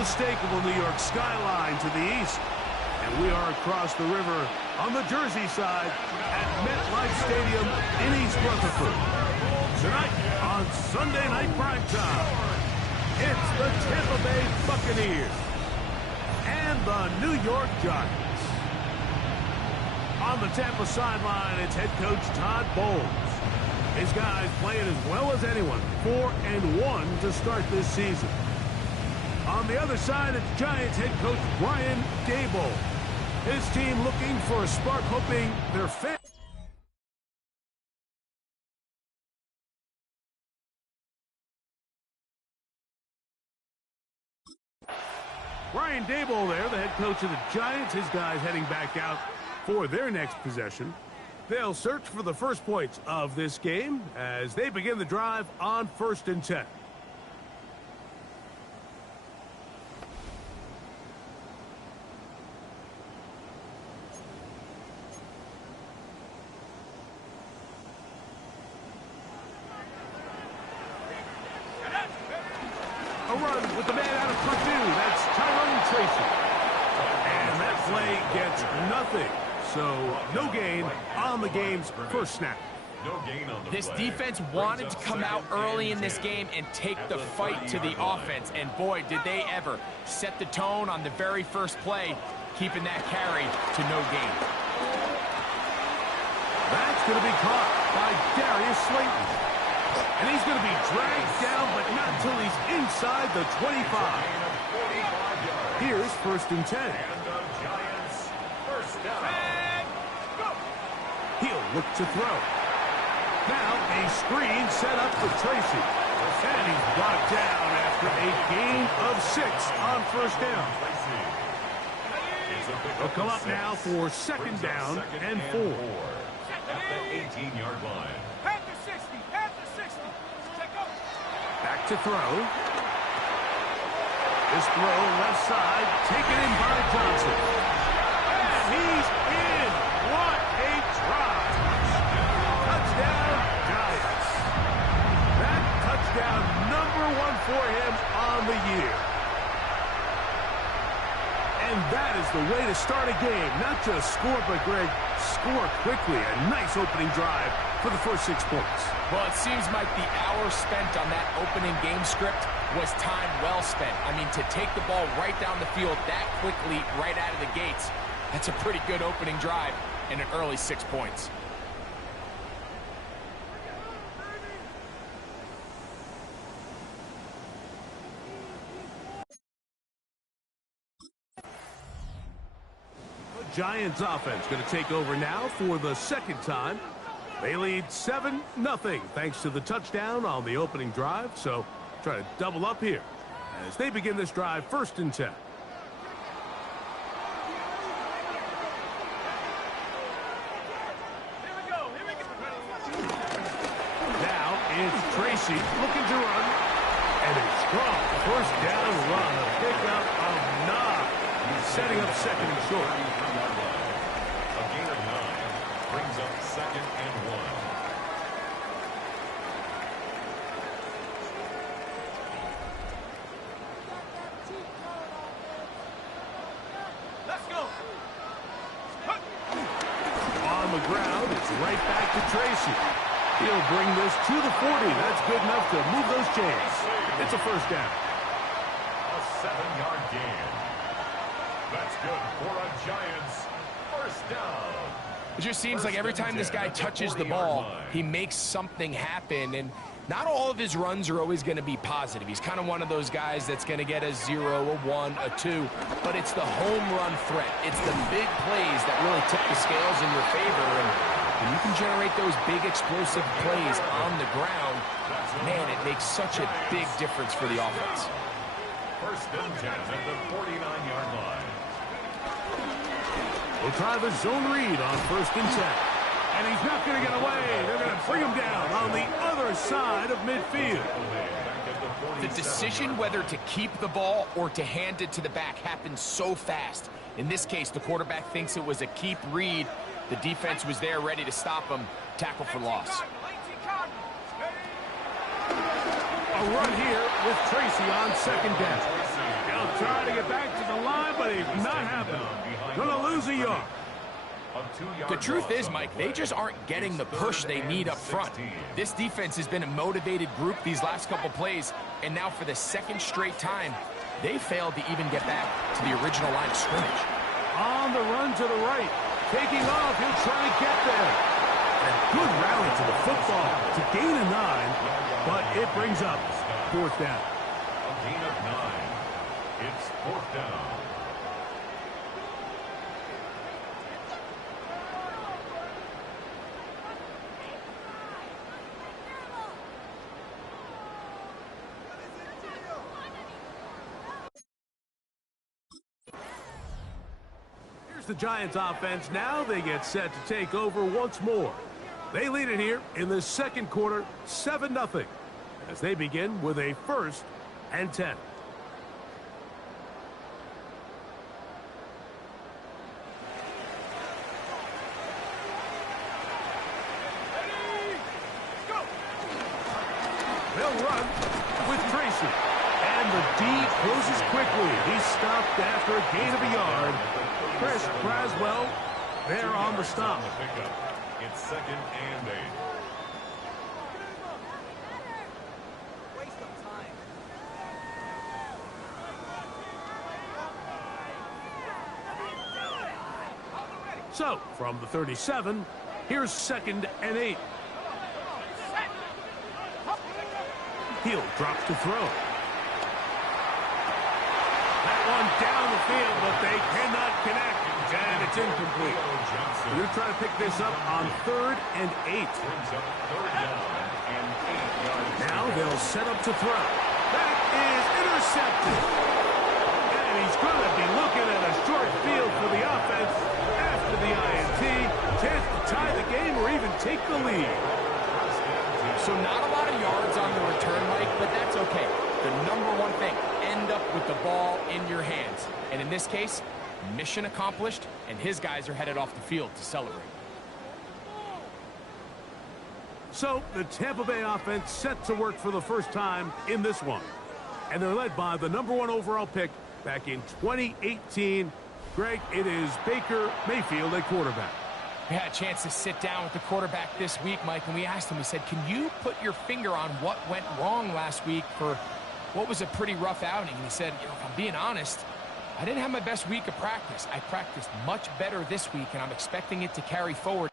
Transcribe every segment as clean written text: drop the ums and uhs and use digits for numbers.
unmistakable New York skyline to the east. And we are across the river on the Jersey side at MetLife Stadium in East Rutherford. Tonight on Sunday Night Primetime, it's the Tampa Bay Buccaneers and the New York Giants. On the Tampa sideline, it's head coach Todd Bowles. His guys playing as well as anyone, 4-1 to start this season. On the other side, it's Giants head coach Brian Daboll. His team looking for a spark, hoping their fans. Brian Daboll there, the head coach of the Giants. His guys heading back out for their next possession. They'll search for the first points of this game as they begin the drive on 1st and 10. A run with the man out of Purdue. That's Tracy. And that play gets nothing. So no gain on the game's first snap. This defense wanted to come out early in this game and take the fight to the offense. And boy, did they ever set the tone on the very first play, keeping that carry to no gain. That's going to be caught by Darius Slayton. And he's going to be dragged down, but not until he's inside the 25. Here's 1st and 10. And the Giants first down. He'll look to throw. Now a screen set up for Tracy. And he's brought down after a gain of 6 on 1st down. They'll come up now for 2nd down and 4. At the 18-yard line. Back to throw. This throw left side, taken in by Johnson. And he's in. What a drive. Touchdown, Giants. That touchdown #1 for him on the year. And that is the way to start a game. Not just score, but, Greg, score quickly. A nice opening drive for the first 6 points. Well, it seems like the hour spent on that opening game script was time well spent. I mean, to take the ball right down the field that quickly, right out of the gates, that's a pretty good opening drive and an early 6 points. The Giants offense going to take over now for the 2nd time. They lead 7-0 thanks to the touchdown on the opening drive. So try to double up here as they begin this drive 1st and 10. Now it's Tracy looking to run. And a strong 1st down run. A pickup of 9. Setting up 2nd and short. A gain of 9 brings up 2nd and 1. Let's go. On the ground, it's right back to Tracy. He'll bring this to the 40. That's good enough to move those chains. It's a 1st down. A 7-yard gain. That's good for a Giants 1st down. It just seems like every time this guy touches the ball, he makes something happen. And not all of his runs are always going to be positive. He's kind of one of those guys that's going to get a 0, a 1, a 2. But it's the home run threat. It's the big plays that really tip the scales in your favor. And when you can generate those big explosive plays on the ground, man, it makes such a big difference for the offense. 1st and 10 at the 49-yard line. We'll try the zone read on 1st and 10. And he's not going to get away. They're going to bring him down on the other side of midfield. The decision whether to keep the ball or to hand it to the back happens so fast. In this case, the quarterback thinks it was a keep read. The defense was there ready to stop him. Tackle for loss. A run here with Tracy on 2nd down. He'll trying to get back to the line, but it's not happening. Gonna lose a yard. The truth is, Mike, they just aren't getting the push they need up front. This defense has been a motivated group these last couple plays, and now for the second straight time, they failed to even get back to the original line of scrimmage. On the run to the right. Taking off, he'll try to get there. A good rally to the football to gain a 9, but it brings up 4th down. A gain of 9. It's 4th down. The Giants offense now, they get set to take over once more. They lead it here in the second quarter, 7-0, as they begin with a 1st and 10. They'll run with Tracy. And the D closes quickly. He's stopped after a gain of a yard. Chris Braswell there on the stop. It's 2nd and 8. So, from the 37, here's 2nd and 8. Hill drops to throw. Down the field, but they cannot connect, and it's incomplete. They're trying to pick this up on 3rd and 8. Now they'll set up to throw. That is intercepted. And he's going to be looking at a short field for the offense after the INT. Chance to tie the game or even take the lead. So not a lot of yards on the return, Mike, but that's okay. The number one thing, end up with the ball in your hands. And in this case, mission accomplished, and his guys are headed off the field to celebrate. So the Tampa Bay offense set to work for the first time in this one. And they're led by the number 1 overall pick back in 2018. Greg, it is Baker Mayfield at quarterback. We had a chance to sit down with the quarterback this week, Mike, and we asked him, we said, can you put your finger on what went wrong last week for what was a pretty rough outing? And he said, if I'm being honest, I didn't have my best week of practice. I practiced much better this week, and I'm expecting it to carry forward.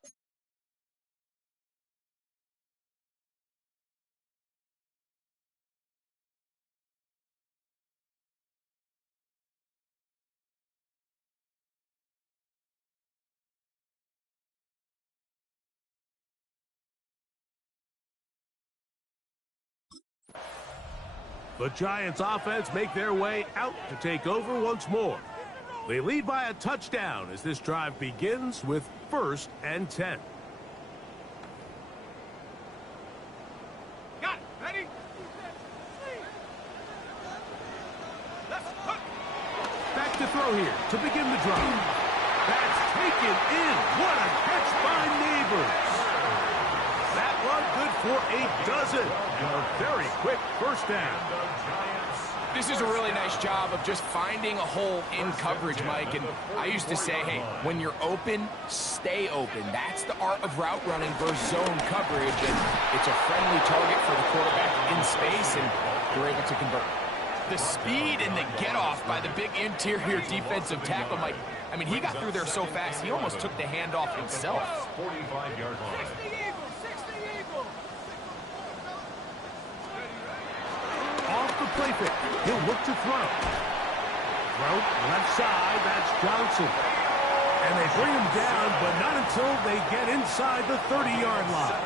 The Giants offense make their way out to take over once more. They lead by a touchdown as this drive begins with 1st and 10. Got it. Ready? Back to throw here to begin the drive. That's taken in. What a catch by Neighbors. That one good for a dozen. And a very quick 1st down. This is a really nice job of just finding a hole in coverage, Mike. And I used to say, hey, when you're open, stay open. That's the art of route running versus zone coverage. And it's a friendly target for the quarterback in space, and you're able to convert. The speed and the get-off by the big interior defensive tackle, Mike. I mean, he got through there so fast, he almost took the handoff himself. 45-yard line. Off the play pick. He'll look to throw. Throw left side. That's Johnson. And they bring him down, but not until they get inside the 30-yard line.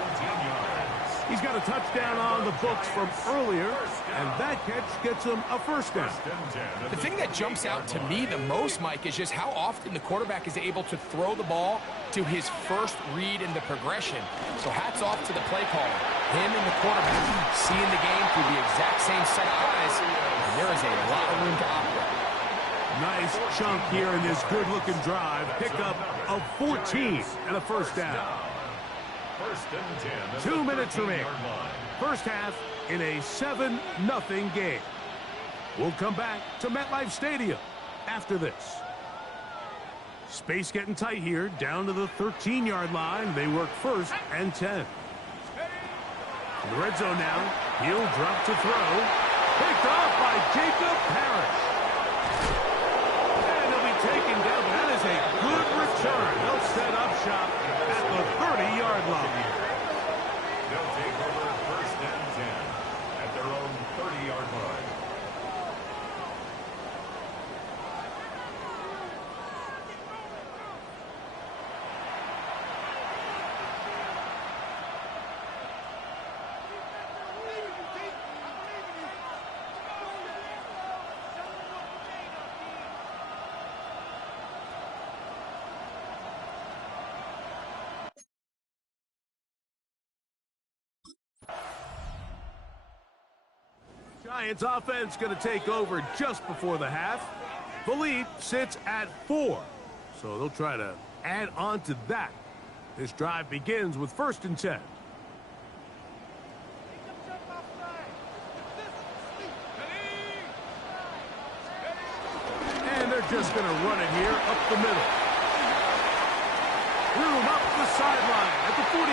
He's got a touchdown on the books from earlier, and that catch gets him a 1st down. The thing that jumps out to me the most, Mike, is just how often the quarterback is able to throw the ball to his first read in the progression. So hats off to the play caller. Him and the quarterback seeing the game through the exact same set of eyes, and there is a lot of room to operate. Nice chunk here in this good-looking drive. Pick up of 14 and a 1st down. 2 minutes remaining. First half in a 7-0 game. We'll come back to MetLife Stadium after this. Space getting tight here, down to the 13-yard line. They work 1st and 10. In the red zone now, he'll drop to throw. Picked off by Jacob Parrish. And he'll be taken down, but that is a good return. They'll set up shop at the 30-yard line. They'll take over 1st and 10 at their own 30-yard line. Giants offense going to take over just before the half. The lead sits at 4, so they'll try to add on to that. This drive begins with 1st and 10. And they're just going to run it here up the middle. Room up the sideline at the 45.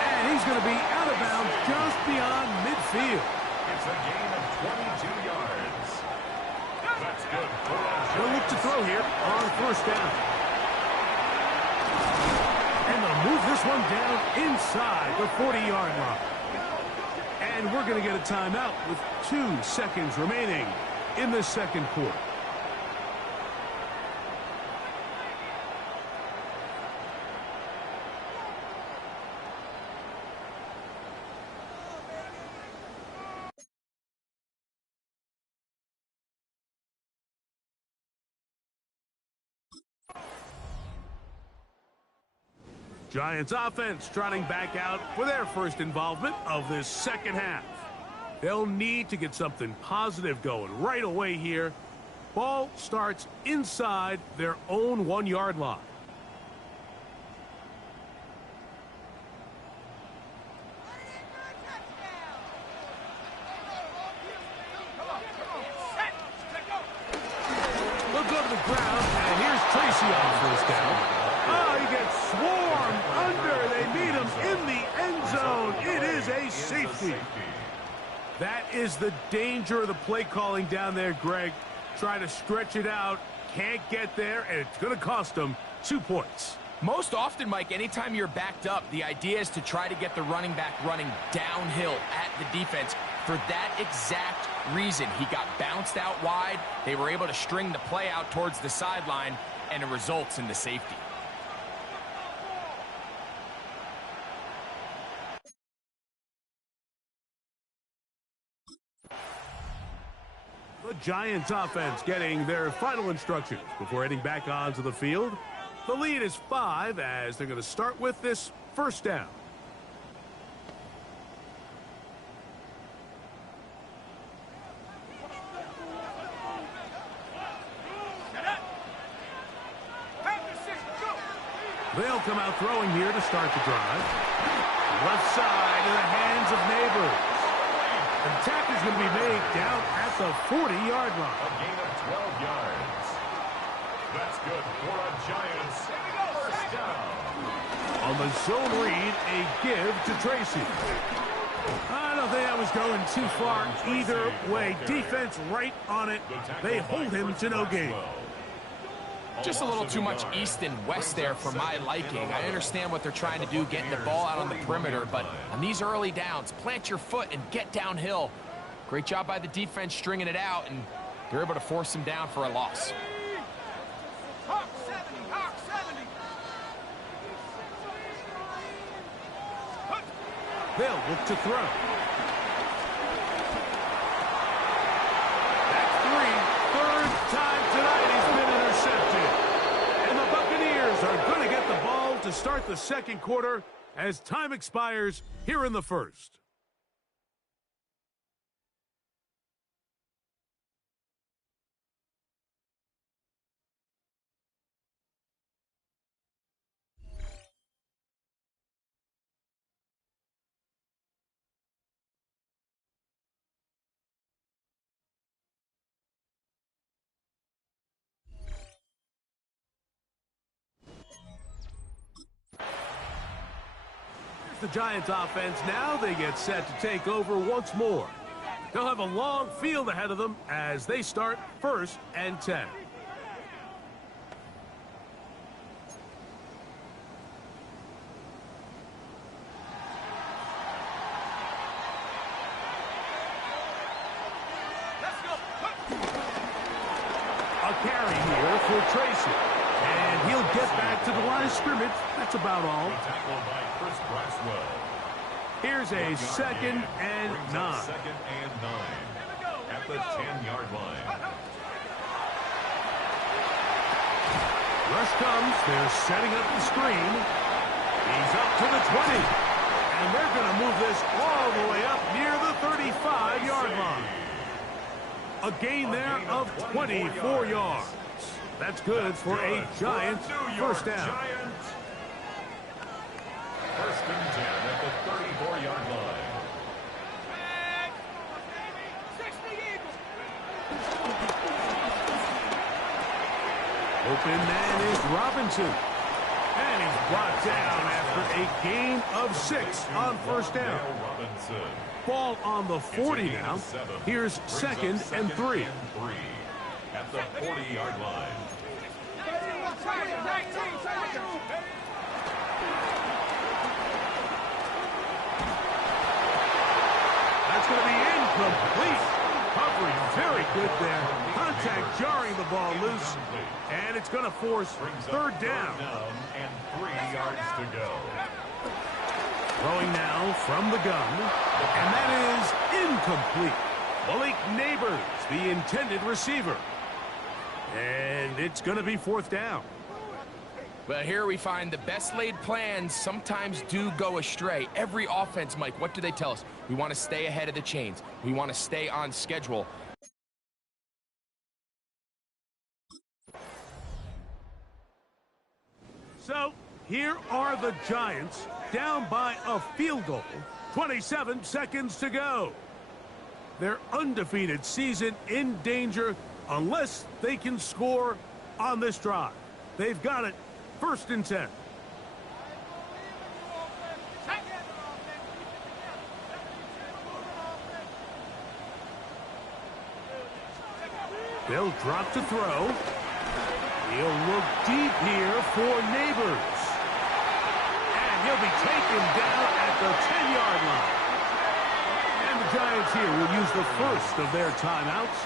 And he's going to be out of bounds just beyond midfield. It's a gain of 22 yards. That's good. They'll look to throw here on 1st down. And they'll move this one down inside the 40-yard line. And we're going to get a timeout with 2 seconds remaining in the 2nd quarter. Giants offense trotting back out for their first involvement of this 2nd half. They'll need to get something positive going right away here. Ball starts inside their own 1-yard line. They'll go to the ground, and here's Tracy on 1st down. Oh, he gets swarmed under. They meet him in the end zone. It is a safety. That is the danger of the play calling down there, Greg. Try to stretch it out, can't get there, and it's going to cost them 2 points. Most often, Mike, anytime you're backed up, the idea is to try to get the running back running downhill at the defense. For that exact reason, he got bounced out wide. They were able to string the play out towards the sideline, and it results in the safety. The Giants offense getting their final instructions before heading back onto the field. The lead is 5 as they're going to start with this 1st down. They'll come out throwing here to start the drive. Left side in the hands of Neighbors. The attack is going to be made down at the 40-yard line. A gain of 12 yards. That's good for a Giants 1st down. On the zone read, a give to Tracy. I don't think that was going too far either way. Defense right on it. They hold him to no gain. Just a little too much east and west there for my liking. I understand what they're trying to do, getting the ball out on the perimeter, but on these early downs, plant your foot and get downhill. Great job by the defense stringing it out, and they're able to force him down for a loss. Hawk 70, Hawk 70. They'll look to throw. That's 3. 3rd time tonight he's been intercepted. And the Buccaneers are going to get the ball to start the 2nd quarter as time expires here in the 1st. the Giants offense now. They get set to take over once more. They'll have a long field ahead of them as they start 1st and 10. A carry here for Tracy. And he'll get back to the line of scrimmage. That's about all. Tackled by Chris Braswell. Here's a 2nd and 9. 2nd and 9 at the 10-yard line. Rush comes. They're setting up the screen. He's up to the 20. And they're going to move this all the way up near the 35-yard line. A gain there of 24 yards. That's good for a Giants first down. Giants. 1st and 10 at the 34-yard line. Open man is Robinson. And he's brought down after a gain of 6 on first down. Robinson. Ball on the 40 now. Here's 2nd and 3. At the 40-yard line. That's going to be incomplete. Coverage very good there. Contact jarring the ball loose. And it's going to force 3rd down. And 3 yards to go. Throwing now from the gun. And that is incomplete. Malik Neighbors, the intended receiver. And it's going to be 4th down. Well, here we find the best laid plans sometimes do go astray. Every offense, Mike, what do they tell us? We want to stay ahead of the chains. We want to stay on schedule. So, here are the Giants, down by a field goal. 27 seconds to go. Their undefeated season in danger unless they can score on this drive. They've got it. 1st and 10. They'll drop to throw. He'll look deep here for Neighbors. And he'll be taken down at the 10-yard line. And the Giants here will use the first of their timeouts.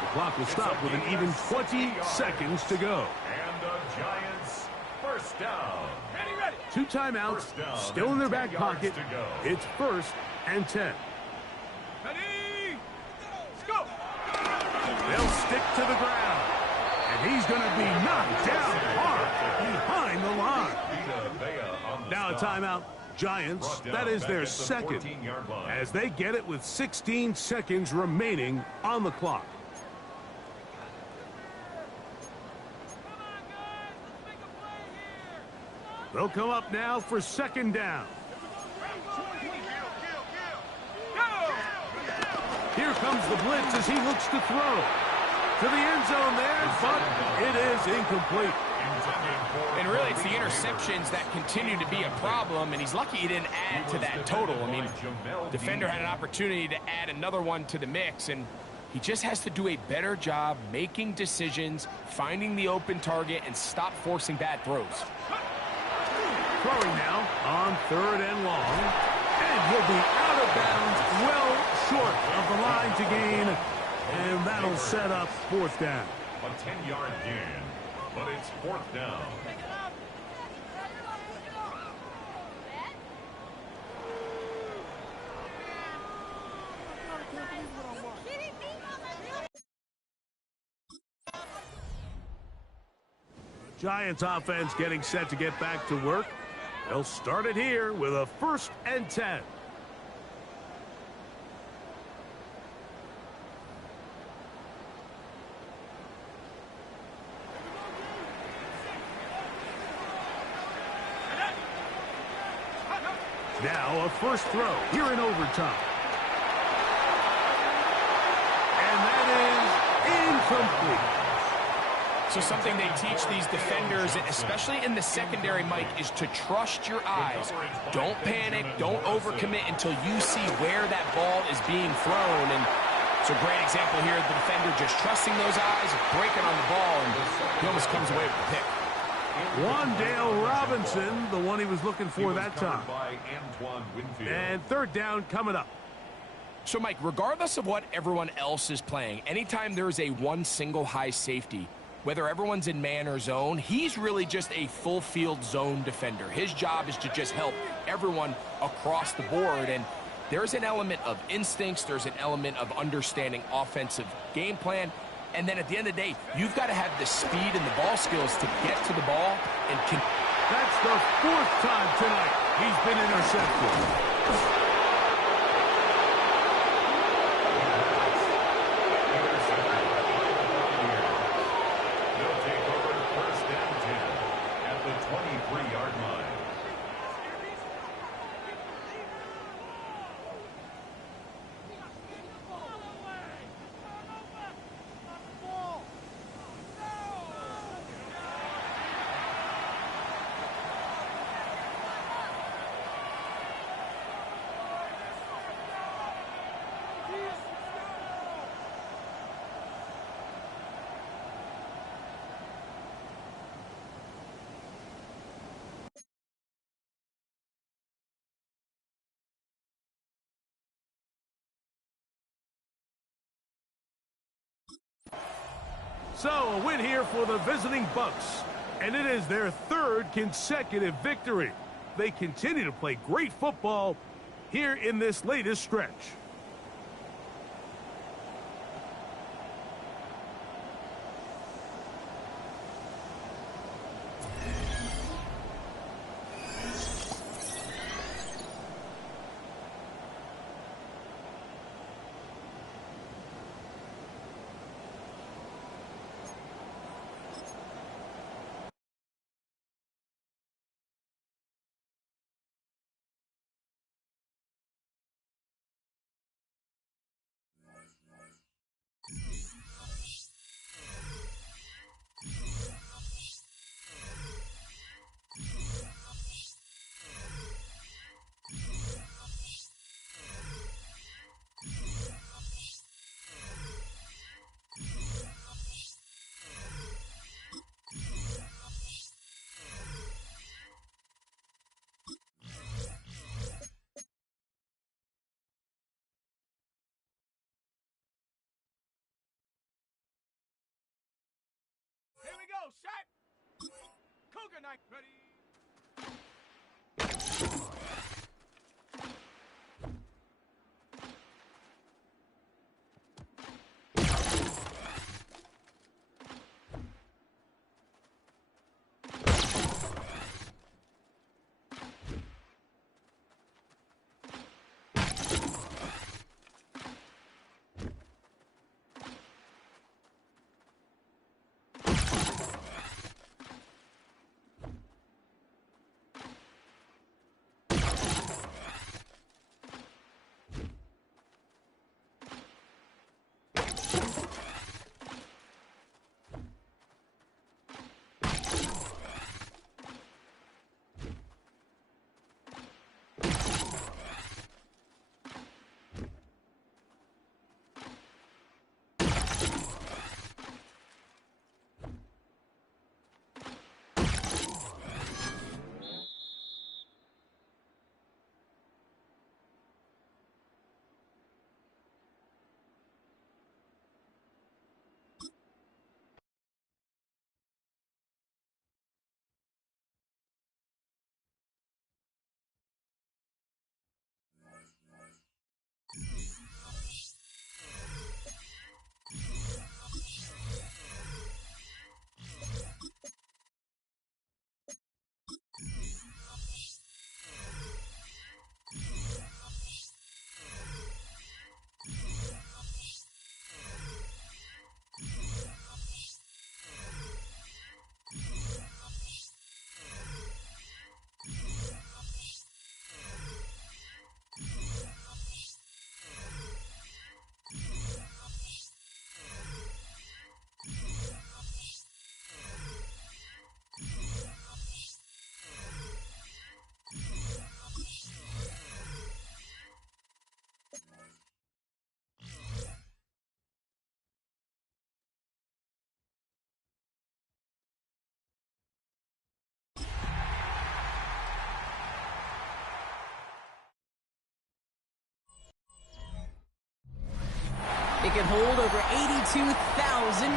The clock will stop with an even 20 seconds to go. And the Giants first down. 2 timeouts still in their back pocket. It's 1st and 10. They'll stick to the ground. And he's going to be knocked down hard behind the line. Now a timeout. Giants, that is their 2nd, as they get it with 16 seconds remaining on the clock. They'll come up now for 2nd down. Here comes the blitz as he looks to throw. To the end zone there, but it is incomplete. And really, it's the interceptions that continue to be a problem, and he's lucky he didn't add to that total. I mean, defender had an opportunity to add another one to the mix, and he just has to do a better job making decisions, finding the open target, and stop forcing bad throws. Throwing now on 3rd and long. And he'll be out of bounds, well short of the line to gain. And that'll set up 4th down. A 10-yard gain, but it's 4th down. Giants offense getting set to get back to work. They'll start it here with a 1st and 10. Now a first throw here in overtime. And that is incomplete. So something they teach these defenders, especially in the secondary, Mike, is to trust your eyes. Don't panic, don't overcommit until you see where that ball is being thrown. And it's a great example here, the defender just trusting those eyes, breaking on the ball, and he almost comes away with the pick. Wandale Robinson, the one he was looking for that time. And third down coming up. So, Mike, regardless of what everyone else is playing, anytime there's a one single high safety, whether everyone's in man or zone, he's really just a full field zone defender. His job is to just help everyone across the board. And there's an element of instincts, there's an element of understanding offensive game plan. And then at the end of the day, you've got to have the speed and the ball skills to get to the ball and That's the fourth time tonight he's been intercepted. So, a win here for the visiting Bucks, and it is their third consecutive victory. They continue to play great football here in this latest stretch. Here we go, set. Cougar knife ready. It can hold over 82,000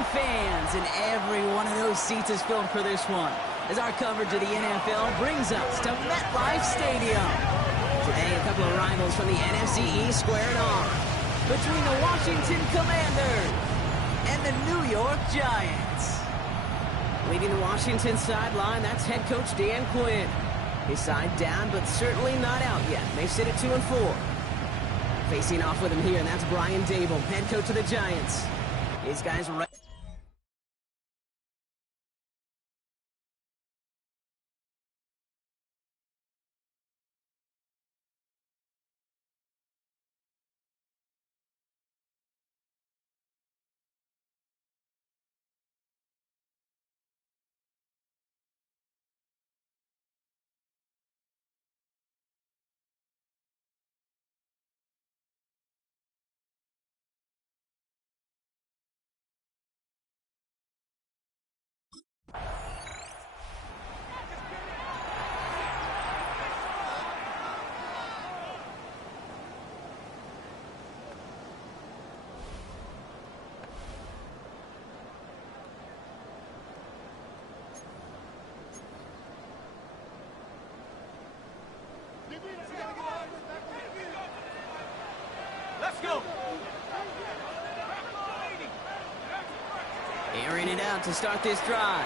fans, and every one of those seats is filled for this one, as our coverage of the NFL brings us to MetLife Stadium. Today, a couple of rivals from the NFC East squaring off between the Washington Commanders and the New York Giants. Leading the Washington sideline, that's head coach Dan Quinn. His side down, but certainly not out yet. They sit at 2-4. Facing off with him here, and that's Brian Dable, head coach of the Giants. These guys are right. Let's go. Airing it out to start this drive.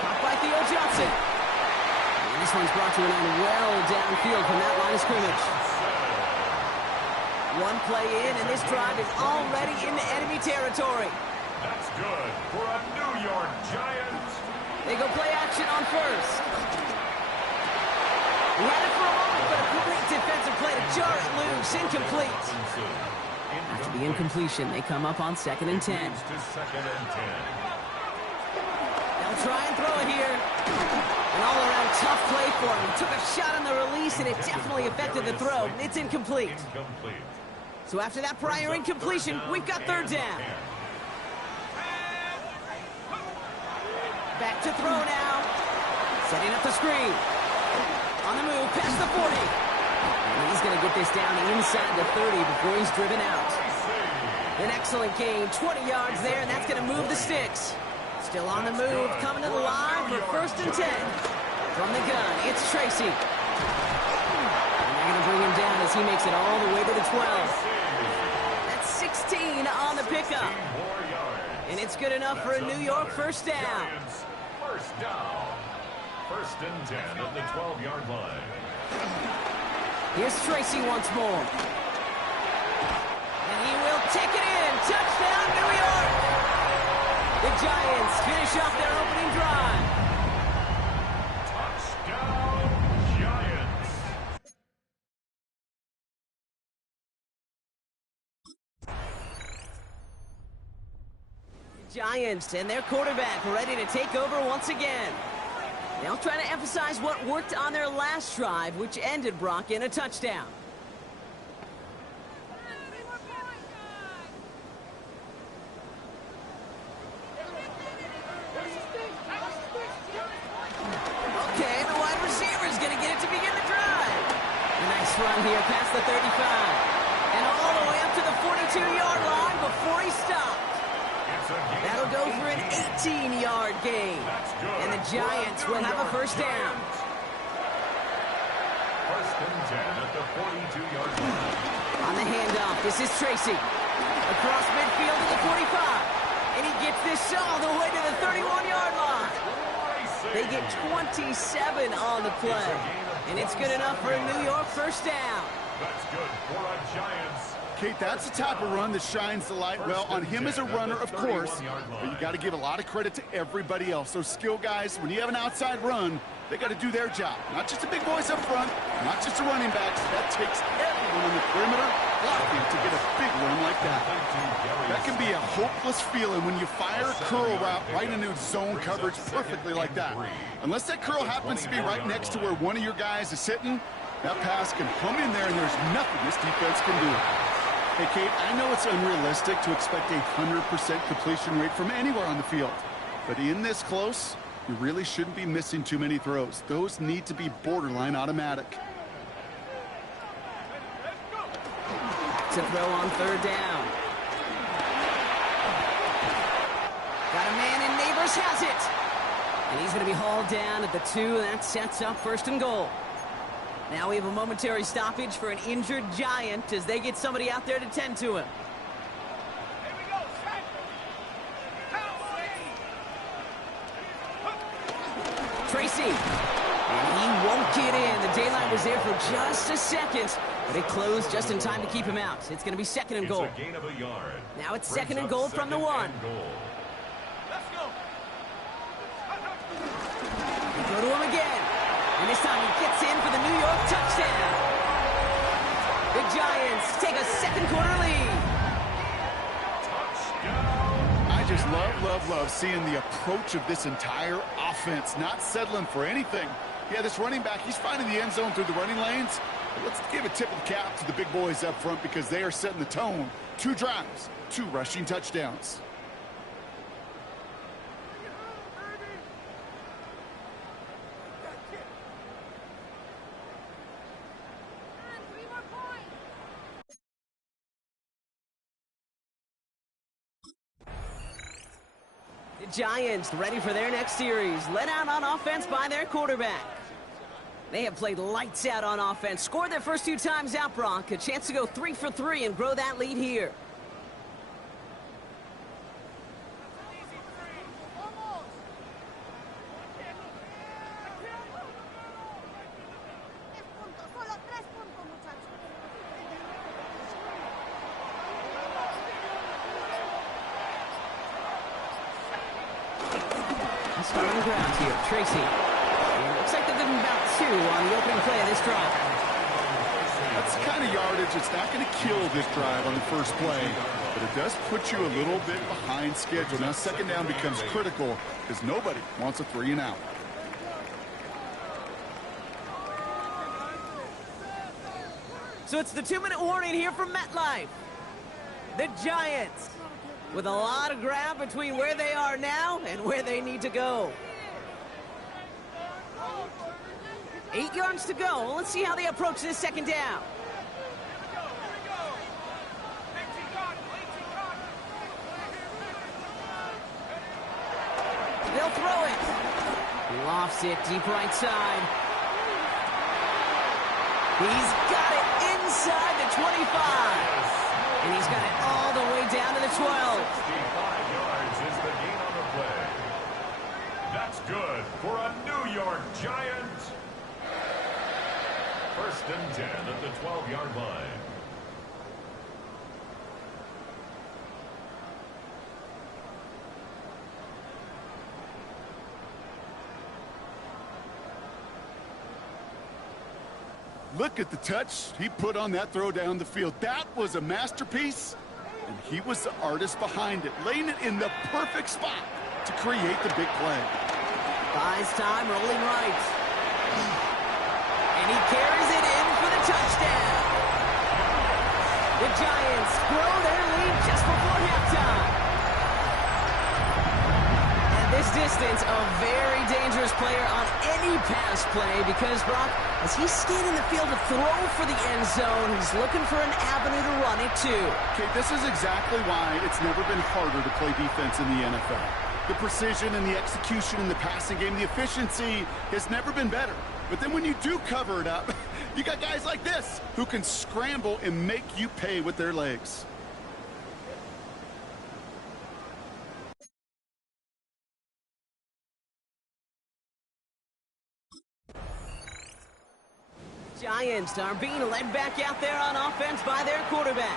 Caught by Theo Johnson. And this one's brought to an end well downfield from that line of scrimmage. One play in, and this drive is already into enemy territory. That's good for a New York Giant. They go play action on first. He had it for a moment, but a great defensive play to jar it loose. Incomplete. After the incompletion, they come up on 2nd and 10. They'll try and throw it here. An all-around tough play for him. He took a shot on the release, and it definitely affected the throw. It's incomplete. So after that prior incompletion, we've got 3rd down. Back to throw now. Setting up the screen. On the move, past the 40. And he's going to get this down inside the 30 before he's driven out. An excellent gain, 20 yards there, and that's going to move the sticks. Still on the move, coming to the line for 1st and 10. From the gun, it's Tracy. And they're going to bring him down as he makes it all the way to the 12. That's 16 on the pickup. And it's good enough for a New York 1st down. First down. 1st and 10 at the 12-yard line. Here's Tracy once more. And he will take it in. Touchdown, New York! The Giants finish off their opening drive. Touchdown, Giants. Giants and their quarterback ready to take over once again. They'll try to emphasize what worked on their last drive, which ended, Brock, in a touchdown. Okay, the wide receiver's going to get it to begin the drive. A nice run here past the 35. And all the way up to the 42-yard line before he stopped. That'll go for an 18-yard gain. And the Giants will have a 1st down. 1st and 10 at the 42-yard line. On the handoff, this is Tracy. Across midfield to the 45. And he gets this all the way to the 31-yard line. They get 27 on the play. And it's good enough for a New York 1st down. That's good for a Giants. Kate, that's the type of run that shines the light well on him as a runner, of course, but you got to give a lot of credit to everybody else. Those skill guys, when you have an outside run, they got to do their job. Not just the big boys up front, not just the running backs. That takes everyone on the perimeter blocking to get a big run like that. That can be a hopeless feeling when you fire a curl route right into zone coverage perfectly like that. Unless that curl happens to be right next to where one of your guys is sitting, that pass can hum in there and there's nothing this defense can do. Hey, Kate, I know it's unrealistic to expect a 100% completion rate from anywhere on the field. But in this close, you really shouldn't be missing too many throws. Those need to be borderline automatic. To throw on 3rd down. Got a man, and Neighbors has it. And he's going to be hauled down at the 2, and that sets up 1st and goal. Now we have a momentary stoppage for an injured Giant as they get somebody out there to tend to him. Tracy, and he won't get in. The daylight was there for just a second, but it closed just in time to keep him out. It's going to be 2nd and goal. It's a gain of a yard. Now it's 2nd and goal from the 1. Let's go. They go to him again, and this time he gets in for the New York touchdown. The Giants take a 2nd quarter lead. I just love seeing the approach of this entire offense, not settling for anything. Yeah, this running back, he's finding the end zone through the running lanes. But let's give a tip of the cap to the big boys up front because they are setting the tone. 2 drives, 2 rushing touchdowns. The Giants ready for their next series, led out on offense by their quarterback. They have played lights out on offense, scored their first 2 times out, Brock. A chance to go 3 for 3 and grow that lead here. Start on the ground here, Tracy. And it looks like they're giving about 2 on the opening play of this drive. That's the kind of yardage. It's not going to kill this drive on the first play, but it does put you a little bit behind schedule. Now 2nd down becomes critical because nobody wants a 3 and out. So it's the 2-minute warning here from MetLife. The Giants with a lot of ground between where they are now and where they need to go. 8 yards to go. Well, let's see how they approach this 2nd down. They'll throw it. He lofts it deep right side. He's got it inside the 25. And he's got it all the way down to the 12. 65 yards is the gain on the play. That's good for a New York Giant. 1st and 10 at the 12-yard line. Look at the touch he put on that throw down the field. That was a masterpiece, and he was the artist behind it, laying it in the perfect spot to create the big play. Buys time, rolling right. And he carries it in for the touchdown. The Giants grow their lead just before halftime. This distance, a very dangerous player on any pass play because, Brock, as he's scanning the field to throw for the end zone, he's looking for an avenue to run it to. Okay, this is exactly why it's never been harder to play defense in the NFL. The precision and the execution in the passing game, the efficiency has never been better. But then when you do cover it up, you got guys like this who can scramble and make you pay with their legs. Giants are being led back out there on offense by their quarterback.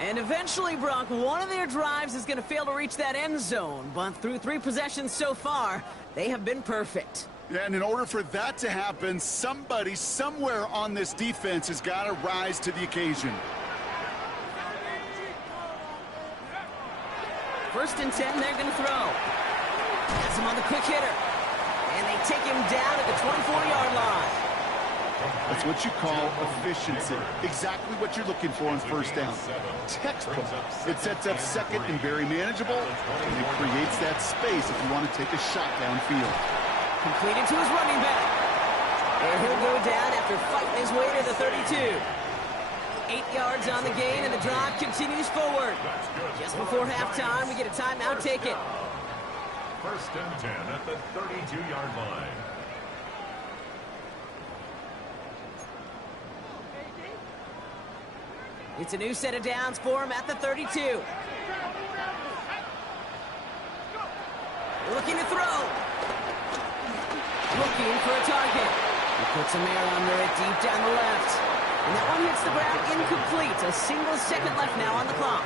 And eventually, Brock, one of their drives is going to fail to reach that end zone. But through 3 possessions so far, they have been perfect. Yeah, and in order for that to happen, somebody somewhere on this defense has got to rise to the occasion. 1st and 10, they're going to throw. Has him on the quick hitter. And they take him down at the 24-yard line. That's what you call efficiency. Exactly what you're looking for on 1st down. Textbook. It sets up 2nd and very manageable, and it creates that space if you want to take a shot downfield. Completed to his running back. And he'll go down after fighting his way to the 32. 8 yards on the gain, and the drive continues forward. Just before halftime, we get a timeout taken. First and 10 at the 32-yard line. It's a new set of downs for him at the 32. Looking to throw. Looking for a target. He puts some air under it deep down the left. And that one hits the ground incomplete. A single second left now on the clock.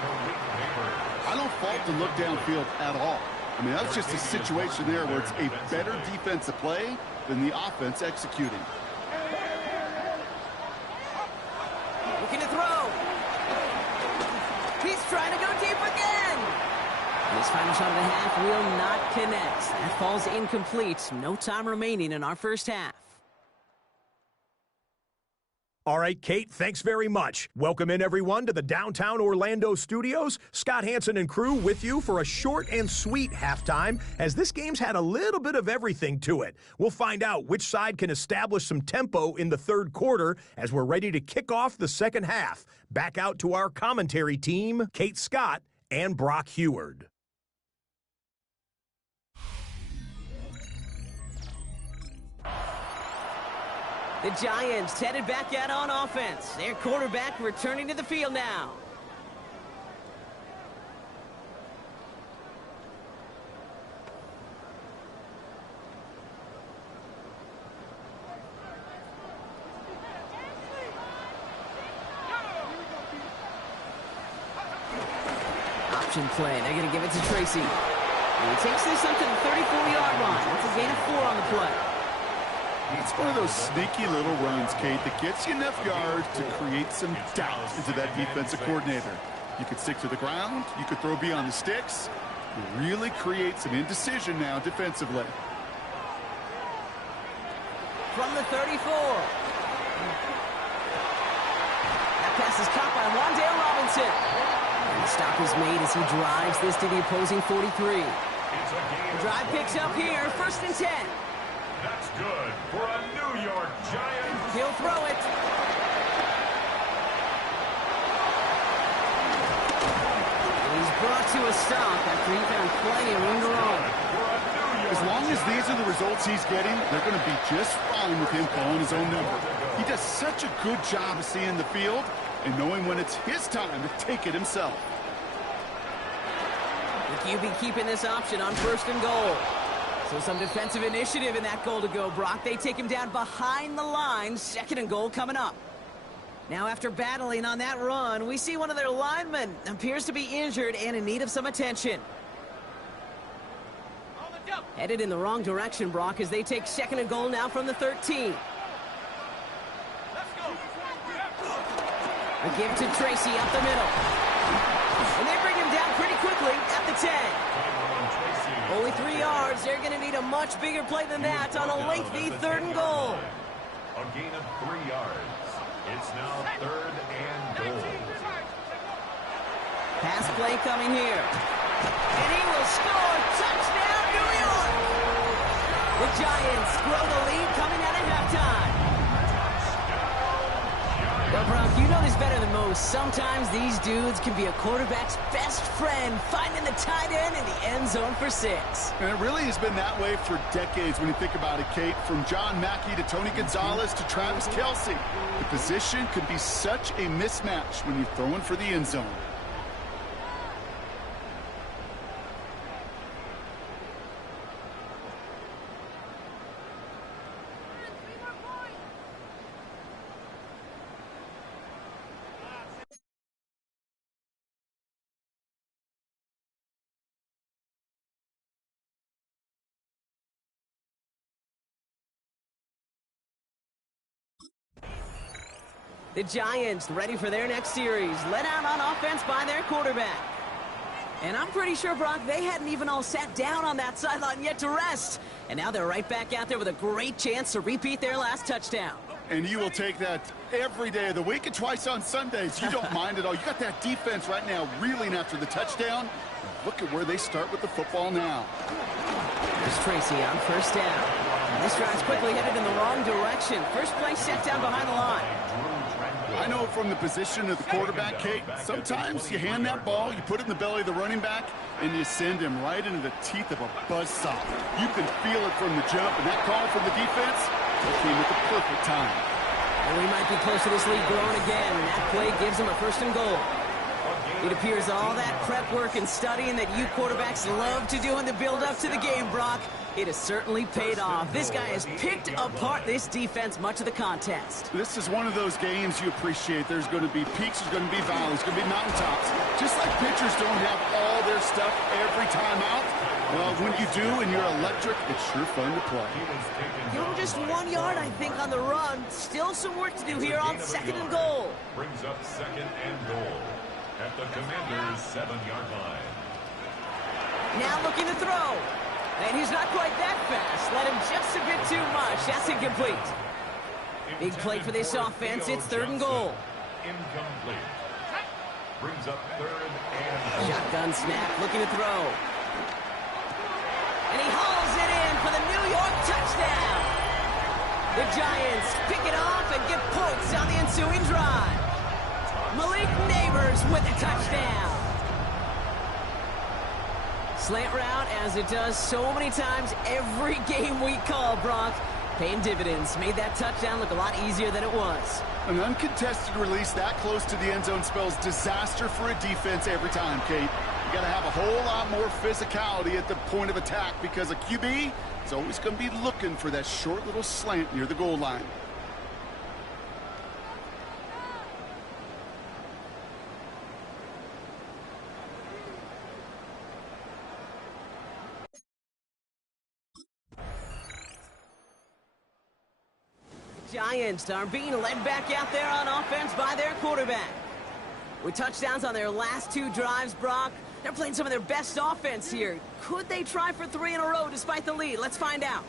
I don't fault the look downfield at all. I mean, that's just a situation there where it's a better defensive play than the offense executing. Looking to throw. He's trying to go deep again. And his final shot of the half will not connect. That falls incomplete. No time remaining in our first half. All right, Kate, thanks very much. Welcome in, everyone, to the downtown Orlando studios. Scott Hansen and crew with you for a short and sweet halftime, as this game's had a little bit of everything to it. We'll find out which side can establish some tempo in the third quarter as we're ready to kick off the second half. Back out to our commentary team, Kate Scott and Brock Heward. The Giants headed back out on offense. Their quarterback returning to the field now. Option play. They're going to give it to Tracy. And he takes this up to the 34-yard line. That's a gain of 4 on the play. It's one of those sneaky little runs, Kate, that gets you enough yards to create some doubt into that defensive coordinator. You could stick to the ground. You could throw beyond the sticks. You really create some indecision now defensively. From the 34. That pass is caught by Wan'Dale Robinson. And the stop is made as he drives this to the opposing 43. The drive picks up here, first and 10. That's good for a New York Giants. He'll throw it. He's brought to a stop after he found plenty of room to run. As long as these are the results he's getting, they're going to be just fine with him calling his own number. He does such a good job of seeing the field and knowing when it's his time to take it himself. The QB keeping this option on first and goal. So some defensive initiative in that goal to go, Brock. They take him down behind the line. Second and goal coming up. Now after battling on that run, we see one of their linemen appears to be injured and in need of some attention. Headed in the wrong direction, Brock, as they take second and goal now from the 13. A give to Tracy up the middle. And they bring him down pretty quickly at the 10. Only 3 yards. They're going to need a much bigger play than that on a lengthy third and goal. A gain of 3 yards. It's now third and goal. Pass play coming here. And he will score. Touchdown, New York! The Giants grow the lead coming out of halftime. Well, Brock, you know this better than most. Sometimes these dudes can be a quarterback's best friend, finding the tight end in the end zone for 6. And it really has been that way for decades when you think about it, Kate. From John Mackey to Tony Gonzalez to Travis Kelce. The position could be such a mismatch when you're throwing for the end zone. The Giants ready for their next series, led out on offense by their quarterback. And I'm pretty sure, Brock, they hadn't even all sat down on that sideline yet to rest. And now they're right back out there with a great chance to repeat their last touchdown. And you will take that every day of the week and twice on Sundays. You don't mind at all. You got that defense right now reeling after the touchdown. Look at where they start with the football now. There's Tracy on first down. This drive's quickly headed in the wrong direction. First play set down behind the line. I know from the position of the quarterback, Kate, sometimes you hand that ball, you put it in the belly of the running back, and you send him right into the teeth of a buzzsaw. You can feel it from the jump, and that call from the defense came at the perfect time. And we might be close to this lead growing again. That play gives him a 1st and goal. It appears all that prep work and studying that you quarterbacks love to do in the build-up to the game, Brock, it has certainly paid off. This guy has picked apart this defense much of the contest. This is one of those games you appreciate. There's going to be peaks, there's going to be valleys, there's going to be mountaintops. Just like pitchers don't have all their stuff every time out, well, when you do and you're electric, it's sure fun to play. Give him just 1 yard, I think, on the run. Still some work to do here on 2nd and goal. Brings up 2nd and goal at the Commanders' 7-yard line. Now looking to throw. And he's not quite that fast. Let him just a bit too much. That's incomplete. Big play for this offense. It's 3rd and goal. Incomplete. Brings up 3rd and shotgun snap, looking to throw. And he hauls it in for the New York touchdown. The Giants pick it off and get points on the ensuing drive. Malik Neighbors with a touchdown. Slant route, as it does so many times every game we call, Brock. Paying dividends. Made that touchdown look a lot easier than it was. An uncontested release that close to the end zone spells disaster for a defense every time, Kate. You got to have a whole lot more physicality at the point of attack because a QB is always going to be looking for that short little slant near the goal line. Giants are being led back out there on offense by their quarterback. With touchdowns on their last 2 drives, Brock, they're playing some of their best offense here. Could they try for 3 in a row despite the lead? Let's find out.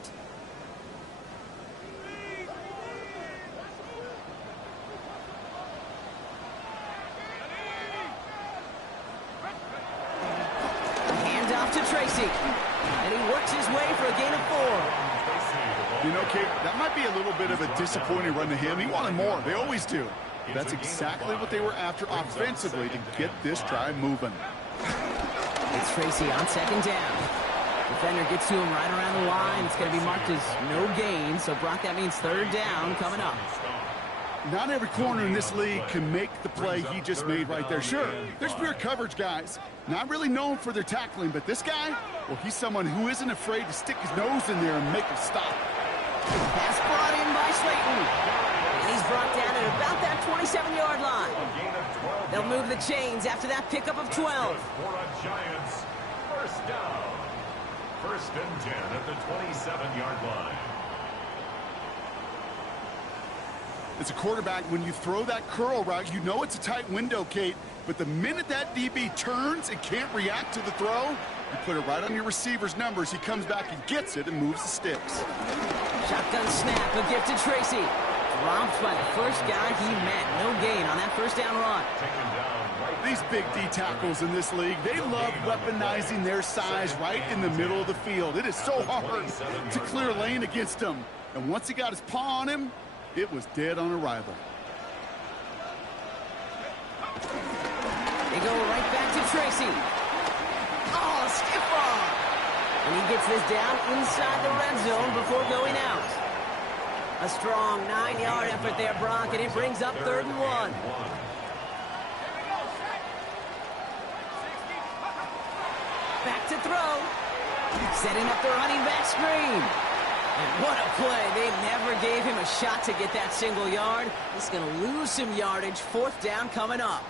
Hand off to Tracy. And he works his way for a gain of 4. You know, Kate, that might be a little bit of a disappointing run to him. He wanted more. They always do. That's exactly what they were after offensively to get this drive moving. It's Tracy on 2nd down. Defender gets to him right around the line. It's going to be marked as no gain. So, Brock, that means 3rd down coming up. Not every corner in this league can make the play he just made right there. Sure, there's pure coverage guys. Not really known for their tackling, but this guy, well, he's someone who isn't afraid to stick his nose in there and make a stop. Pass brought in by Slayton. And he's brought down at about that 27-yard line. They'll move the chains after that pickup of 12. For a Giants, 1st down. 1st and 10 at the 27-yard line. As a quarterback, when you throw that curl route, you know it's a tight window, Kate. But the minute that DB turns and can't react to the throw, you put it right on your receiver's numbers. He comes back and gets it and moves the sticks. Shotgun snap, a gift to Tracy. Dropped by the first guy he met. No gain on that 1st down run. These big D tackles in this league, they love weaponizing their size right in the middle of the field. It is so hard to clear lane against him. And once he got his paw on him, it was dead on arrival. They go right back to Tracy. Oh, stiff arm. And he gets this down inside the red zone before going out. A strong 9-yard effort there, Brock, and it brings up 3rd and 1. Back to throw. Setting up the running back screen. And what a play. They never gave him a shot to get that single yard. He's going to lose some yardage. 4th down coming up.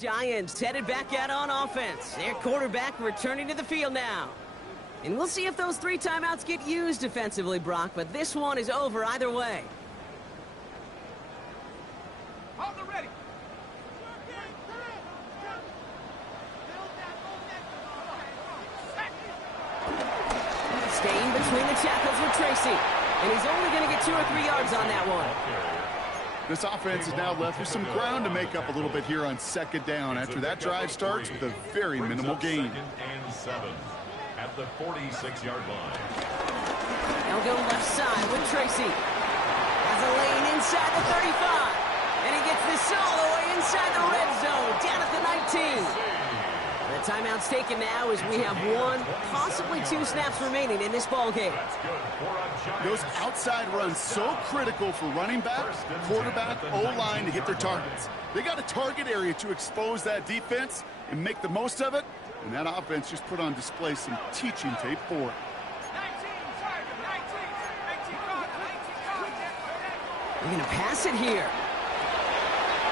Giants headed back out on offense. Their quarterback returning to the field now. And we'll see if those 3 timeouts get used defensively, Brock, but this one is over either way. Hold the ready. Staying between the tackles with Tracy. And he's only going to get 2 or 3 yards on that one. This offense is now left with some ground to make up a little bit here on second down after that drive starts with a very minimal gain. Second and 7 at the 46-yard line. They'll go left side with Tracy. Has a lane inside the 35. And he gets this all the way inside the red zone, down at the 19. The timeout's taken now as we have 1, possibly 2 snaps remaining in this ball game. Those outside runs so critical for running back, quarterback, O-line to hit their targets. They got a target area to expose that defense and make the most of it, and that offense just put on display some teaching tape for it. We're going to pass it here.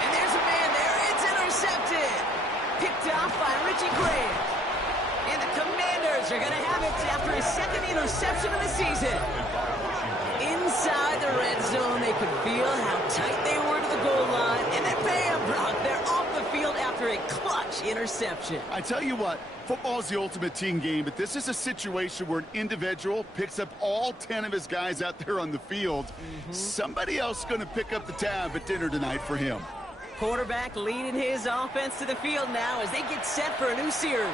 And there's a man there. It's intercepted. Picked off by Richie Grant. And the Commanders are going to have it after his second interception of the season. Inside the red zone, they could feel how tight they were to the goal line. And then bam, Brock, they're off the field after a clutch interception. I tell you what, football is the ultimate team game, but this is a situation where an individual picks up all 10 of his guys out there on the field. Somebody else is going to pick up the tab at dinner tonight for him. Quarterback leading his offense to the field now as they get set for a new series.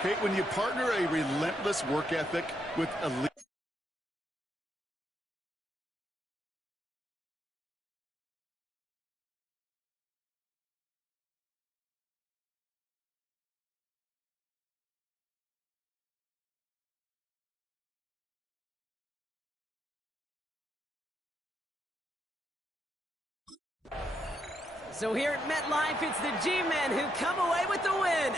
Kate, when you partner a relentless work ethic with elite... So here at MetLife, it's the G-Men who come away with the win.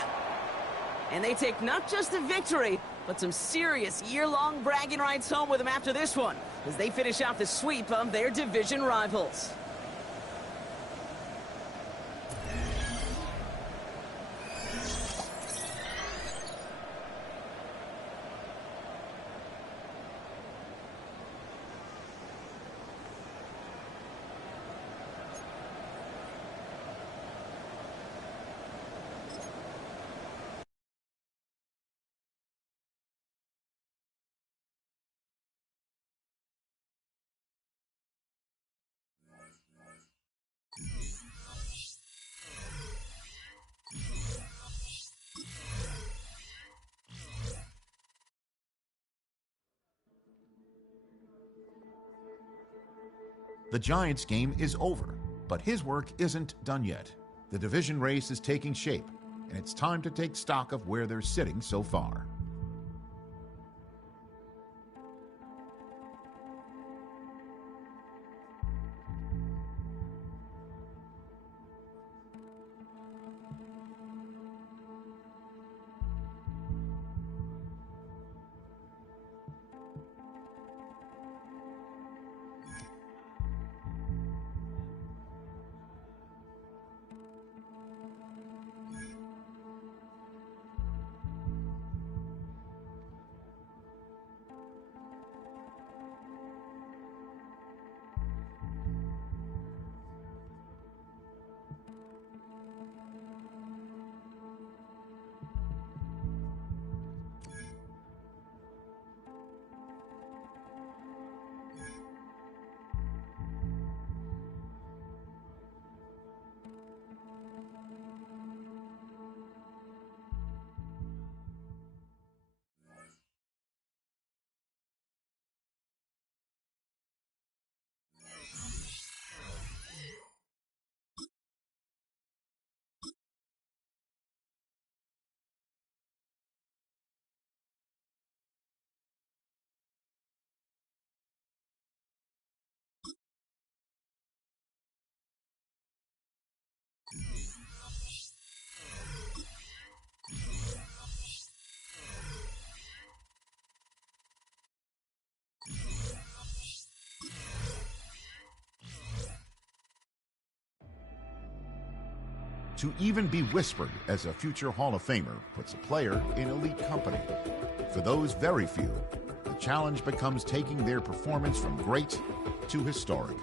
And they take not just the victory, but some serious year-long bragging rights home with them after this one, as they finish off the sweep of their division rivals. The Giants' game is over, but his work isn't done yet. The division race is taking shape, and it's time to take stock of where they're sitting so far. To even be whispered as a future Hall of Famer puts a player in elite company. For those very few, the challenge becomes taking their performance from great to historic.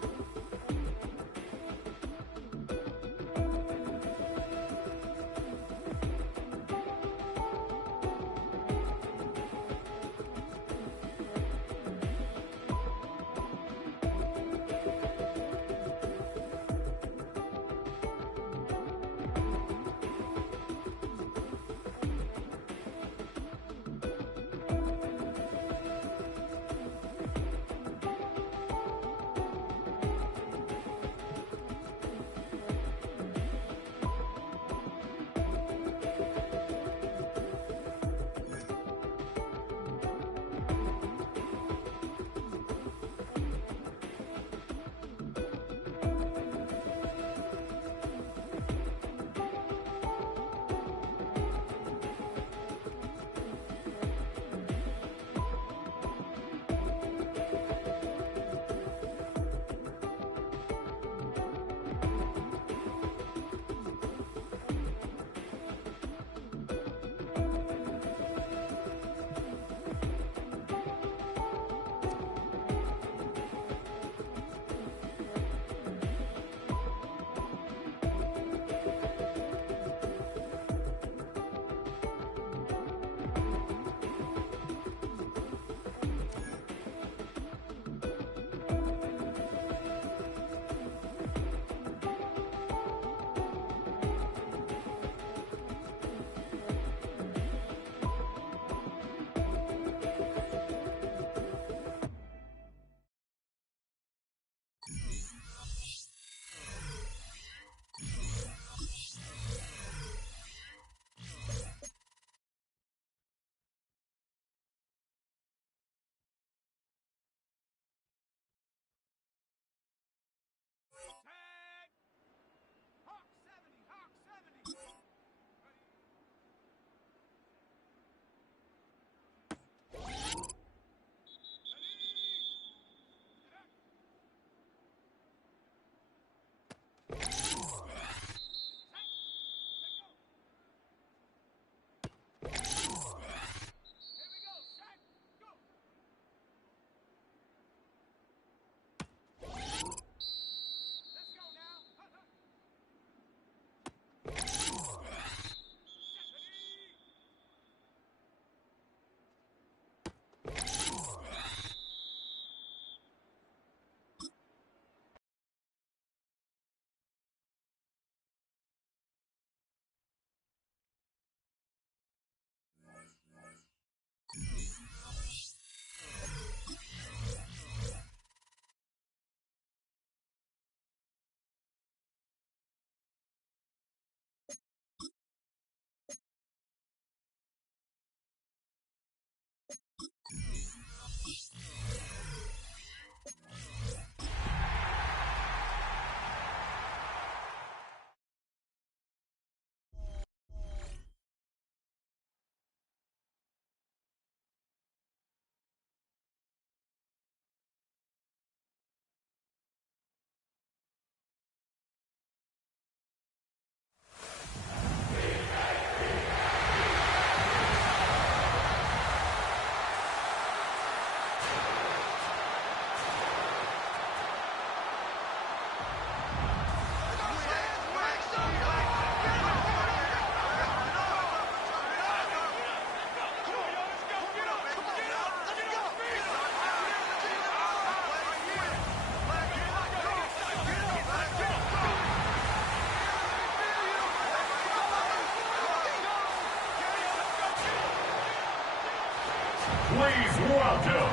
Please welcome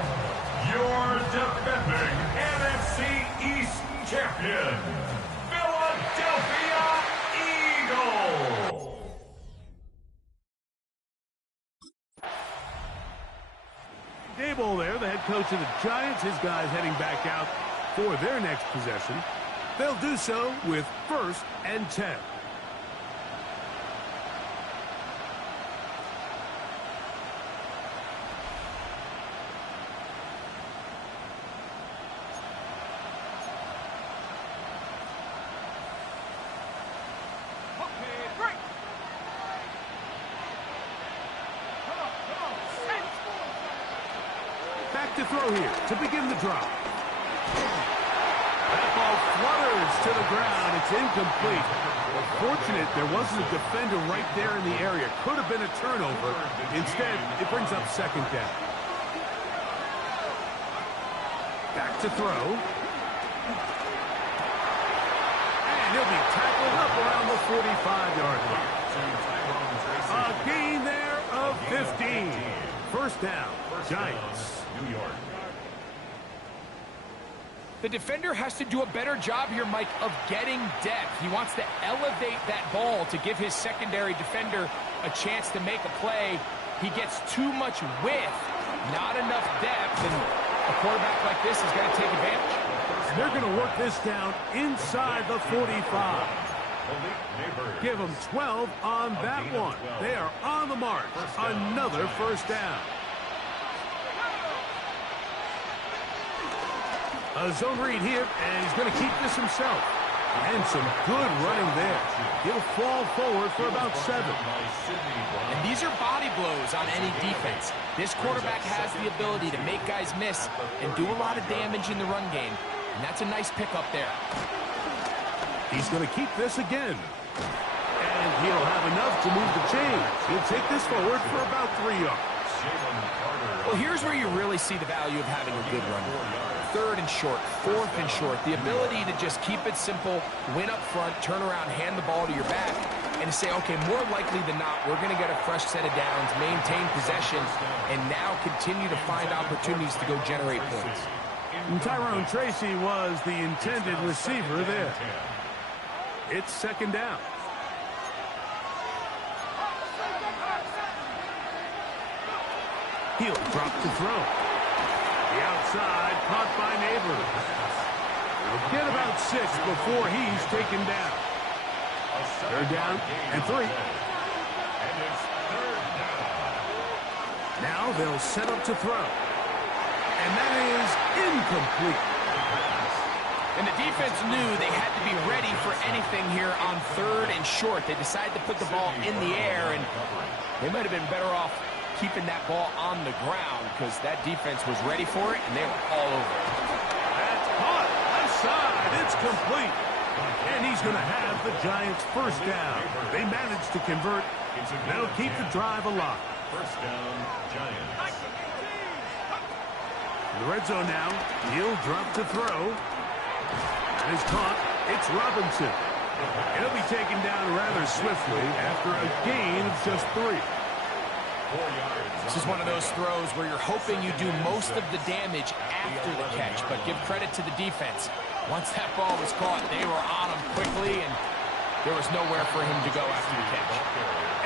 your defending NFC East champion, Philadelphia Eagles. Dable there, the head coach of the Giants. His guys heading back out for their next possession. They'll do so with 1st and 10. Back to throw here to begin the drive. That ball flutters to the ground. It's incomplete. Fortunate there wasn't a defender right there in the area. Could have been a turnover. Instead, it brings up 2nd down. Back to throw. And he'll be tackled up around the 45-yard line. A gain there of 15. 1st down, Giants. New York. The defender has to do a better job here, Mike, of getting depth. He wants to elevate that ball to give his secondary defender a chance to make a play. He gets too much width, not enough depth, and a quarterback like this is going to take advantage. And they're going to work this down inside the 45. Give them 12 on that one. They are on the mark. Another 1st down. A zone read here, and he's going to keep this himself. And some good running there. He'll fall forward for about 7. And these are body blows on any defense. This quarterback has the ability to make guys miss and do a lot of damage in the run game. And that's a nice pickup there. He's going to keep this again. And he'll have enough to move the chains. He'll take this forward for about 3 yards. Well, here's where you really see the value of having a good run. 3rd and short, 4th and short. The ability to just keep it simple, win up front, turn around, hand the ball to your back, and to say, okay, more likely than not, we're going to get a fresh set of downs, maintain possession, and now continue to find opportunities to go generate points. And Tyrone Tracy was the intended receiver there. It's 2nd down. He'll drop to throw. The outside caught by Neighbors. He'll get about 6 before he's taken down. 3rd down and 3. Now they'll set up to throw. And that is incomplete. And the defense knew they had to be ready for anything here on 3rd and short. They decided to put the ball in the air, and they might have been better off keeping that ball on the ground because that defense was ready for it, and they were all over it. That's caught. Left side. It's complete. And he's going to have the Giants' 1st down. They managed to convert. They'll keep the drive alive. 1st down, Giants. In the red zone now. He'll drop to throw. And is caught. It's Robinson. He'll be taken down rather swiftly after a gain of just 3. This is one of those throws where you're hoping you do most of the damage after the catch, but give credit to the defense. Once that ball was caught, they were on him quickly, and there was nowhere for him to go after the catch.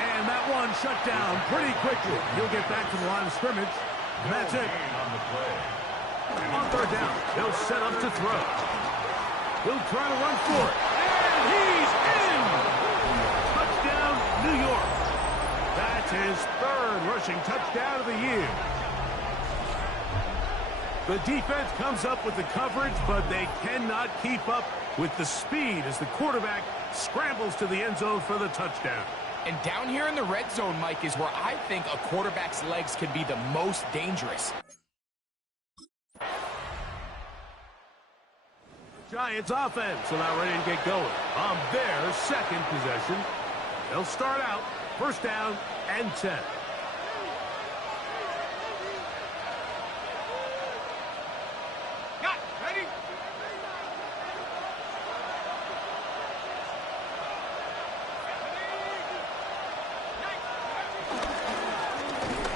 And that one shut down pretty quickly. He'll get back to the line of scrimmage, and that's it. On 3rd down, they'll set up to throw. He'll try to run for it, and he's in! Touchdown, New York. That's his 3rd rushing touchdown of the year. The defense comes up with the coverage, but they cannot keep up with the speed as the quarterback scrambles to the end zone for the touchdown. And down here in the red zone, Mike, is where I think a quarterback's legs can be the most dangerous. Giants offense about ready to get going on their 2nd possession. They'll start out 1st down and 10. Ready?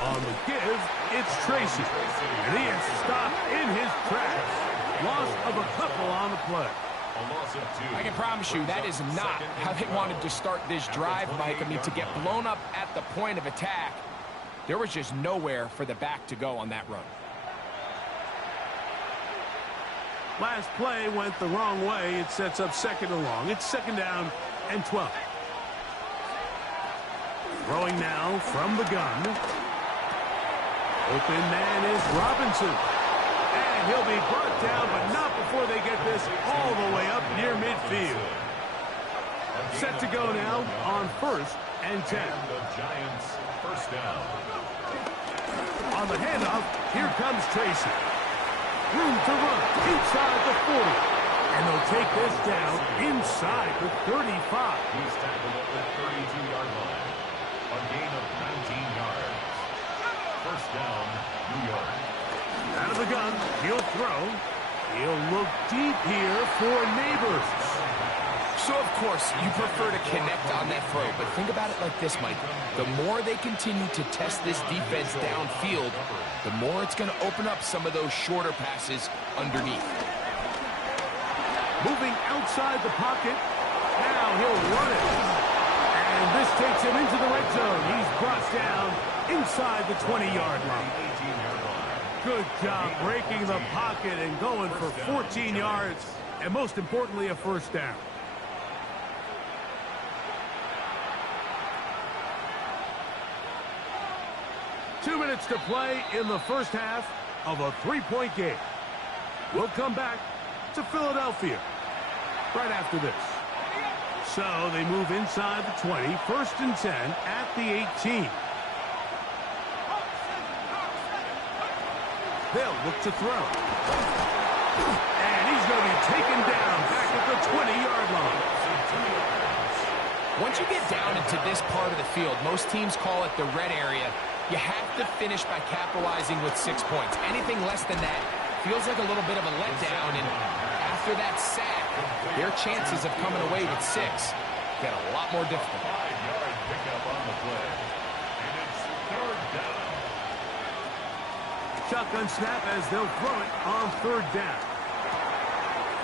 On the give, give, it's Tracy. And he is stopped in his tracks. Loss of a couple on the play. I can promise you that is not how they wanted to start this drive, Mike. I mean, to get blown up at the point of attack, there was just nowhere for the back to go on that run. Last play went the wrong way. It sets up second and long. It's second down and 12. Throwing now from the gun. Open man is Robinson. And he'll be brought down, but not before they get this all the way up near midfield. Set to go now on first and 10. The Giants first down. On the handoff, here comes Tracy. Room to run inside the 40. And they'll take this down inside the 35. He's tackled at the 32-yard line. A gain of 19 yards. First down, New York. Out of the gun, he'll throw. He'll look deep here for Neighbors. So, of course, you prefer to connect on that throw, but think about it like this, Mike. The more they continue to test this defense downfield, the more it's going to open up some of those shorter passes underneath. Moving outside the pocket. Now he'll run it. And this takes him into the red zone. He's brought down inside the 20-yard line. Good job breaking the pocket and going for 14 yards. And most importantly, a first down. Two minutes to play in the first half of a three-point game. We'll come back to Philadelphia right after this. So they move inside the 20, first and 10 at the 18. They'll look to throw. And he's going to be taken down back at the 20-yard line. Once you get down into this part of the field, most teams call it the red area. You have to finish by capitalizing with 6 points. Anything less than that feels like a little bit of a letdown, and after that sack, their chances of coming away with 6 get a lot more difficult. 5-yard pickup on the play. And it's third down. Shotgun snap as they'll throw it on third down.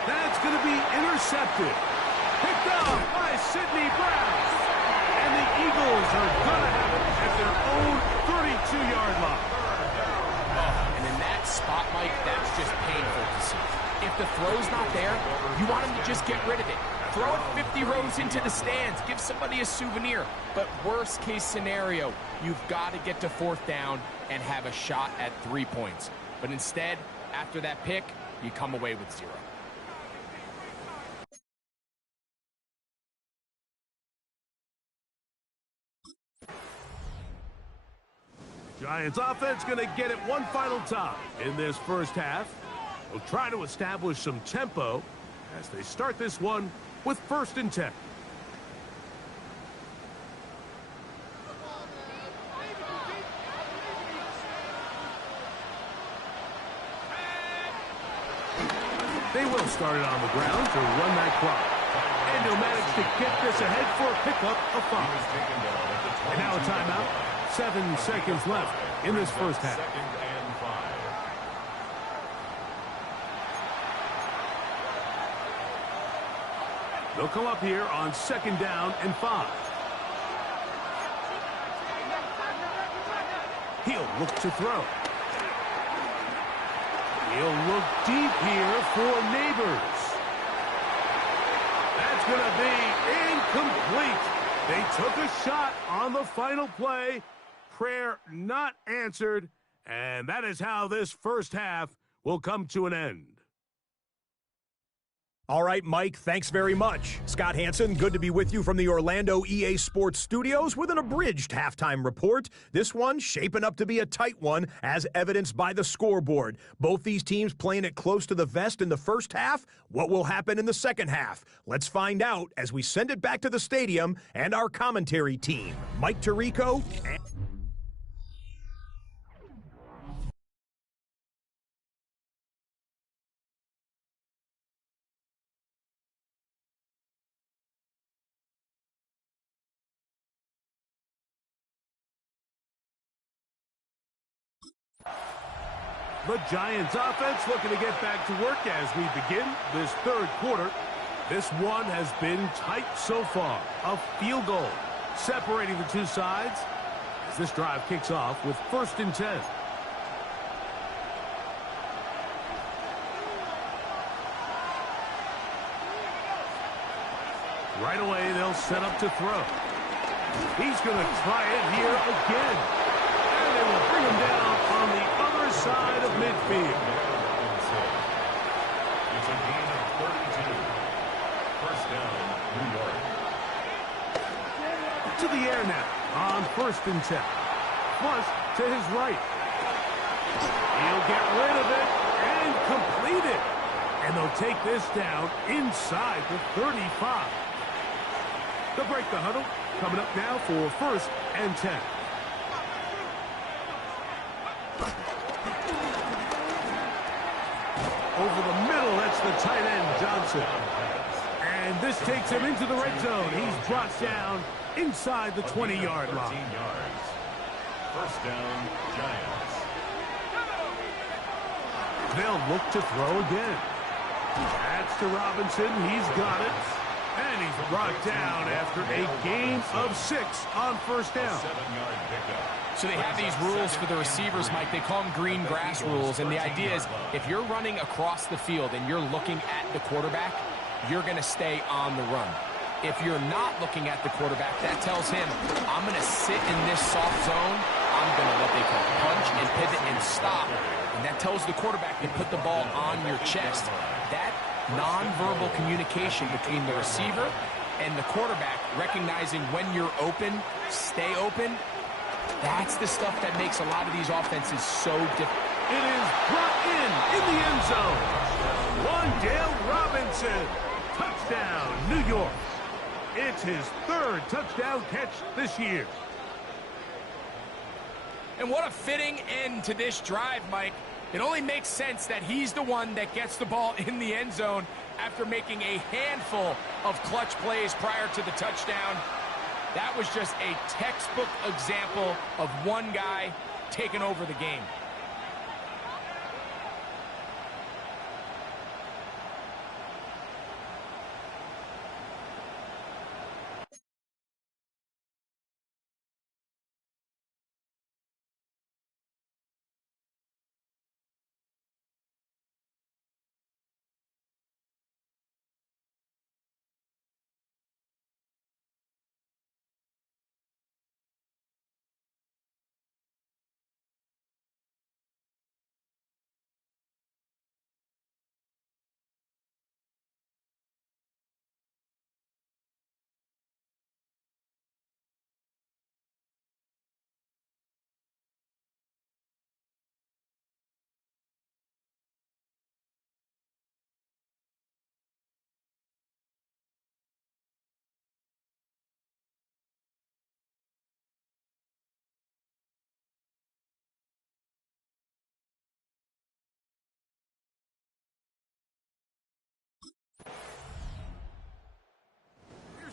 That's going to be intercepted. Picked off by Sidney Brown. And the Eagles are going to have it at their own 32-yard line. And in that spot, Mike, that's just painful to see. If the throw's not there, you want him to just get rid of it. Throw it 50 rows into the stands. Give somebody a souvenir. But worst case scenario, you've got to get to fourth down and have a shot at 3 points. But instead, after that pick, you come away with 0. Giants offense going to get it one final time in this first half. They'll try to establish some tempo as they start this one with first and 10. They will start it on the ground to run that clock. And he'll manage to get this ahead for a pickup of 5. And now a timeout. 7 seconds left in this first half. Second and 5. They'll come up here on second down and 5. He'll look to throw. He'll look deep here for Neighbors. That's going to be incomplete. They took a shot on the final play. Prayer not answered. And that is how this first half will come to an end. All right, Mike, thanks very much. Scott Hanson, good to be with you from the Orlando EA Sports Studios with an abridged halftime report. This one shaping up to be a tight one, as evidenced by the scoreboard. Both these teams playing it close to the vest in the first half. What will happen in the second half? Let's find out as we send it back to the stadium and our commentary team. Mike Tirico and... The Giants offense looking to get back to work as we begin this third quarter. This one has been tight so far. A field goal separating the two sides as this drive kicks off with 1st and 10. Right away, they'll set up to throw. He's going to try it here again. And they will bring him down on the other side of midfield. It's a gain of 32. First down, New York. To the air now on 1st and 10. Plus to his right. He'll get rid of it and complete it. And they'll take this down inside the 35. They'll break the huddle. Coming up now for 1st and 10. Over the middle, that's the tight end, Johnson. And this takes him into the red zone. He's brought down inside the 20-yard line. 15 yards. First down, Giants. They'll look to throw again. That's to Robinson. He's got it. And he's brought down after a gain of 6 on 1st down. 7-yard pickup. So they have these rules for the receivers, Mike. They call them green grass rules. And the idea is if you're running across the field and you're looking at the quarterback, you're going to stay on the run. If you're not looking at the quarterback, that tells him, I'm going to sit in this soft zone. I'm going to what they call punch and pivot and stop. And that tells the quarterback to put the ball on your chest. That nonverbal communication between the receiver and the quarterback, recognizing when you're open, stay open, that's the stuff that makes a lot of these offenses so different. It is brought in the end zone. Wan'Dale Robinson. Touchdown, New York. It's his 3rd touchdown catch this year. And what a fitting end to this drive, Mike. It only makes sense that he's the one that gets the ball in the end zone after making a handful of clutch plays prior to the touchdown. That was just a textbook example of one guy taking over the game.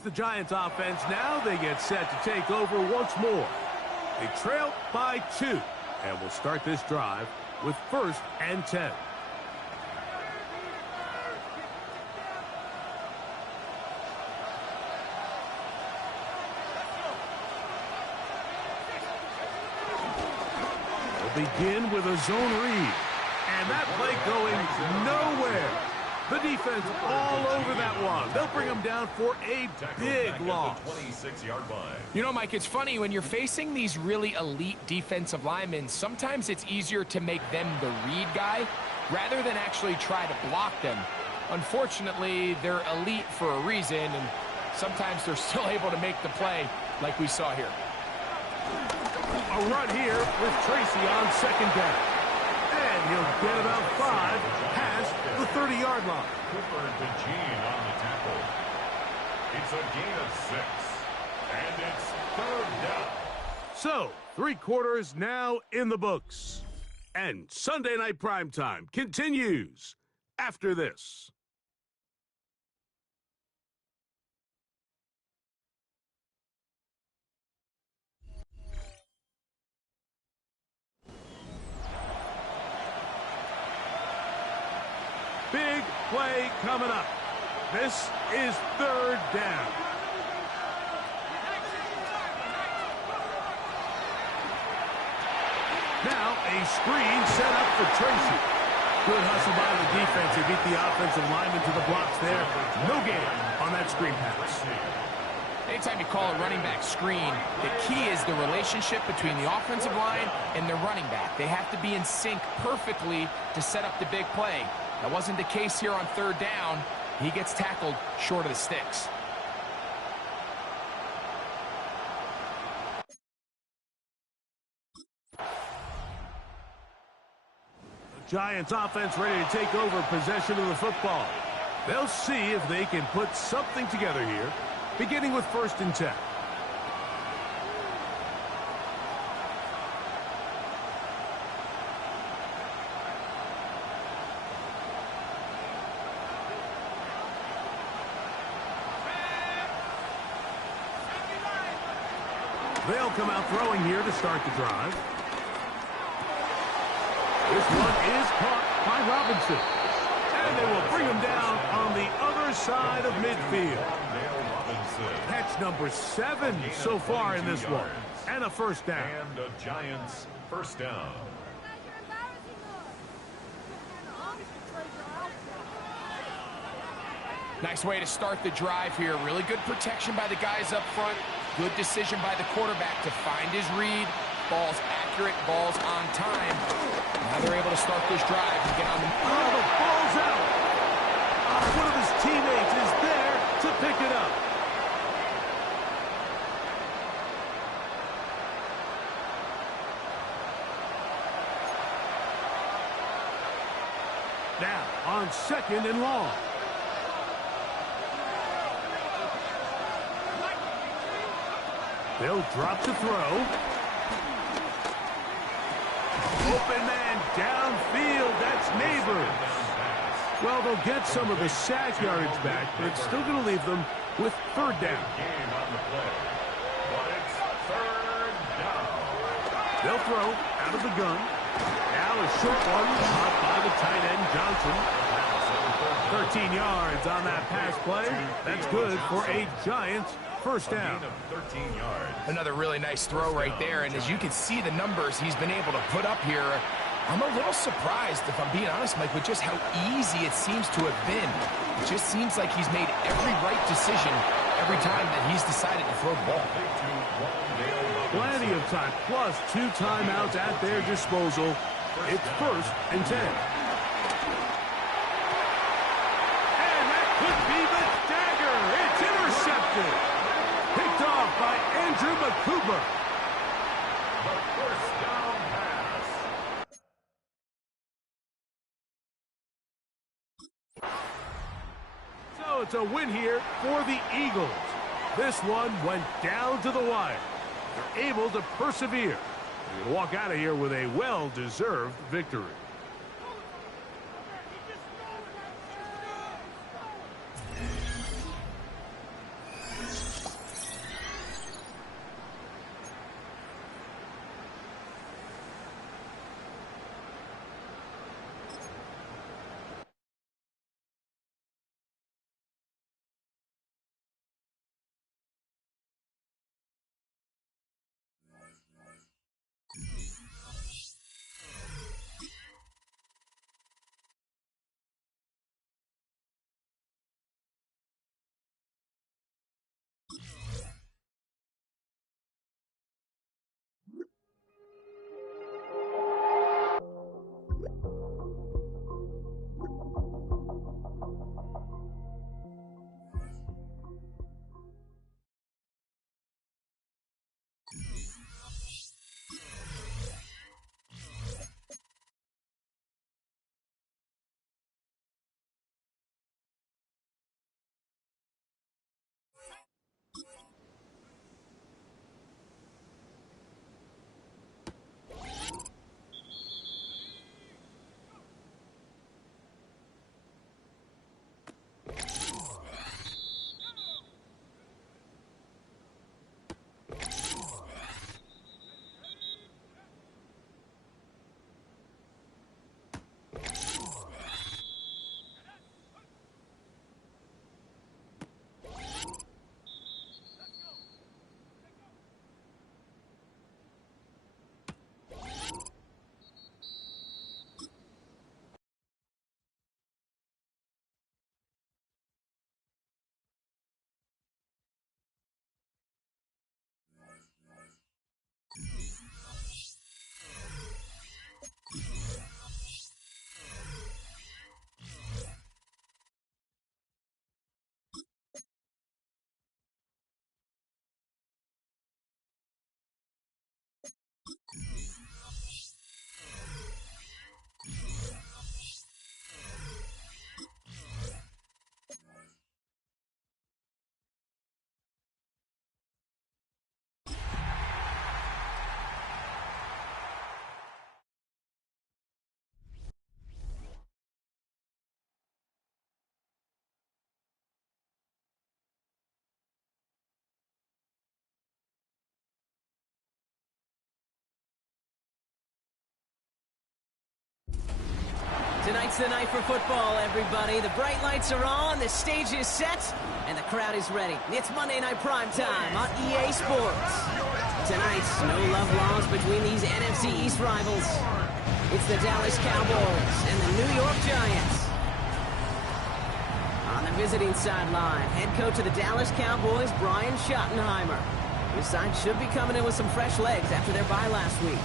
The Giants offense now, they get set to take over once more. They trail by 2, and will start this drive with 1st and 10. They'll begin with a zone read, and that play going nowhere. The defense all over that one. They'll bring them down for a big loss. 26-yard line. You know, Mike, it's funny, when you're facing these really elite defensive linemen, sometimes it's easier to make them the read guy rather than actually try to block them. Unfortunately, they're elite for a reason, and sometimes they're still able to make the play like we saw here. A run here with Tracy on 2nd down. And he'll get about 5 past the 30-yard line. Cooper to Gene on the tackle. It's a gain of 6. And it's 3rd down. So, 3 quarters now in the books. And Sunday Night Primetime continues after this. big play coming up. This is third down. Now a screen set up for Tracy. Good hustle by the defense. He beat the offensive lineman to the blocks there. No gain on that screen pass. Anytime you call a running back screen, the key is the relationship between the offensive line and the running back. They have to be in sync perfectly to set up the big play. That wasn't the case here on third down. He gets tackled short of the sticks. Giants offense ready to take over possession of the football. They'll see if they can put something together here, beginning with 1st and 10. They'll come out throwing here to start the drive. This one is caught by Robinson. And they will bring him down on the other side of midfield. Catch number 7 so far in this one. And a first down. And the Giants first down. Nice way to start the drive here. Really good protection by the guys up front. Good decision by the quarterback to find his read. Ball's accurate, ball's on time. Now they're able to start this drive and get on the... Oh, the ball's out. One of his teammates is there to pick it up. Now, on 2nd and long. They'll drop to throw. Open man downfield. That's Neighbors. Well, they'll get some of the sack yardage back, but it's still going to leave them with 3rd down. They'll throw out of the gun. Now a short one caught by the tight end, Johnson. 13 yards on that pass play. That's good for a Giants first down. 13 yards. Another really nice throw right there, and as you can see the numbers he's been able to put up here, I'm a little surprised, if I'm being honest, Mike, with just how easy it seems to have been. It just seems like he's made every right decision every time that he's decided to throw the ball. Plenty of time, plus 2 timeouts at their disposal. It's 1st and 10. And that could be the dagger. It's intercepted. Picked off by Andrew McCouber. The first down pass. So it's a win here for the Eagles. This one went down to the wire. They're able to persevere. They're going to walk out of here with a well-deserved victory. Tonight's the night for football, everybody. The bright lights are on, the stage is set, and the crowd is ready. It's Monday Night Primetime on EA Sports. Tonight, no love lost between these NFC East rivals. It's the Dallas Cowboys and the New York Giants. On the visiting sideline, head coach of the Dallas Cowboys, Brian Schottenheimer. His side should be coming in with some fresh legs after their bye last week.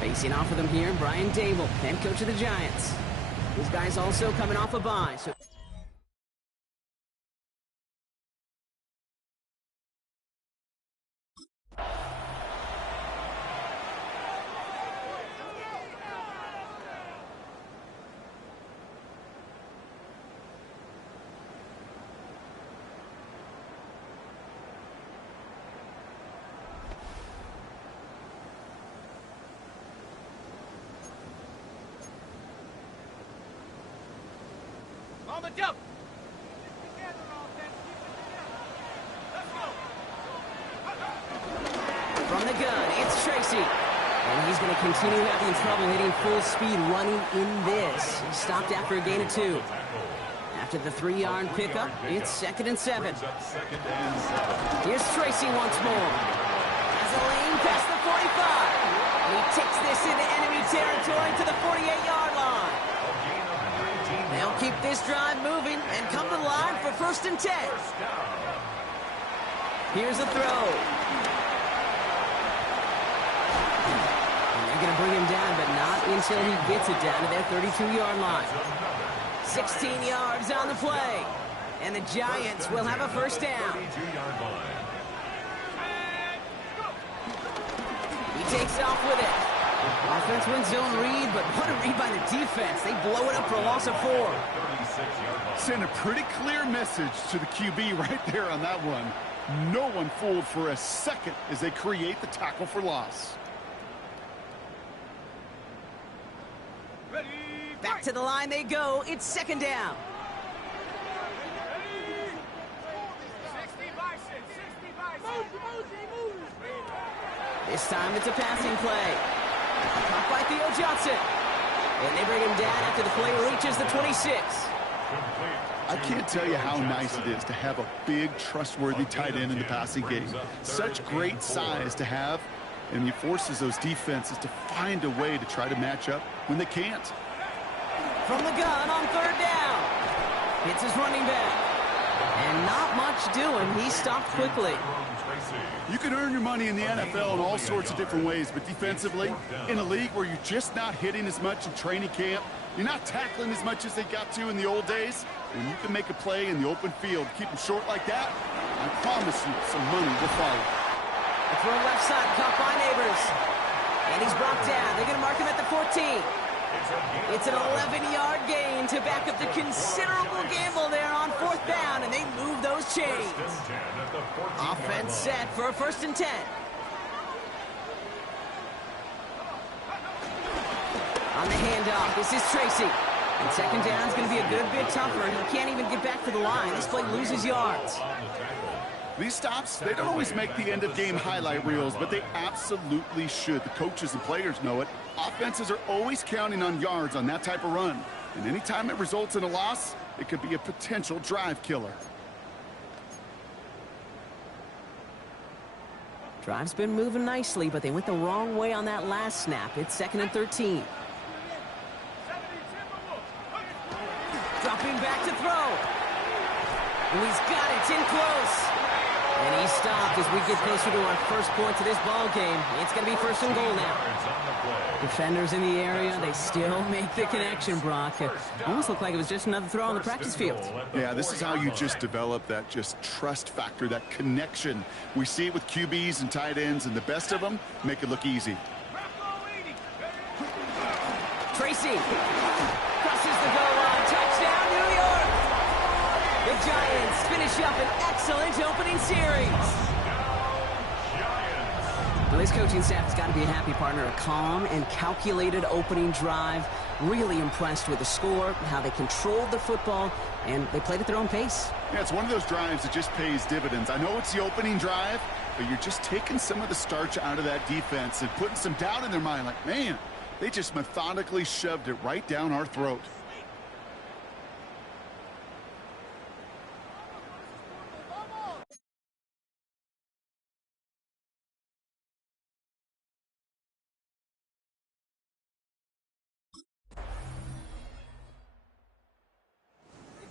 Facing off with them here, Brian Dable, head coach of the Giants. These guys also coming off a bye. So on the jump. from the gun, it's Tracy. And he's going to continue having trouble hitting full speed running in this. He stopped after a gain of 2. After the 3-yard pickup, it's 2nd and 7. Here's Tracy once more. Has a lane past the 45. And he takes this into enemy territory to the 48-yard line. They'll keep this drive moving and come to the line for 1st and 10. Here's a throw. And they're going to bring him down, but not until he gets it down to their 32-yard line. 16 yards on the play. And the Giants will have a 1st down. He takes off with it. Offense wins zone read, but what a read by the defense. They blow it up for a loss of 4. Send a pretty clear message to the QB right there on that one. No one fooled for a second as they create the tackle for loss. Back to the line they go. It's 2nd down. 60 bison, 60 bison. This time it's a passing play. Caught by Theo Johnson. And they bring him down after the play reaches the 26. I can't tell you how nice it is to have a big, trustworthy tight end in the passing game. Such great size to have, and he forces those defenses to find a way to try to match up when they can't. From the gun on 3rd down. Hits his running back. And not much doing. He stopped quickly. You can earn your money in the NFL in all sorts of different ways, but defensively, in a league where you're just not hitting as much in training camp, you're not tackling as much as they got to in the old days, when you can make a play in the open field, keep them short like that, I promise you some money will follow. The throw left side, caught by Neighbors. And he's brought down. They're going to mark him at the 14. It's an 11-yard gain to back up the considerable gamble there on 4th down, and they move those chains. Offense set for a 1st and 10. On the handoff, this is Tracy. And 2nd down is going to be a good bit tougher. He can't even get back to the line. This play loses yards. These stops, they don't always make the end-of-game highlight reels, but they absolutely should. The coaches and players know it. Offenses are always counting on yards on that type of run. And anytime it results in a loss, it could be a potential drive killer. Drive's been moving nicely, but they went the wrong way on that last snap. It's 2nd and 13. Dropping back to throw. And he's got it. It's in close. And he stopped as we get closer to our first point to this ball game. It's going to be 1st and goal now. Defenders in the area, they still make the connection, Brock. Almost looked like it was just another throw on the practice field. Yeah, this is how you just develop that just trust factor, that connection. We see it with QBs and tight ends, and the best of them make it look easy. Tracy crosses the goal line. Touchdown, New York! The Giants finish up an excellent opening series. Well, this coaching staff has got to be a happy partner. A calm and calculated opening drive. Really impressed with the score, how they controlled the football, and they played at their own pace. Yeah, it's one of those drives that just pays dividends. I know it's the opening drive, but you're just taking some of the starch out of that defense and putting some doubt in their mind. Like, man, They just methodically shoved it right down our throat.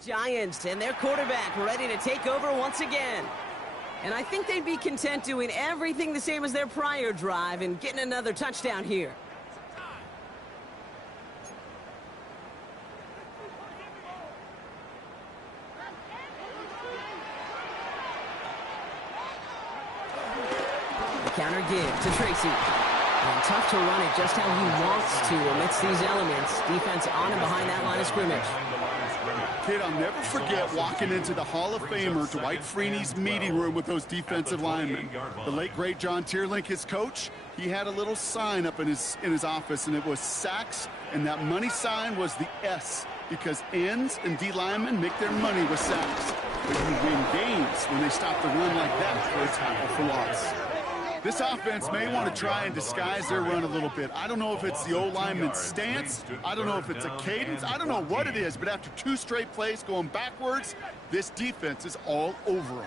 Giants and their quarterback ready to take over once again. And I think they'd be content doing everything the same as their prior drive and getting another touchdown here. The counter give to Tracy. And tough to run it just how he wants to amidst these elements. Defense on and behind that line of scrimmage. Kid, I'll never forget walking into the Hall of Famer Dwight Freeney's meeting room with those defensive linemen. The late, great John Tierlink, his coach, he had a little sign up in his office, and it was sacks, and that money sign was the S, because ends and D linemen make their money with sacks. But you win games when they stop the run like that for a tackle for loss. This offense may want to try and disguise their run a little bit. I don't know if it's the O-lineman's stance. I don't know if it's a cadence. I don't know what it is, but after 2 straight plays going backwards, this defense is all over them.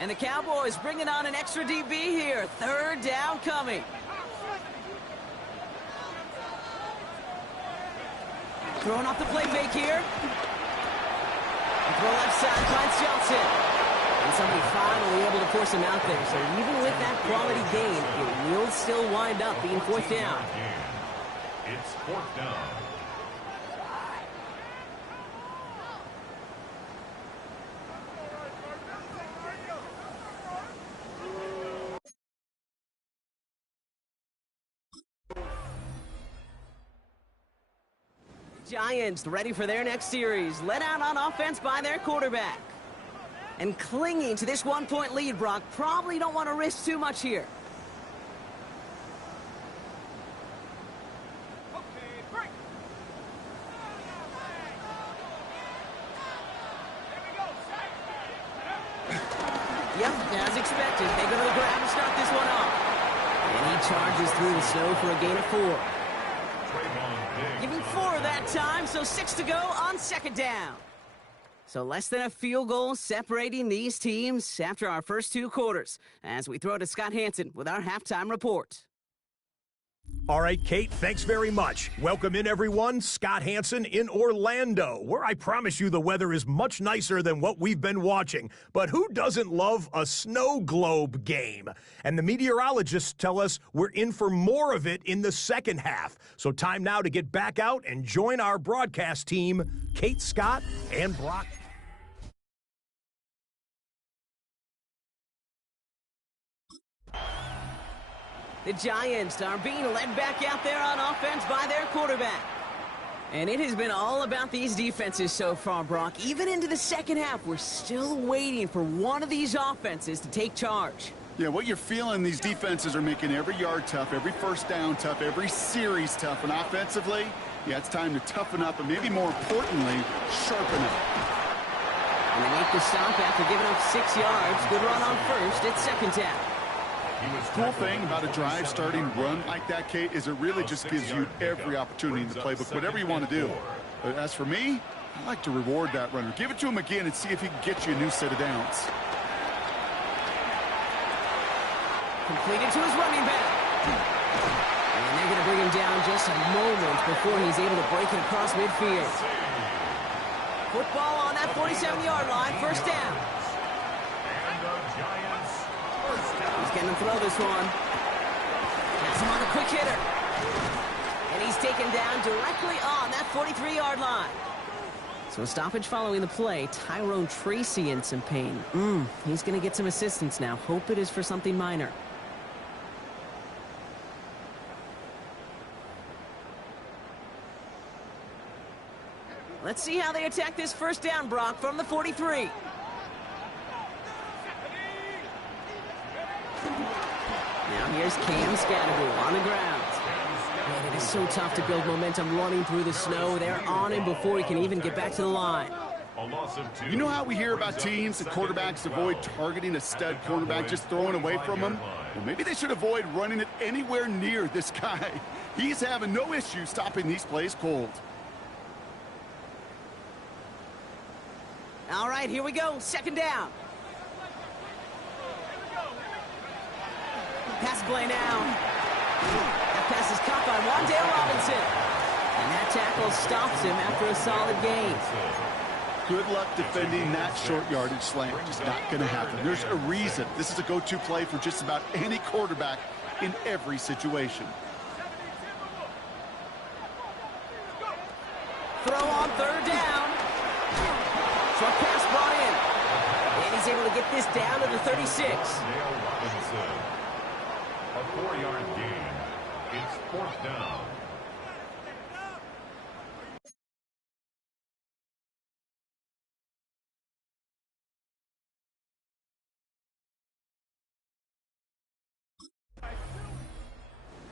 And the Cowboys bringing on an extra DB here. 3rd down coming. Throwing off the play fake here. And throw left side finds Johnson. And somebody finally able to force him out there. So even with that quality gain, it will still wind up being 4th down. It's 4th down. Giants ready for their next series. Let out on offense by their quarterback. And clinging to this 1-point lead, Brock, probably don't want to risk too much here. Yep, as expected, they go to the ground to start this one off. And he charges through the snow for a gain of 4. Giving 4 that time, so 6 to go on 2nd down. So less than a field goal separating these teams after our first 2 quarters, as we throw to Scott Hansen with our halftime report. All right, Kate, thanks very much. Welcome in, everyone. Scott Hansen in Orlando, where I promise you the weather is much nicer than what we've been watching. But who doesn't love a snow globe game? And the meteorologists tell us we're in for more of it in the second half. So time now to get back out and join our broadcast team, Kate, Scott, and Brock. The Giants are being led back out there on offense by their quarterback. And it has been all about these defenses so far, Brock. Even into the second half, we're still waiting for one of these offenses to take charge. Yeah, what you're feeling, these defenses are making every yard tough, every first down tough, every series tough. And offensively, yeah, it's time to toughen up and maybe more importantly, sharpen up. And they make the stop after giving up 6 yards. Good run on first. It's 2nd down. The cool thing about a drive starting run like that, Kate, is it really just gives you every opportunity in the playbook, whatever you want to do. But as for me, I like to reward that runner. Give it to him again and see if he can get you a new set of downs. Completed to his running back. And they're going to bring him down just a moment before he's able to break it across midfield. Football on that 47-yard line, 1st down. He's getting to throw this one. Gets him on a quick hitter. And he's taken down directly on that 43-yard line. So a stoppage following the play. Tyrone Tracy in some pain. He's going to get some assistance now. Hope it is for something minor. Let's see how they attack this 1st down, Brock, from the 43. Now here's Cam Scatterby on the ground. Man, it is so tough to build momentum running through the snow. They're on him before he can even get back to the line. You know how we hear about teams and quarterbacks avoid targeting a stud cornerback, just throwing away from him? Well, maybe they should avoid running it anywhere near this guy. He's having no issue stopping these plays cold. All right, here we go. Second down. Pass play now. That pass is caught by Wan'Dale Robinson. And that tackle stops him after a solid gain. Good luck defending that short yardage slant. Just not going to happen. There's a reason this is a go-to play for just about any quarterback in every situation. Throw on third down. Short pass brought in. And he's able to get this down to the 36. A 4-yard gain. It's fourth down.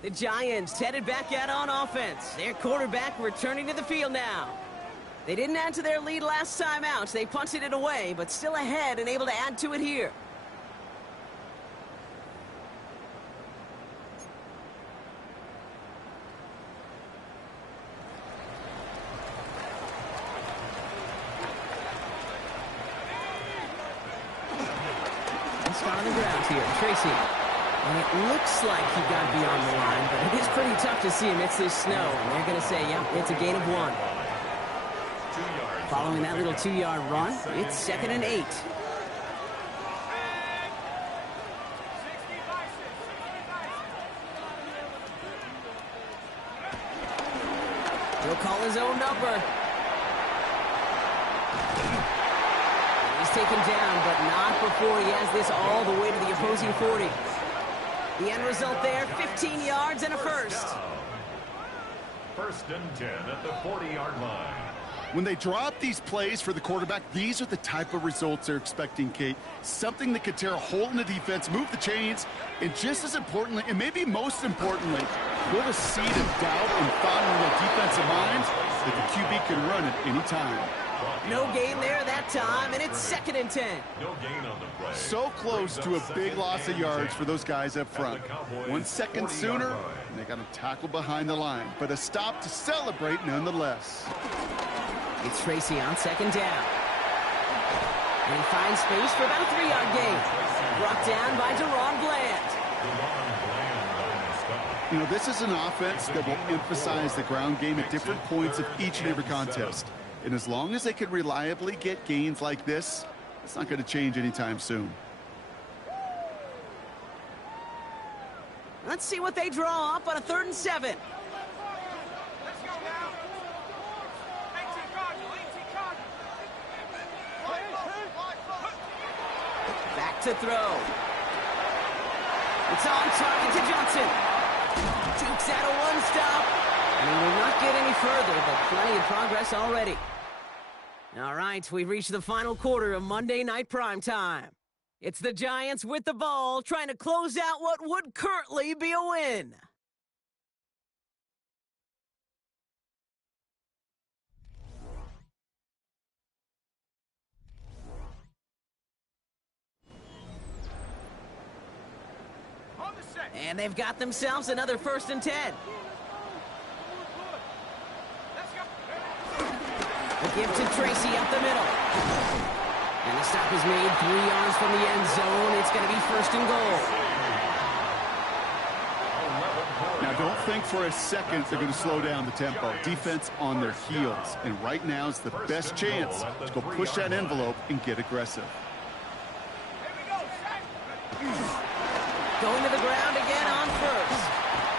The Giants headed back out on offense. Their quarterback returning to the field now. They didn't add to their lead last time out. They punted it away, but still ahead and able to add to it here. Start on the ground here. Tracy. And it looks like he got beyond the line, but it is pretty tough to see amidst this snow. And they're going to say, yeah, it's a gain of 1. Following that little 2-yard run, it's 2nd and 8. He'll call his own number. He's taken down, but not before he has this all the way to the opposing 40. The end result there, 15 yards and a first. First and 10 at the 40-yard line. When they draw up these plays for the quarterback, these are the type of results they're expecting, Kate. Something that could tear a hole in the defense, move the chains, and just as importantly, and maybe most importantly, put a seed of doubt and thought in the defensive minds that the QB can run at any time. No gain there that time, and it's 2nd and 10. No gain on the play. So close to a big loss of yards for those guys up front. 1 second sooner, and they got a tackle behind the line, but a stop to celebrate nonetheless. It's Tracy on 2nd down. And he finds space for about a 3-yard gain. Brought down by Deron Bland. You know, this is an offense that will emphasize the ground game at different points of each and every contest. And as long as they can reliably get gains like this, it's not going to change anytime soon. Let's see what they draw up on a 3rd and 7. Let's go now. 18 Cardinal. Back to throw. It's on target to Johnson. Jukes out a 1-stop. And he will not get any further, but plenty of progress already. All right, we've reached the final quarter of Monday Night Primetime. It's the Giants with the ball, trying to close out what would currently be a win. On the set. And they've got themselves another 1st and 10. Let's go. A give to Tracy up the middle. And the stop is made 3 yards from the end zone. It's going to be 1st and goal. Now, don't think for a second they're going to slow down the tempo. Defense on their heels. And right now is the best chance to go push that envelope and get aggressive. Here we go. Set. Going to the ground again on 1st.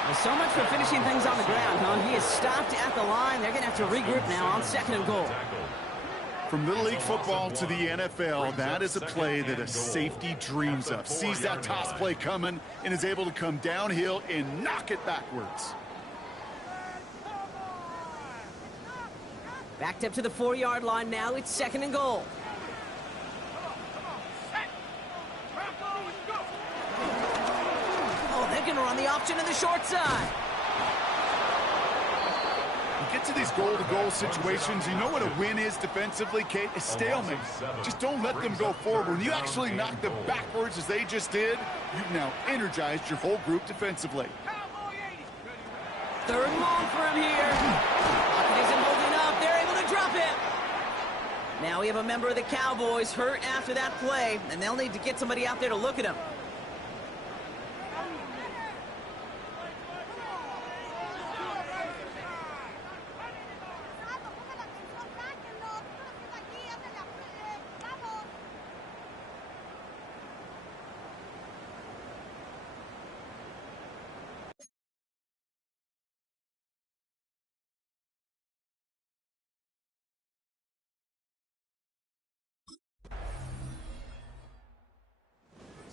Well, so much for finishing things on the ground, huh? He is stopped at the line. They're going to have to regroup now on 2nd and goal. From Little League football to the NFL, that is a play that a safety dreams of. Sees that toss play coming and is able to come downhill and knock it backwards. Backed up to the 4-yard line now. It's 2nd and goal. Oh, they're going to run the option to the short side. You get to these goal-to-goal situations, you know what a win is defensively, Kate? A stalemate. Just don't let them go forward. When you actually knock them backwards as they just did, you've now energized your whole group defensively. Third and long for him here. Pocket isn't holding up. They're able to drop him. Now we have a member of the Cowboys hurt after that play, and they'll need to get somebody out there to look at him.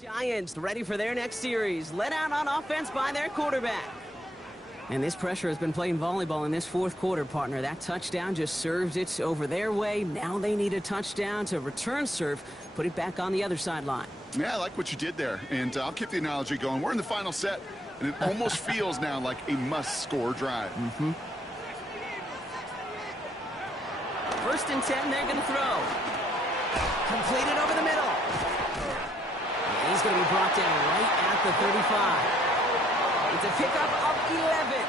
Giants ready for their next series, led out on offense by their quarterback. And this pressure has been playing volleyball in this fourth quarter, partner. That touchdown just served it over their way. Now they need a touchdown to return serve, put it back on the other sideline. Yeah, I like what you did there, and I'll keep the analogy going. We're in the final set, and it almost feels now like a must-score drive. First and 10, they're going to throw. Completed over the middle. He's going to be brought down right at the 35. It's a pickup of 11,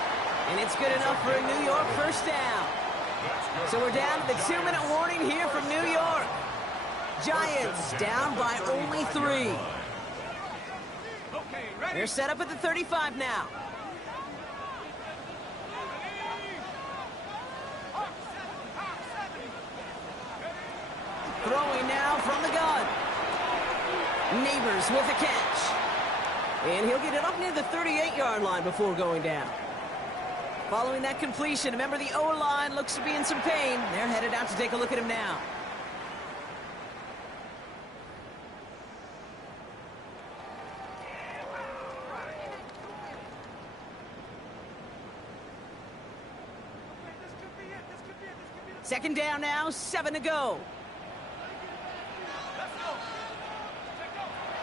and it's good enough for a New York first down. So we're down to the 2-minute warning here from New York. Giants down by only 3. They're set up at the 35 now. Throwing now from the gun. Neighbors with a catch. And he'll get it up near the 38-yard line before going down. Following that completion, remember the O-line looks to be in some pain. They're headed out to take a look at him now. Second down now, 7 to go.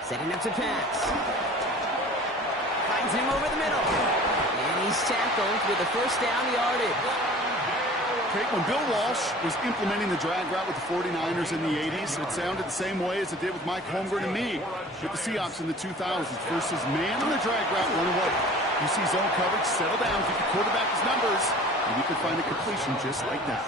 Setting up to pass. Finds him over the middle. And he's tackled with a first down yardage. Okay, when Bill Walsh was implementing the drag route with the 49ers in the 80s, it sounded the same way as it did with Mike Holmgren and me with the Seahawks in the 2000s versus man on the drag route, run away. You see zone coverage, settle down, give the quarterback his numbers, and you can find a completion just like that.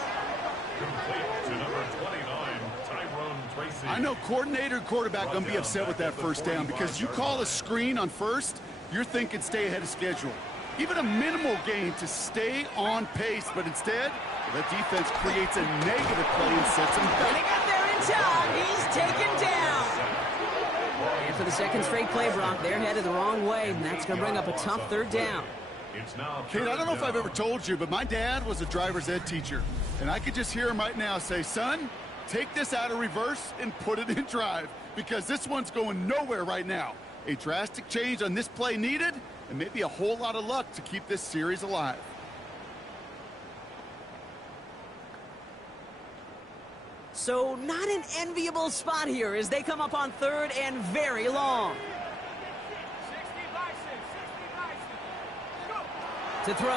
Complete to number 29, Tyrone Tracy. I know coordinator and quarterback going to be upset with that first down because you call a screen on first, you're thinking stay ahead of schedule. Even a minimal gain to stay on pace, but instead, that defense creates a negative play and sets him back. They got there in time. He's taken down. And for the second straight play, Brock, they're headed the wrong way, and that's going to bring up a tough third down. Kate, I don't know if I've ever told you, but my dad was a driver's ed teacher. And I could just hear him right now say, son, take this out of reverse and put it in drive because this one's going nowhere right now. A drastic change on this play needed and maybe a whole lot of luck to keep this series alive. So not an enviable spot here as they come up on third and very long. To throw.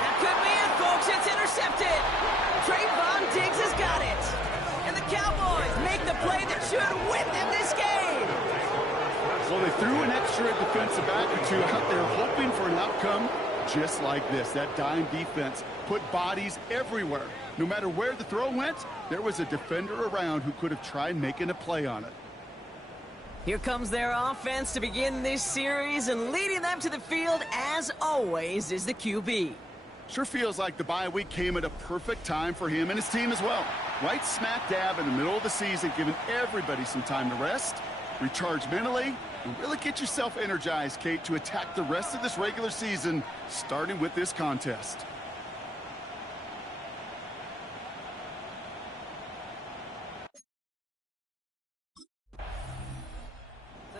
That could be it, folks. It's intercepted. Trayvon Diggs has got it. And the Cowboys make the play that should win them this game. Well, they threw an extra defensive back or two out there hoping for an outcome just like this. That dime defense put bodies everywhere. No matter where the throw went, there was a defender around who could have tried making a play on it. Here comes their offense to begin this series, and leading them to the field, as always, is the QB. Sure feels like the bye week came at a perfect time for him and his team as well. Right smack dab in the middle of the season, giving everybody some time to rest, recharge mentally, and really get yourself energized, Kate, to attack the rest of this regular season, starting with this contest.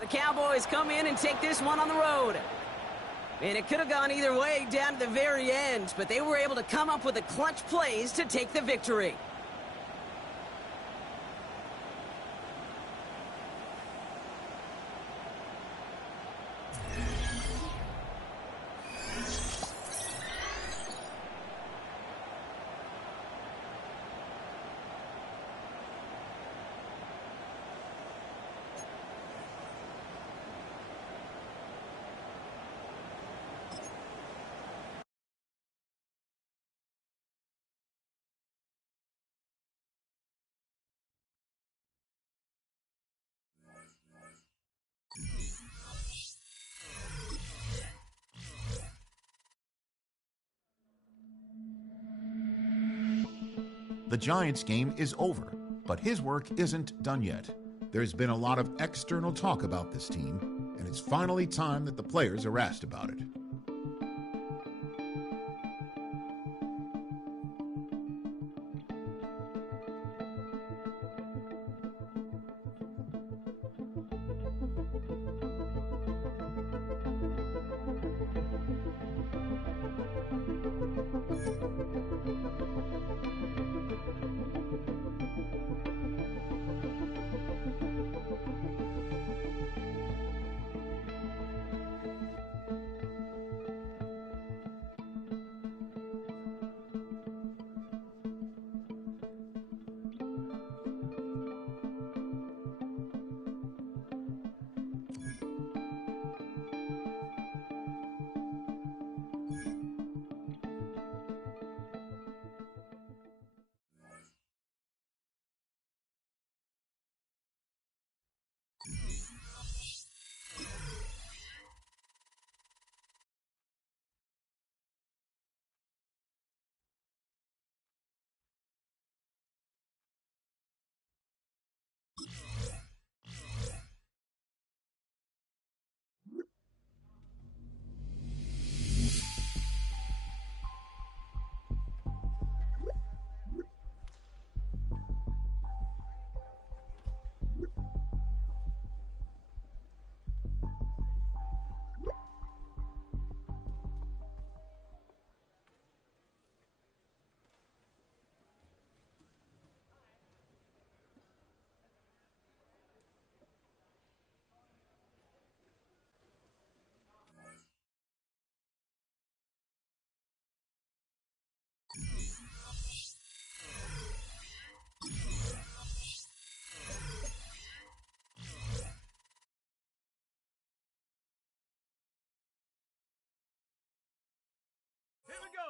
The Cowboys come in and take this one on the road. And it could have gone either way down to the very end, but they were able to come up with the clutch plays to take the victory. The Giants game is over, but his work isn't done yet. There's been a lot of external talk about this team, and it's finally time that the players are asked about it.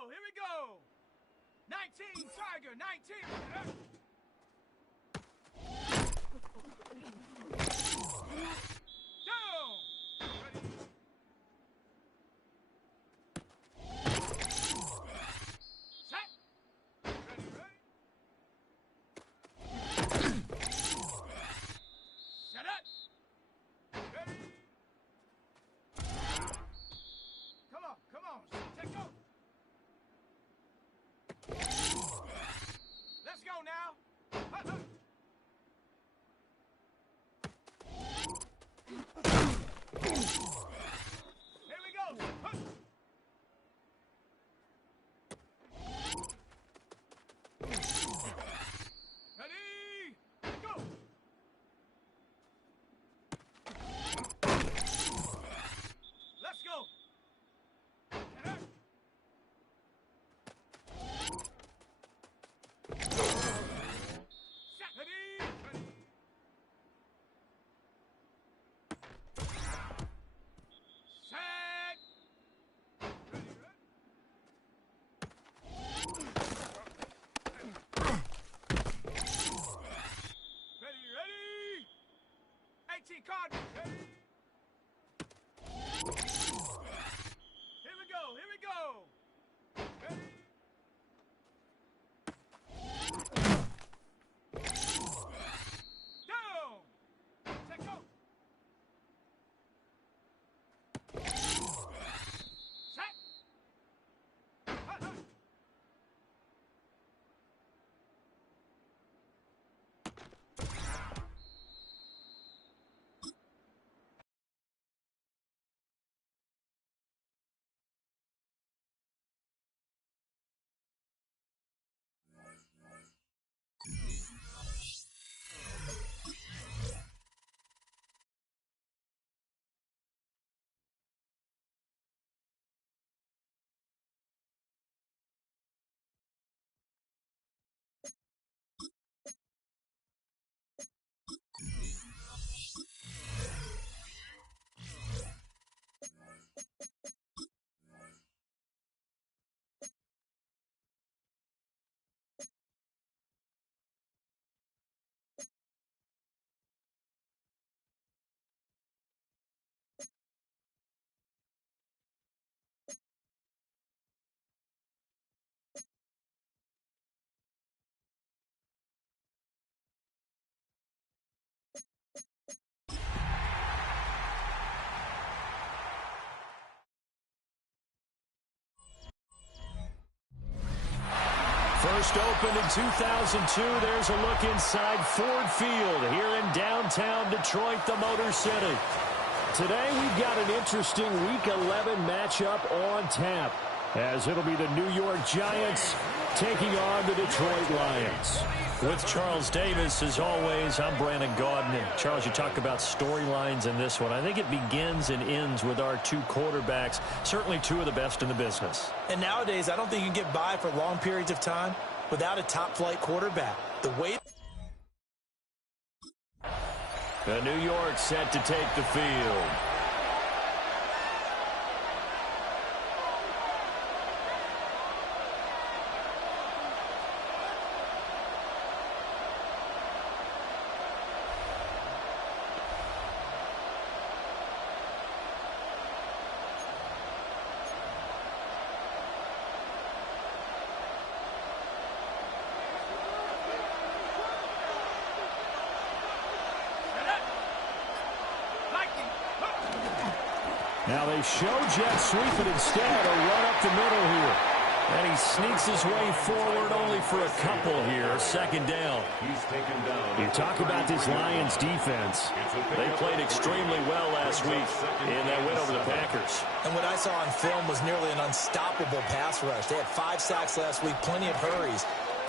Here we go. 19, Tiger, 19. Down. Ready. Set. Ready, ready. Set up. Ready. Come on. Take go. Let's go now. First opened in 2002. There's a look inside Ford Field here in downtown Detroit, the Motor City. Today we've got an interesting Week 11 matchup on tap, as it'll be the New York Giants taking on the Detroit Lions. With Charles Davis, as always, I'm Brandon Gaudin. And Charles, you talk about storylines in this one. I think it begins and ends with our two quarterbacks, certainly two of the best in the business. And nowadays, I don't think you can get by for long periods of time without a top-flight quarterback. The way New York set to take the field. Now they show jet sweep it instead, a run up the middle here. And he sneaks his way forward only for a couple here, second down. You talk about this Lions defense. They played extremely well last week in that win over the Packers. And what I saw on film was nearly an unstoppable pass rush. They had 5 sacks last week, plenty of hurries.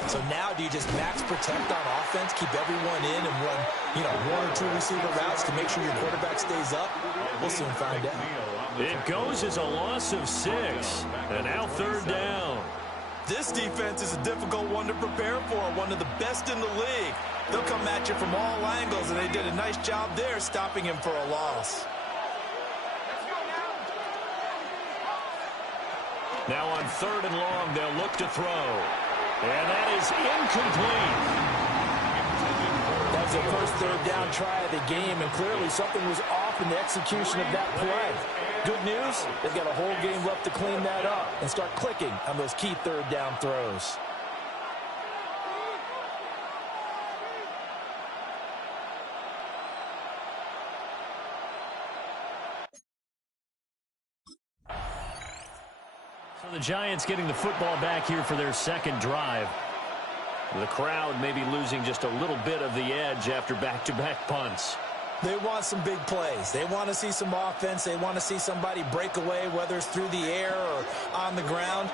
So now do you just max protect on offense, keep everyone in and run, 1 or 2 receiver routes to make sure your quarterback stays up? We'll soon find out. It goes as a loss of 6, and now third down. This defense is a difficult one to prepare for, one of the best in the league. They'll come at you from all angles, and they did a nice job there stopping him for a loss. Now on third and long, they'll look to throw. And that is incomplete. That was their first third down try of the game, and clearly something was off in the execution of that play. Good news, they've got a whole game left to clean that up and start clicking on those key third down throws. So the Giants getting the football back here for their second drive. The crowd maybe losing just a little bit of the edge after back-to-back punts. They want some big plays. They want to see some offense. They want to see somebody break away, whether it's through the air or on the ground.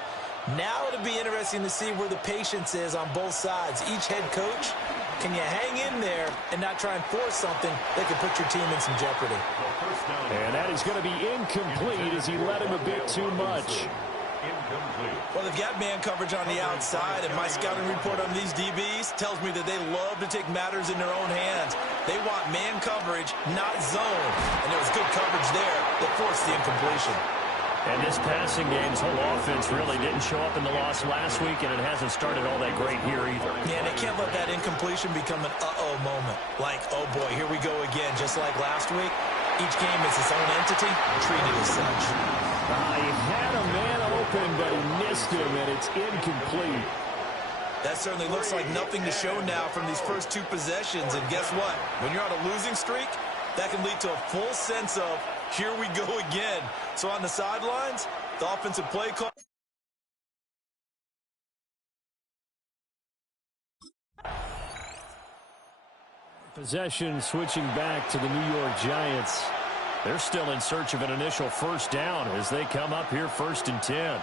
Now it'll be interesting to see where the patience is on both sides. Each head coach, can you hang in there and not try and force something that could put your team in some jeopardy? And that is going to be incomplete as he led him a bit too much. Well, they've got man coverage on the outside, and my scouting report on these DBs tells me that they love to take matters in their own hands. They want man coverage, not zone. And there was good coverage there that forced the incompletion. And this passing game's whole offense really didn't show up in the loss last week, and it hasn't started all that great here either. Yeah, they can't let that incompletion become an uh-oh moment. Like, oh boy, here we go again, just like last week. Each game is its own entity, treated as such. He had a man open, but he missed him, and it's incomplete. That certainly looks like nothing to show now from these first 2 possessions. And guess what? When you're on a losing streak, that can lead to a full sense of, here we go again. So on the sidelines, the offensive play call. Possession switching back to the New York Giants. They're still in search of an initial first down as they come up here 1st and 10.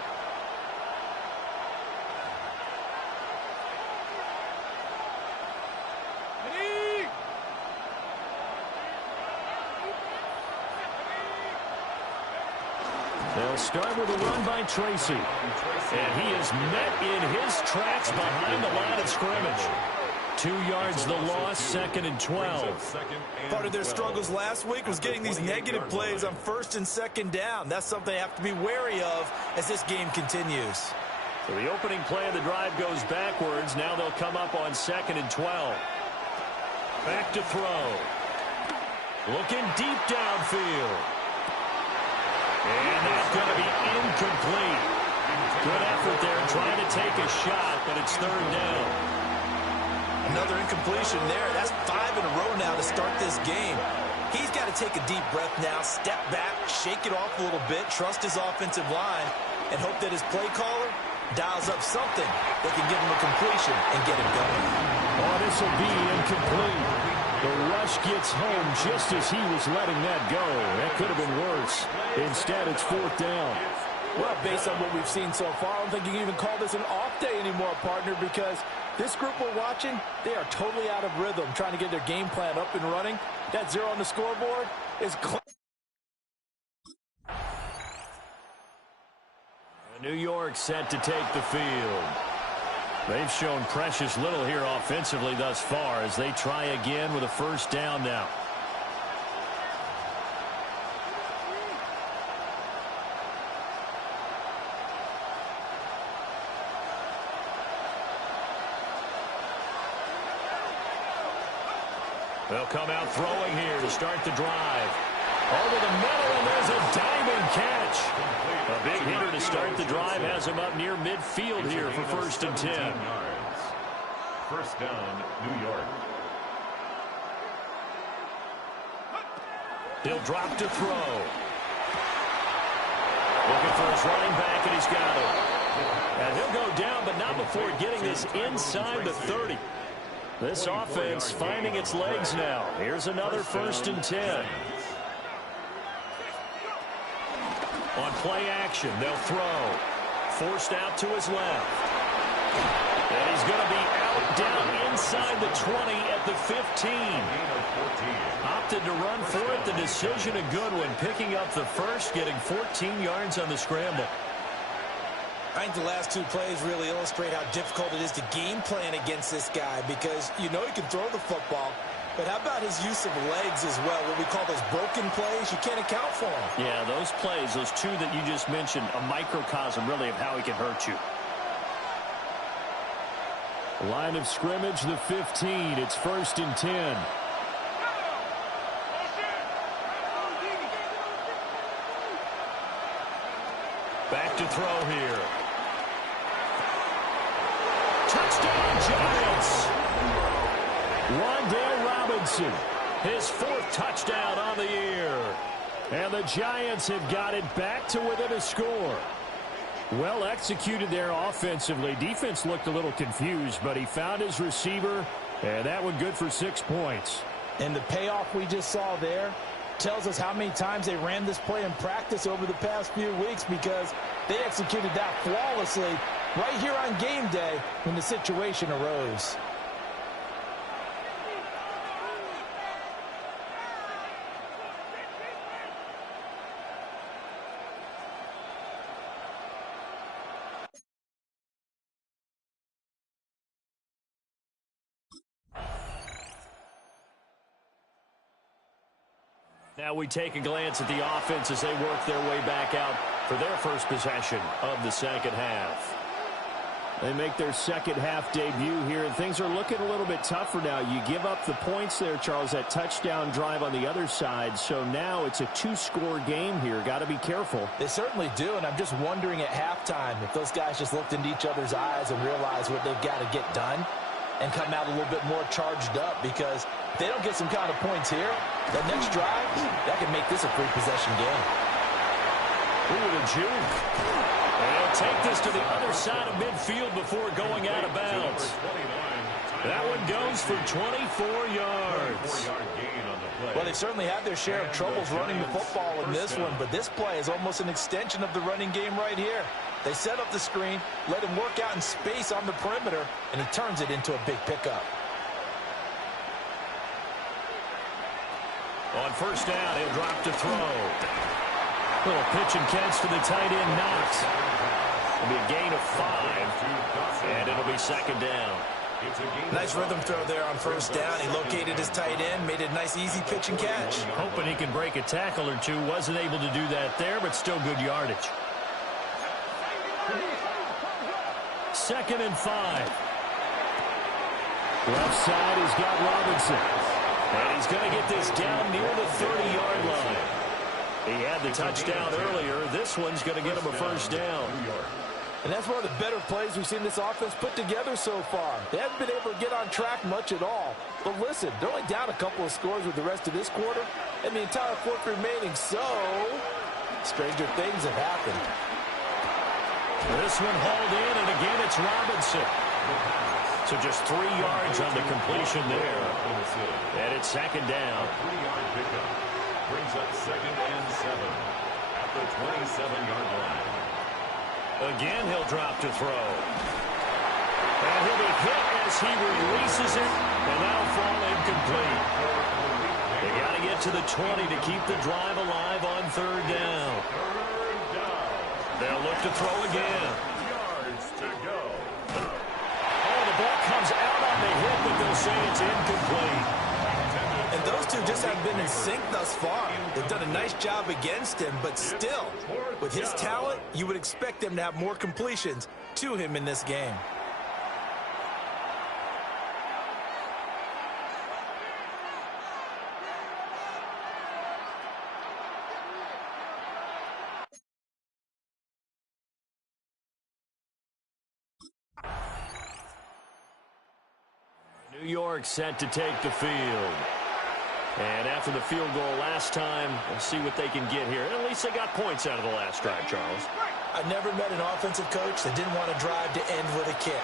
They'll start with a run by Tracy. And he is met in his tracks behind the line of scrimmage. 2 yards the loss, 2nd and 12. Part of their struggles last week was getting these negative plays on 1st and 2nd down. That's something they have to be wary of as this game continues. So the opening play of the drive goes backwards. Now they'll come up on 2nd and 12. Back to throw. Looking deep downfield. And that's going to be incomplete. Good effort there trying to take a shot, but it's 3rd down. Another incompletion there. That's 5 in a row now to start this game. He's got to take a deep breath now, step back, shake it off a little bit, trust his offensive line, and hope that his play caller dials up something that can give him a completion and get him going. Oh, this will be incomplete. The rush gets home just as he was letting that go. That could have been worse. Instead, it's 4th down. Well, based on what we've seen so far, I don't think you can even call this an off day anymore, partner, because this group we're watching, they are totally out of rhythm, trying to get their game plan up and running. That 0 on the scoreboard is close. New York set to take the field. They've shown precious little here offensively thus far as they try again with a 1st down now. They'll come out throwing here to start the drive. Over the middle, and there's a diving catch. A big hitter to start the drive has him up near midfield here for 1st and 10. 1st down, New York. He'll drop to throw. Looking for his running back, and he's got it. And he'll go down, but not before getting this inside the 30. This offense finding its legs now. Here's another 1st and 10. On play action, they'll throw. Forced out to his left. And he's going to be out down inside the 20 at the 15. Opted to run for it. The decision a good one. Picking up the 1st, getting 14 yards on the scramble. I think the last 2 plays really illustrate how difficult it is to game plan against this guy because you know he can throw the football, but how about his use of legs as well, what we call those broken plays? You can't account for them. Yeah, those plays, those 2 that you just mentioned, a microcosm really of how he can hurt you. Line of scrimmage, the 15. It's 1st and 10. Back to throw here. Touchdown, Giants. Wan'Dale Robinson, his 4th touchdown on the year. And the Giants have got it back to within a score. Well executed there offensively. Defense looked a little confused, but he found his receiver, and that one good for 6 points. And the payoff we just saw there tells us how many times they ran this play in practice over the past few weeks because they executed that flawlessly right here on game day when the situation arose. Now we take a glance at the offense as they work their way back out for their 1st possession of the 2nd half. They make their 2nd half debut here, and things are looking a little bit tougher now. You give up the points there, Charles, that touchdown drive on the other side, so now it's a 2-score game here. Got to be careful. They certainly do, and I'm just wondering at halftime if those guys just looked into each other's eyes and realized what they've got to get done and come out a little bit more charged up, because if they don't get some kind of points here, that next drive, that can make this a 3-possession game. Ooh, the juke. And they'll take this to the other side of midfield before going out of bounds. That one goes for 24 yards. Well, they certainly had their share of troubles running the football in this one, but this play is almost an extension of the running game right here. They set up the screen, let him work out in space on the perimeter, and he turns it into a big pickup. On 1st down, he'll drop to throw. Little pitch and catch to the tight end, Knox. It'll be a gain of 5, and it'll be 2nd down. Nice rhythm throw there on 1st down. He located his tight end, made a nice easy pitch and catch. Hoping he can break a tackle or 2. Wasn't able to do that there, but still good yardage. 2nd and 5. Left side has got Robinson. And he's going to get this down near the 30-yard line. He had the touchdown earlier. This one's going to get him a 1st down. And that's one of the better plays we've seen this offense put together so far. They haven't been able to get on track much at all. But listen, they're only down a couple of scores with the rest of this quarter and the entire 4th remaining. So, stranger things have happened. This one hauled in, and again it's Robinson. So just 3 yards on the completion there. And it's second down. 3-yard pickup brings up 2nd and 7 at the 27-yard line. Again, he'll drop to throw. And he'll be hit as he releases it, and that'll fall incomplete. They got to get to the 20 to keep the drive alive on 3rd down. They'll look to throw again. Yards to go. Oh, the ball comes out on the hit, but they'll say it's incomplete. And those two just haven't been in sync thus far. They've done a nice job against him, but still, with his talent, you would expect them to have more completions to him in this game. New York set to take the field. And after the field goal last time, we'll see what they can get here. At least they got points out of the last drive, Charles. I've never met an offensive coach that didn't want to drive to end with a kick.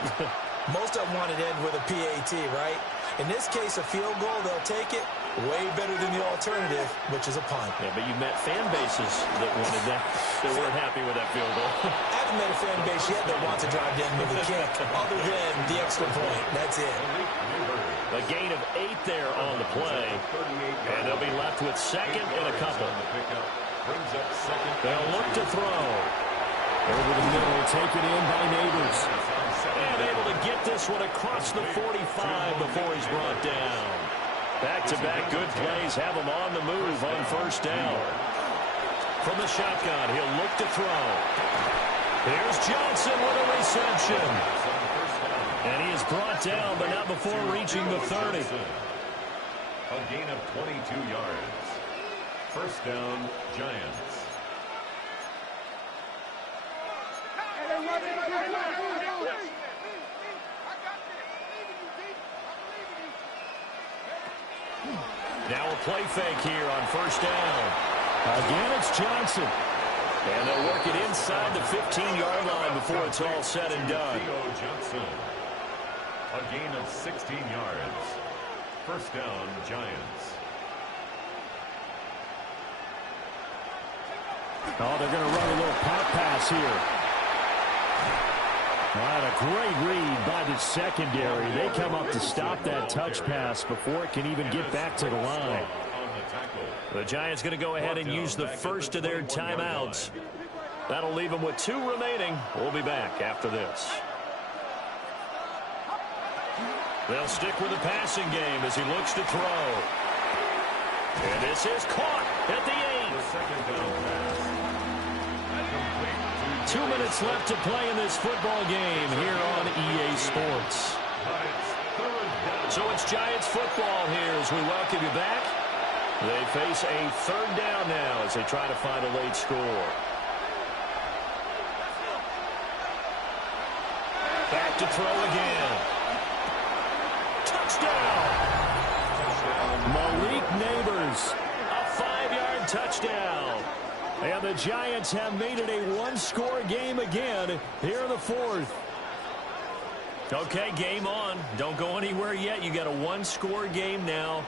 Most of them wanted to end with a PAT, right? In this case, a field goal, they'll take it. Way better than the alternative, which is a punt. Yeah, but you met fan bases that wanted that, that weren't happy with that field goal. I haven't met a fan base yet that wants to drive to end with a kick, other than the extra point. That's it. A gain of 8 there on the play. And they'll be left with 2nd and a couple. They'll look to throw. Over the middle, taken in by Neighbors. And able to get this one across the 45 before he's brought down. Back-to-back good plays have him on the move on 1st down. From the shotgun, he'll look to throw. Here's Johnson with a reception. And he is brought down, but not before reaching the 30. A gain of 22 yards. 1st down, Giants. Now a play fake here on 1st down. Again, it's Johnson. And they'll work it inside the 15-yard line before it's all said and done. Johnson. A gain of 16 yards. 1st down, Giants. Oh, they're going to run a little pop pass here. What a great read by the secondary. They come up to stop that touch pass before it can even get back to the line. The Giants going to go ahead and use the first of their timeouts. That'll leave them with 2 remaining. We'll be back after this. They'll stick with the passing game as he looks to throw. And this is caught at the 8. 2 minutes left to play in this football game here on EA Sports. So it's Giants football here as we welcome you back. They face a 3rd down now as they try to find a late score. Back to throw again. Touchdown! Malik Neighbors, a 5-yard touchdown. And the Giants have made it a 1-score game again here in the 4th. Okay, game on. Don't go anywhere yet. You got a 1-score game now.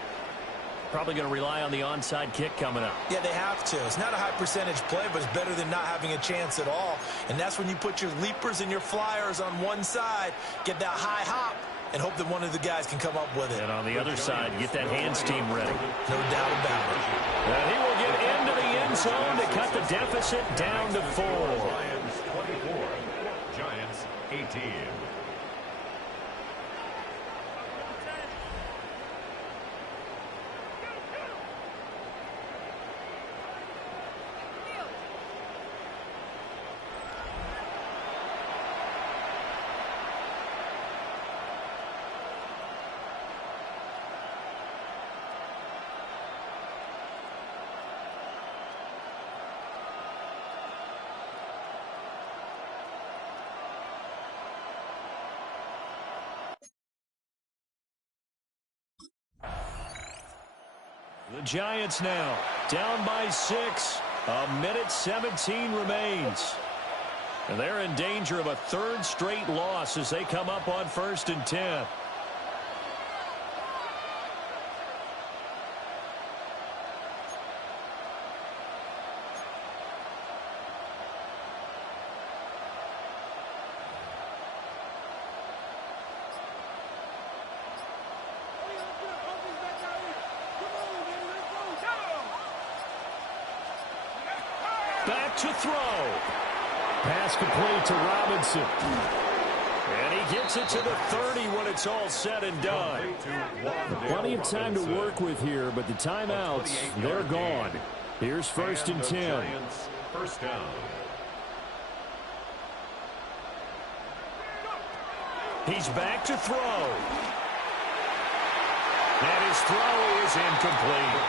Probably going to rely on the onside kick coming up. Yeah, they have to. It's not a high percentage play, but it's better than not having a chance at all. And that's when you put your leapers and your flyers on one side, get that high hop, and hope that one of the guys can come up with it. And on the other side, get that hands team ready. No doubt about it. And he will get into the end zone to cut the deficit down to 4. Lions 24, Giants 18. The Giants now down by 6. A minute 17 remains. And they're in danger of a third straight loss as they come up on 1st and 10. Back to throw. Pass complete to Robinson. And he gets it to the 30 when it's all said and done. Plenty of time to work with here, but the timeouts, they're gone. Here's 1st and 10. First down. He's back to throw. And his throw is incomplete.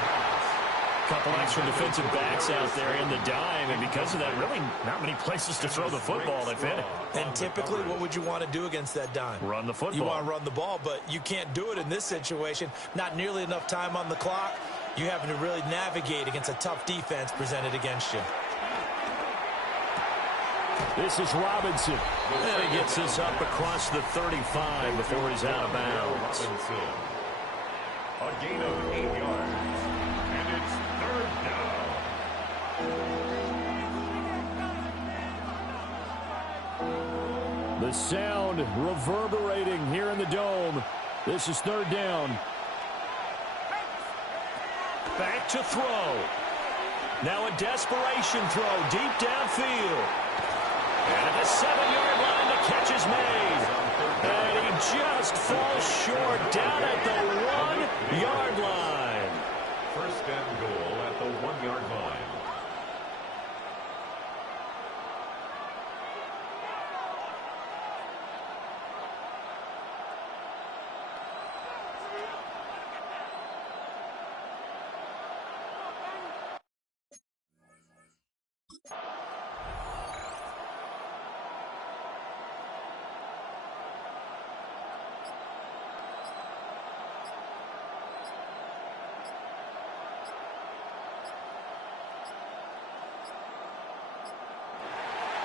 Couple extra defensive backs out there in the dime, and because of that, really not many places to throw the football, if any. And typically, what would you want to do against that dime? Run the football. You want to run the ball, but you can't do it in this situation. Not nearly enough time on the clock. You having to really navigate against a tough defense presented against you. This is Robinson. And he gets this up across the 35 before he's out of bounds. A gain of 8 yards. And it's 3rd down. The sound reverberating here in the dome. This is 3rd down. Back to throw. Now a desperation throw deep downfield. And at the 7-yard line, the catch is made. And he just falls short down at the 1-yard line. First and goal at the 1-yard line.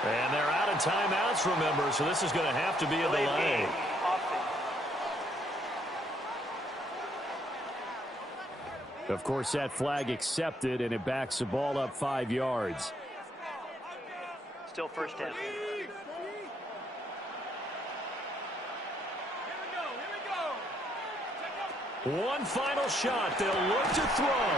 And they're out of timeouts, remember, so this is going to have to be a delay. Of course, that flag accepted, and it backs the ball up 5 yards. Still first down. One final shot. They'll look to throw.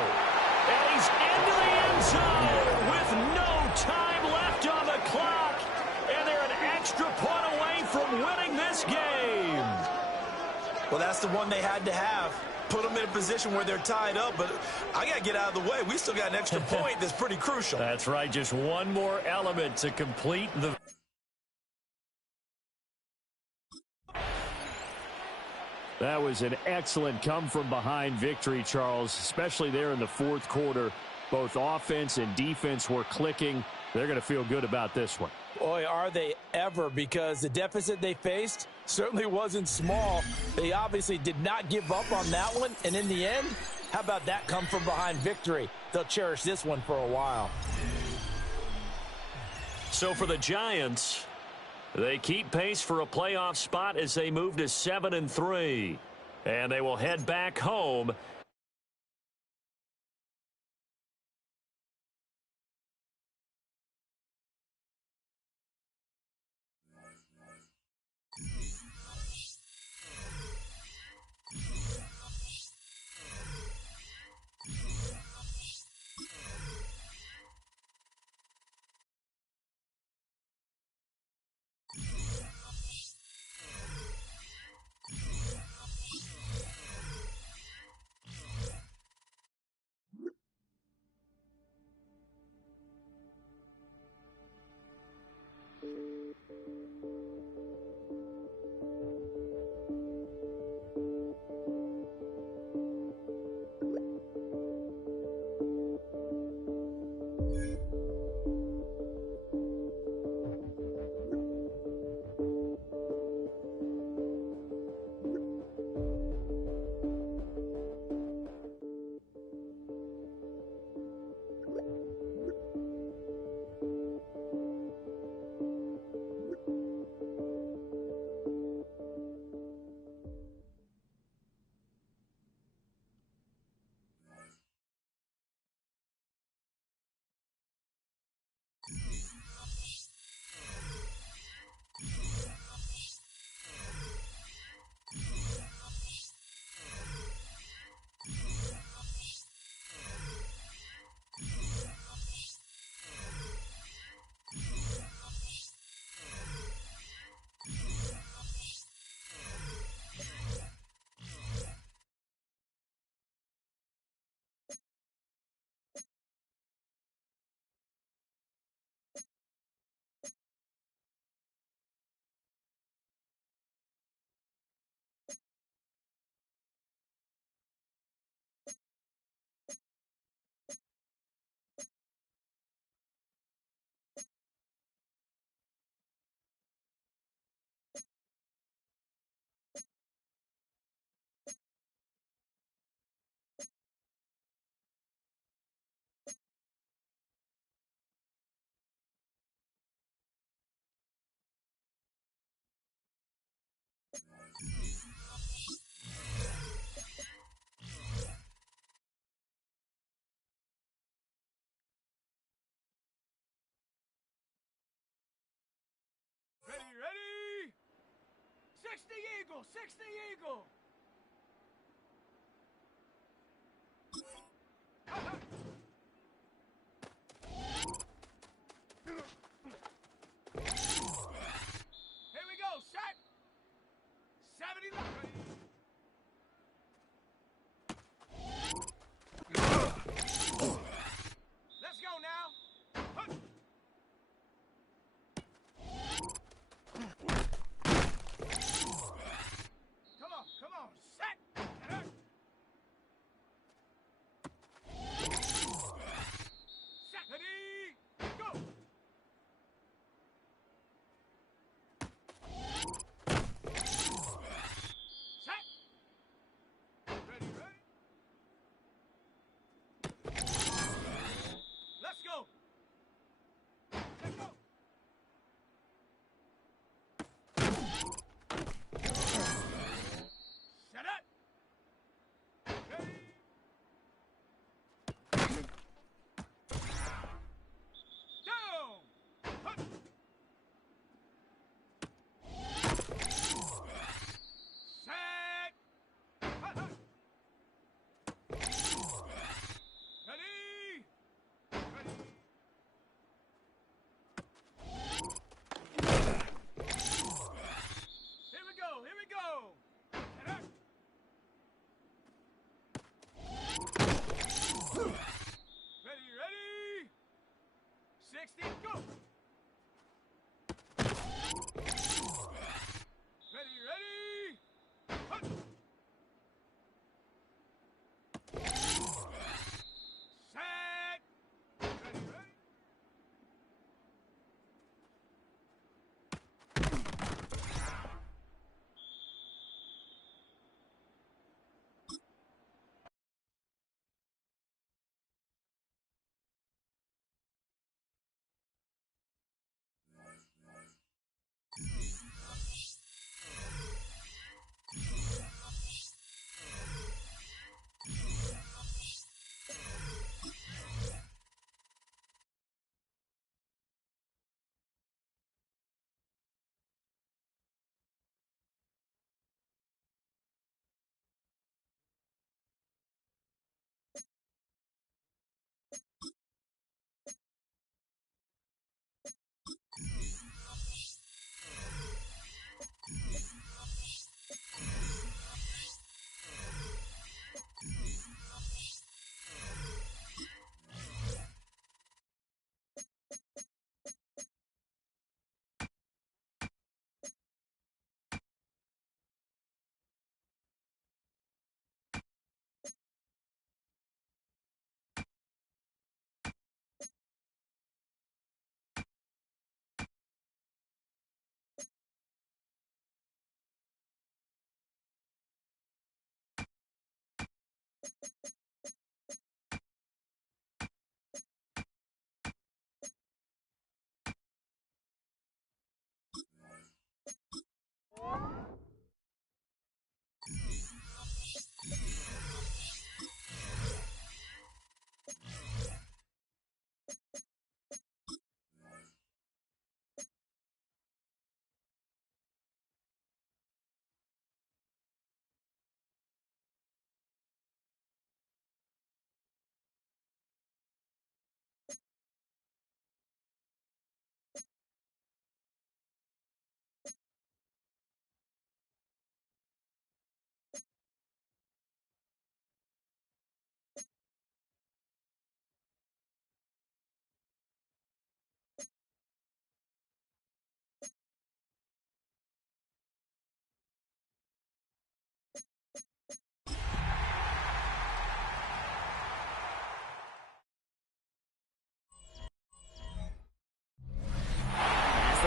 And he's into the end zone with no time left on the clock. And they're an extra point away from winning this game. Well, that's the one they had to have. Put them in a position where they're tied up, but I got to get out of the way. We still got an extra point that's pretty crucial. That's right. Just one more element to complete the... That was an excellent come-from-behind victory, Charles, especially there in the fourth quarter. Both offense and defense were clicking. They're going to feel good about this one. Boy, are they ever, because the deficit they faced certainly wasn't small. They obviously did not give up on that one, and in the end, how about that come-from-behind victory? They'll cherish this one for a while. So for the Giants, they keep pace for a playoff spot as they move to 7-3. And they will head back home. Eagle, 60 Eagle. Here we go, set. 70 left. Let's go now. Come on, set. Set, ready, go. Set. Ready. Let's go. Let's go. Set up. Ready. Down. Hup. Set. Hup, hup. Ready. Ready. Here we go. Here we go. Set up. Ready, ready. 60, go. Ready, ready. Hup. Set. Ready, ready.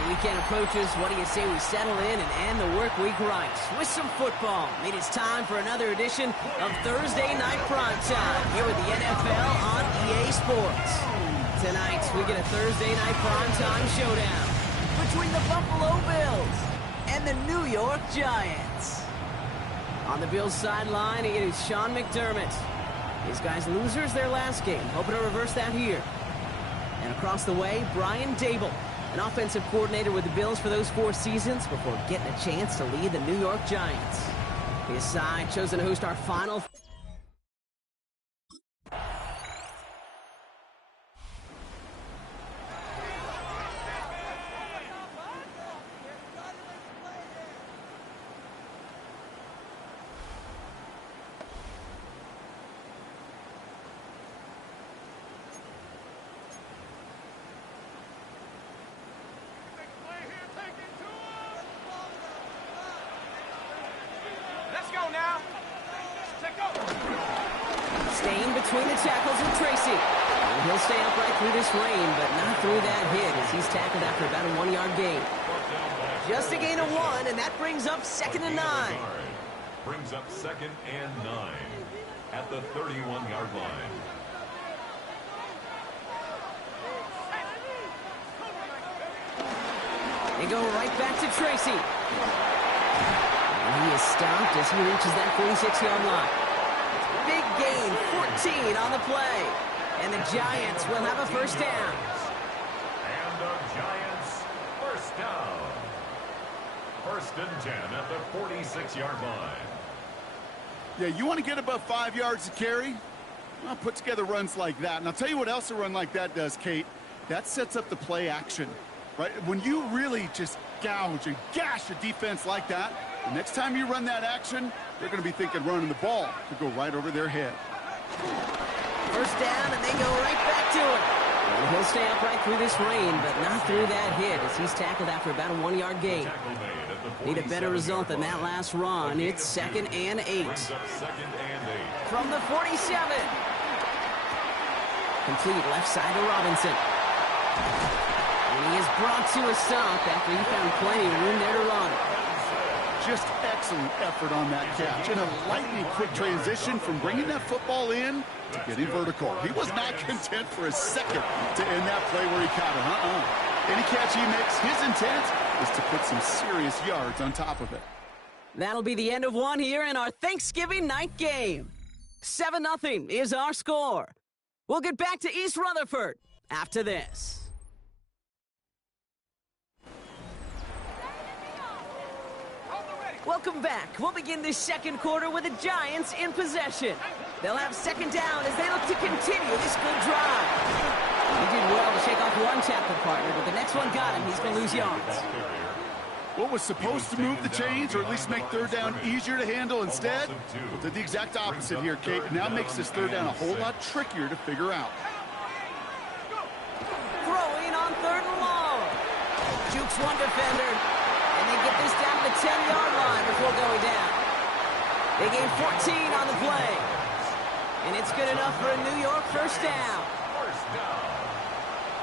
Weekend approaches, what do you say we settle in and end the work week right with some football? It is time for another edition of Thursday Night Primetime here with the NFL on EA Sports. Tonight, we get a Thursday Night Primetime showdown between the Buffalo Bills and the New York Giants. On the Bills sideline, it is Sean McDermott. These guys losers their last game, hoping to reverse that here. And across the way, Brian Dable. An offensive coordinator with the Bills for those 4 seasons before getting a chance to lead the New York Giants. His side chosen to host our final. Staying between the tackles with Tracy. And he'll stay upright through this rain, but not through that hit as he's tackled after about a 1-yard gain. Just a gain of 1, and that brings up 2nd and 9. Brings up 2nd and 9 at the 31-yard line. They go right back to Tracy. And he is stopped as he reaches that 46-yard line. Big gain, 14 on the play. And the Giants will have a first down. And the Giants first down. 1st and 10 at the 46-yard line. Yeah, you want to get above 5 yards to carry? Well, put together runs like that. And I'll tell you what else a run like that does, Kate. That sets up the play action, right? When you really just gouge and gash a defense like that, the next time you run that action, they're going to be thinking running the ball to go right over their head. First down, and they go right back to it. And he'll stay upright through this rain, but not through that hit as he's tackled after about a 1-yard gain. Need a better result than that last run. It's 2nd and 8. From the 47. Complete left side to Robinson. And he is brought to a stop after he found plenty of room there to run. Just excellent effort on that catch. And a lightning quick transition from bringing that football in to getting vertical. He was not content for a second to end that play where he caught it. Any catch he makes, his intent is to put some serious yards on top of it. That'll be the end of one here in our Thanksgiving night game. 7-0 is our score. We'll get back to East Rutherford after this. Welcome back. We'll begin this 2nd quarter with the Giants in possession. They'll have 2nd down as they look to continue this good drive. He did well to shake off one tackle partner, but the next one got him. He's going to lose yards. What was supposed to move the chains, or at least make 3rd down easier to handle instead, did the exact opposite here, Kate. It now makes this 3rd down a whole lot trickier to figure out. Throwing on 3rd and long. Jukes one defender. And they get this down to the 10-yard line before going down. They gain 14 on the play. And it's good enough for a New York first down. First down.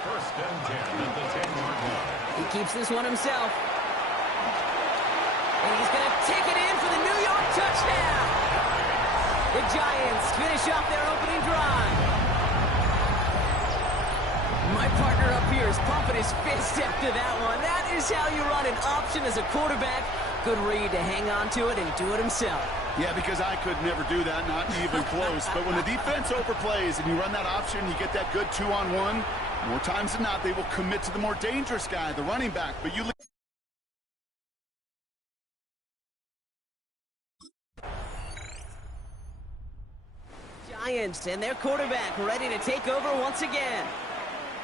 1st and 10 at the 10-yard line. He keeps this one himself. And he's going to take it in for the New York touchdown. The Giants finish off their opening drive. My partner up here is pumping his fist after that one. That is how you run an option as a quarterback. Good read to hang on to it and do it himself. Yeah, because I could never do that, not even close. But when the defense overplays and you run that option, you get that good 2-on-1. More times than not, they will commit to the more dangerous guy, the running back. But you Giants and their quarterback ready to take over once again.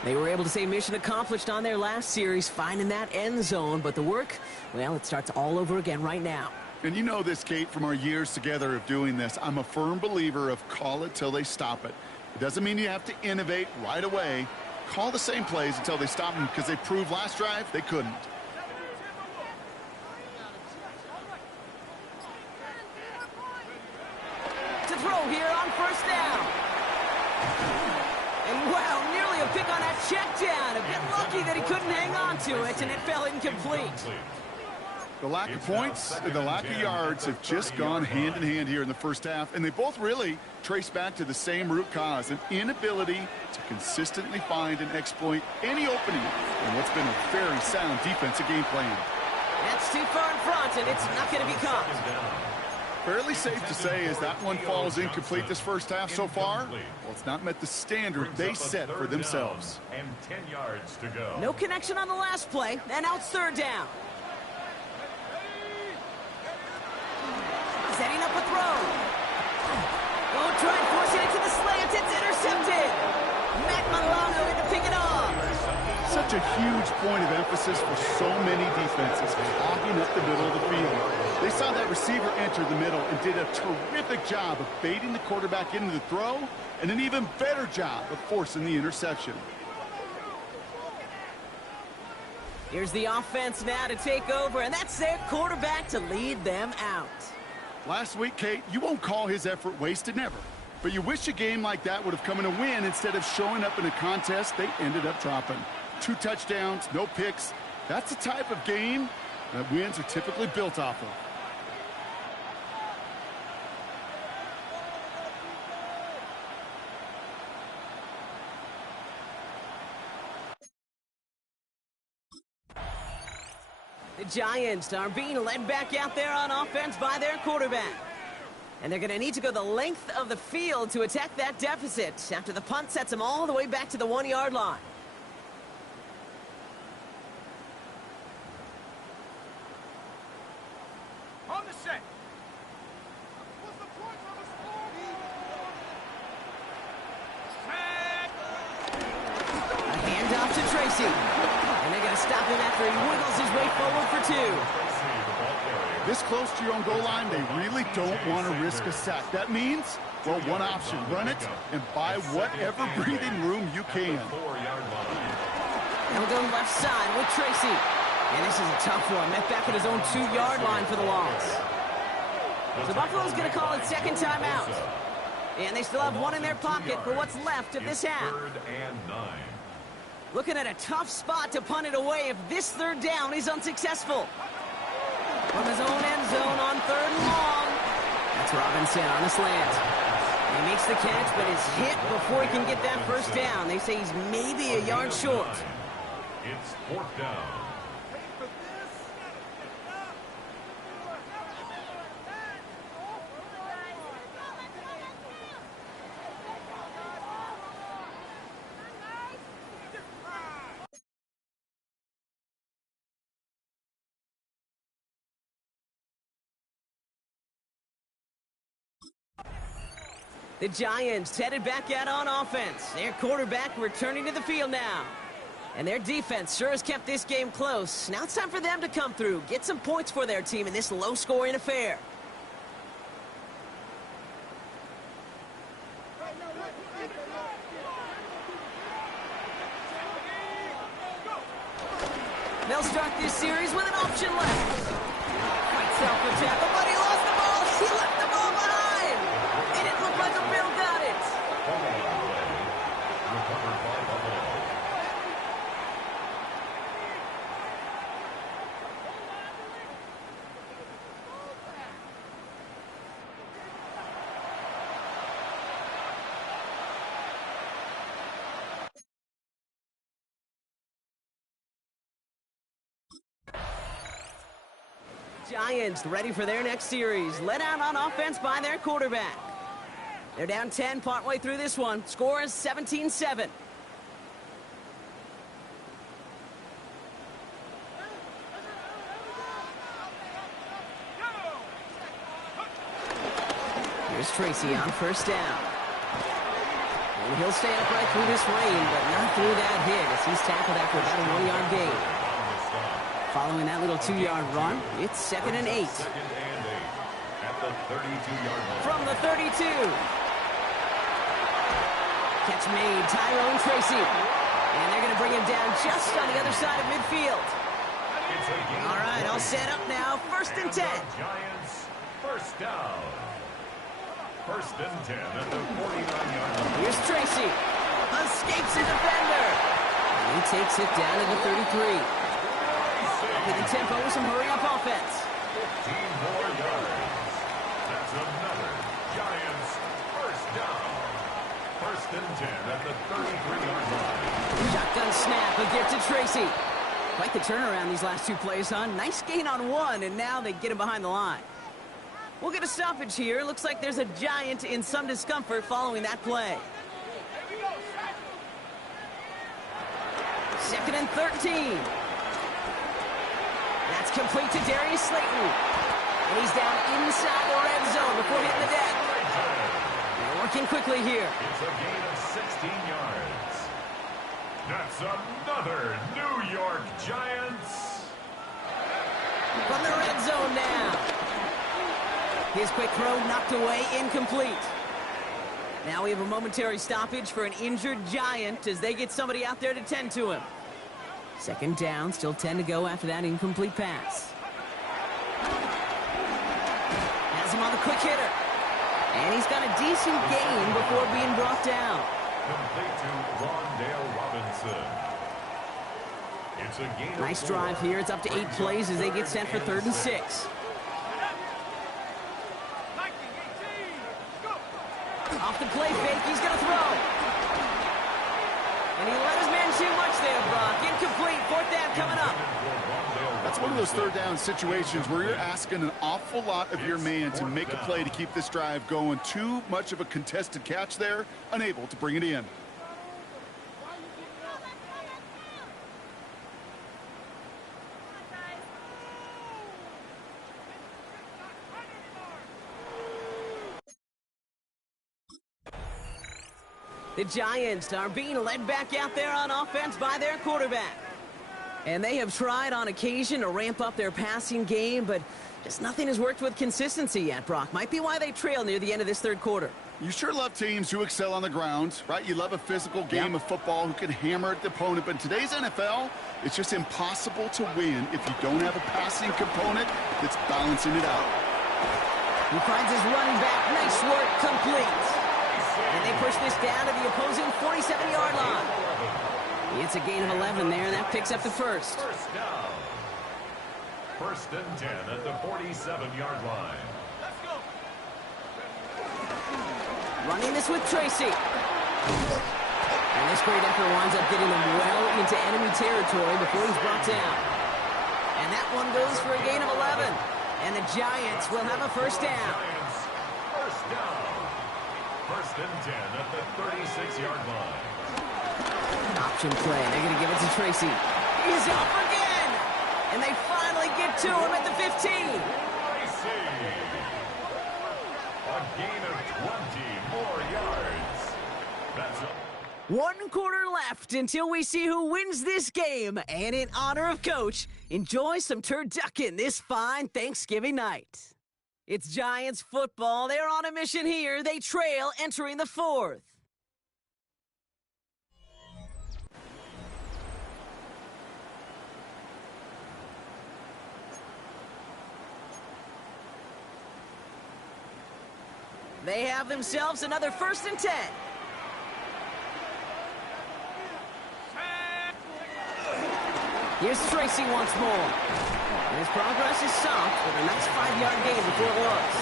They were able to say mission accomplished on their last series, finding that end zone. But the work, well, it starts all over again right now. And you know this, Kate, from our years together of doing this. I'm a firm believer of call it till they stop it. It doesn't mean you have to innovate right away. Call the same plays until they stop them, because they proved last drive they couldn't. To throw here on 1st down. And wow, nearly a pick on that check down. A bit lucky that he couldn't hang on to it, and it fell incomplete. The lack of points and the lack of yards have just gone hand in hand here in the first half, and they both really trace back to the same root cause, an inability to consistently find and exploit any opening in what's been a very sound defensive game plan. That's too far in front, and it's not going to be caught. Fairly safe to say as that one falls incomplete this first half so far, well, it's not met the standard they set for themselves. And 10 yards to go. No connection on the last play, and now it's third down. Setting up a throw. Oh, try and force it into the slants. It's intercepted. Matt Milano in to pick it off. Such a huge point of emphasis for so many defenses, clogging up the middle of the field. They saw that receiver enter the middle and did a terrific job of baiting the quarterback into the throw, and an even better job of forcing the interception. Here's the offense now to take over, and that's their quarterback to lead them out. Last week, Kate, you won't call his effort wasted, never. But you wish a game like that would have come in a win instead of showing up in a contest they ended up dropping. 2 touchdowns, no picks. That's the type of game that wins are typically built off of. The Giants are being led back out there on offense by their quarterback. And they're going to need to go the length of the field to attack that deficit after the punt sets them all the way back to the 1-yard line. On the set. A handoff to Tracy. And they're going to stop him after he wiggles his way forward for 2. This close to your own goal line, they really don't want to risk a sack. That means, well, one option, run it and buy whatever breathing room you can. They'll go left side with Tracy. And this is a tough one. Met back at his own 2-yard line for the loss. So Buffalo's going to call it second timeout. And they still have one in their pocket for what's left of this half. Looking at a tough spot to punt it away if this third down is unsuccessful. From his own end zone on 3rd and long. That's Robinson on a slant. He makes the catch, but is hit before he can get that first down. They say he's maybe a yard short. It's 4th down. The Giants headed back out on offense. Their quarterback returning to the field now. And their defense sure has kept this game close. Now it's time for them to come through, get some points for their team in this low-scoring affair. They'll start this series with an option left. Fights off the tackle, but he lost the ball. He left the ball behind. It didn't look like a Bill got it. Giants ready for their next series. Led out on offense by their quarterback. They're down 10 partway through this one. Score is 17-7. Here's Tracy on first down. And he'll stay upright through this rain, but not through that hit as he's tackled after about a 1-yard gain. Following that little 2-yard run, it's 2nd and 8. At the 32-yard line. From the 32. Catch made, Tyrone Tracy. And they're going to bring him down just on the other side of midfield. All right, all set up now. 1st and 10. Giants, first down. 1st and 10 at the 49-yard line. Here's Tracy. Escapes a defender. And he takes it down to the 33. With the tempo with some hurry-up offense. 15 more yards. That's another Giants first down. 1st and 10 at the 33-yard line. Shotgun snap, a gift to Tracy. Quite the turnaround these last 2 plays, huh? Nice gain on 1, and now they get him behind the line. We'll get a stoppage here. Looks like there's a Giant in some discomfort following that play. 2nd and 13. That's complete to Darius Slayton. And he's down inside the red zone before hitting the deck. They're working quickly here. It's a gain of 16 yards. That's another New York Giants. From the red zone now. His quick throw knocked away, incomplete. Now we have a momentary stoppage for an injured Giant as they get somebody out there to tend to him. 2nd down, still 10 to go after that incomplete pass. Has him on the quick hitter. And he's got a decent gain before being brought down. Complete to Rondale Robinson. It's a gain of Nice 4. drive here. It's up to 8 plays as they get set for 3rd and 6. Off the play fake, he's going to throw. And he let his man too much there, Brock. Incomplete, 4th down coming up. That's one of those 3rd down situations where you're asking an awful lot of your man to make a play to keep this drive going. Too much of a contested catch there, unable to bring it in. The Giants are being led back out there on offense by their quarterback. And they have tried on occasion to ramp up their passing game, but just nothing has worked with consistency yet, Brock. Might be why they trail near the end of this 3rd quarter. You sure love teams who excel on the ground, right? You love a physical game of football who can hammer at the opponent. But in today's NFL, it's just impossible to win if you don't have a passing component that's balancing it out. He finds his running back. Nice work, complete. And they push this down to the opposing 47-yard line. It's a gain of 11 there, and that picks up the 1st. First down. 1st and 10 at the 47-yard line. Running this with Tracy. And this great effort winds up getting him well into enemy territory before he's brought down. And that one goes for a gain of 11. And the Giants will have a 1st down. First down. 1st and 10 at the 36-yard line. Option play. They're going to give it to Tracy. He's off again. And they finally get to him at the 15. Tracy. A gain of 20 more yards. That's a 1 quarter left until we see who wins this game. And in honor of Coach, enjoy some turducken this fine Thanksgiving night. It's Giants football. They're on a mission here. They trail entering the 4th. They have themselves another 1st and 10. Here's Tracy once more. And his progress is soft with a nice 5-yard gain before it was.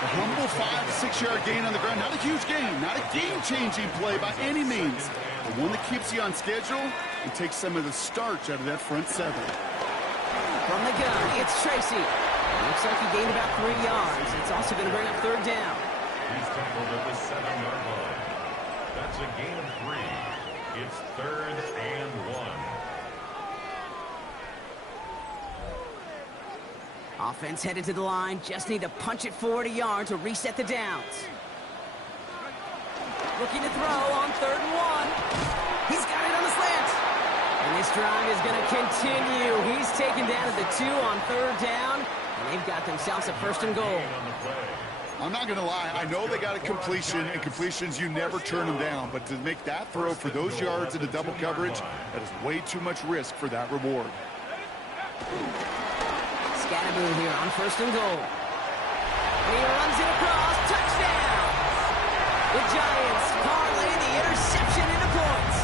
A humble 5 to 6 yard gain on the ground. Not a huge gain, not a game-changing play by any means. But one that keeps you on schedule and takes some of the starch out of that front 7. From the gun, it's Tracy. Looks like he gained about 3 yards. It's also going to bring up 3rd down. He's tackled at the 7-yard line. That's a gain of 3. It's 3rd and 1. Offense headed to the line. Just need to punch it forward a yard to reset the downs. Looking to throw on 3rd and 1. He's got it on the slant. And this drive is going to continue. He's taken down at the 2 on 3rd down. And they've got themselves a 1st and goal. I'm not going to lie. I know they got a completion, and completions, you never turn them down. But to make that throw for those yards into double coverage, that is way too much risk for that reward. Scatterboom here on 1st and goal. And he runs it across. Touchdown! The Giants parlay the interception into points.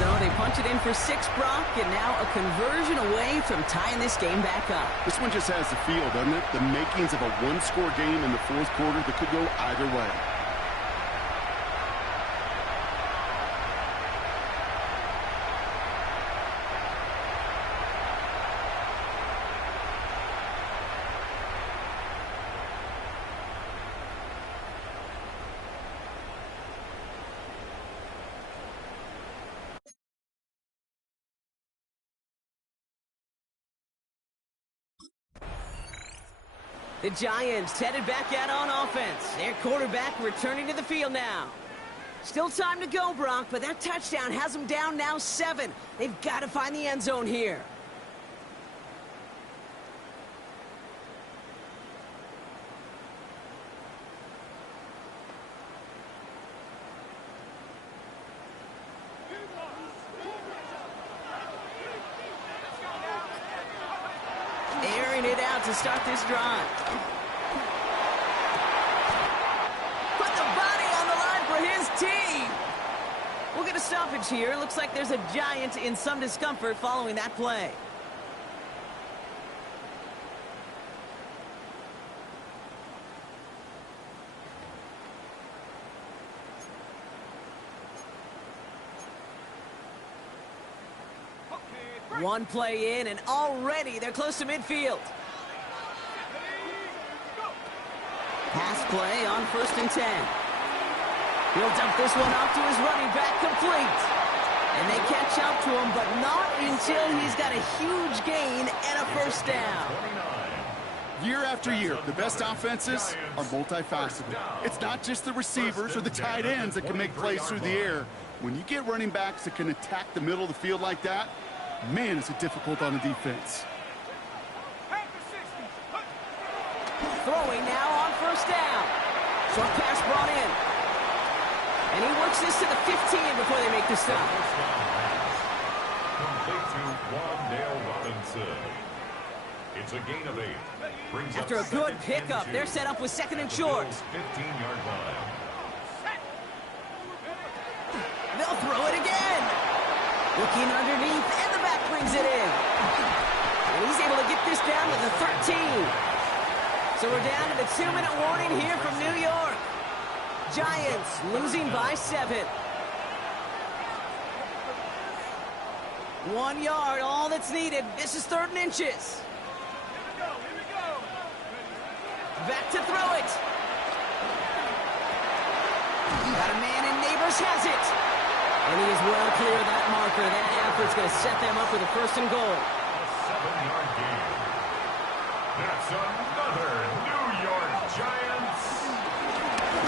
So they punch it in for 6, Brock, and now a conversion away from tying this game back up. This one just has the feel, doesn't it? The makings of a one-score game in the 4th quarter that could go either way. The Giants headed back out on offense. Their quarterback returning to the field now. Still time to go, Brock, but that touchdown has them down now 7. They've got to find the end zone here. Airing it out to start this drive. Put the body on the line for his team. We'll get a stoppage here. Looks like there's a Giant in some discomfort following that play. One play in, and already they're close to midfield. Pass play on 1st and 10. He'll dump this one off to his running back, complete. And they catch up to him, but not until he's got a huge gain and a first down. Year after year, the best offenses are multifaceted. It's not just the receivers or the tight ends that can make plays through the air. When you get running backs that can attack the middle of the field like that, man, is it difficult on the defense. Throwing now on 1st down. Short pass brought in. And he works this to the 15 before they make the stop. Complete to Wandale Robinson. It's a gain of 8. Brings After a good pickup, they're set up with 2nd and short. 15-yard line. They'll throw it again. Looking underneath, and the back brings it in. And he's able to get this down to the 13. So we're down to the 2-minute warning here from New York. Giants losing by 7. 1 yard, all that's needed. This is 3rd and inches. Back to throw it. Got a man, and Neighbors has it. And he is well clear of that marker. That effort's going to set them up with a 1st and goal. 7-yard gain. That's another New York Giants.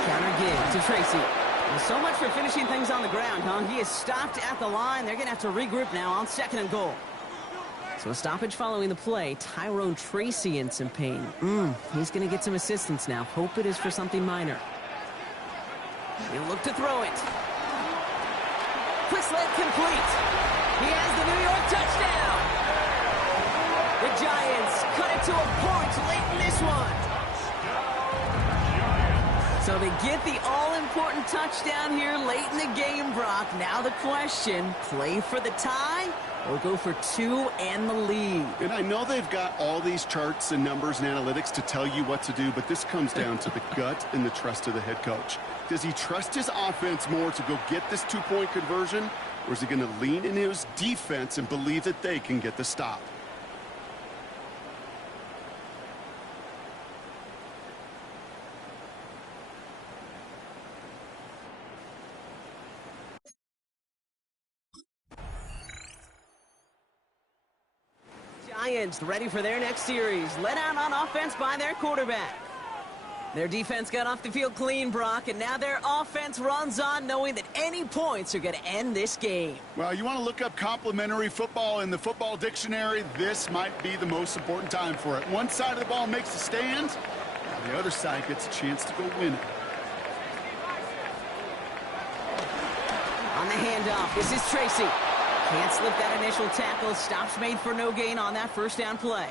Counter give to Tracy. Well, so much for finishing things on the ground, huh? He is stopped at the line. They're going to have to regroup now on 2nd and goal. So a stoppage following the play. Tyrone Tracy in some pain. He's going to get some assistance now. Hope it is for something minor. He'll look to throw it. Quick slant complete. He has the New York touchdown. The Giants cut it to a point late in this one. So they get the all-important touchdown here late in the game, Brock. Now the question, play for the tie or go for 2 and the lead? And I know they've got all these charts and numbers and analytics to tell you what to do, but this comes down to the gut and the trust of the head coach. Does he trust his offense more to go get this 2-point conversion, or is he going to lean into his defense and believe that they can get the stop? Giants ready for their next series. Let out on offense by their quarterback. Their defense got off the field clean, Brock, and now their offense runs on knowing that any points are going to end this game. Well, you want to look up complimentary football in the football dictionary, this might be the most important time for it. One side of the ball makes a stand, and the other side gets a chance to go win it. On the handoff, this is Tracy. Can't slip that initial tackle. Stops made for no gain on that 1st down play.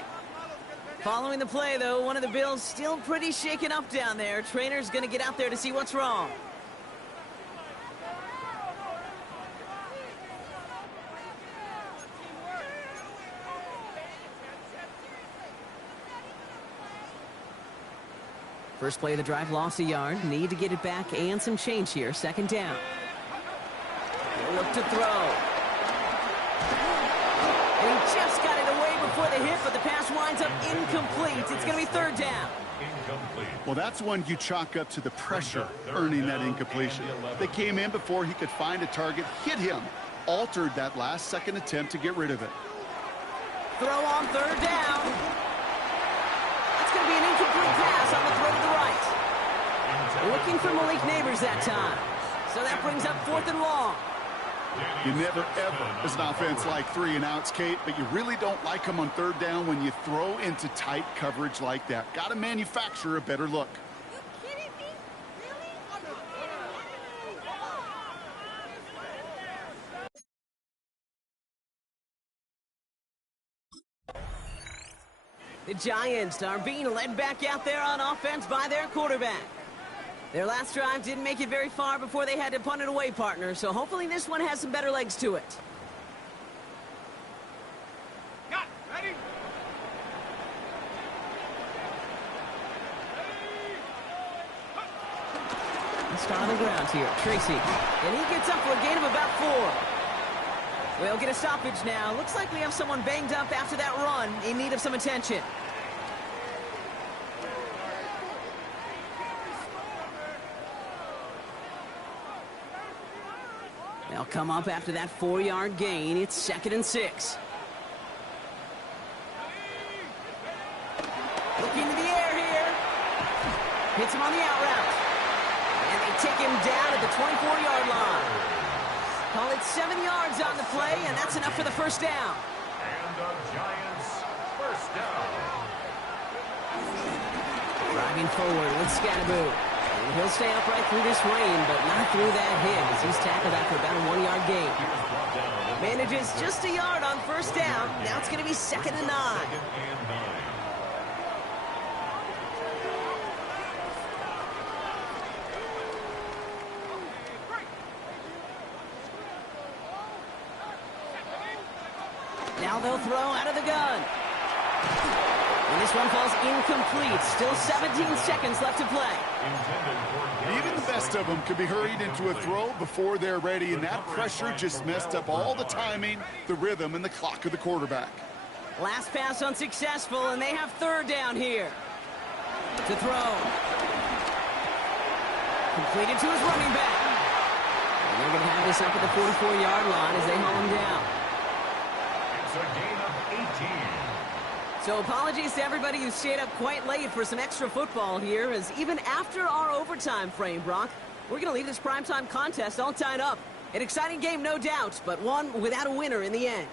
Following the play, though, one of the Bills still pretty shaken up down there. Trainer's going to get out there to see what's wrong. First play of the drive, lost a yard. Need to get it back and some change here. 2nd down. He'll look to throw. And he just got it away before the hit, but the pass winds up incomplete. It's going to be 3rd down. Well, that's one you chalk up to the pressure earning that incompletion. They came in before he could find a target, hit him, altered that last-second attempt to get rid of it. Throw on 3rd down. It's going to to be an incomplete pass on the throw to the right. Looking for Malik Neighbors that time. So that brings up 4th and long. You never, ever, as an offense, like 3 and outs, Kate, but you really don't like them on 3rd down when you throw into tight coverage like that. Got to manufacture a better look. The Giants are being led back out there on offense by their quarterback. Their last drive didn't make it very far before they had to punt it away, partner, so hopefully this one has some better legs to it. Got ready. Let's start on the ground here. Tracy. And he gets up for a gain of about 4. We'll get a stoppage now. Looks like we have someone banged up after that run in need of some attention. They'll come up after that 4-yard gain. It's 2nd and 6. Look into the air here. Hits him on the out route. And they take him down at the 24-yard line. Call it 7 yards on the play, and that's enough for the first down. And the Giants' first down. Driving forward with Scatteroo. And he'll stay upright through this rain, but not through that hit as he's tackled after about a 1-yard gain. Manages just a yard on first down. Now it's going to be 2nd and 9. Now they'll throw out of the gun. And this one falls incomplete. Still 17 seconds left to play. Even the best of them could be hurried into a throw before they're ready, and that pressure just messed up all the timing, the rhythm, and the clock of the quarterback. Last pass unsuccessful, and they have 3rd down here. To throw. Completed to his running back. And they're going to have this up at the 44-yard line as they haul him down. It's a gain of 18. So apologies to everybody who stayed up quite late for some extra football here, as even after our overtime frame, Brock, we're going to leave this primetime contest all tied up. An exciting game, no doubt, but one without a winner in the end.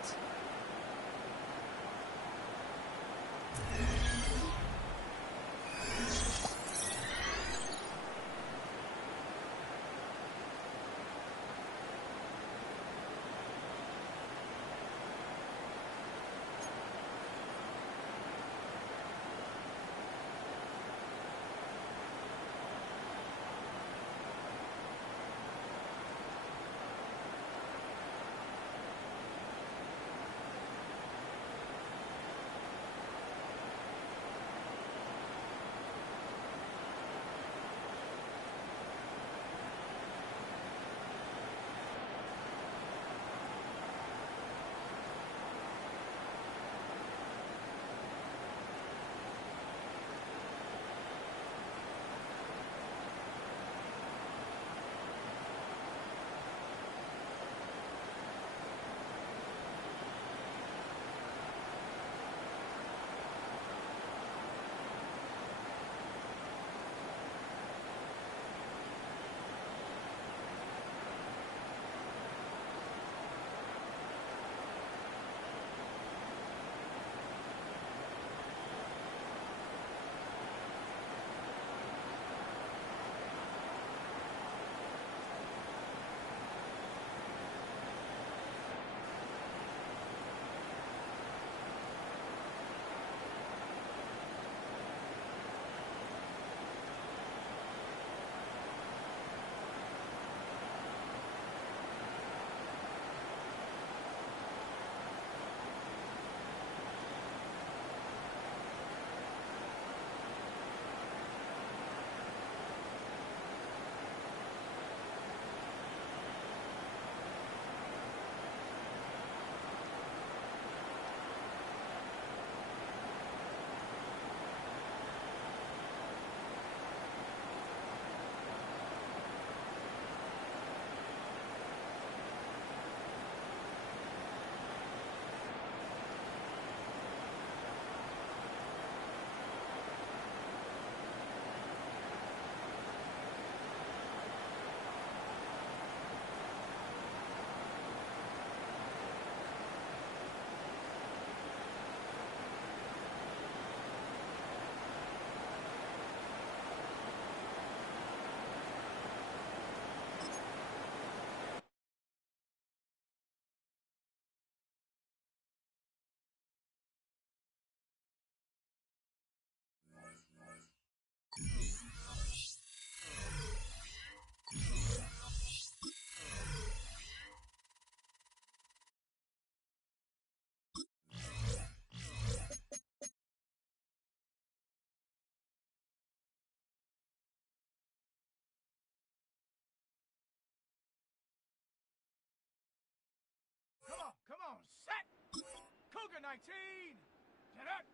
19. Get up.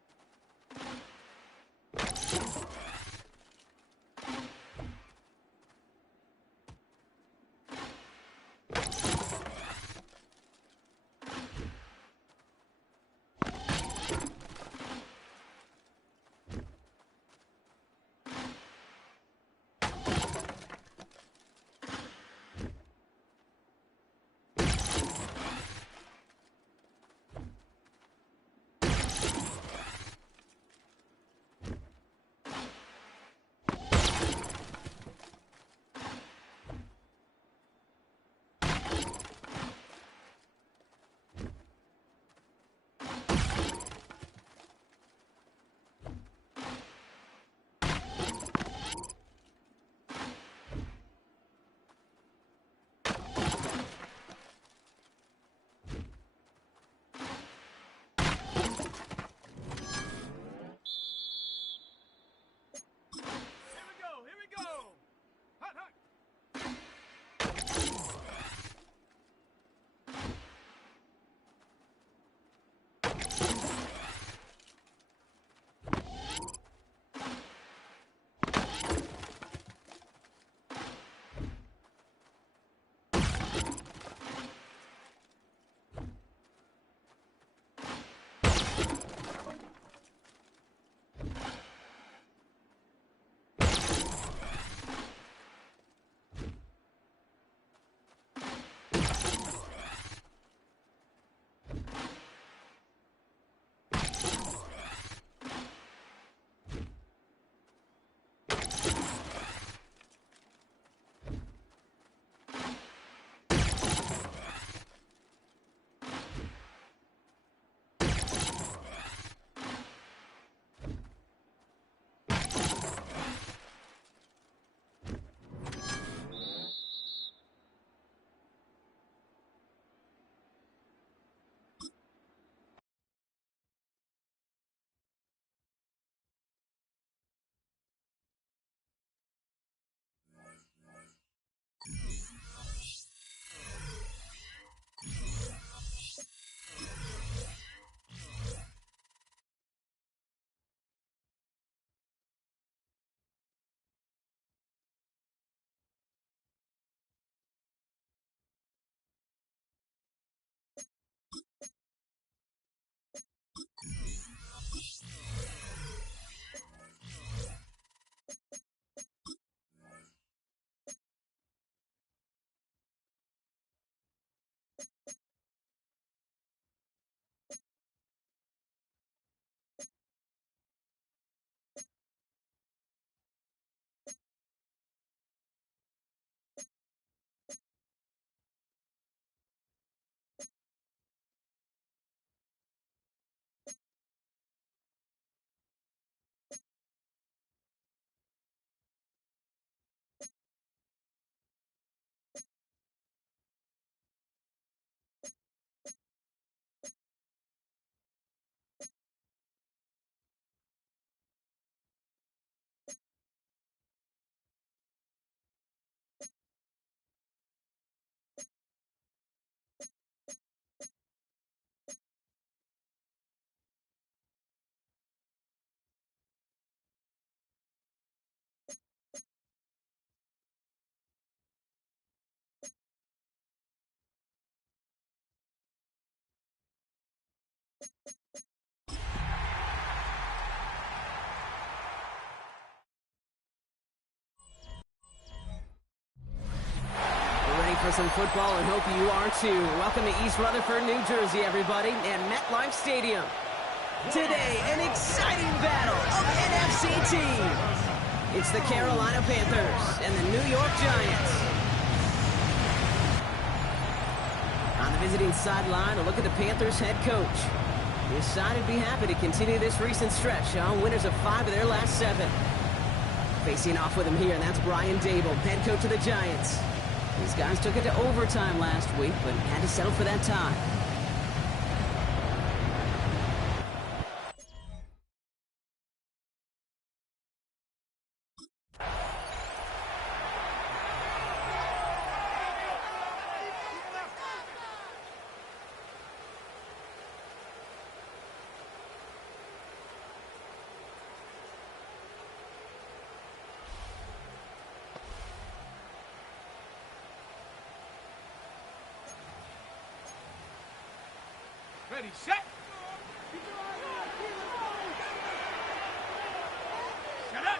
For some football, and hope you are too. Welcome to East Rutherford, New Jersey, everybody, and MetLife Stadium. Today, an exciting battle of NFC teams. It's the Carolina Panthers and the New York Giants. On the visiting sideline, a look at the Panthers head coach. His side would be happy to continue this recent stretch, winners of 5 of their last 7. Facing off with him here, and that's Brian Dable, head coach of the Giants. These guys took it to overtime last week, but had to settle for that tie. Ready, set. Set up.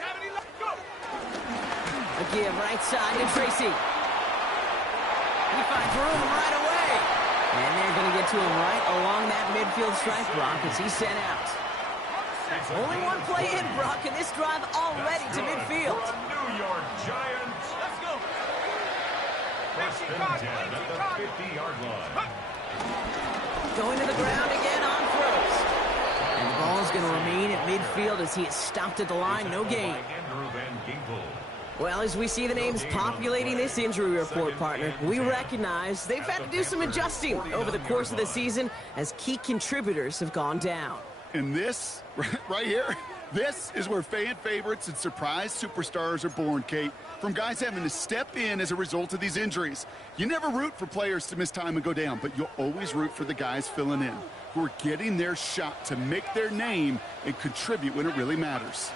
70, let's go. A give right side to Tracy. He finds room right away. And they're going to get to him right along that midfield stripe, Brock, as he's sent out. Only one play in, Brock, and this drive already to midfield. For a New York Giants. Let's go. First and 10 at the 50-yard line. Going to the ground again on throws. And the ball is going to remain at midfield as he is stopped at the line. No gain. Andrew Van Ginkel. Well, as we see the names populating this injury report, partner, we recognize they've had to do some adjusting over the course of the season as key contributors have gone down. And this, right here, this is where fan favorites and surprise superstars are born, Kate. From guys having to step in as a result of these injuries. You never root for players to miss time and go down, but you'll always root for the guys filling in, who are getting their shot to make their name and contribute when it really matters.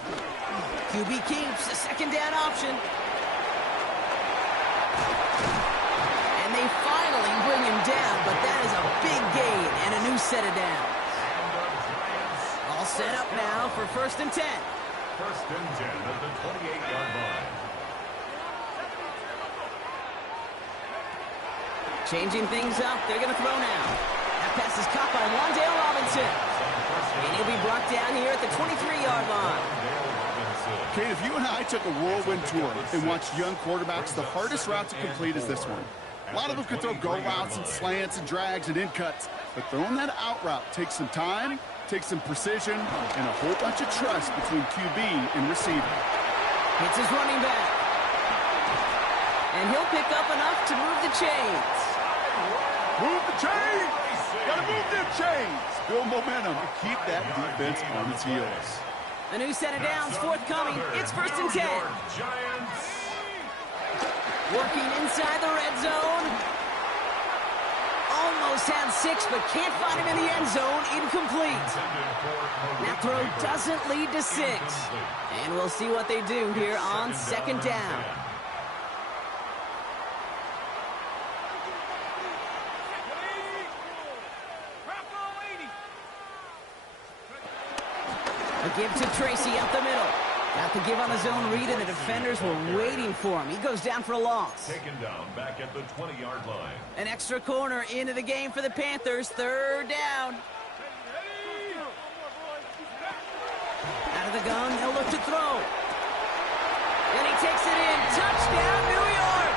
QB keeps a second down option. And they finally bring him down, but that is a big gain and a new set of downs. All set up now for 1st and 10. First and 10 at the 28-yard line. Changing things up. They're going to throw now. That pass is caught by Wan'Dale Robinson. And he'll be brought down here at the 23-yard line. Kate, if you and I took a whirlwind tour and watched young quarterbacks, the hardest route to complete is this one. A lot of them could throw go routes and slants and drags and in cuts, but throwing that out route takes some time, takes some precision, and a whole bunch of trust between QB and receiver. Hits his running back. And he'll pick up enough to move the chains. Move the chains! Gotta move them chains! Build momentum and keep that defense on its heels. A new set of downs forthcoming. It's 1st and 10. Working inside the red zone. Almost had 6, but can't find him in the end zone. Incomplete. That throw doesn't lead to 6. And we'll see what they do here on 2nd down. A give to Tracy up the middle. Got the give on the zone read, and the defenders were waiting for him. He goes down for a loss. Taken down back at the 20-yard line. An extra corner into the game for the Panthers. 3rd down. Out of the gun, they'll look to throw. And he takes it in. Touchdown, New York!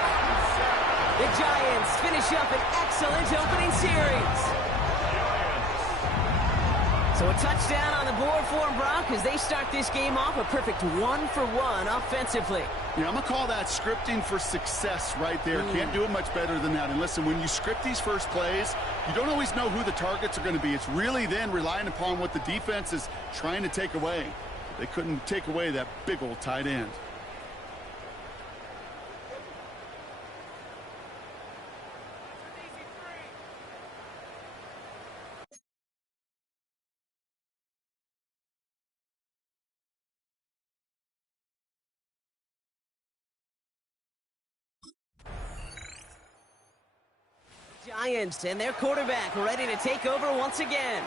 The Giants finish up an excellent opening series. So a touchdown on the board for them, Brock, as they start this game off a perfect 1-for-1 offensively. Yeah, I'm going to call that scripting for success right there. Can't do it much better than that. And listen, when you script these first plays, you don't always know who the targets are going to be. It's really then relying upon what the defense is trying to take away. They couldn't take away that big old tight end. Giants and their quarterback ready to take over once again.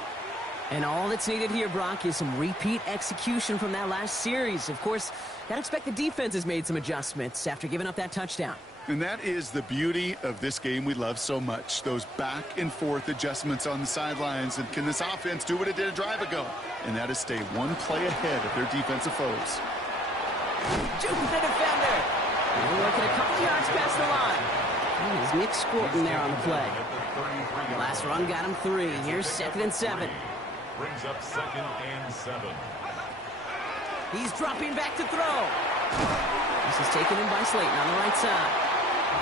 And all that's needed here, Brock, is some repeat execution from that last series. Of course, gotta expect the defense has made some adjustments after giving up that touchdown. And that is the beauty of this game we love so much. Those back and forth adjustments on the sidelines. And can this offense do what it did a drive ago? And that is stay one play ahead of their defensive foes. Juke the defender. And working a couple yards past the line. There's Nick Scorton there on the play. Last run got him 3. Here's 2nd and 7. Brings up 2nd and 7. He's dropping back to throw. This is taken in by Slayton on the right side.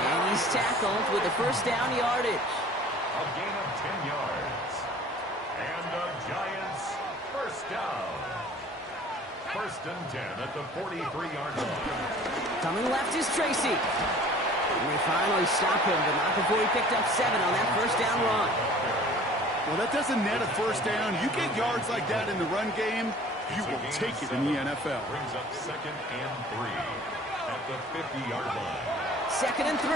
And he's tackled with the 1st down yardage. A gain of 10 yards. And the Giants 1st down. 1st and 10 at the 43-yard line. Coming left is Tracy. And they finally stop him, but not before he picked up 7 on that 1st down run. Well, that doesn't net a 1st down. You get yards like that in the run game, you will take it in the NFL. Brings up 2nd and 3 at the 50-yard line. 2nd and 3.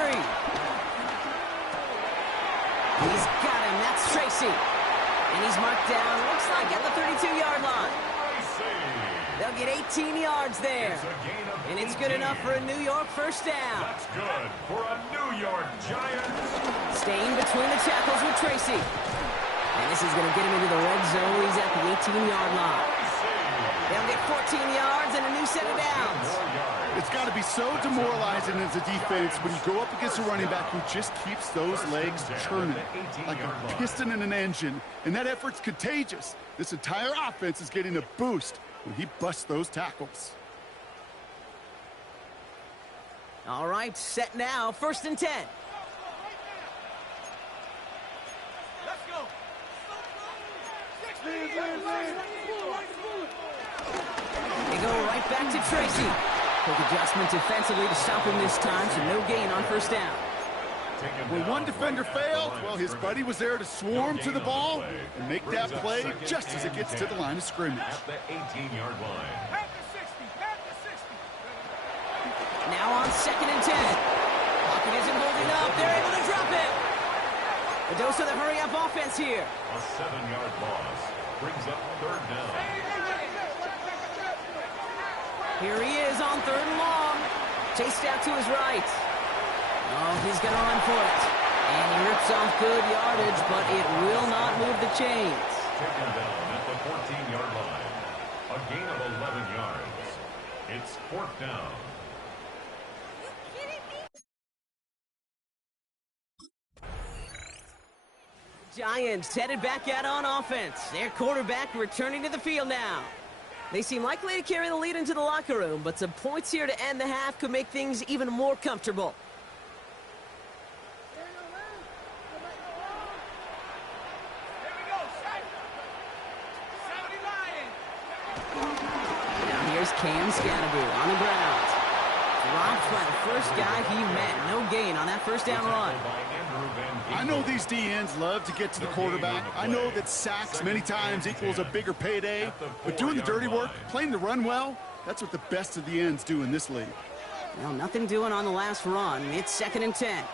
He's got him. That's Tracy. And he's marked down, looks like at the 32-yard line. They'll get 18 yards there. And it's good enough for a New York first down. That's good for a New York Giants. Staying between the tackles with Tracy. And this is going to get him into the red zone. He's at the 18-yard line. They'll get 14 yards and a new set of downs. It's got to be so demoralizing as a defense when you go up against a running back who just keeps those legs churning like a piston in an engine. And that effort's contagious. This entire offense is getting a boost when he busts those tackles. All right, set now. 1st and 10. Let's go. They go right back to Tracy. Quick adjustment defensively to stop him this time, so no gain on 1st down. When one defender failed, well, his buddy was there to swarm to the ball and make that play just as it gets to the line of scrimmage. At the 18-yard line. Back to 60. Back to 60. Now on 2nd and 10. Pocket isn't holding up. They're able to drop it. A dose of the hurry-up offense here. A 7-yard loss brings up 3rd down. Here he is on 3rd and long. Chased out to his right. Oh, he's going to run for it. And he rips off good yardage, but it will not move the chains. Taken down at the 14-yard line. A gain of 11 yards. It's 4th down. Giants headed back out on offense. Their quarterback returning to the field now. They seem likely to carry the lead into the locker room, but some points here to end the half could make things even more comfortable. Now here's Cam Scannaboo on the ground. Dropped by the first guy he met. No gain on that 1st down run. I know these DNs love to get to the quarterback. I know that sacks many times equals a bigger payday. But doing the dirty work, playing the run well, that's what the best of the ends do in this league. Well, nothing doing on the last run. It's 2nd and 10.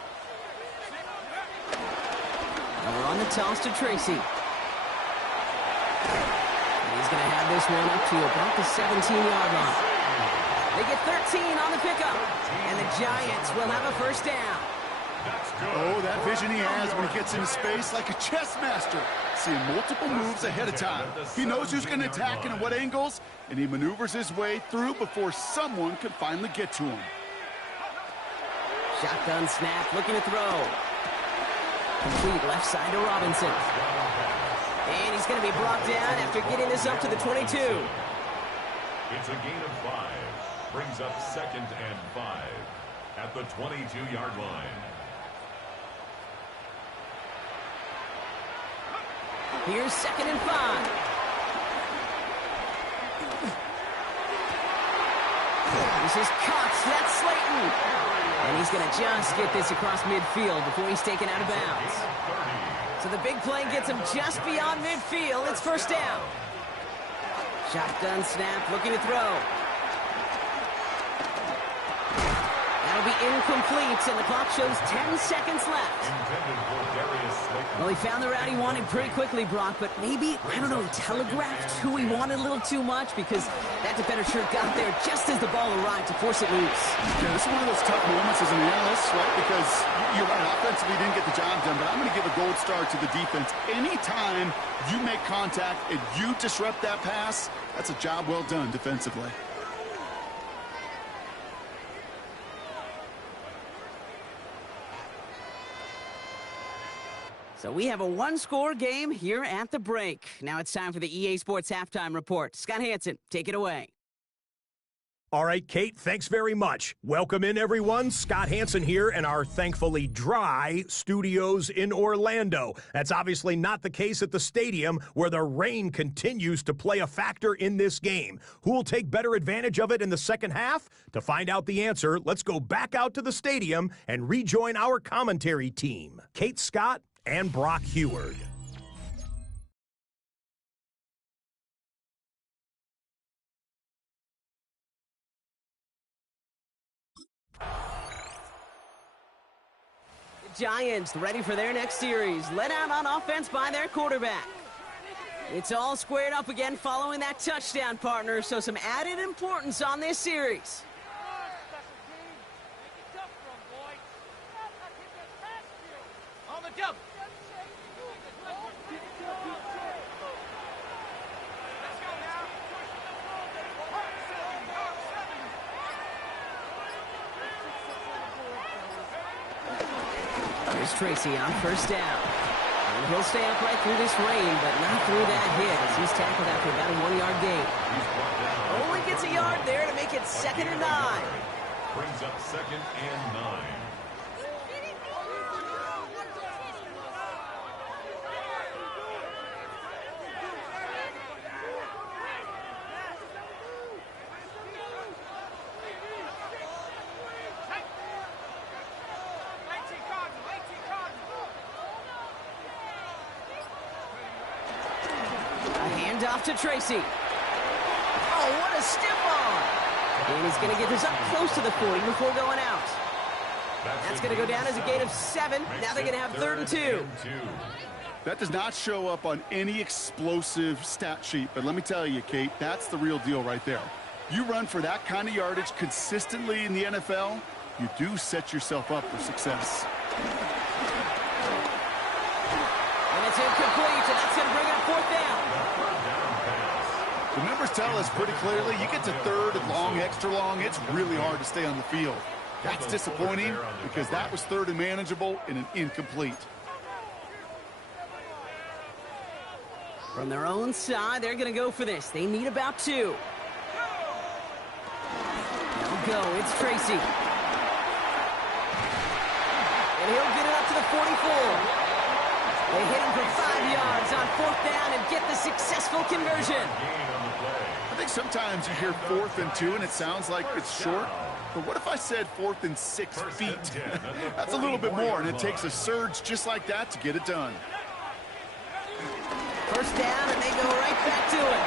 And we're on the toss to Tracy. And he's going to have this one up to about the 17-yard line. They get 13 on the pickup. And the Giants will have a 1st down. Oh, that vision he has when he gets into space like a chess master. Seeing multiple moves ahead of time. He knows who's going to attack and at what angles, and he maneuvers his way through before someone can finally get to him. Shotgun snap, looking to throw. Complete left side to Robinson. And he's going to be brought down after getting this up to the 22. It's a gain of 5. Brings up 2nd and 5 at the 22-yard line. Here's 2nd and 5. This is Cox. That's Slayton. And he's going to just get this across midfield before he's taken out of bounds. So the big play gets him just beyond midfield. It's 1st down. Shotgun snap, looking to throw. That'll be incomplete, and the clock shows 10 seconds left. Well, he found the route he wanted pretty quickly, Brock, but maybe, I don't know, he telegraphed who he wanted a little too much because that defender sure got there just as the ball arrived to force it loose. Yeah, this is one of those tough moments as an analyst, right? Because you're right, offensively didn't get the job done, but I'm going to give a gold star to the defense. Anytime you make contact and you disrupt that pass, that's a job well done defensively. So we have a one-score game here at the break. Now it's time for the EA Sports Halftime Report. Scott Hansen, take it away. All right, Kate, thanks very much. Welcome in, everyone. Scott Hansen here in our thankfully dry studios in Orlando. That's obviously not the case at the stadium, where the rain continues to play a factor in this game. Who will take better advantage of it in the second half? To find out the answer, let's go back out to the stadium and rejoin our commentary team, Kate Scott and Brock Heward. Giants ready for their next series, led out on offense by their quarterback. It's all squared up again following that touchdown, partner, so some added importance on this series. On the jump. Let's go now. Here's Tracy on first down. And he'll stay upright through this rain, but not through that hit as he's tackled after about a 1-yard gain. Only gets a yard there to make it 2nd and 9. Brings up 2nd and 9. Off to Tracy. Oh, what a stiff arm. And he's going to get this up close to the 40 before going out. That's going to go down as a gain of 7. Now they're going to have 3rd and 2. That does not show up on any explosive stat sheet, but let me tell you, Kate, that's the real deal right there. You run for that kind of yardage consistently in the NFL, you do set yourself up for success. And it's incomplete, and that's going to bring up 4th down. The numbers tell us pretty clearly, you get to 3rd and long, extra long, it's really hard to stay on the field. That's disappointing because that was 3rd and manageable and an incomplete. From their own side, they're going to go for this. They need about 2. They'll go. It's Tracy. And he'll get it up to the 44. They hit him for 5 yards on 4th down and get the successful conversion. I think sometimes you hear 4th and 2 and it sounds like it's short. But what if I said 4th and 6 feet? That's a little bit more, and it takes a surge just like that to get it done. First down, and they go right back to it.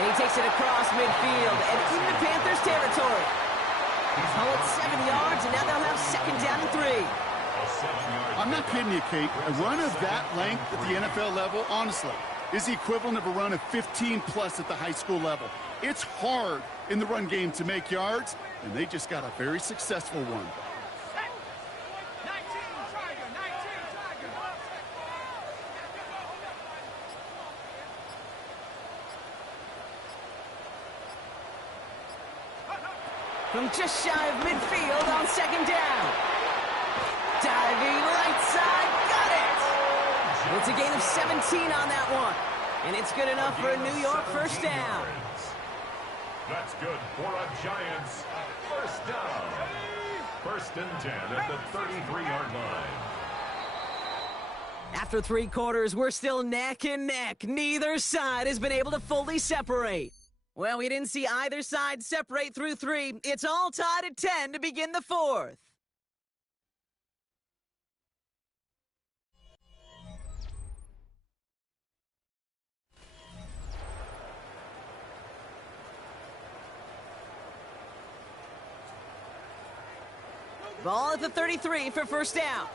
And he takes it across midfield and into Panthers territory. Oh, it's 7 yards, and now they'll have 2nd down and 3. I'm not kidding you, Kate. A run of that length at the NFL level, honestly, is the equivalent of a run of 15-plus at the high school level. It's hard in the run game to make yards, and they just got a very successful one. From just shy of midfield on 2nd down. Diving right side, got it! It's a gain of 17 on that one. And it's good enough for a New York first down. That's good for a Giants first down. 1st and 10 at the 33-yard line. After 3 quarters, we're still neck and neck. Neither side has been able to fully separate. Well, we didn't see either side separate through 3. It's all tied at 10 to begin the 4th. Ball at the 33 for first down.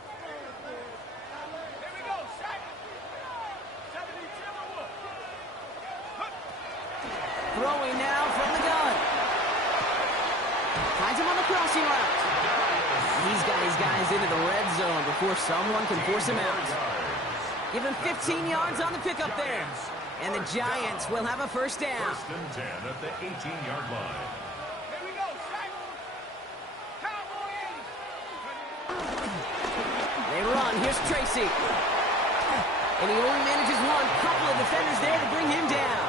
Throwing now from the gun. Finds him on the crossing route. He's got his guys into the red zone before someone can force him out. Give him 15 yards on the pickup there. And the Giants will have a first down. 1st and 10 at the 18-yard line. They run. Here's Tracy. And he only manages one. Couple of defenders there to bring him down.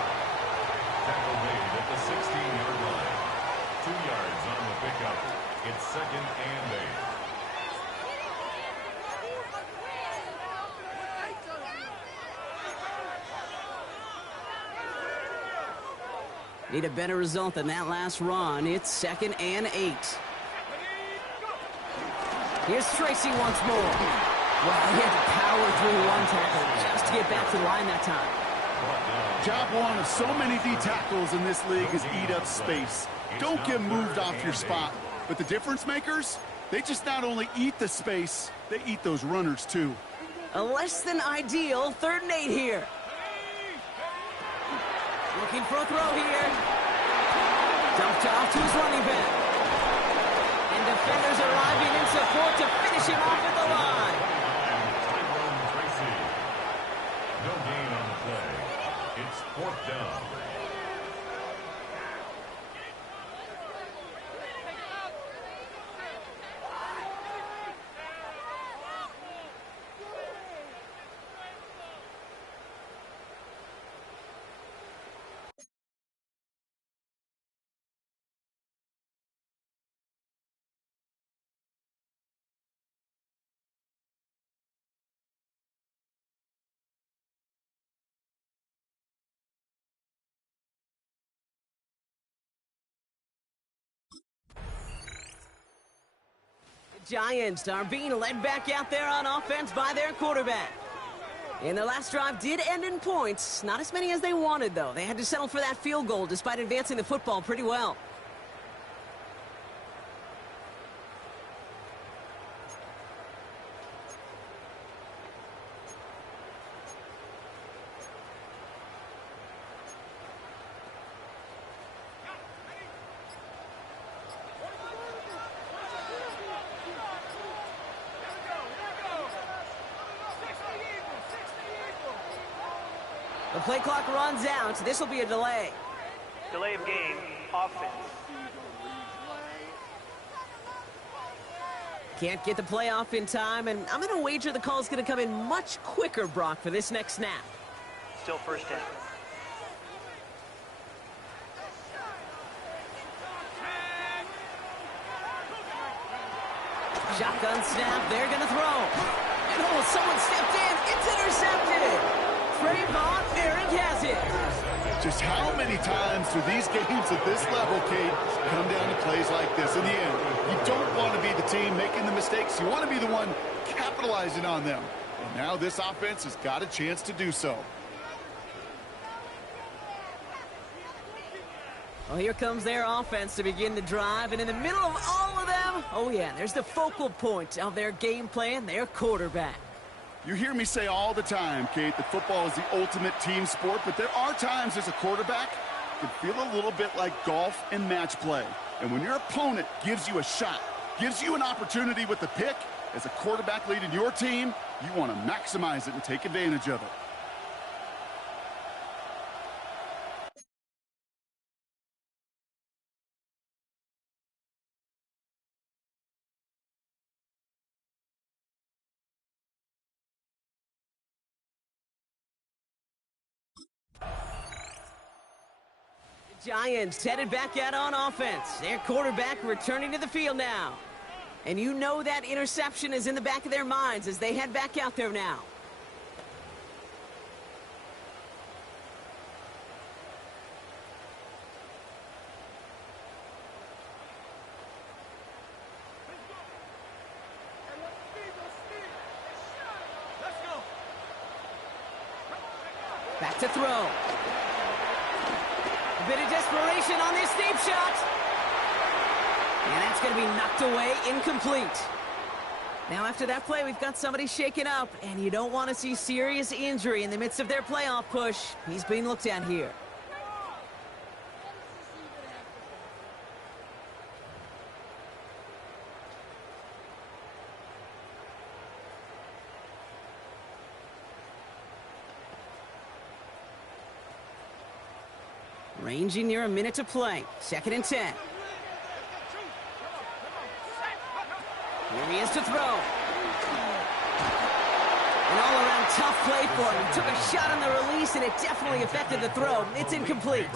Tackle made at the 16-yard line. 2 yards on the pickup. It's 2nd and 8. Need a better result than that last run. It's 2nd and 8. Here's Tracy once more. Wow, he had to power through one tackle just to get back to the line that time. Job one of so many D tackles in this league is eat up space. Don't get moved off your spot. But the difference makers, They just not only eat the space, they eat those runners too. A less than ideal 3rd and 8 here. Looking for a throw here. Dumped off to his running back. And defenders arriving in support to finish him off at the line. No gain on the play. It's 4th down. Giants are being led back out there on offense by their quarterback. And their last drive did end in points. Not as many as they wanted, though. They had to settle for that field goal despite advancing the football pretty well. The play clock runs out, so this will be a delay. Delay of game, offense. Can't get the play off in time, and I'm going to wager the call is going to come in much quicker, Brock, for this next snap. Still 1st down. Shotgun snap, they're going to throw. And oh, someone stepped in, it's intercepted. Trayvon Merrick has it. Just how many times do these games at this level, Kate, come down to plays like this? In the end, you don't want to be the team making the mistakes. You want to be the one capitalizing on them. And now this offense has got a chance to do so. Well, here comes their offense to begin the drive, and in the middle of all of them, oh yeah, there's the focal point of their game plan, their quarterback. You hear me say all the time, Kate, that football is the ultimate team sport, but there are times as a quarterback it can feel a little bit like golf and match play. And when your opponent gives you a shot, gives you an opportunity with the pick, as a quarterback leading your team, you want to maximize it and take advantage of it. Giants headed back out on offense. Their quarterback returning to the field now. And you know that interception is in the back of their minds as they head back out there now. Back to throw. A bit of desperation on this deep shot. And that's going to be knocked away, incomplete. Now after that play, we've got somebody shaken up, and you don't want to see serious injury in the midst of their playoff push. He's being looked at here. Ranging near a minute to play. 2nd and 10. Here he is to throw. An all-around tough play for him. He took a shot on the release, and it definitely affected the throw. It's incomplete.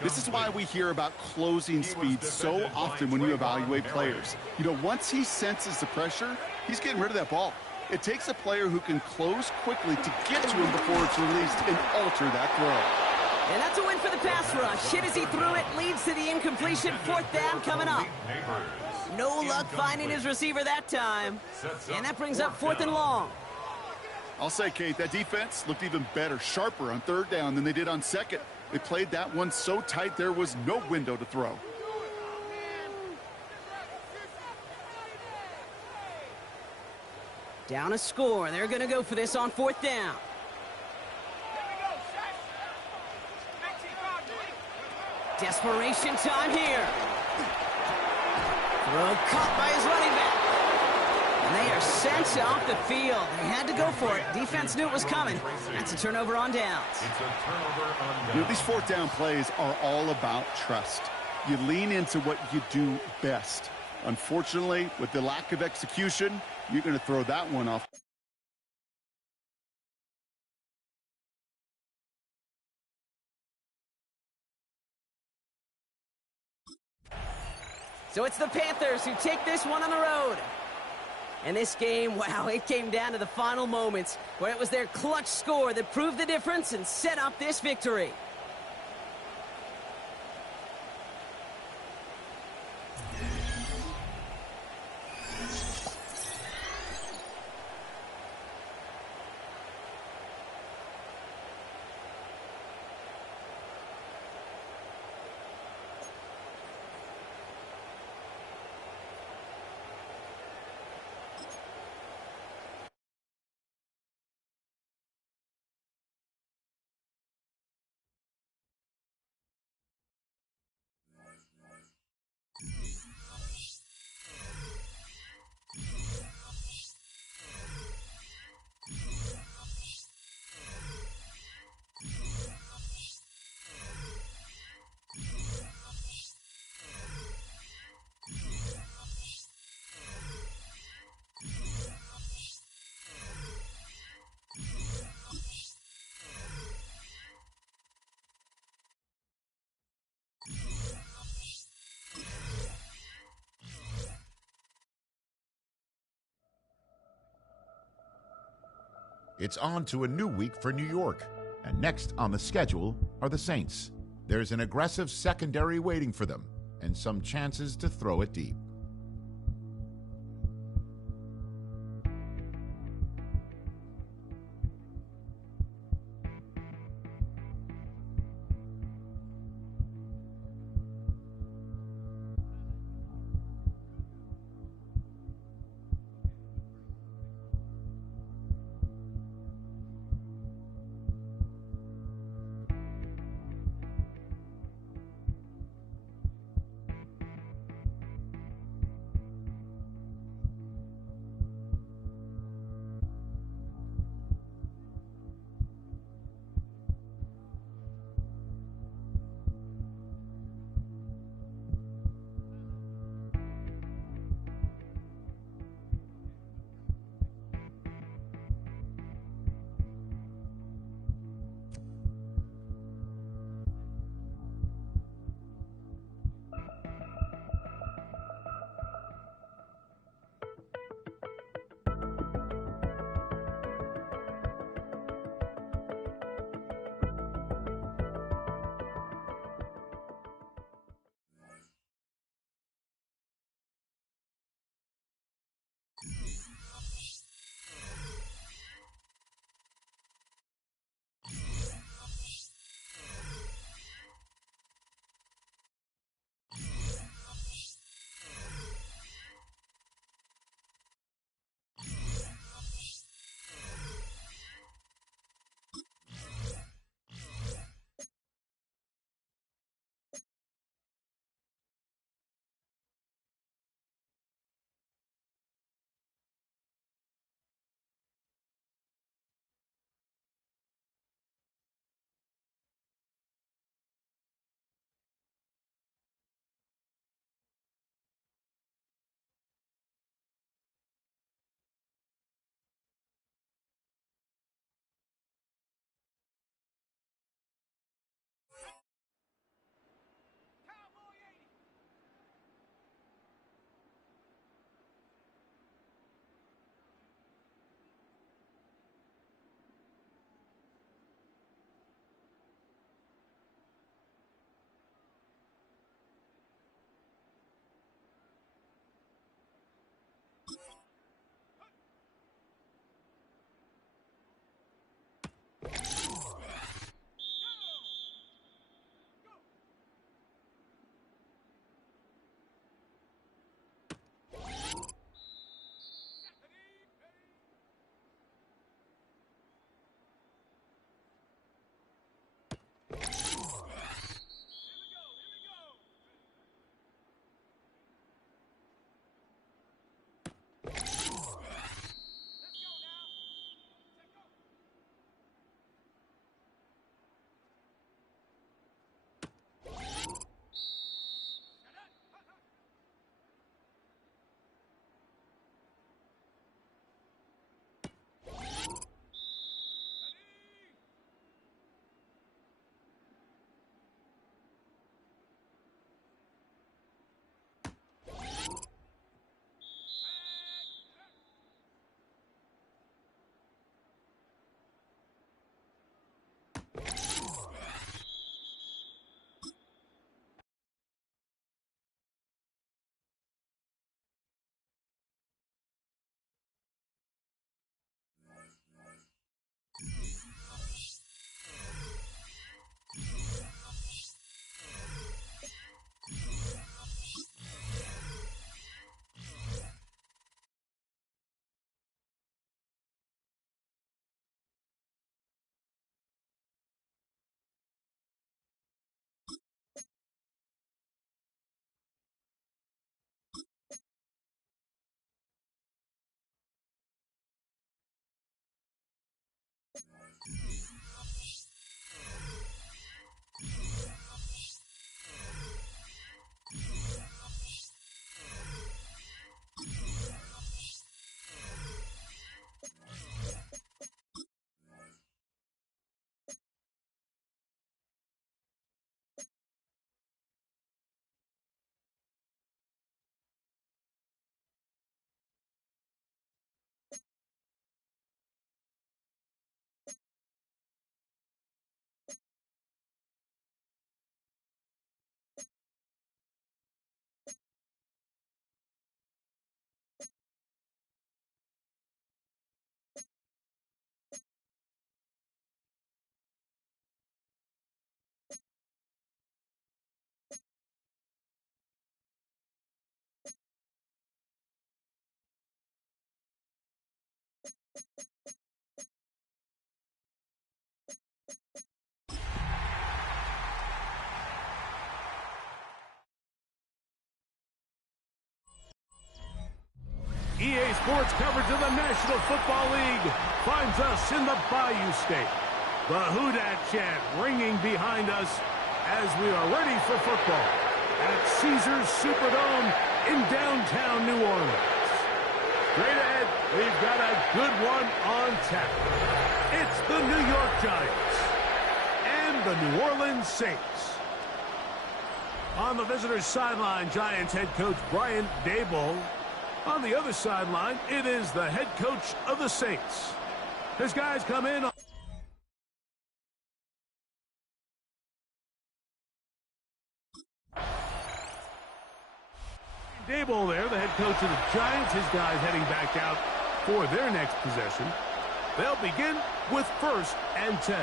This is why we hear about closing speed so often when you evaluate players. You know, once he senses the pressure, he's getting rid of that ball. It takes a player who can close quickly to get to him before it's released and alter that throw. And that's a win for the pass rush. Hit as he threw it, leads to the incompletion. 4th down coming up. No luck finding his receiver that time. And that brings up 4th and long. I'll say, Kate, that defense looked even better, sharper on 3rd down than they did on 2nd. They played that one so tight there was no window to throw. Down a score. They're going to go for this on 4th down. Desperation time here. Throw caught by his running back. And they are sent off the field. They had to go for it. Defense knew it was coming. That's a turnover on downs. It's a turnover on downs. You know, these 4th down plays are all about trust. You lean into what you do best. Unfortunately, with the lack of execution, you're going to throw that one off. So it's the Panthers who take this one on the road. And this game, wow, it came down to the final moments where it was their clutch score that proved the difference and set up this victory. It's on to a new week for New York. And next on the schedule are the Saints. There's an aggressive secondary waiting for them and some chances to throw it deep. sports coverage of the National Football League finds us in the Bayou State. The Who Dat chant ringing behind us as we are ready for football at Caesars Superdome in downtown New Orleans. Straight ahead, we've got a good one on tap. It's the New York Giants and the New Orleans Saints. On the visitors' sideline, Giants head coach Brian Daboll. On the other sideline, it is the head coach of the Saints. His guys come in. Daboll there, the head coach of the Giants. His guys heading back out for their next possession. They'll begin with 1st and 10.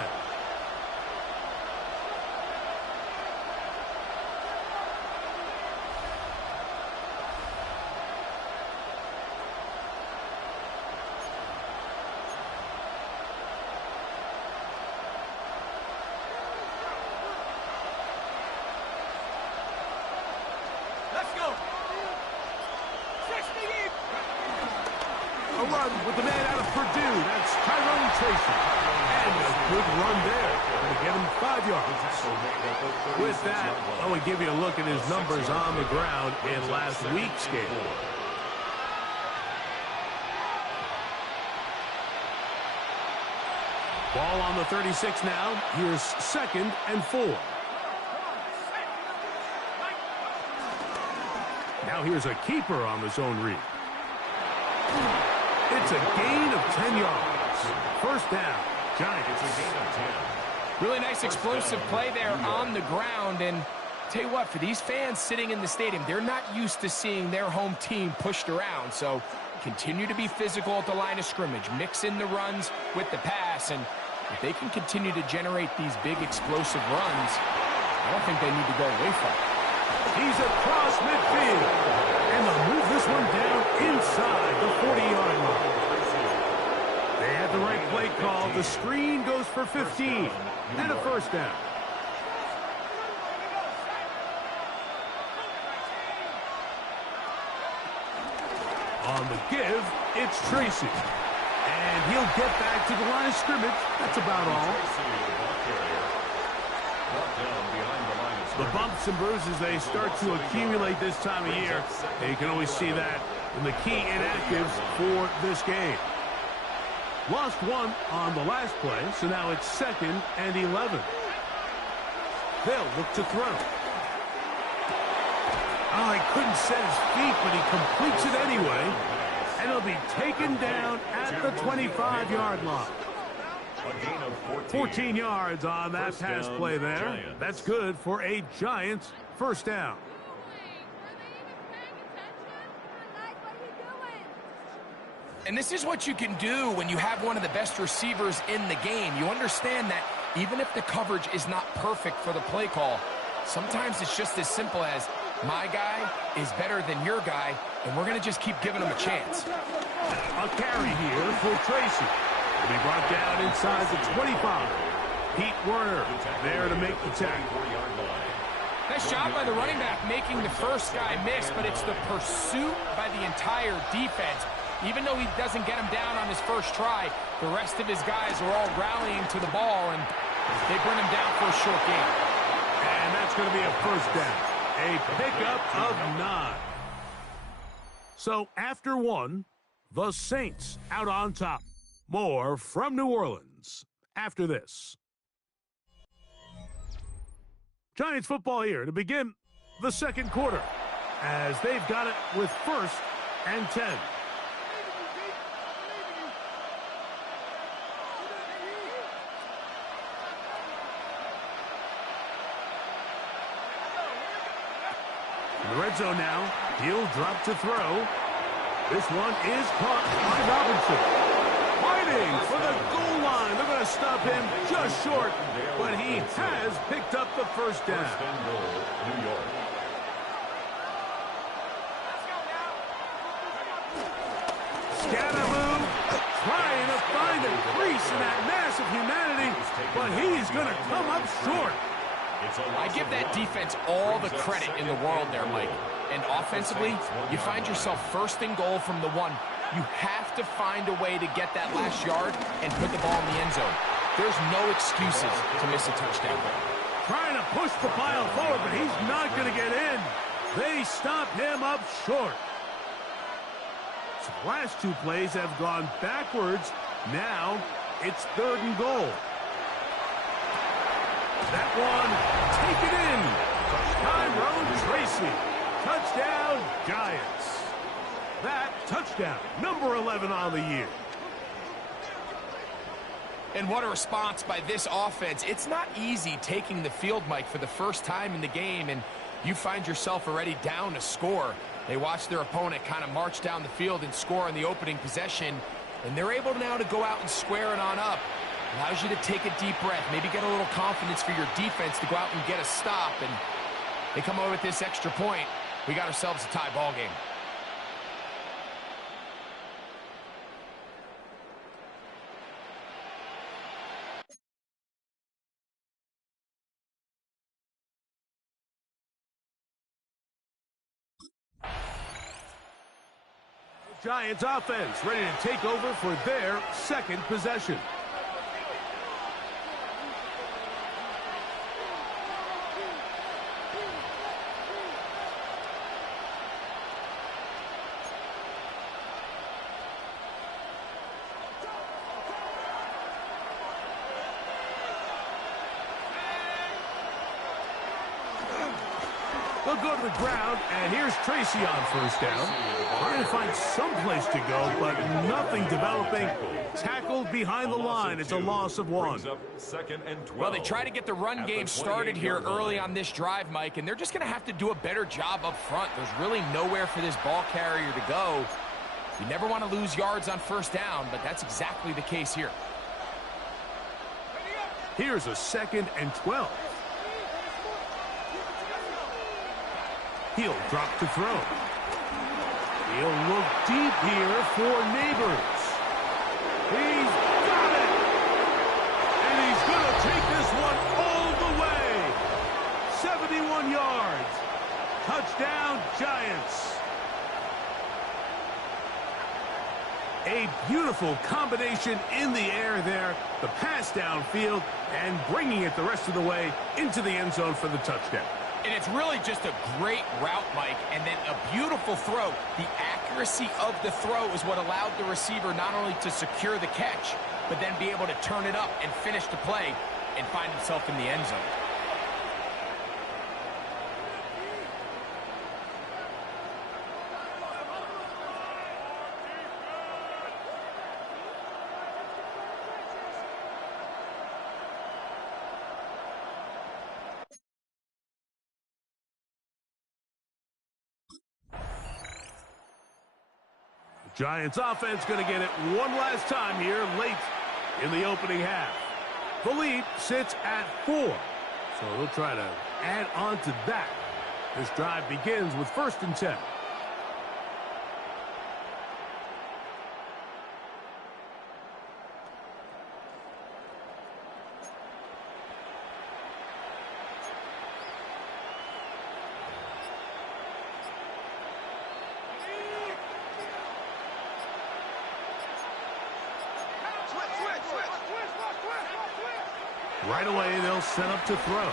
With the man out of Purdue, that's Tyrone Tracy. And a good run there. Going to get him 5 yards. With that, I will give you a look at his numbers on the ground in last week's game. Ball on the 36 now. Here's 2nd and 4. Now here's a keeper on the zone read. It's a gain of 10 yards. 1st down, Giants. Really nice explosive play there on the ground. And tell you what, for these fans sitting in the stadium, they're not used to seeing their home team pushed around. So continue to be physical at the line of scrimmage. Mix in the runs with the pass. And if they can continue to generate these big explosive runs, I don't think they need to go away from it. He's across midfield. And they'll move this one down inside the 40-yard line. They had the right play call. The screen goes for 15 and a 1st down. On the give, it's Tracy. And he'll get back to the line of scrimmage. That's about all. The bumps and bruises, they start to accumulate this time of year. And you can always see that in the key inactives for this game. Lost 1 on the last play, so now it's 2nd and 11. They'll look to throw. Oh, he couldn't set his feet, but he completes it anyway. And he'll be taken down at the 25-yard line. 14 yards on that pass play there. That's good for a Giants 1st down. And this is what you can do when you have one of the best receivers in the game. You understand that even if the coverage is not perfect for the play call, sometimes it's just as simple as my guy is better than your guy, and we're going to just keep giving him a chance. A carry here for Tracy. Will be brought down inside the 25. Pete Werner there to make the tackle. Nice job by the running back making the first guy miss, but it's the pursuit by the entire defense. Even though he doesn't get him down on his first try, the rest of his guys are all rallying to the ball, and they bring him down for a short gain. And that's going to be a 1st down. A pickup of 9. So after 1, the Saints out on top. More from New Orleans after this. Giants football here to begin the 2nd quarter as they've got it with 1st and 10. In the red zone now, he'll drop to throw. This one is caught by Robinson. Fighting for the goal line. They're going to stop him just short, but he has picked up the 1st down. New York. Scatterboo trying to find a crease in that mass of humanity, but he's going to come up short. I give that defense all the credit in the world there, Mike. And offensively, you find yourself 1st and goal from the 1. You have to find a way to get that last yard and put the ball in the end zone. There's no excuses to miss a touchdown. Trying to push the pile forward, but he's not going to get in. They stop him up short. So the last two plays have gone backwards. Now it's 3rd and goal. That one, take it in. Tyrone Tracy. Touchdown, Giants. That touchdown, number 11 on the year. And what a response by this offense. It's not easy taking the field, Mike, for the first time in the game, and you find yourself already down a score. They watch their opponent kind of march down the field and score on the opening possession, and they're able now to go out and square it on up. Allows you to take a deep breath, maybe get a little confidence for your defense to go out and get a stop, and they come away with this extra point. We got ourselves a tie ball game. Giants offense ready to take over for their second possession. They'll go to the ground, and here's Tracy on first down. Trying to find some place to go, but nothing developing. Tackled behind the line. It's a loss of 1. Well, they try to get the run game started here early on this drive, Mike, and they're just going to have to do a better job up front. There's really nowhere for this ball carrier to go. You never want to lose yards on first down, but that's exactly the case here. Here's a 2nd and 12. He'll drop to throw. He'll look deep here for Neighbors. He's got it! And he's going to take this one all the way. 71 yards. Touchdown, Giants. A beautiful combination in the air there. The pass downfield and bringing it the rest of the way into the end zone for the touchdown. And it's really just a great route, Mike, and then a beautiful throw. The accuracy of the throw is what allowed the receiver not only to secure the catch, but then be able to turn it up and finish the play and find himself in the end zone. Giants offense going to get it one last time here late in the opening half. The lead sits at 4, so they'll try to add on to that. This drive begins with 1st and 10. Right away, they'll set up to throw.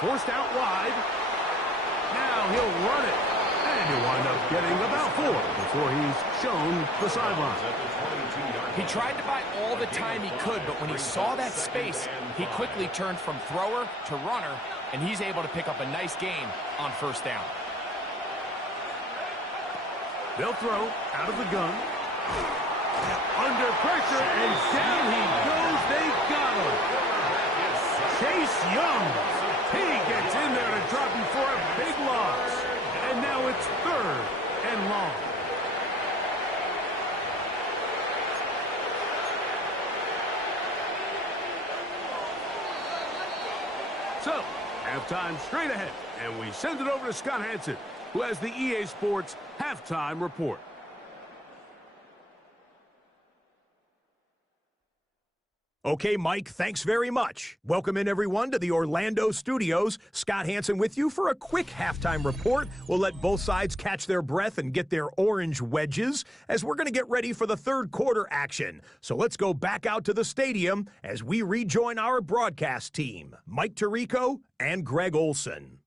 Forced out wide. Now he'll run it. And he'll wind up getting about 4 before he's shown the sideline. He tried to buy all the time he could, but when he saw that space, he quickly turned from thrower to runner, and he's able to pick up a nice gain on 1st down. They'll throw out of the gun. Under pressure, and down he goes. They got him. Chase Young. He gets in there to drop him for a big loss. And now it's 3rd and long. So, halftime straight ahead. And we send it over to Scott Hansen, who has the EA Sports halftime report. Okay, Mike, thanks very much. Welcome in, everyone, to the Orlando studios. Scott Hansen with you for a quick halftime report. We'll let both sides catch their breath and get their orange wedges as we're going to get ready for the third quarter action. So let's go back out to the stadium as we rejoin our broadcast team, Mike Tirico and Greg Olson.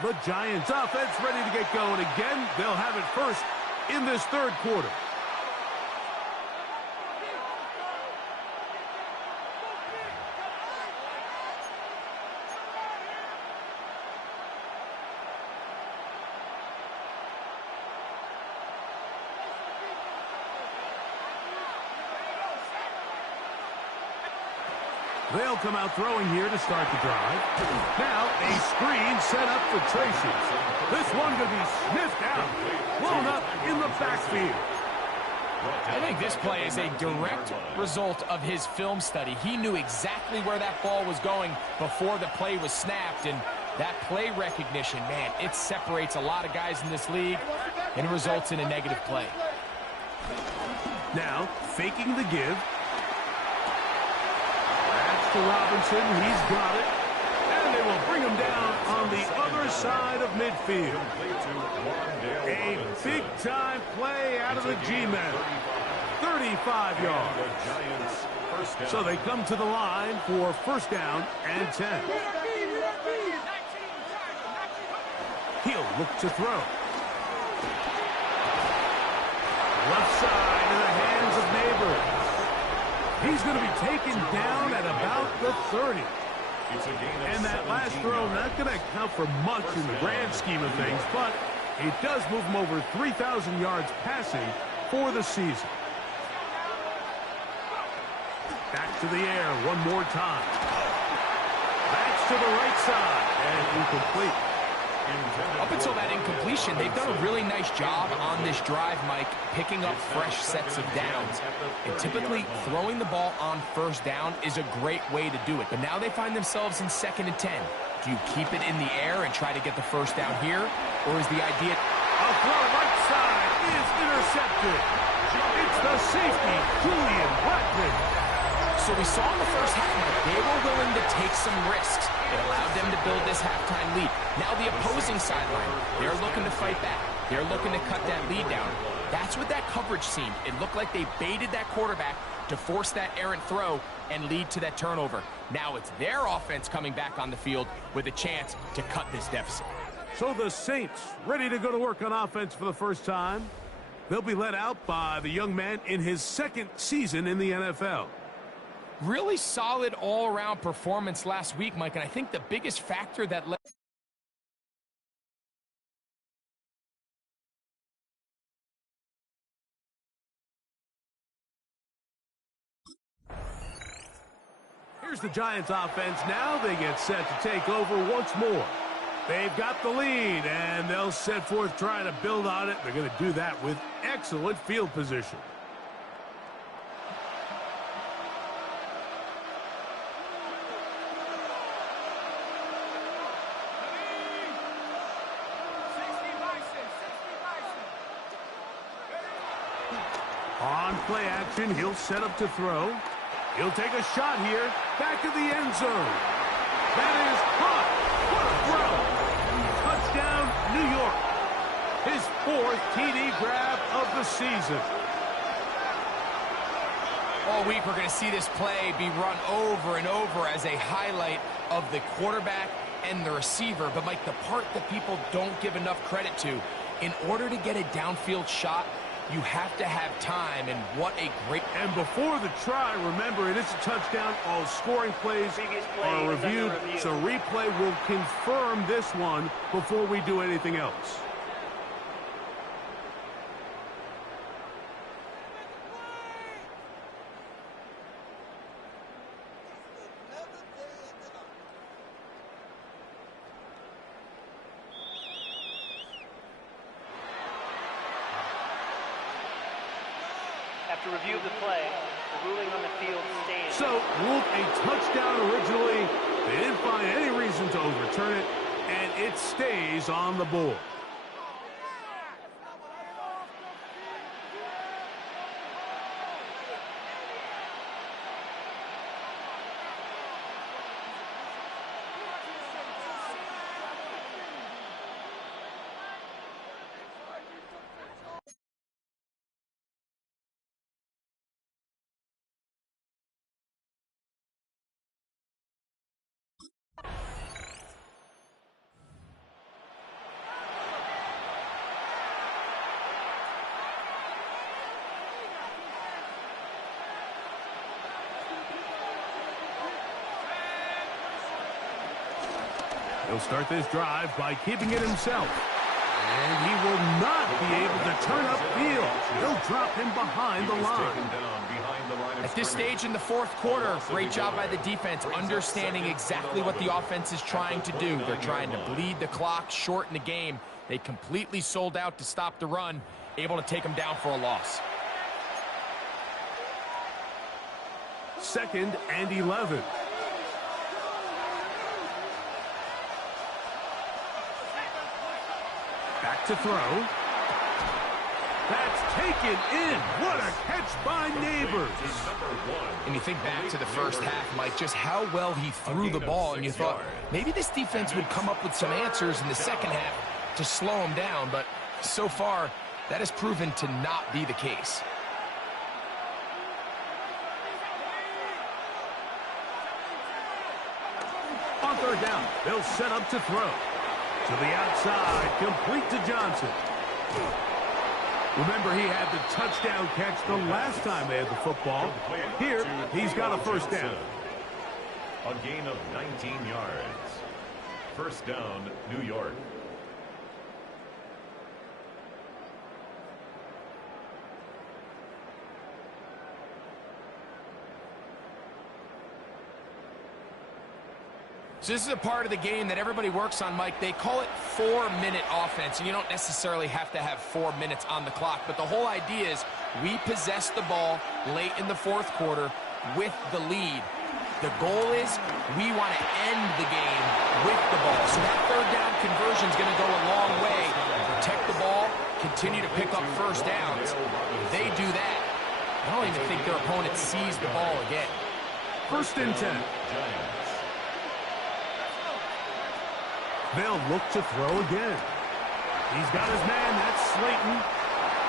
The Giants offense ready to get going again. They'll have it first in this third quarter. They'll come out throwing here to start the drive. Now a screen set up for Tracy. This one going to be sniffed out, blown up in the backfield. I think this play is a direct result of his film study. He knew exactly where that ball was going before the play was snapped, and that play recognition, man, it separates a lot of guys in this league, and it results in a negative play. Now, faking the give. To Robinson, he's got it, and they will bring him down on the other side of midfield. A big-time play out of the G-men. 35 yards. So they come to the line for first down and 10. He'll look to throw. Left side in the hands of Neighbors. He's going to be taken down at about the 30. And that last throw not going to count for much in the grand scheme of things, but it does move him over 3,000 yards passing for the season. Back to the air one more time. That's to the right side and incomplete. Up until that incompletion, they've done a really nice job on this drive, Mike, picking up fresh sets of downs. And typically, throwing the ball on first down is a great way to do it. But now they find themselves in 2nd and 10. Do you keep it in the air and try to get the first down here? Or is the idea... A throw right side is intercepted. It's the safety, Julian Blackman. So we saw in the first half, Mike, they were willing to take some risks. It allowed them to build this halftime lead. Now the opposing sideline, they're looking to fight back. They're looking to cut that lead down. That's what that coverage seemed. It looked like they baited that quarterback to force that errant throw and lead to that turnover. Now it's their offense coming back on the field with a chance to cut this deficit. So the Saints ready to go to work on offense for the first time. They'll be led out by the young man in his 2nd season in the NFL. Really solid all-around performance last week, Mike, and I think the biggest factor that led... Here's the Giants offense now. They get set to take over once more. They've got the lead, and they'll set forth trying to build on it. They're going to do that with excellent field position. On play action, he'll set up to throw. He'll take a shot here, back of the end zone. That is caught. What a throw. Touchdown, New York. His 4th TD grab of the season. All week, we're going to see this play be run over and over as a highlight of the quarterback and the receiver. But, Mike, the part that people don't give enough credit to, in order to get a downfield shot, you have to have time, and what a great... And before the try, remember, it is a touchdown. All scoring plays are reviewed, so replay will confirm this one before we do anything else. After To review the play, the ruling on the field stands. So, ruled a touchdown originally. They didn't find any reason to overturn it, and it stays on the board. He'll start this drive by keeping it himself. And he will not be able to turn upfield. He'll drop him behind the line. At this stage in the fourth quarter, great job by the defense, understanding exactly what the offense is trying to do. They're trying to bleed the clock, shorten the game. They completely sold out to stop the run, able to take them down for a loss. 2nd and 11. Back to throw. That's taken in. What a catch by Neighbors. And you think back to the first half, Mike, just how well he threw the ball, and you thought maybe this defense would come up with some answers in the second half to slow him down, but so far that has proven to not be the case. On 3rd down, they'll set up to throw. To the outside, complete to Johnson. Remember, he had the touchdown catch the last time they had the football. Here, he's got a 1st down. A gain of 19 yards. 1st down, New York. So this is a part of the game that everybody works on, Mike. They call it 4-minute offense, and you don't necessarily have to have 4 minutes on the clock. But the whole idea is we possess the ball late in the fourth quarter with the lead. The goal is we want to end the game with the ball. So that 3rd down conversion is going to go a long way. Protect the ball, continue to pick up 1st downs. If they do that, I don't even think their opponent sees the ball again. 1st and 10. They'll look to throw again. He's got his man, that's Slayton.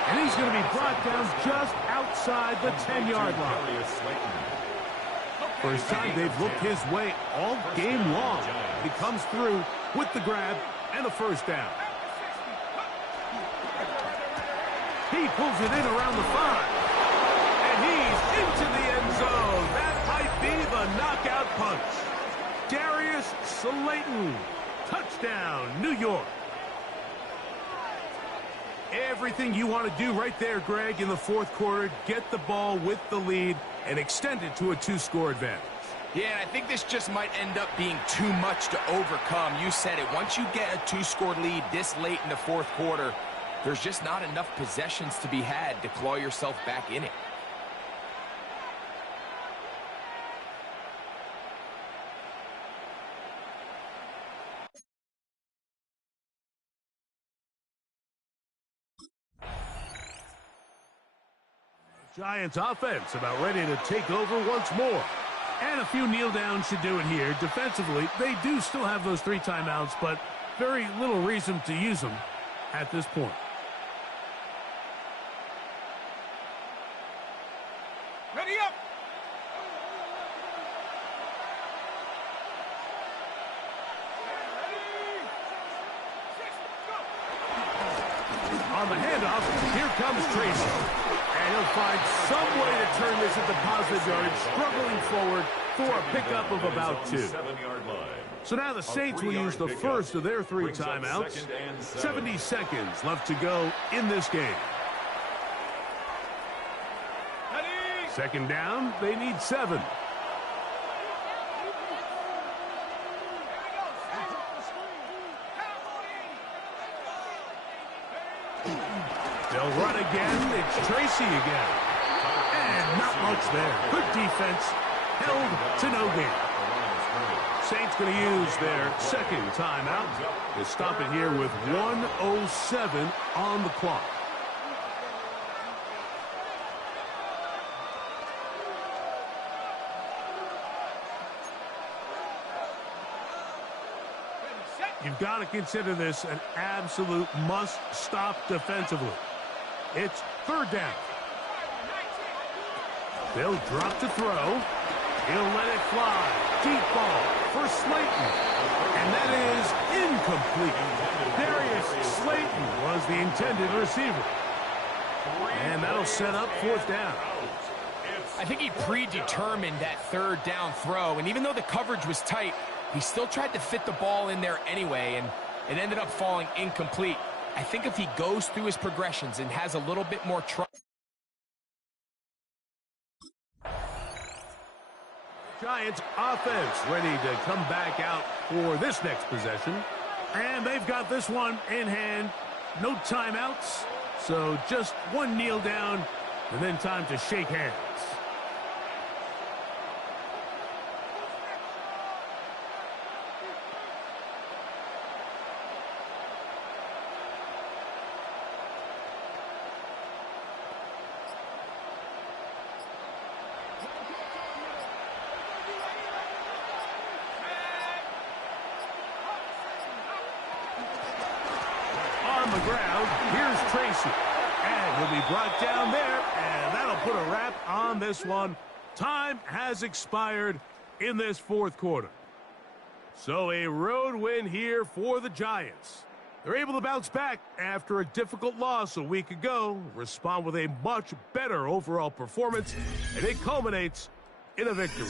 And he's going to be brought down just outside the 10-yard line. First time they've looked his way all game long. He comes through with the grab and a 1st down. He pulls it in around the 5. And he's into the end zone. That might be the knockout punch. Darius Slayton. Touchdown, New York. Everything you want to do right there, Greg, in the fourth quarter. Get the ball with the lead and extend it to a 2-score advantage. Yeah, I think this just might end up being too much to overcome. You said it. Once you get a 2-score lead this late in the fourth quarter, there's just not enough possessions to be had to claw yourself back in it. Giants offense about ready to take over once more. And a few kneel downs should do it here. Defensively, they do still have those 3 timeouts, but very little reason to use them at this point. Ready up! On the handoff, here comes Tracy. And he'll find some way to turn this into positive yardage, struggling forward for a pickup of about 2. So now the Saints will use the first of their 3 timeouts. 70 seconds left to go in this game. 2nd down, they need 7. They'll run again. It's Tracy again. And not much there. Good defense. Held to no gain. Saints going to use their second timeout to stop it here with 1:07 on the clock. You've got to consider this an absolute must-stop defensively. It's third down. They'll drop to throw. He'll let it fly. Deep ball for Slayton. And that is incomplete. Darius Slayton was the intended receiver. And that'll set up fourth down. I think he predetermined that third down throw, and even though the coverage was tight, he still tried to fit the ball in there anyway, and it ended up falling incomplete. I think if he goes through his progressions and has a little bit more trust. Giants offense ready to come back out for this next possession. And they've got this one in hand. No timeouts, so just one kneel down, and then time to shake hands. On the ground, here's Tracy. And he'll be brought down there, and that'll put a wrap on this one. Time has expired in this fourth quarter. So a road win here for the Giants. They're able to bounce back after a difficult loss a week ago, respond with a much better overall performance, and it culminates in a victory.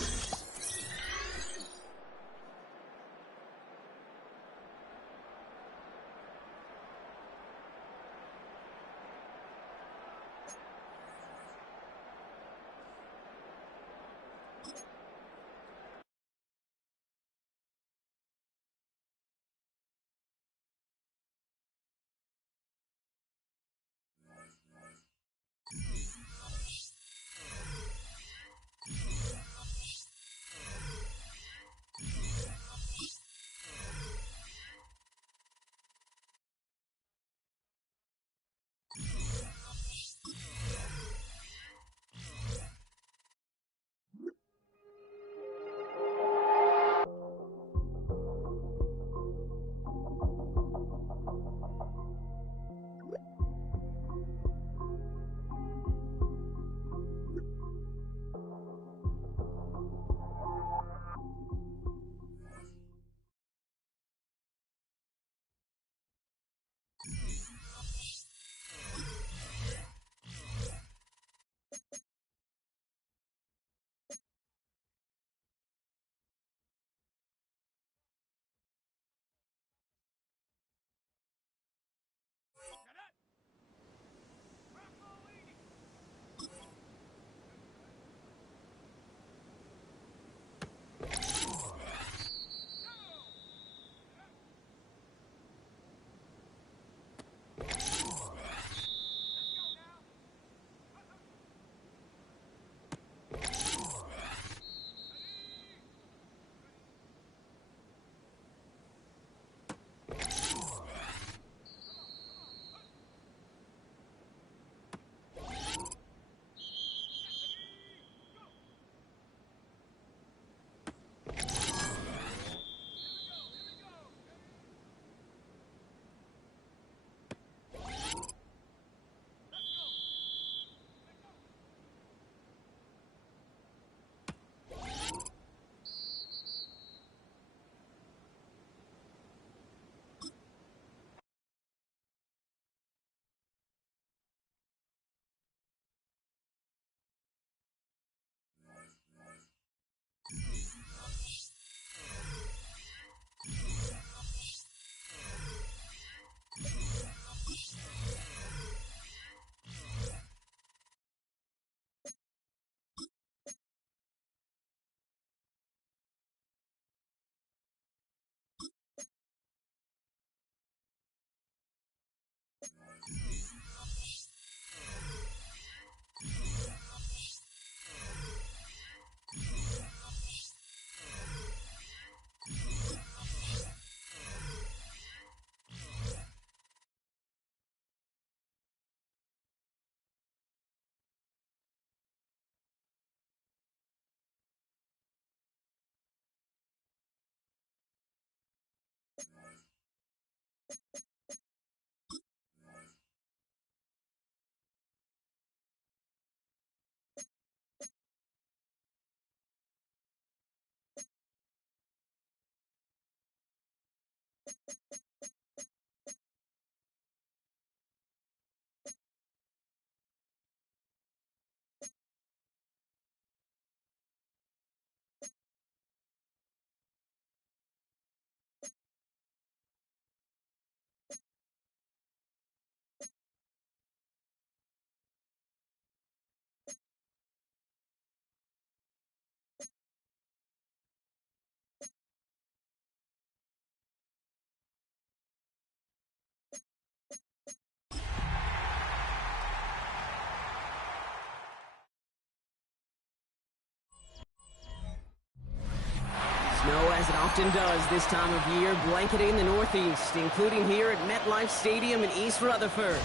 Snow, as it often does this time of year, blanketing the Northeast, including here at MetLife Stadium in East Rutherford.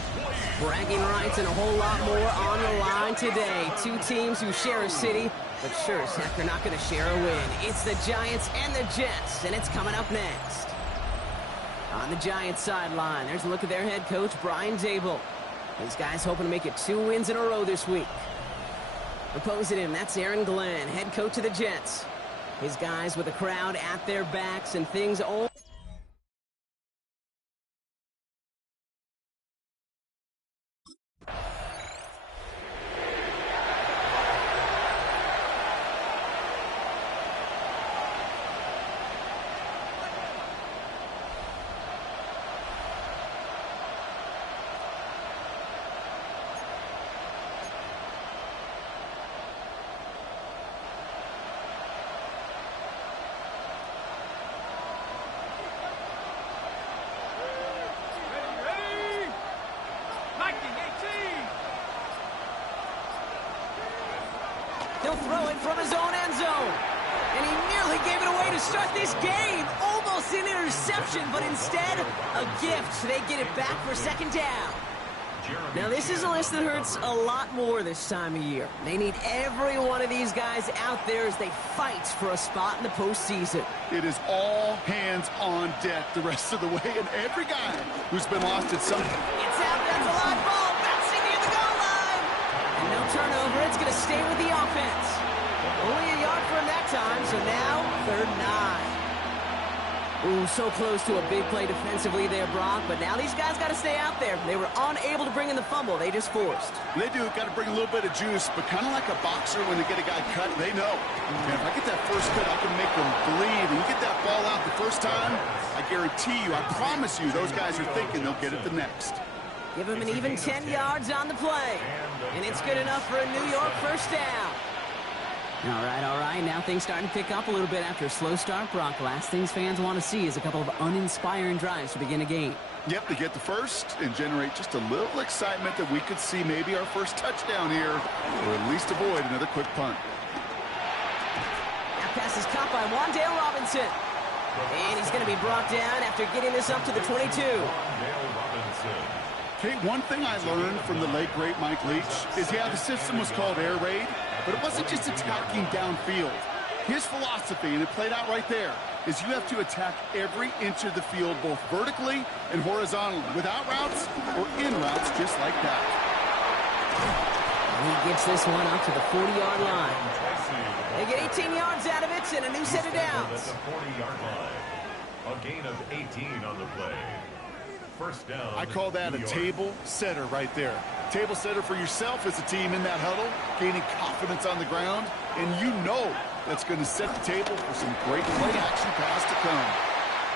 Bragging rights and a whole lot more on the line today. Two teams who share a city, but sure as heck they're not going to share a win. It's the Giants and the Jets, and it's coming up next. On the Giants sideline, there's a look at their head coach, Brian Dable. These guys hoping to make it 2 wins in a row this week. Opposing him, that's Aaron Glenn, head coach of the Jets. His guys with a crowd at their backs and things all... He'll throw it from his own end zone. And he nearly gave it away to start this game. Almost an interception, but instead, a gift. They get it back for second down. Now, this is a list that hurts a lot more this time of year. They need every one of these guys out there as they fight for a spot in the postseason. It is all hands on deck the rest of the way, and every guy who's been lost at some... It's out. That's a live ball. Bouncing near the goal line. And no turnover. It's going to stay with the offense. Only a yard for him that time, so now 3rd and 9. Ooh, so close to a big play defensively there, Brock, but now these guys got to stay out there. They were unable to bring in the fumble. They just forced. They do. Got to bring a little bit of juice, but kind of like a boxer when they get a guy cut, they know. Man, if I get that first cut, I can make them bleed. And you get that ball out the first time, I guarantee you, I promise you, those guys are thinking they'll get it the next. Give him an even 10 yards on the play. And it's good enough for a New York first down. All right. Now things starting to pick up a little bit after a slow start, Brock. Last things fans want to see is a couple of uninspiring drives to begin a game. Yep, to get the first and generate just a little excitement that we could see maybe our first touchdown here, or at least avoid another quick punt. That pass is caught by Wan'Dale Robinson. And he's going to be brought down after getting this up to the 22. Okay, one thing I learned from the late, great Mike Leach is, yeah, the system was called air raid, but it wasn't just attacking downfield. His philosophy, and it played out right there, is you have to attack every inch of the field, both vertically and horizontally, without routes or in routes, just like that. And he gets this one up to the 40-yard line. They get 18 yards out of it and a new set of downs. At the 40-yard line. A gain of 18 on the play. First down. I call that a table setter right there. Table setter for yourself as a team in that huddle, gaining confidence on the ground, and you know that's going to set the table for some great play-action pass to come.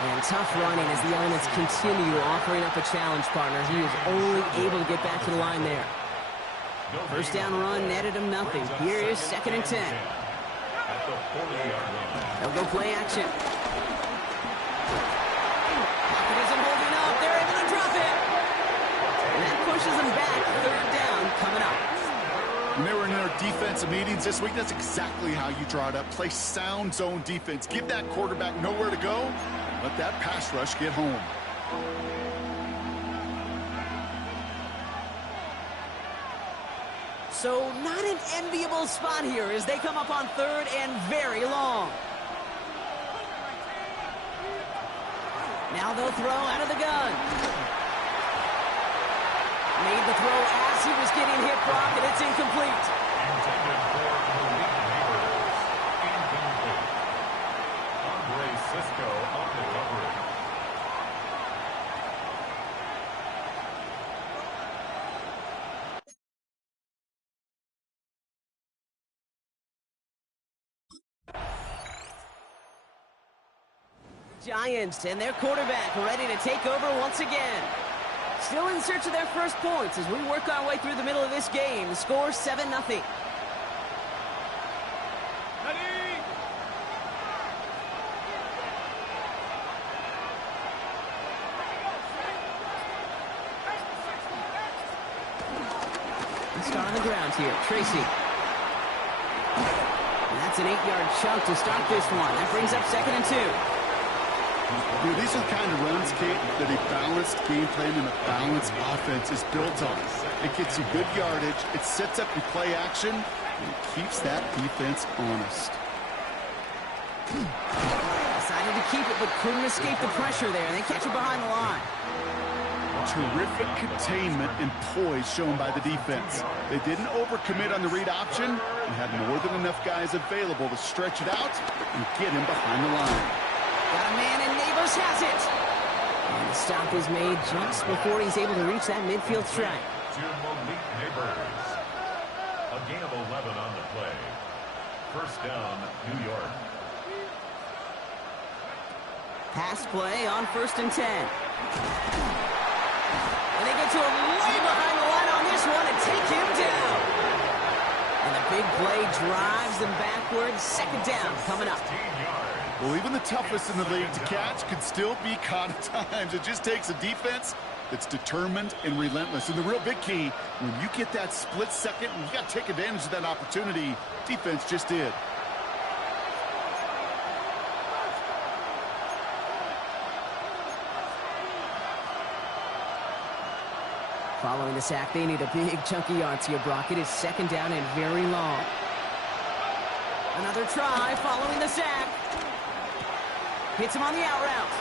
And tough running as the elements continue offering up a challenge partner. He is only able to get back to the line there. First down run netted him nothing. Here is 2nd and 10. At the 40-yard line. They'll go play action. Pocket isn't holding up. They're able to drop it. And that pushes them back. 3rd down coming up. When they were in their defensive meetings this week, that's exactly how you draw it up. Play sound zone defense. Give that quarterback nowhere to go. Let that pass rush get home. So not an enviable spot here as they come up on 3rd and very long. Now they'll throw out of the gun. Made the throw as he was getting hit, Brock, and it's incomplete. Intended for Malik Neighbors. Incomplete. Andre Cisco on the coverage. Giants and their quarterback ready to take over once again. Still in search of their first points as we work our way through the middle of this game. The score 7-0. Start on the ground here. Tracy. And that's an 8-yard chunk to start this one. That brings up 2nd and 2. These are the kind of runs, Kate, that a balanced game plan and a balanced offense is built on. It gets you good yardage, it sets up your play action, and it keeps that defense honest. Decided to keep it, but couldn't escape the pressure there. They catch it behind the line. Terrific containment and poise shown by the defense. They didn't overcommit on the read option and had more than enough guys available to stretch it out and get him behind the line. Got a man, and Neighbors has it. And the stop is made just before he's able to reach that midfield strike. To Malik Neighbors. A gain of 11 on the play. First down, New York. Pass play on 1st and 10. And they get to him way behind the line on this one and take him down. And the big play drives them backwards. 2nd down coming up. Well, even the toughest in the league to catch can still be caught at times. It just takes a defense that's determined and relentless. And the real big key, when you get that split second, you got to take advantage of that opportunity. Defense just did. Following the sack, they need a big chunky yards here, Brock. It is 2nd down and very long. Another try following the sack. Hits him on the out route.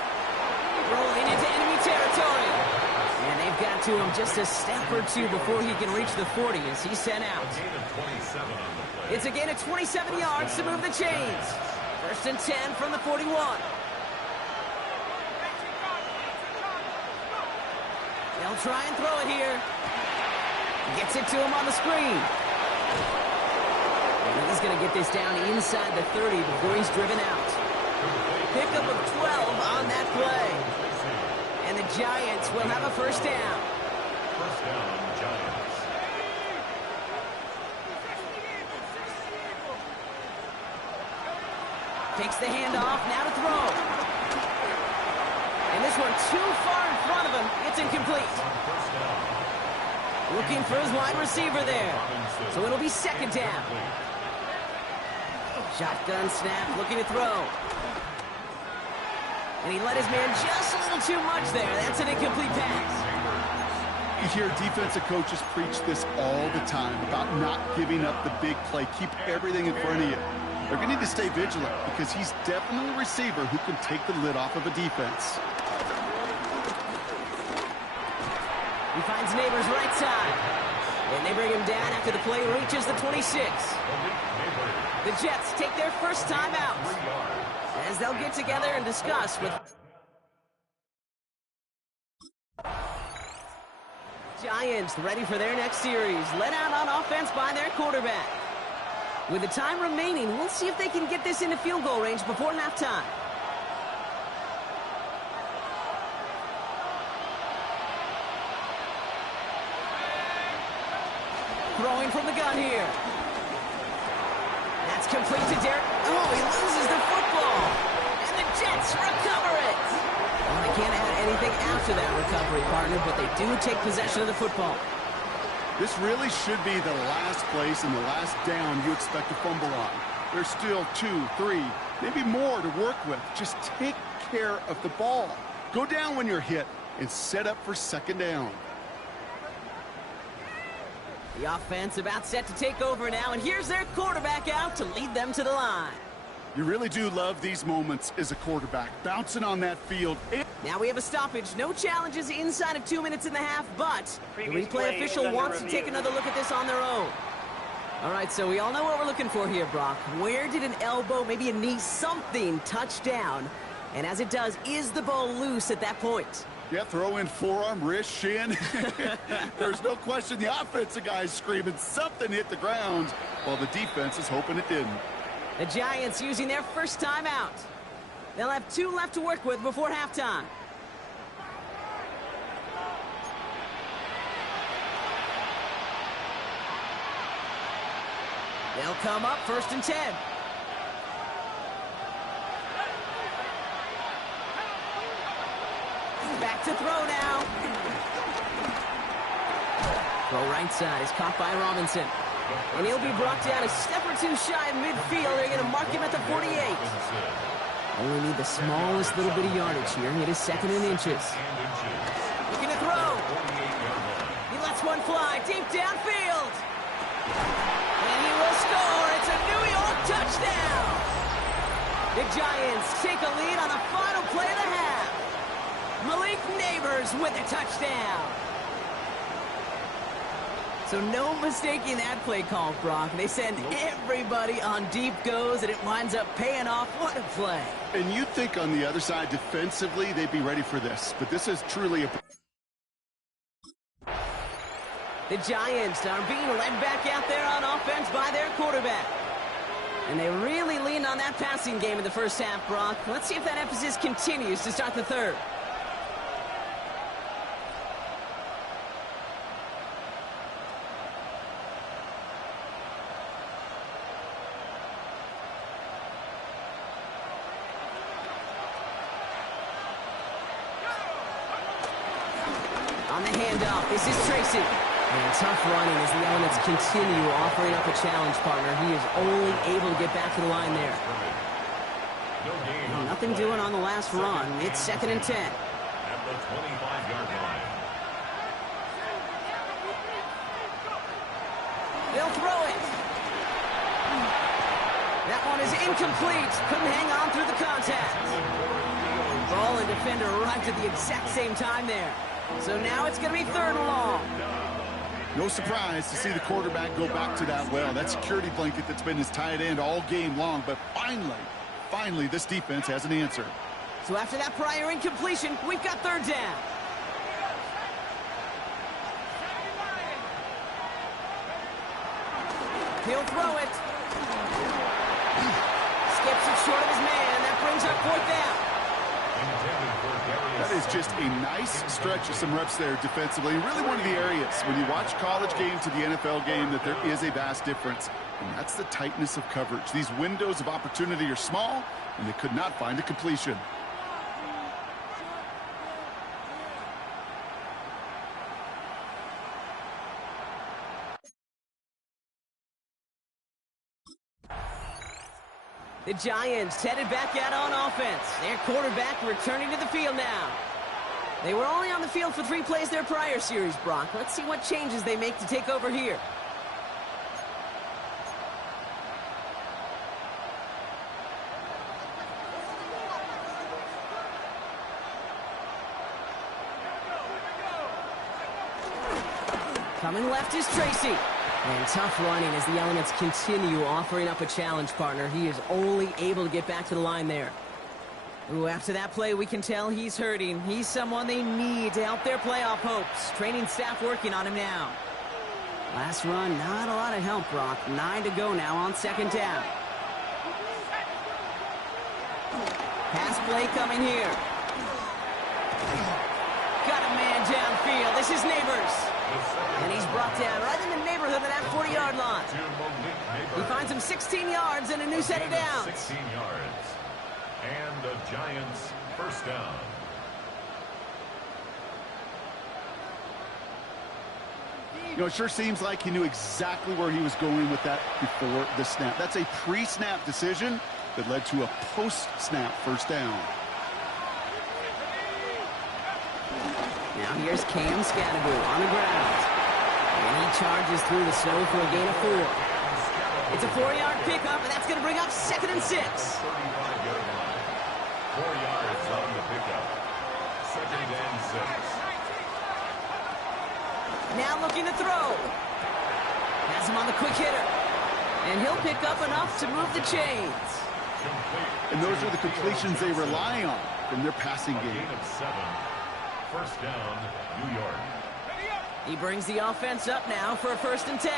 Rolling into enemy territory. And they've got to him just a step or two before he can reach the 40 as he's sent out. It's a gain of 27 yards to move the chains. 1st and 10 from the 41. They'll try and throw it here. Gets it to him on the screen. And he's going to get this down inside the 30 before he's driven out. Pickup of 12 on that play. And the Giants will have a 1st down. First down, Giants. Takes the handoff, now to throw. And this one too far in front of him. It's incomplete. Looking for his wide receiver there. So it'll be 2nd down. Shotgun snap, looking to throw. And he let his man just a little too much there. That's an incomplete pass. You hear defensive coaches preach this all the time about not giving up the big play. Keep everything in front of you. They're going to need to stay vigilant because he's definitely a receiver who can take the lid off of a defense. He finds Neighbors right side. And they bring him down after the play reaches the 26. The Jets take their first time out as they'll get together and discuss with Giants ready for their next series, led out on offense by their quarterback. With the time remaining, we'll see if they can get this into field goal range before halftime. Throwing from the gun here. That's complete to Derek. Oh, he loses the football. And the Jets recover it. Well, they can't add anything after that recovery, partner, but they do take possession of the football. This really should be the last place and the last down you expect to fumble on. There's still 2, 3, maybe more to work with. Just take care of the ball. Go down when you're hit and set up for 2nd down. The offense about set to take over now, and here's their quarterback out to lead them to the line. You really do love these moments as a quarterback, bouncing on that field. Now we have a stoppage. No challenges inside of 2 minutes and a half, but the replay official wants to take another look at this on their own. All right, so we all know what we're looking for here, Brock. Where did an elbow, maybe a knee, something touch down? And as it does, is the ball loose at that point? Yeah, throw in forearm, wrist, shin. There's no question the offensive guy's screaming something hit the ground while the defense is hoping it didn't. The Giants using their first time out. They'll have 2 left to work with before halftime. They'll come up 1st and 10. Back to throw now. Throw right side is caught by Robinson. And he'll be brought down a step or 2 shy of midfield. They're going to mark him at the 48. Only need the smallest little bit of yardage here. It is 2nd and inches. Looking to throw. He lets one fly deep downfield. And he will score. It's a New York touchdown. The Giants take a lead on the final play of the half. Malik Neighbors with a touchdown. So no mistaking that play call, Brock. They send everybody on deep goes, and it winds up paying off. What a play. And you'd think on the other side, defensively, they'd be ready for this. But this is truly a... The Giants are being led back out there on offense by their quarterback. And they really leaned on that passing game in the first half, Brock. Let's see if that emphasis continues to start the third. On the handoff, this is Tracy. And tough running as the Elements continue offering up a challenge partner. He is only able to get back to the line there. And nothing doing on the last run. It's 2nd and 10. At the 25-yard line. They'll throw it. That one is incomplete. Couldn't hang on through the contact. Ball and defender arrived at the exact same time there. So now it's going to be 3rd and long. No surprise to see the quarterback go back to that well. That security blanket that's been his tight end all game long. But finally, this defense has an answer. So after that prior incompletion, we've got 3rd down. He'll throw it. Skips it short of his man. That brings up 4th down. That is just a nice stretch of some reps there defensively. Really one of the areas when you watch college game to the NFL game that there is a vast difference. And that's the tightness of coverage. These windows of opportunity are small, and they could not find a completion. The Giants headed back out on offense. Their quarterback returning to the field now. They were only on the field for 3 plays their prior series, Brock. Let's see what changes they make to take over here. Coming left is Tracy. And tough running as the Elements continue offering up a challenge partner. He is only able to get back to the line there. Ooh, after that play, we can tell he's hurting. He's someone they need to help their playoff hopes. Training staff working on him now. Last run, not a lot of help, Brock. 9 to go now on 2nd down. Pass play coming here. Got a man downfield. This is Neighbors. And he's brought down right in the neighborhood of that 40-yard line. He finds him 16 yards and a new set of downs. 16 yards. And the Giants 1st down. You know, it sure seems like he knew exactly where he was going with that before the snap. That's a pre-snap decision that led to a post-snap 1st down. Now here's Cam Scatteroo on the ground. And he charges through the snow for a gain of 4. It's a 4-yard pickup, and that's going to bring up 2nd and 6. 35-yard line. 4 yards on the pickup. 2nd and 6. Now looking to throw. Has him on the quick hitter. And he'll pick up enough to move the chains. And those are the completions they rely on from their passing game. Gain of 7. 1st down, New York. He brings the offense up now for a 1st and 10.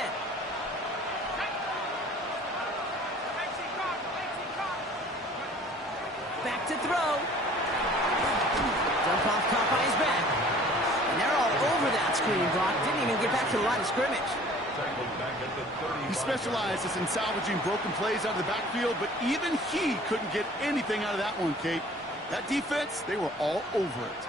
Back to throw. Dump off caught by his back. And they're all over that screen, Brock. Didn't even get back to the line of scrimmage. He specializes in salvaging broken plays out of the backfield, but even he couldn't get anything out of that one, Kate. That defense, they were all over it.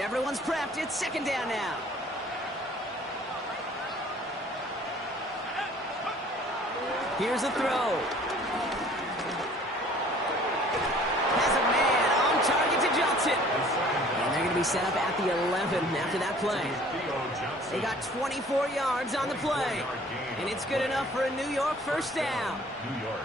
Everyone's prepped. It's second down now. Here's a throw. Has a man on target to Johnson. And they're going to be set up at the 11 after that play. They got 24 yards on the play. And it's good enough for a New York first down. New York.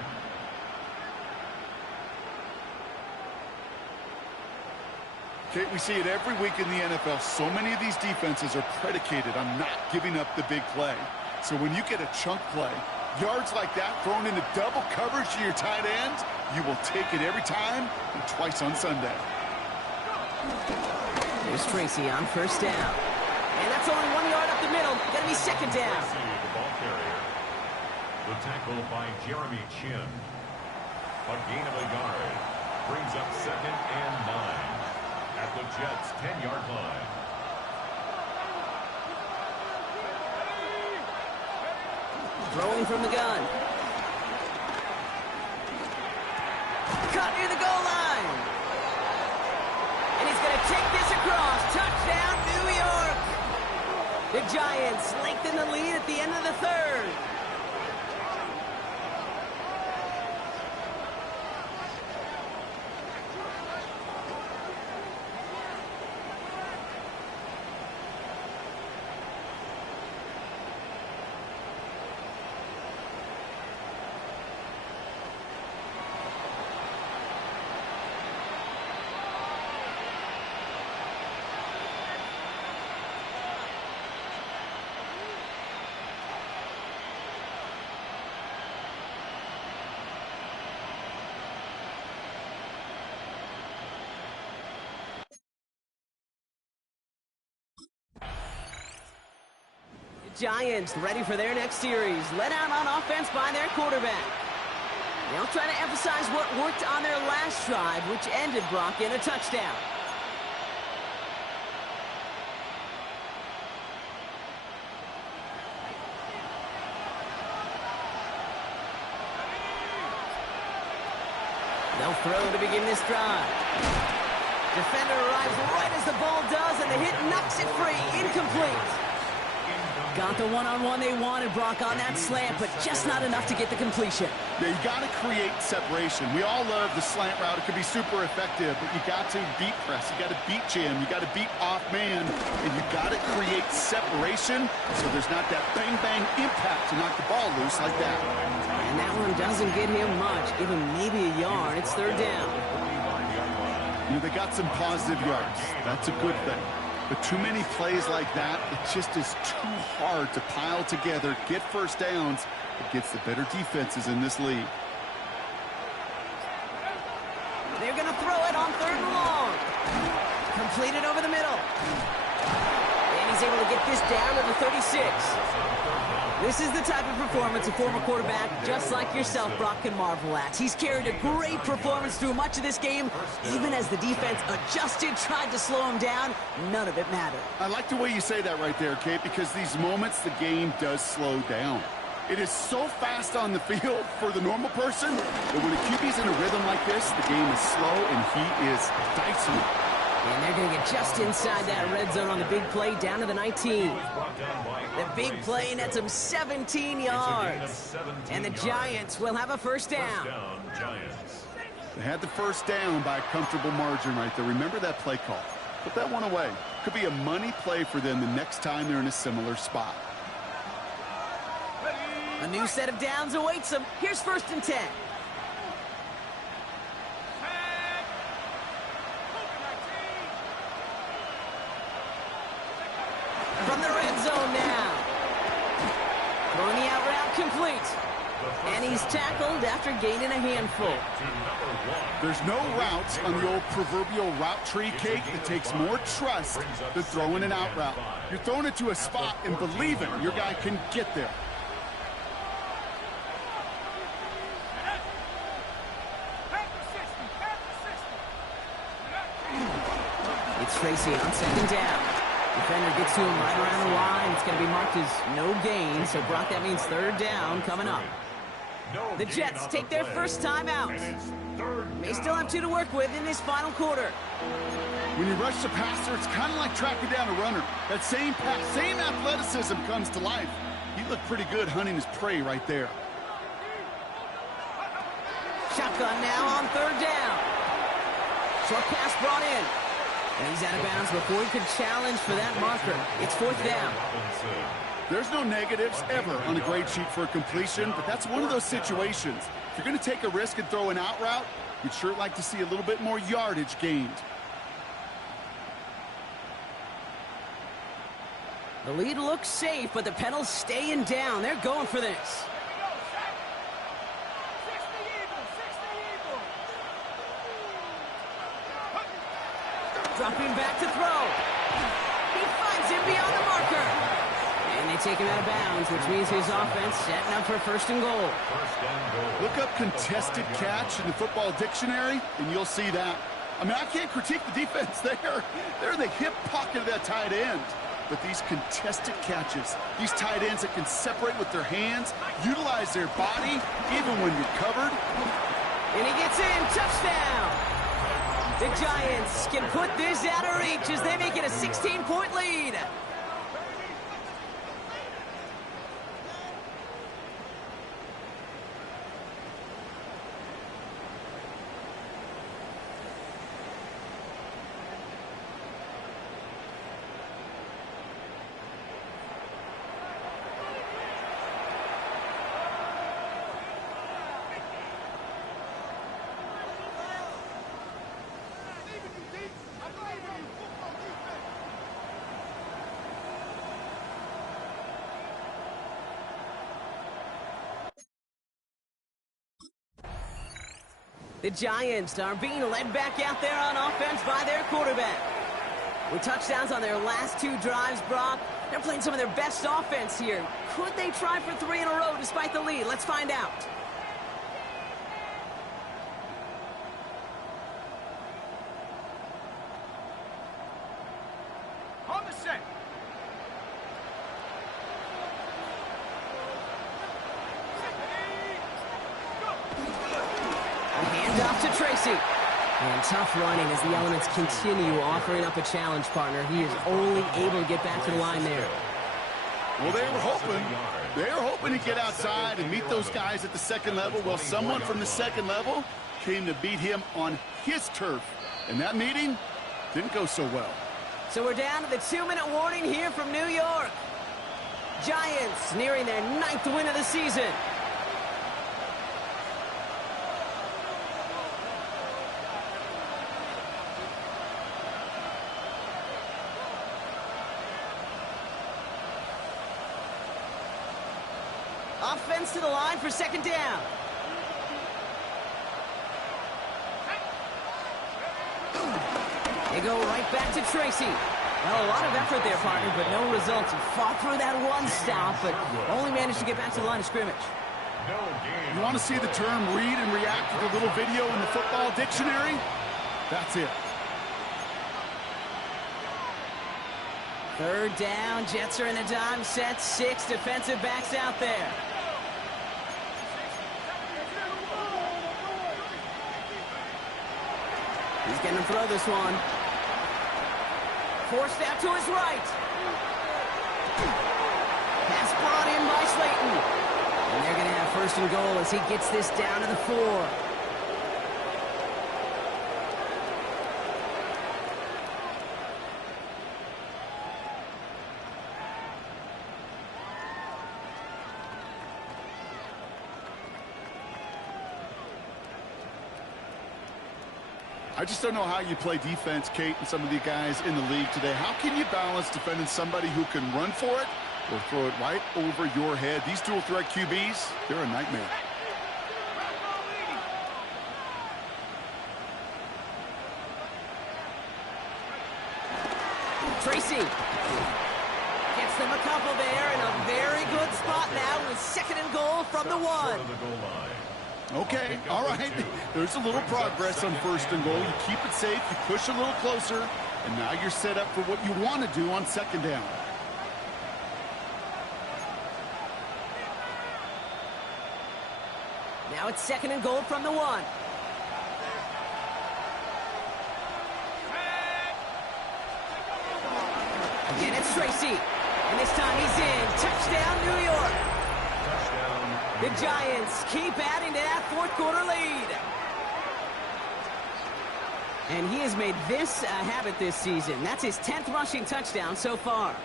Kate, we see it every week in the NFL. So many of these defenses are predicated on not giving up the big play. So when you get a chunk play, yards like that thrown into double coverage to your tight end, you will take it every time and twice on Sunday. There's Tracy on first down. And that's only 1 yard up the middle. Going to be second down. The ball carrier. The tackle by Jeremy Chin. A gain of a yard. Brings up 2nd and 9. At the Jets' 10-yard line. Throwing from the gun. Cut near the goal line. And he's going to take this across. Touchdown, New York. The Giants lengthen the lead at the end of the third. Giants ready for their next series. Let out on offense by their quarterback. They'll try to emphasize what worked on their last drive, which ended, Brock, in a touchdown. They'll throw to begin this drive. Defender arrives right as the ball does, and the hit knocks it free. Incomplete. Got the one-on-one they wanted, Brock, on that slant, but just not enough to get the completion. Yeah, you got to create separation. We all love the slant route. It can be super effective, but you got to beat press. You got to beat jam. You got to beat off man, and you got to create separation so there's not that bang-bang impact to knock the ball loose like that. And that one doesn't get him much. Give him maybe a yard. It's third down. You know, they got some positive yards. That's a good thing. But too many plays like that, it just is too hard to pile together, get first downs against the better defenses in this league. They're going to throw it on third and long. Completed over the middle. And he's able to get this down to the 36. This is the type of performance a former quarterback just like yourself, Brock, can marvel at. He's carried a great performance through much of this game. Even as the defense adjusted, tried to slow him down, none of it mattered. I like the way you say that right there, Kate, because these moments the game does slow down. It is so fast on the field for the normal person, but when a QB's in a rhythm like this, the game is slow and he is dicey. And they're going to get just inside that red zone on the big play, down to the 19. The big play nets them 17 yards. And the Giants will have a first down. They had the first down by a comfortable margin right there. Remember that play call. Put that one away. Could be a money play for them the next time they're in a similar spot. A new set of downs awaits them. Here's first and 10. From the red zone now. Throwing the out route complete. And he's tackled after gaining a handful. There's no route on the old proverbial route tree, Kate, that takes more trust than throwing an out route. You're throwing it to a spot and believing your guy can get there. It's Tracy on second down. Defender gets to him right around the line. It's going to be marked as no gain. So, Brock, that means third down coming up. The Jets take their first time out. May still have 2 to work with in this final quarter. When you rush the passer, it's kind of like tracking down a runner. That same pass, same athleticism comes to life. He looked pretty good hunting his prey right there. Shotgun now on third down. Short pass brought in. And he's out of bounds before he could challenge for that marker. It's fourth down. There's no negatives ever on a grade sheet for a completion, but that's one of those situations. If you're going to take a risk and throw an out route, you'd sure like to see a little bit more yardage gained. The lead looks safe, but the pedals staying down. They're going for this. Dropping back to throw. He finds him beyond the marker. And they take him out of bounds, which means his offense setting up for first and goal. Look up contested catch in the football dictionary, and you'll see that. I mean, I can't critique the defense there. They're in the hip pocket of that tight end. But these contested catches, these tight ends that can separate with their hands, utilize their body, even when you're covered. And he gets in, touchdown! The Giants can put this out of reach as they make it a 16-point lead. The Giants are being led back out there on offense by their quarterback. With touchdowns on their last 2 drives, Brock, they're playing some of their best offense here. Could they try for 3 in a row despite the lead? Let's find out. On the set. Off to Tracy. And tough running as the elements continue offering up a challenge partner. He is only able to get back to the line there. Well, they were hoping to get outside and meet those guys at the second level. Well, someone from the second level came to beat him on his turf. And that meeting didn't go so well. So we're down to the 2-minute warning here from New York. Giants nearing their 9th win of the season. Offense to the line for second down. They go right back to Tracy. Well, a lot of effort there, partner, but no results. He fought through that one stop, but only managed to get back to the line of scrimmage. You want to see the term read and react to the little video in the football dictionary? That's it. Third down, Jets are in a dime set, 6 defensive backs out there. He's going to throw this one. Forced out to his right. Pass brought in by Slayton. And they're going to have first and goal as he gets this down to the 4. I just don't know how you play defense, Kate, and some of the guys in the league today. How can you balance defending somebody who can run for it or throw it right over your head? These dual threat QBs, they're a nightmare. Tracy gets them a couple there in a very good spot now with second and goal from the 1. Okay, all right. There's a little progress on first and goal. You keep it safe. You push a little closer. And now you're set up for what you want to do on second down. Now it's 2nd and goal from the 1. Again, it's Tracy. And this time he's in. Touchdown, New York. The Giants keep adding to that fourth-quarter lead. And he has made this a habit this season. That's his 10th rushing touchdown so far.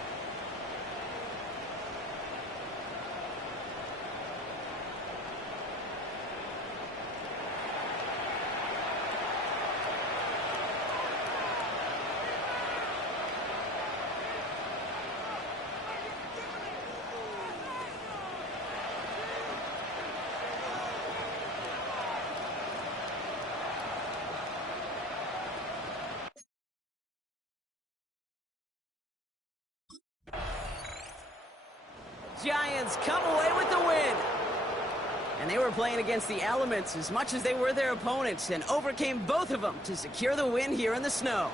Giants come away with the win. And they were playing against the elements as much as they were their opponents and overcame both of them to secure the win here in the snow.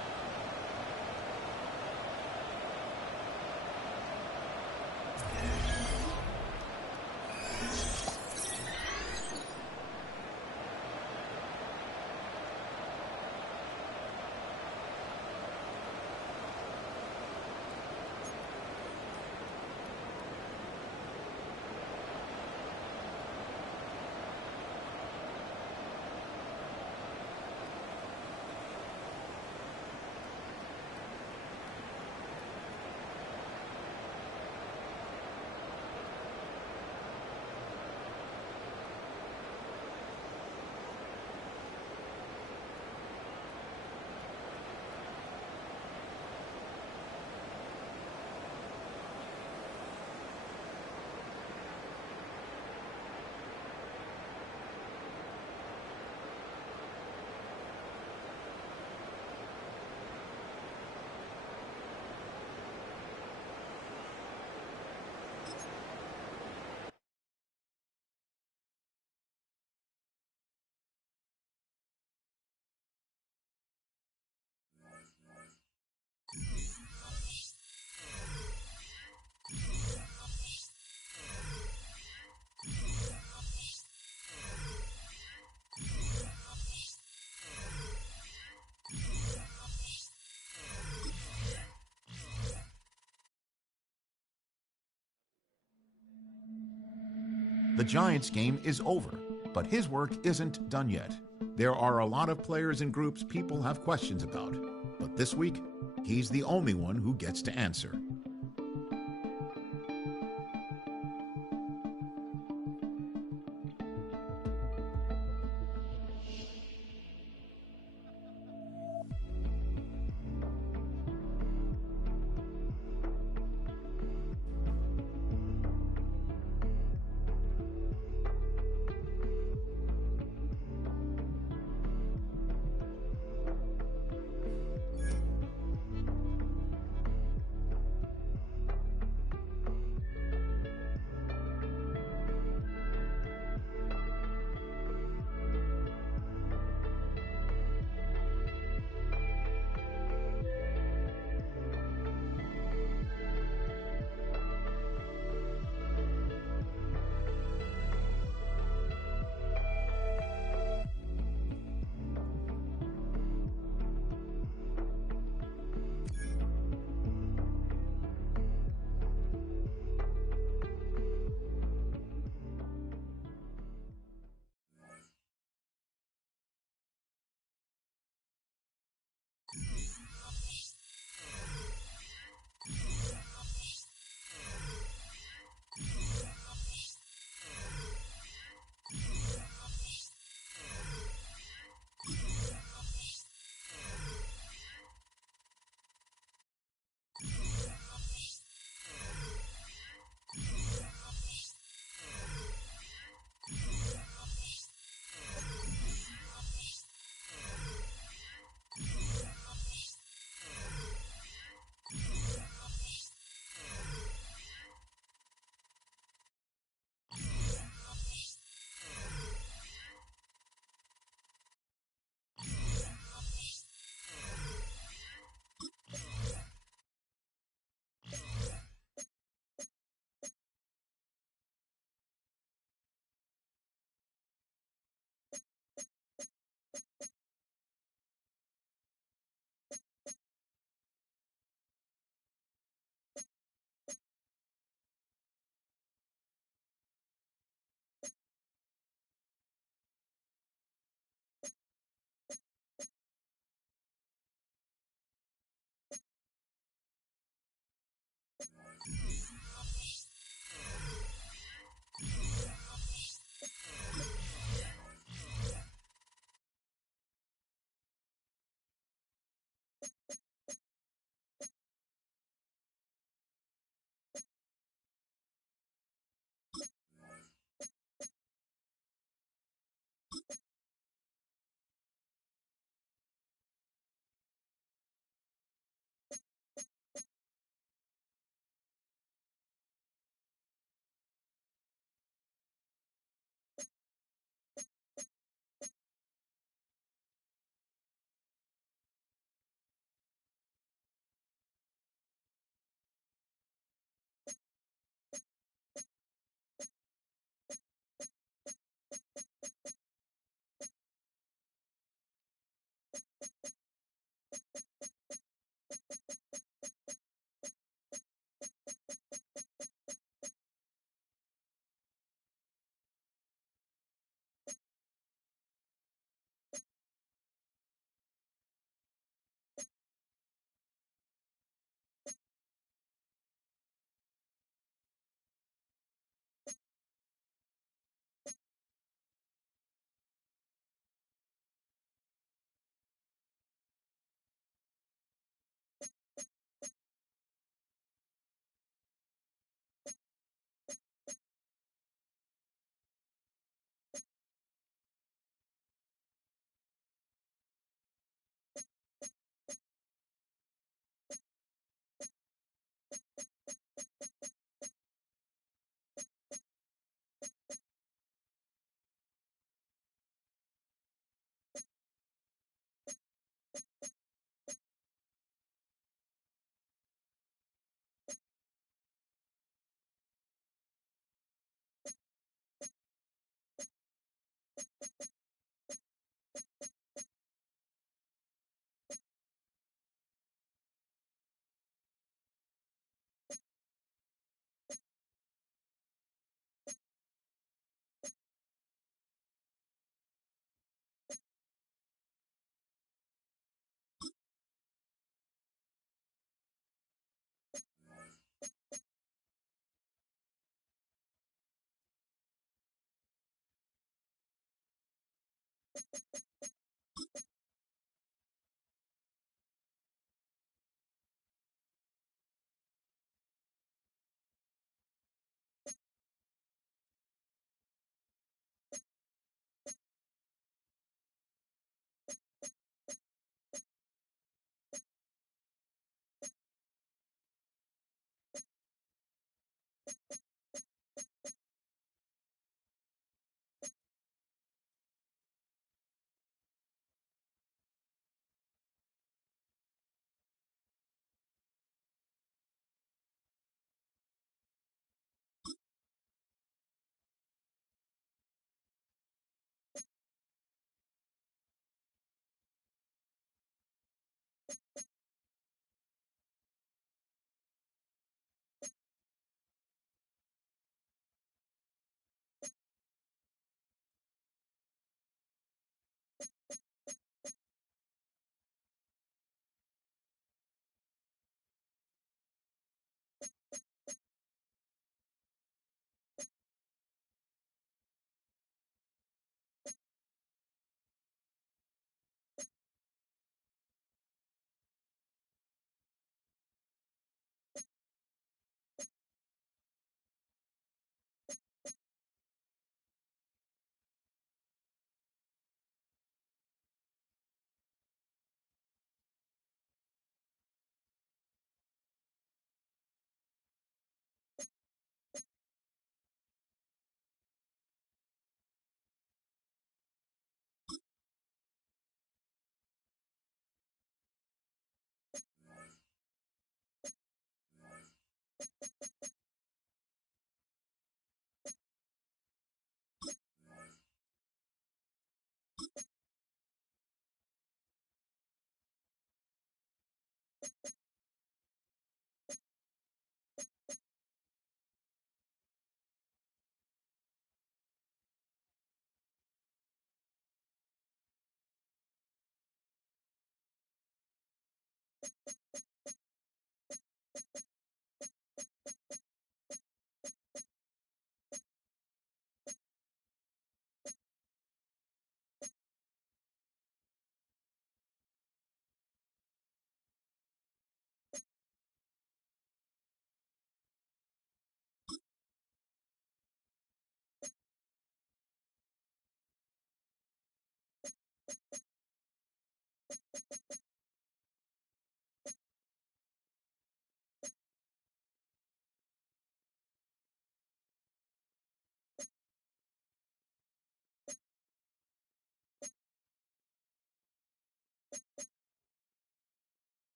The Giants game is over, but his work isn't done yet. There are a lot of players and groups people have questions about, but this week, he's the only one who gets to answer.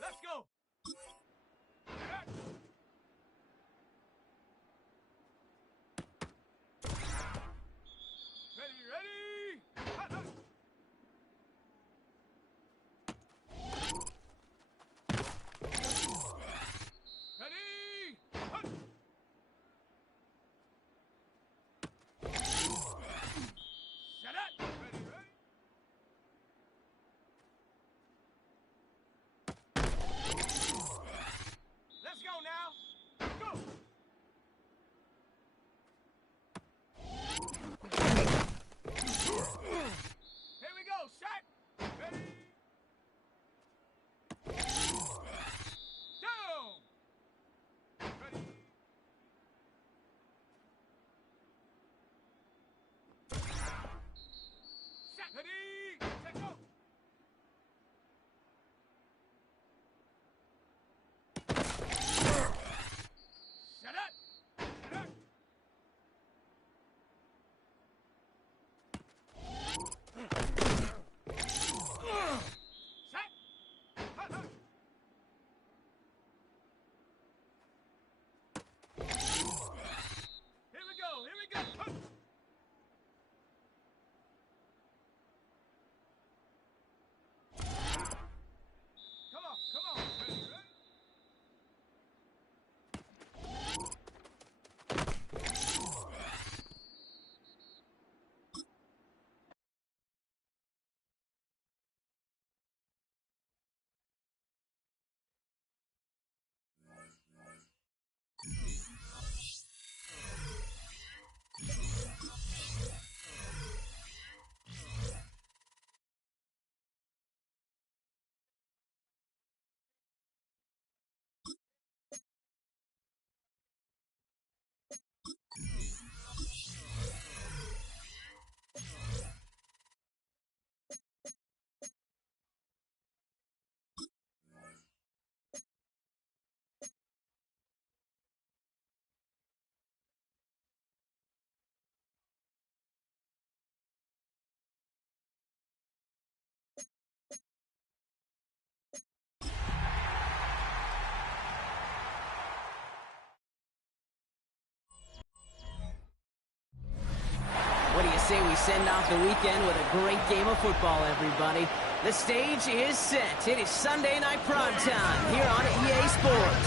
Let's go. Ready. Hot, hot. Ready. Hot. Shut up. Ready. Let's go now. Go. Here we go. Shot. Ready. Down. Ready. Shot. Ready. Set. Go. Shut up. Shut up. Shut. Hot, hot. Here we go. Hot. say we send off the weekend with a great game of football, everybody. The stage is set. It is Sunday night prime time here on EA Sports.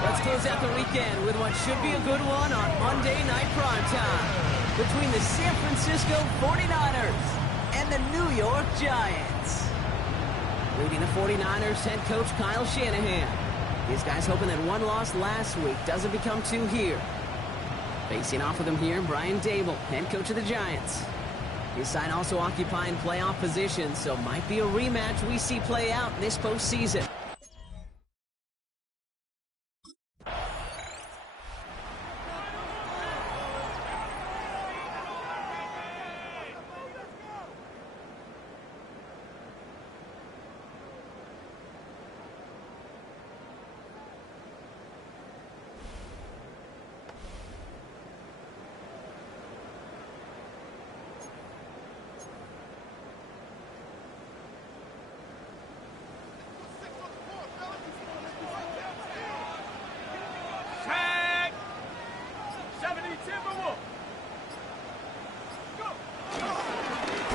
Let's close out the weekend with what should be a good one on Monday night prime time between the San Francisco 49ers and the New York Giants. Leading the 49ers, head coach Kyle Shanahan. These guys hoping that one loss last week doesn't become two here. Facing off with him here, Brian Dable, head coach of the Giants. His side also occupying playoff position, so might be a rematch we see play out this postseason.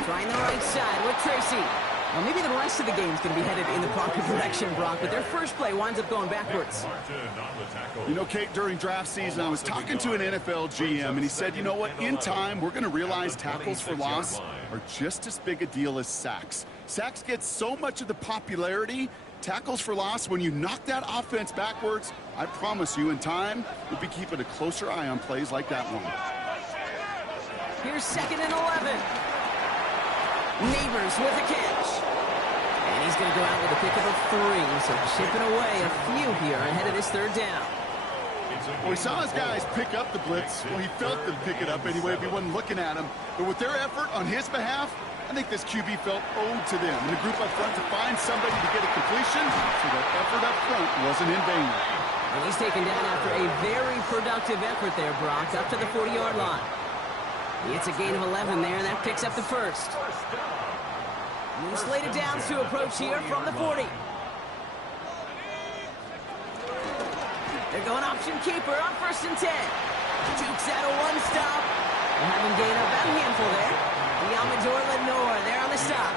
Trying the right side with Tracy. Well, maybe the rest of the game's going to be headed in the proper direction, Brock, but their first play winds up going backwards. You know, Kate, during draft season, I was talking to an NFL GM, and he said, you know what, in time, we're going to realize tackles for loss are just as big a deal as sacks. Sacks get so much of the popularity. Tackles for loss, when you knock that offense backwards, I promise you, in time, we'll be keeping a closer eye on plays like that one. Here's 2nd and 11. Neighbors with a catch. And he's going to go out with a pickup of 3, so chipping away a few here ahead of this 3rd down. Well, we saw his guys pick up the blitz. Well, he felt them pick it up anyway if he wasn't looking at him. But with their effort on his behalf, I think this QB felt owed to them. And the group up front to find somebody to get a completion, so that effort up front wasn't in vain. And he's taken down after a very productive effort there, Brock, up to the 40-yard line. It's a gain of 11 there, and that picks up the 1st. New slated downs to approach here from the 40. They're going option keeper on 1st and 10. Jukes out a one-stop. They're having gain up about a handful there. Yamador Lenore there on the stop.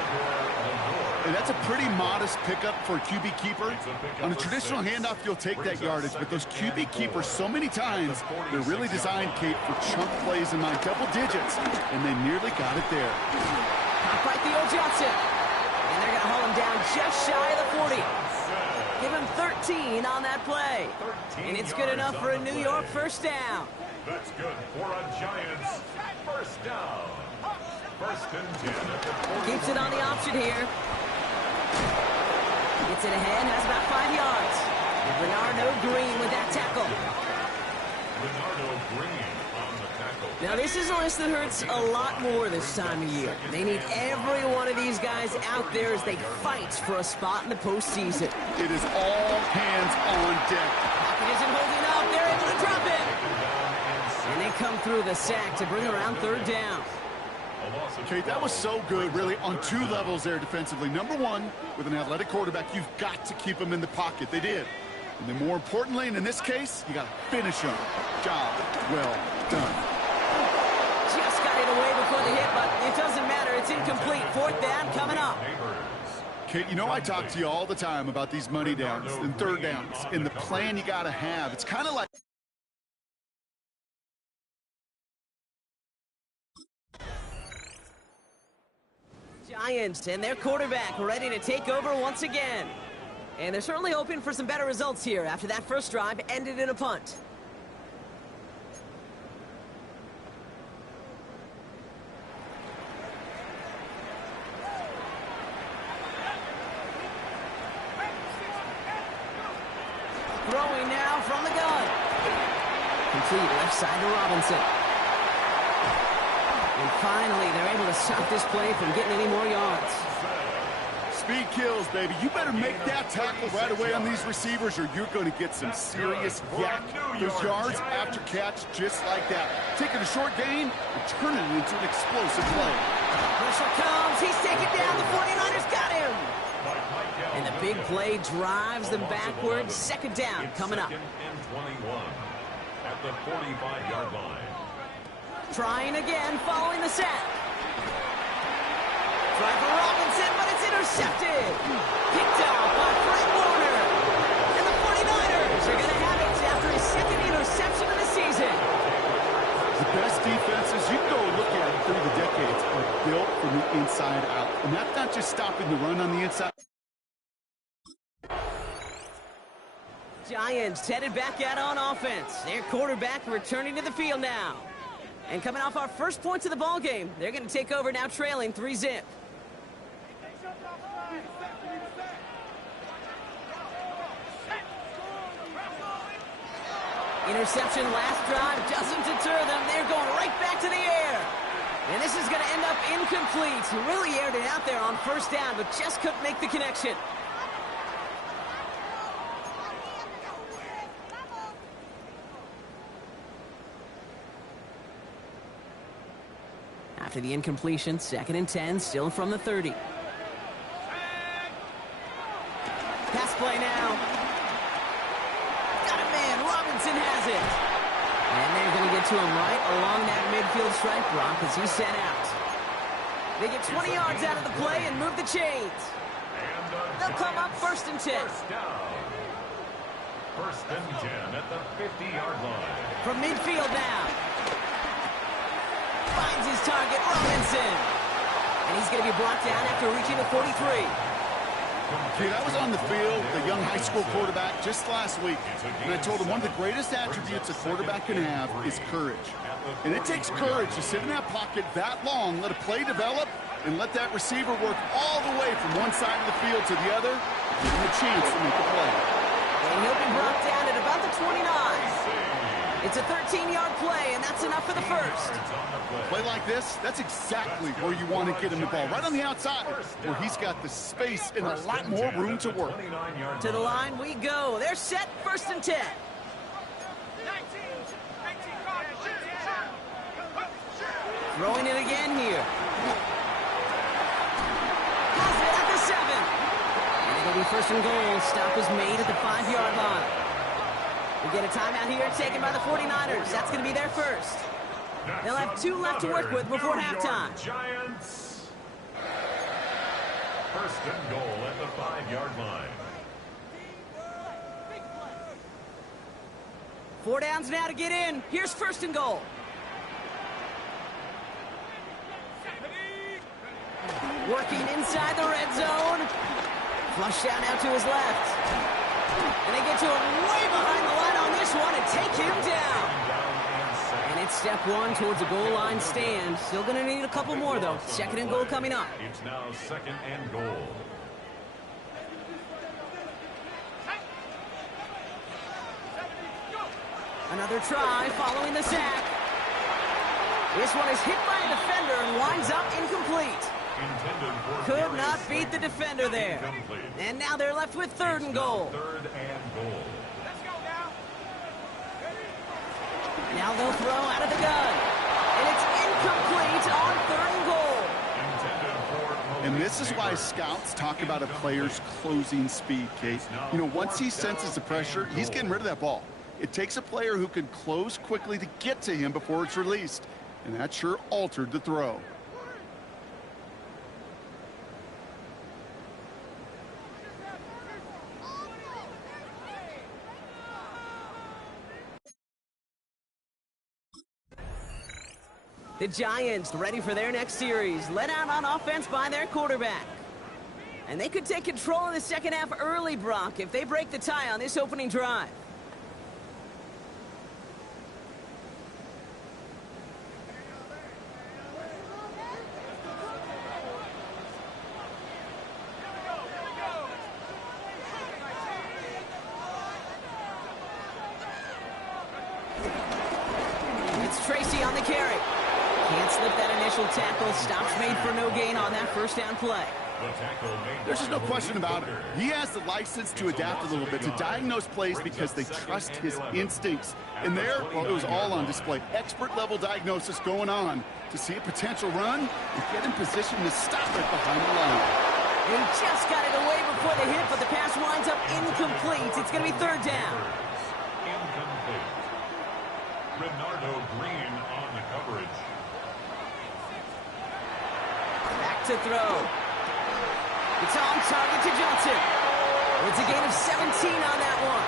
And that's a pretty modest pickup for a QB keeper. On a traditional handoff, you'll take that yardage, but those QB keepers, so many times, they're really designed, Kate, for chunk plays in my double digits, and they nearly got it there. Pop right the old Johnson. And they're going to haul him down just shy of the 40. Give him 13 on that play. And it's good enough for a New York 1st down. That's good for a Giants 1st down. 1st and 10 at the 40. Keeps it on the option here. Gets it ahead, has about 5 yards. And Bernardo Green with that tackle. Bernardo Green on the tackle. Now, this is a list that hurts a lot more this time of year. They need every one of these guys out there as they fight for a spot in the postseason. It is all hands on deck. Pocket isn't holding up. They're able to drop it. And they come through the sack to bring around 3rd down. Kate, that was so good, really, on 2 levels there defensively. Number 1, with an athletic quarterback, you've got to keep him in the pocket. They did. And then more importantly, and in this case, you got to finish him. Job well done. Just got it away before the hit, but it doesn't matter. It's incomplete. 4th down coming up. Kate, you know I talk to you all the time about these money downs and 3rd downs and the plan you got to have. It's kind of like... Giants and their quarterback ready to take over once again. And they're certainly hoping for some better results here after that first drive ended in a punt. Throwing now from the gun. Complete left side to Robinson. And finally, they're able to stop this play from getting any more yards. Speed kills, baby. You better make that tackle right away on these receivers or you're going to get some serious yak. Those yards after catch just like that. Taking a short gain and turning it into an explosive play. Pressure comes. He's taken down. The 49ers got him. And the big play drives them backwards. 2nd down coming up. 2nd and 21 at the 45-yard line. Trying again, following the sack. Try for Robinson, but it's intercepted. Picked off by Fred Warner. And the 49ers are going to have it after his second interception of the season. The best defenses you can go look at through the decades are built from the inside out. And that's not just stopping the run on the inside. Giants headed back out on offense. Their quarterback returning to the field now. And coming off our first points of the ball game, they're going to take over now trailing 3-zip. Interception last drive doesn't deter them. They're going right back to the air. And this is going to end up incomplete. Really aired it out there on first down, but just couldn't make the connection. After the incompletion, 2nd and 10, still from the 30. Pass play now. Got a man, Robinson has it. And they're going to get to him right along that midfield stripe block as he's sent out. They get 20 yards out of the play and move the chains. They'll come up 1st and 10. First and 10 at the 50-yard line. From midfield now. Finds his target, Robinson. And he's going to be brought down after reaching the 43. Dude, I was on the field, the young high school quarterback, just last week, and I told him one of the greatest attributes a quarterback can have is courage. And it takes courage to sit in that pocket that long, let a play develop, and let that receiver work all the way from one side of the field to the other, give him a chance to make a play. And he'll be brought down at about the 29. It's a 13-yard play, and that's enough for the first. Play like this, that's exactly where you want to get him the ball, right on the outside, where he's got the space and a lot more room to work. To the line we go. They're set, 1st and 10. Throwing it again here. Has it at the 7. And it'll be 1st and goal. Stop is made at the 5-yard line. We get a timeout here taken by the 49ers. That's going to be their first. They'll have 2 left to work with before halftime. Giants. 1st and goal at the 5-yard line. 4 downs now to get in. Here's 1st and goal. Working inside the red zone. Flush down now to his left. And they get to him way behind the line on this one and take him down. And it's step 1 towards a goal line stand. Still going to need a couple more, though. 2nd and goal coming up. It's now 2nd and goal. Another try following the sack. This one is hit by a defender and winds up incomplete. Could not beat the defender there. And now they're left with 3rd and goal. 3rd and goal. Now they'll throw out of the gun. And it's incomplete on 3rd and goal. And this is why scouts talk about a player's closing speed, Kate. You know, once he senses the pressure, he's getting rid of that ball. It takes a player who can close quickly to get to him before it's released. And that sure altered the throw. The Giants ready for their next series, led out on offense by their quarterback. And they could take control of the second half early, Brock, if they break the tie on this opening drive. It's Tracy on the carry. Can't slip that initial tackle. Stops made for no gain on that first down play. There's just no question about it. He has the license to adapt a little bit, to diagnose plays because they trust his instincts. And there, well, it was all on display. Expert-level diagnosis going on to see a potential run and get in position to stop it behind the line. He just got it away before the hit, but the pass winds up incomplete. It's going to be 3rd down. Incomplete. Renardo Green on the cover. coverage. Back to throw. It's on target to Johnson. It's a gain of 17 on that one.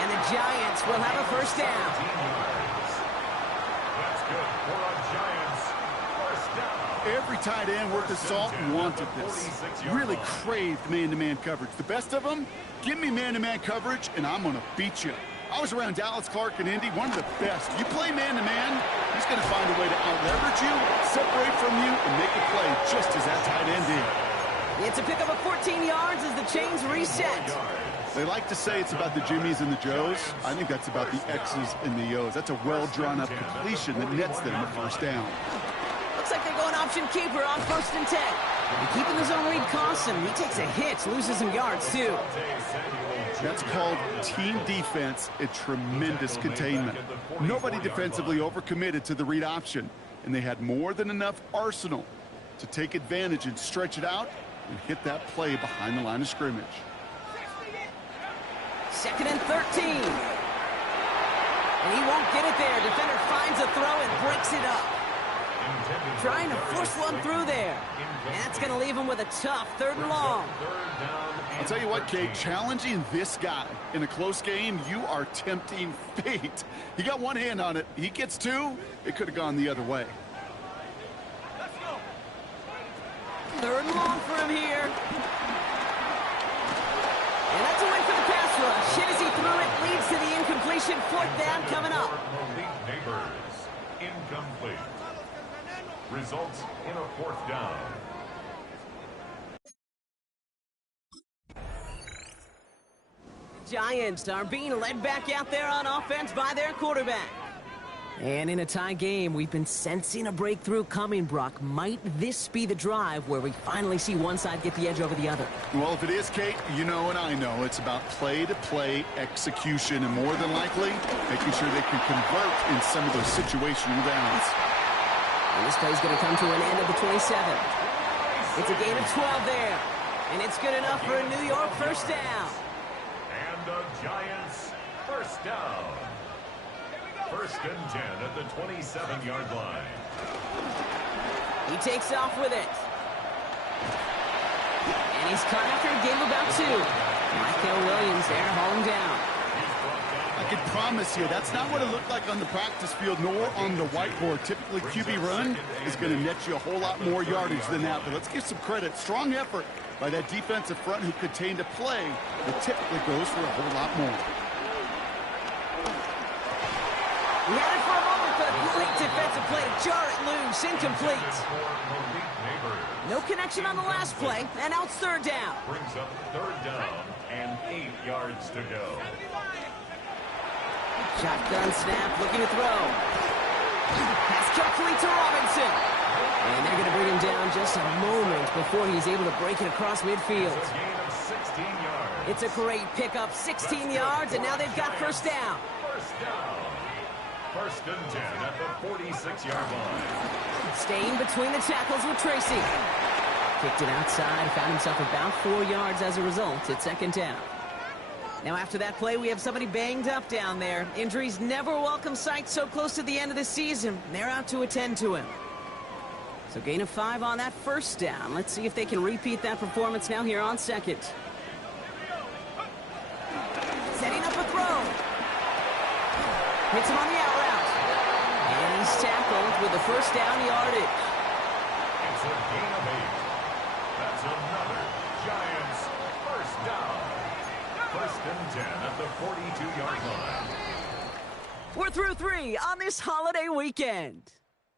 And the Giants will have a first down. 17 yards. That's good for a Giants first down. Every tight end worth his salt wanted this. Really craved man-to-man coverage. The best of them, give me man-to-man coverage, and I'm going to beat you. I was around Dallas Clark and Indy, one of the best. You play man-to-man, he's going to find a way to out-leverage you, separate from you, and make a play just as that tight end did. It's a pickup of 14 yards as the chains reset. They like to say it's about the Jimmies and the Joes. I think that's about the X's and the O's. That's a well-drawn-up completion that nets them a first down. Looks like they're going option keeper on 1st and 10. And keeping his own lead costs him. He takes a hit, loses some yards, too. That's called team defense and tremendous containment. Nobody defensively overcommitted to the read option, and they had more than enough arsenal to take advantage and stretch it out and hit that play behind the line of scrimmage. 2nd and 13. And he won't get it there. Defender finds a throw and breaks it up. Trying to force one through there. And that's going to leave him with a tough 3rd and long. I'll tell you what, Kate, challenging this guy in a close game, you are tempting fate. He got one hand on it. He gets two. It could have gone the other way. 3rd and long for him here. And that's a win for the pass rush. Hit as he threw it, leads to the incompletion. 4th down coming up. Malik Neighbors, incomplete. Results in a 4th down. Giants are being led back out there on offense by their quarterback. And in a tie game, we've been sensing a breakthrough coming, Brock. Might this be the drive where we finally see one side get the edge over the other? Well, if it is, Kate, you know and I know it's about play-to-play execution and more than likely making sure they can convert in some of those situational downs. And this play's going to come to an end of the 27. It's a gain of 12 there. And it's good enough for a New York first down. And the Giants first down. 1st and 10 at the 27-yard line. He takes off with it. And he's caught after a game of about 2. Michael Williams there hauling down. I can promise you that's not what it looked like on the practice field nor on the whiteboard. Typically, QB run is going to net you a whole lot more yardage than that. But let's give some credit. Strong effort by that defensive front who contained a play that typically goes for a whole lot more. He had it for a moment, but a great defensive play to jar it loose. Incomplete. No connection on the last play, and now it's 3rd down. Brings up 3rd down and 8 yards to go. Shotgun snap, looking to throw. Pass carefully to Robinson. And they're going to bring him down just a moment before he's able to break it across midfield. It's a gain of 16 yards. It's a great pickup, 16 yards, and now they've got first down. First down. 1st and 10 at the 46-yard line. Staying between the tackles with Tracy. Kicked it outside, found himself about 4 yards as a result. It's 2nd down. Now after that play, we have somebody banged up down there. Injuries never a welcome sight so close to the end of the season. They're out to attend to him. So gain of 5 on that first down. Let's see if they can repeat that performance now here on 2nd. Setting up a throw. Hits him on the out route. And he's tackled with the first down yardage. It's a gain of 8. That's another Giants first down. 1st and 10 at the 42-yard line. We're through 3 on this holiday weekend.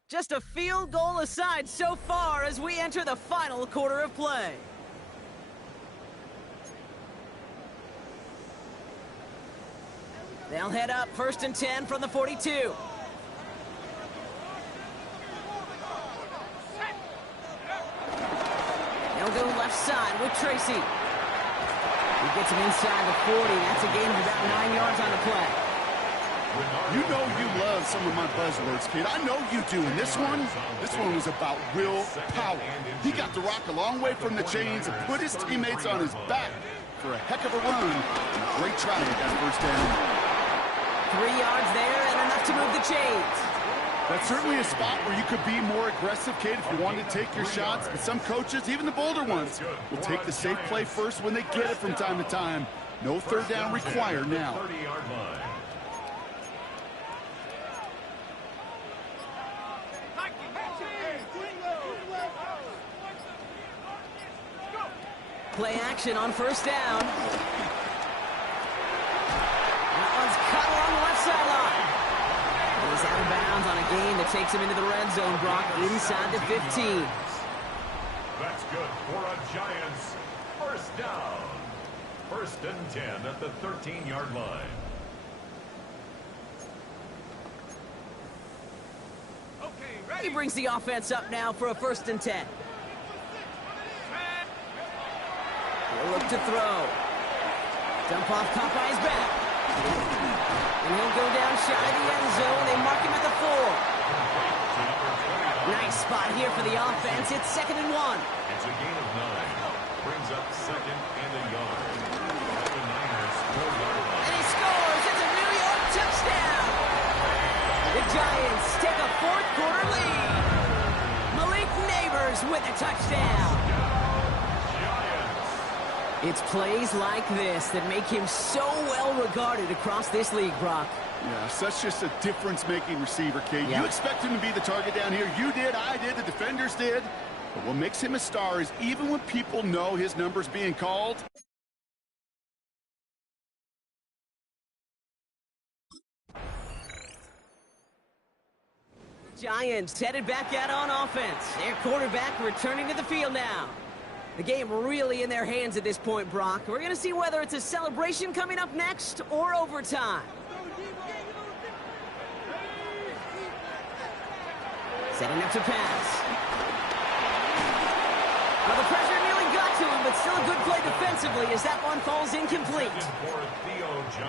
Just a field goal aside so far as we enter the final quarter of play. They'll head up 1st and 10 from the 42. They'll go left side with Tracy. He gets him inside the 40. That's a gain of about 9 yards on the play. You know you love some of my buzzwords, kid. I know you do. And this one was about will power. He got the rock a long way from the chains and put his teammates on his back for a heck of a run. Great try to get that first down. 3 yards there and enough to move the chains. That's certainly a spot where you could be more aggressive, Kate, if you wanted to take your shots. But some coaches, even the bolder ones, will take the safe play first when they get it from time to time. No third down required now. 30-yard line. Play action on first down. That one's cut along the left sideline. He's out of bounds on a gain that takes him into the red zone, Brock, inside the 15. That's good for a Giants first down. First and 10 at the 13-yard line. He brings the offense up now for a first and 10. He'll look to throw. Dump off, caught by his back. And he'll go down shy of the end zone. They mark him at the 4. Nice spot here for the offense. It's 2nd and 1. It's a gain of 9. Brings up 2nd and a yard. At the Niners' 4-yard line. And he scores. It's a New York touchdown. The Giants take a fourth-quarter lead. Malik Neighbors with a touchdown. It's plays like this that make him so well regarded across this league, Brock. Yeah, such just a difference-making receiver, Kate. Yeah. You expect him to be the target down here. You did, I did, the defenders did. But what makes him a star is even when people know his number's being called, Giants headed back out on offense. Their quarterback returning to the field now. The game really in their hands at this point, Brock. We're going to see whether it's a celebration coming up next or overtime. Setting up to pass. Well, the pressure nearly got to him, but still a good play defensively as that one falls incomplete.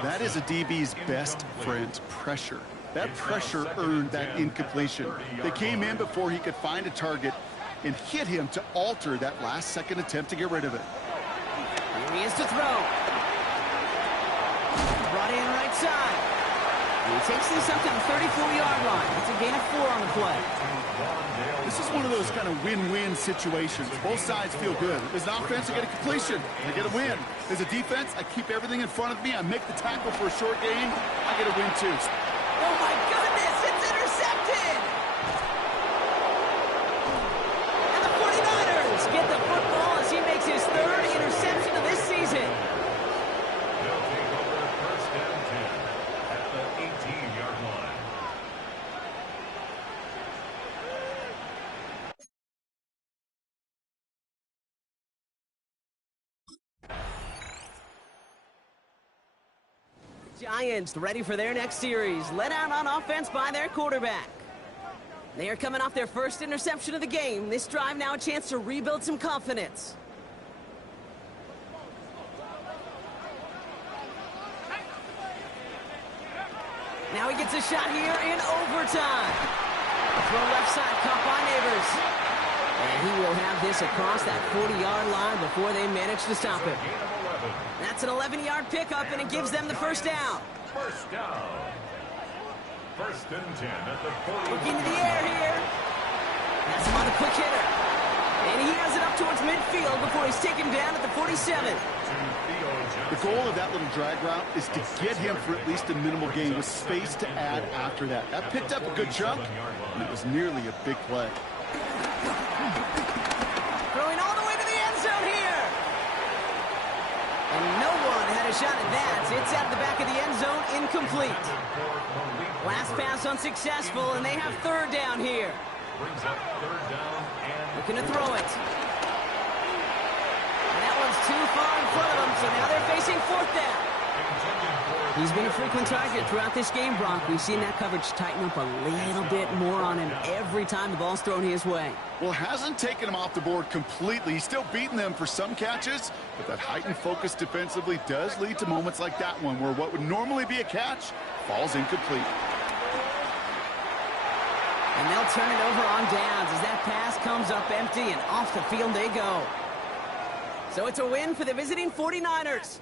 that is a DB's best friend, pressure. That pressure earned that incompletion. They came in before he could find a target and hit him to alter that last-second attempt to get rid of it. Here he is to throw. Brought in right side. And he takes this up to the 34-yard line. It's a gain of 4 on the play. This is one of those kind of win-win situations. Both sides feel good. As an offense, I get a completion. I get a win. As a defense, I keep everything in front of me. I make the tackle for a short gain. I get a win, too. Oh, my goodness! It's intercepted! And the 49ers get the football as he makes his 3rd interception of this season. They'll take over first and 10 at the 18-yard line. Giants ready for their next series. Led out on offense by their quarterback. They are coming off their first interception of the game. This drive now a chance to rebuild some confidence. Now he gets a shot here in overtime. Throw left side, caught by Neighbors. And he will have this across that 40-yard line before they manage to stop him. That's an 11-yard pickup, and it gives them the first down. First down. First and 10 at the 40. Look into the air here. That's him on the quick hitter. And he has it up towards midfield before he's taken down at the 47. The goal of that little drag route is to get him for at least a minimal gain with space to add after that. That picked up a good chunk, and it was nearly a big play. Throwing all the way to the end zone here. And no one had a shot at that. It's out the back of the end zone, incomplete. Last pass unsuccessful, and they have 3rd down here. Brings up 3rd down and looking to throw it. And that one's too far in front of them, so now they're facing 4th down. He's been a frequent target throughout this game, Brock. We've seen that coverage tighten up a little bit more on him every time the ball's thrown his way. Well, hasn't taken him off the board completely. He's still beating them for some catches, but that heightened focus defensively does lead to moments like that one where what would normally be a catch falls incomplete. And they'll turn it over on downs as that pass comes up empty and off the field they go. So it's a win for the visiting 49ers.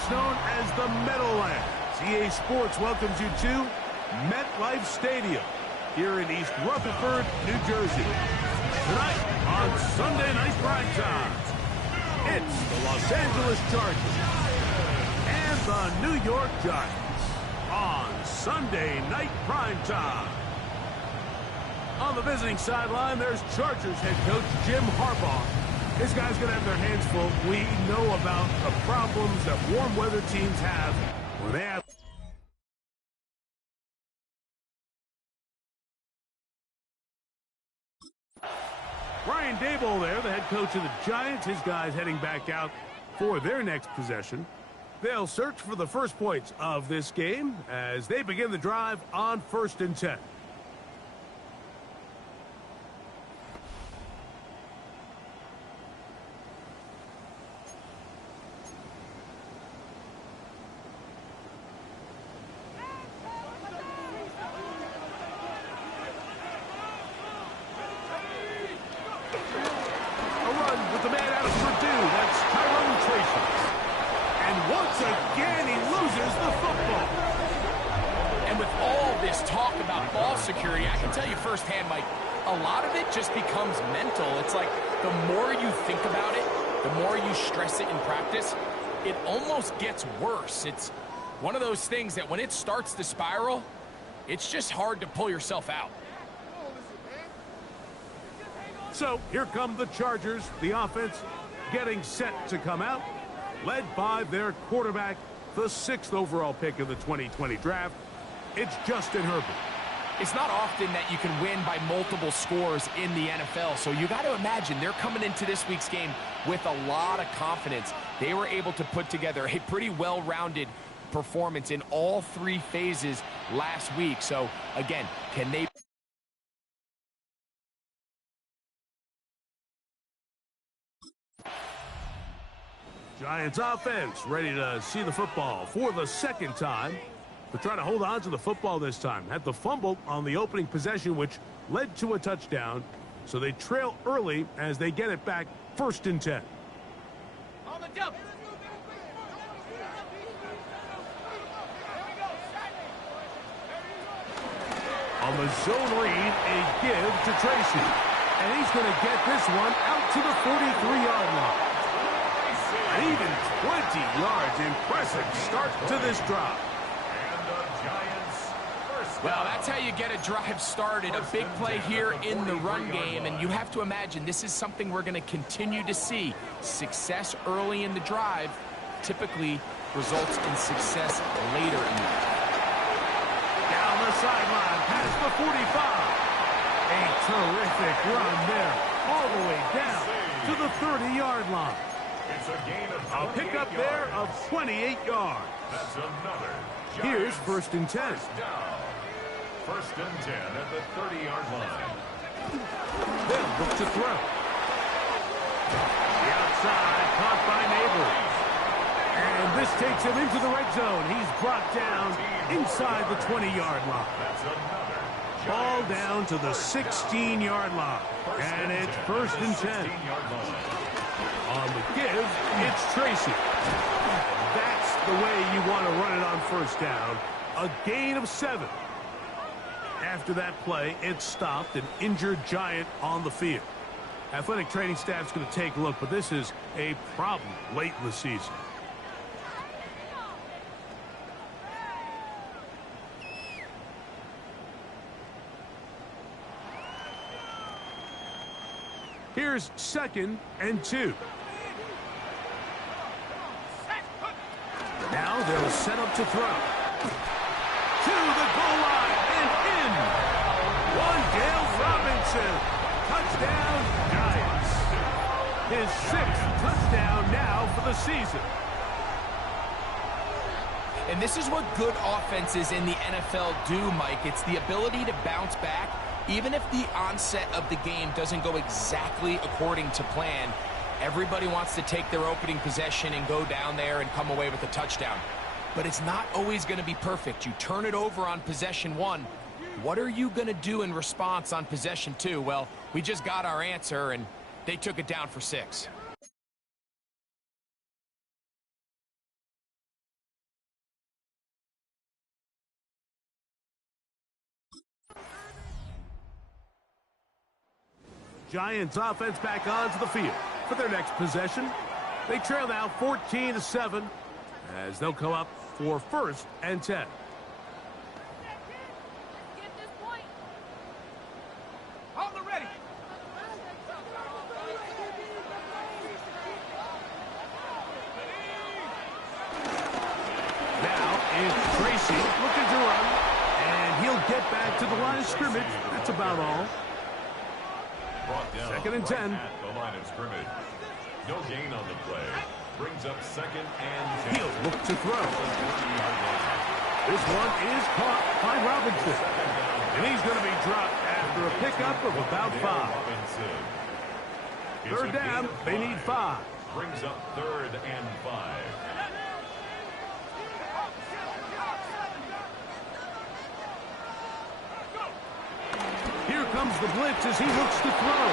course known as the Meadowlands. EA Sports welcomes you to MetLife Stadium here in East Rutherford, New Jersey. Tonight on Sunday Night Primetime, it's the Los Angeles Chargers and the New York Giants on Sunday Night Primetime. On the visiting sideline, there's Chargers head coach Jim Harbaugh. This guy's going to have their hands full. We know about the problems that warm weather teams have when they have... Brian Daboll there, the head coach of the Giants. His guys heading back out for their next possession. They'll search for the first points of this game as they begin the drive on 1st and 10. Security, I can tell you firsthand, Mike, a lot of it just becomes mental. It's like the more you think about it, the more you stress it in practice, it almost gets worse. It's one of those things that when it starts to spiral, it's just hard to pull yourself out. So here come the Chargers, the offense getting set to come out, led by their quarterback, the 6th overall pick of the 2020 draft. It's Justin Herbert. It's not often that you can win by multiple scores in the NFL, so you got to imagine they're coming into this week's game with a lot of confidence. They were able to put together a pretty well-rounded performance in all 3 phases last week. So, again, can they... Giants offense ready to see the football for the 2nd time. They're trying to hold on to the football this time. Had the fumble on the opening possession, which led to a touchdown. So they trail early as they get it back 1st and 10. On the jump. On the zone read, a give to Tracy. And he's going to get this one out to the 43-yard line. An even 20 yards. Impressive start to this drive. Well, that's how you get a drive started. A big play here in the run game, and you have to imagine this is something we're going to continue to see. Success early in the drive typically results in success later in the drive. Down the sideline, past the 45. A terrific run there, all the way down to the 30-yard line. A pickup there of 28 yards. That's another. Here's 1st and 10. 1st and 10 at the 30-yard line. They'll look to throw. The outside, caught by Neighbors. And this takes him into the red zone. He's brought down inside the 20-yard line. Ball down to the 16-yard line. And it's 1st and 10. On the give, it's Tracy. That's the way you want to run it on 1st down. A gain of 7. After that play, it stopped an injured Giant on the field. Athletic training staff's going to take a look, but this is a problem late in the season. Here's 2nd and 2. Now they'll set up to throw. To the goal line and in. Wandale Robinson. Touchdown, Giants. His 6th touchdown now for the season. And this is what good offenses in the NFL do, Mike. It's the ability to bounce back, even if the onset of the game doesn't go exactly according to plan. Everybody wants to take their opening possession and go down there and come away with a touchdown. But it's not always going to be perfect. You turn it over on possession 1. What are you going to do in response on possession 2? Well, we just got our answer, and they took it down for 6. Giants offense back onto the field for their next possession. They trail now 14-7 as they'll come up for 1st and 10. On the ready. Now it's Tracy looking to run, and he'll get back to the line of scrimmage. That's about all. Brought down 2nd and 10. at the line of scrimmage. No gain on the play. Brings up 2nd and 10. He'll look to throw. This one is caught by Robinson. And he's going to be dropped after a pickup of about 5. 3rd down, they need 5. Brings up 3rd and 5. Here comes the blitz as he looks to throw.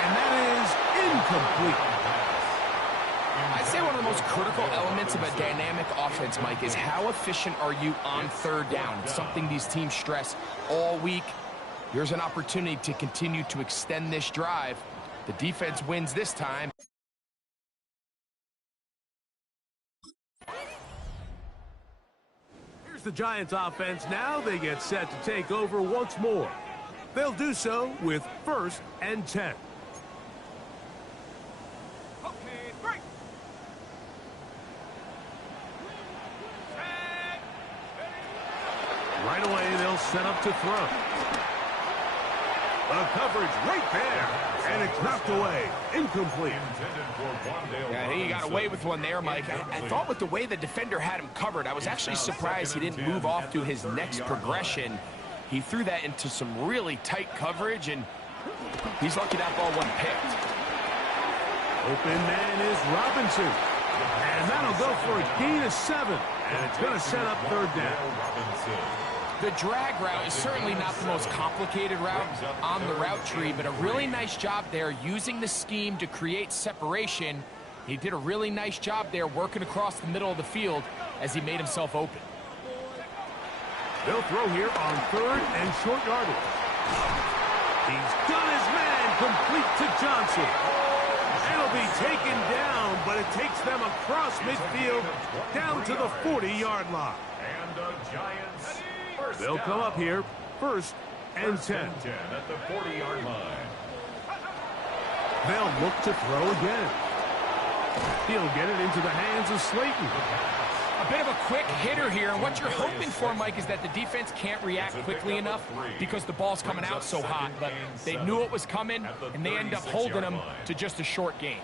And that is incomplete. I'd say one of the most critical elements of a dynamic offense, Mike, is how efficient are you on 3rd down. It's something these teams stress all week. Here's an opportunity to continue to extend this drive. The defense wins this time. Here's the Giants offense now. They get set to take over once more. They'll do so with 1st and 10. Okay, 3. Right away, they'll set up to throw. The coverage right there, and it's knocked away. Incomplete. Yeah, I think he got away with one there, Mike. I thought with the way the defender had him covered, I was actually surprised he didn't move off to his next progression. He threw that into some really tight coverage, and he's lucky that ball wasn't picked. Open man is Robinson. And that'll go for a gain of 7. And it's going to set up 3rd down. The drag route is certainly not the most complicated route on the route tree, but a really nice job there using the scheme to create separation. He did a really nice job there working across the middle of the field as he made himself open. They'll throw here on 3rd and short yardage. He's done his man, complete to Johnson. It'll be taken down, but it takes them across midfield down to the 40-yard line. And the Giants first They'll come up here 1st and 10. At the 40-yard line. They'll look to throw again. He'll get it into the hands of Slayton. A bit of a quick hitter here, and what you're hoping for, Mike, is that the defense can't react quickly enough because the ball's coming out so hot. But they knew it was coming, and they end up holding them to just a short gain.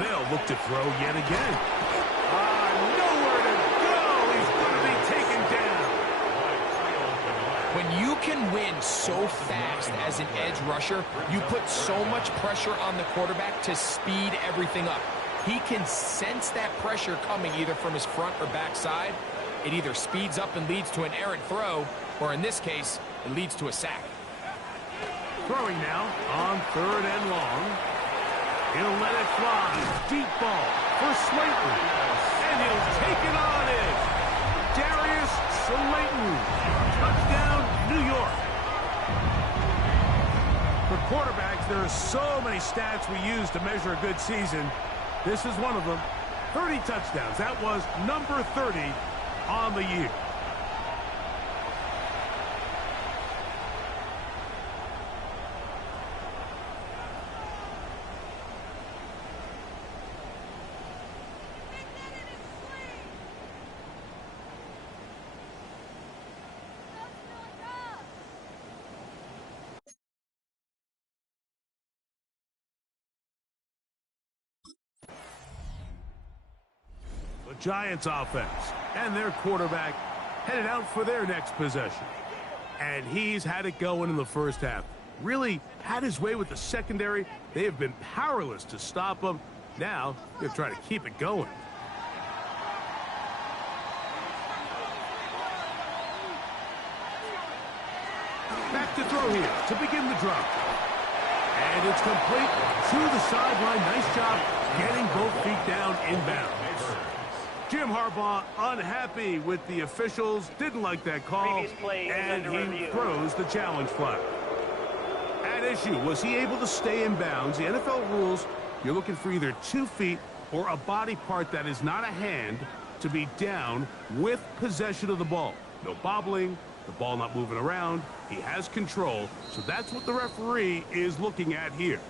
They'll look to throw yet again. Nowhere to go. He's going to be taken down. When you can win so fast as an edge rusher, you put so much pressure on the quarterback to speed everything up. He can sense that pressure coming either from his front or back side. It either speeds up and leads to an errant throw, or in this case, it leads to a sack. Throwing now on 3rd and long. He'll let it fly. Deep ball for Slayton. And he'll take it on in. Darius Slayton. Touchdown, New York. For quarterbacks, there are so many stats we use to measure a good season. This is one of them. 30 touchdowns. That was number 30 on the year. Giants offense and their quarterback headed out for their next possession. And he's had it going in the first half. Really had his way with the secondary. They have been powerless to stop him. Now they're trying to keep it going. Back to throw here to begin the drop. And it's complete to the sideline. Nice job getting both feet down inbounds. Jim Harbaugh unhappy with the officials, didn't like that call, and he throws the challenge flag. giant issue. Was he able to stay in bounds? The NFL rules, you're looking for either 2 feet or a body part that is not a hand to be down with possession of the ball. No bobbling, the ball not moving around. He has control, so that's what the referee is looking at here.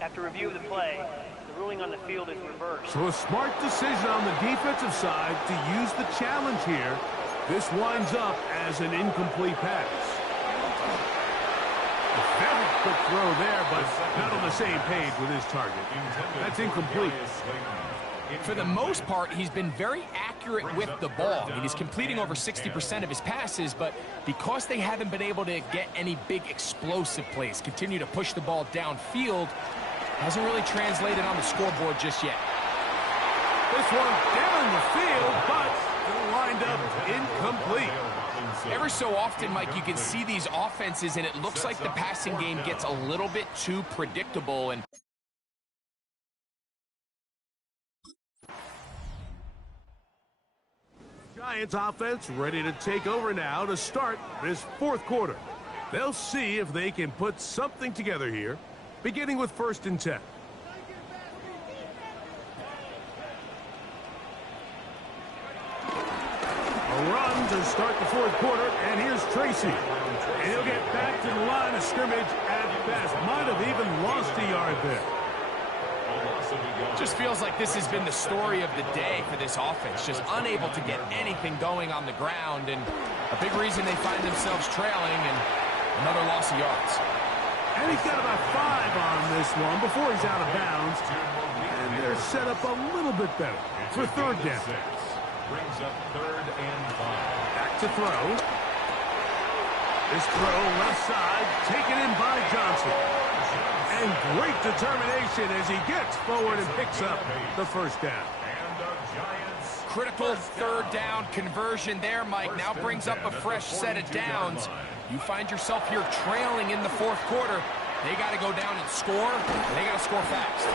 After review of the play, the ruling on the field is reversed. So a smart decision on the defensive side to use the challenge here. This winds up as an incomplete pass. A very quick throw there, but not on the same page with his target. That's incomplete. For the most part, he's been very accurate with the ball. I mean, he's completing over 60% of his passes, but because they haven't been able to get any big explosive plays, continue to push the ball downfield, hasn't really translated on the scoreboard just yet. This one down the field, but it'll wind up incomplete. Every so often, Mike, you can see these offenses, and it looks like the passing game gets a little bit too predictable. And Giants offense ready to take over now to start this fourth quarter. They'll see if they can put something together here, beginning with 1st and 10. A run to start the fourth quarter, and here's Tracy. And he'll get back to the line of scrimmage at best. Might have even lost a yard there. just feels like this has been the story of the day for this offense, just unable to get anything going on the ground, and a big reason they find themselves trailing, and another loss of yards. And he's got about 5 on this one before he's out of bounds. And they're set up a little bit better for 3rd down. Brings up 3rd and 5. Back to throw. This throw left side, taken in by Johnson. And great determination as he gets forward and picks up the 1st down. Critical 3rd down conversion there, Mike. Now brings up a fresh set of downs. You find yourself here trailing in the 4th quarter. They got to go down and score. They got to score fast.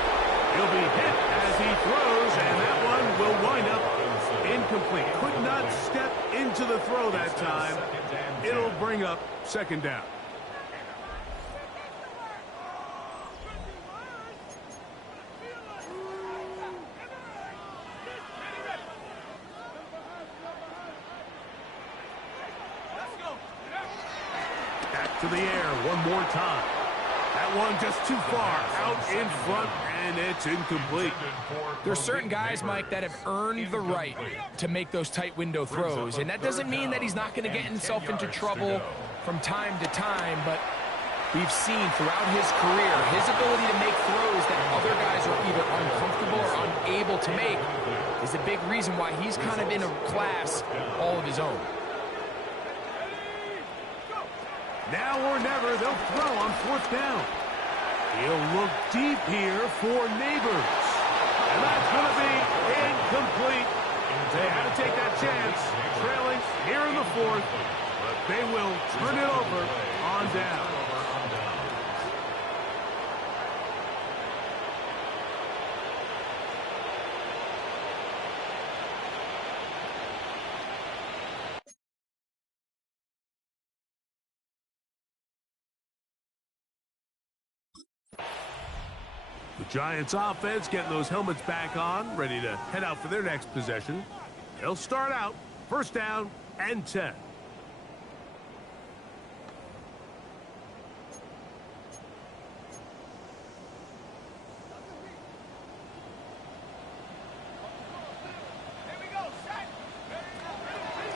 He'll be hit as he throws, and that one will wind up incomplete. Could not step into the throw that time. It'll bring up 2nd down. Back to the air one more time. That one just too far out in front, and it's incomplete. There's certain guys, Mike, that have earned the right to make those tight window throws, and that doesn't mean that he's not going to get himself into trouble from time to time, but we've seen throughout his career his ability to make throws that other guys are either uncomfortable or unable to make is a big reason why he's kind of in a class all of his own. Now or never, they'll throw on 4th down. He'll look deep here for Neighbors. And that's going to be incomplete. They had to take that chance, trailing here in the 4th, but they will turn it over on down. The Giants offense getting those helmets back on, ready to head out for their next possession. They'll start out 1st down and 10.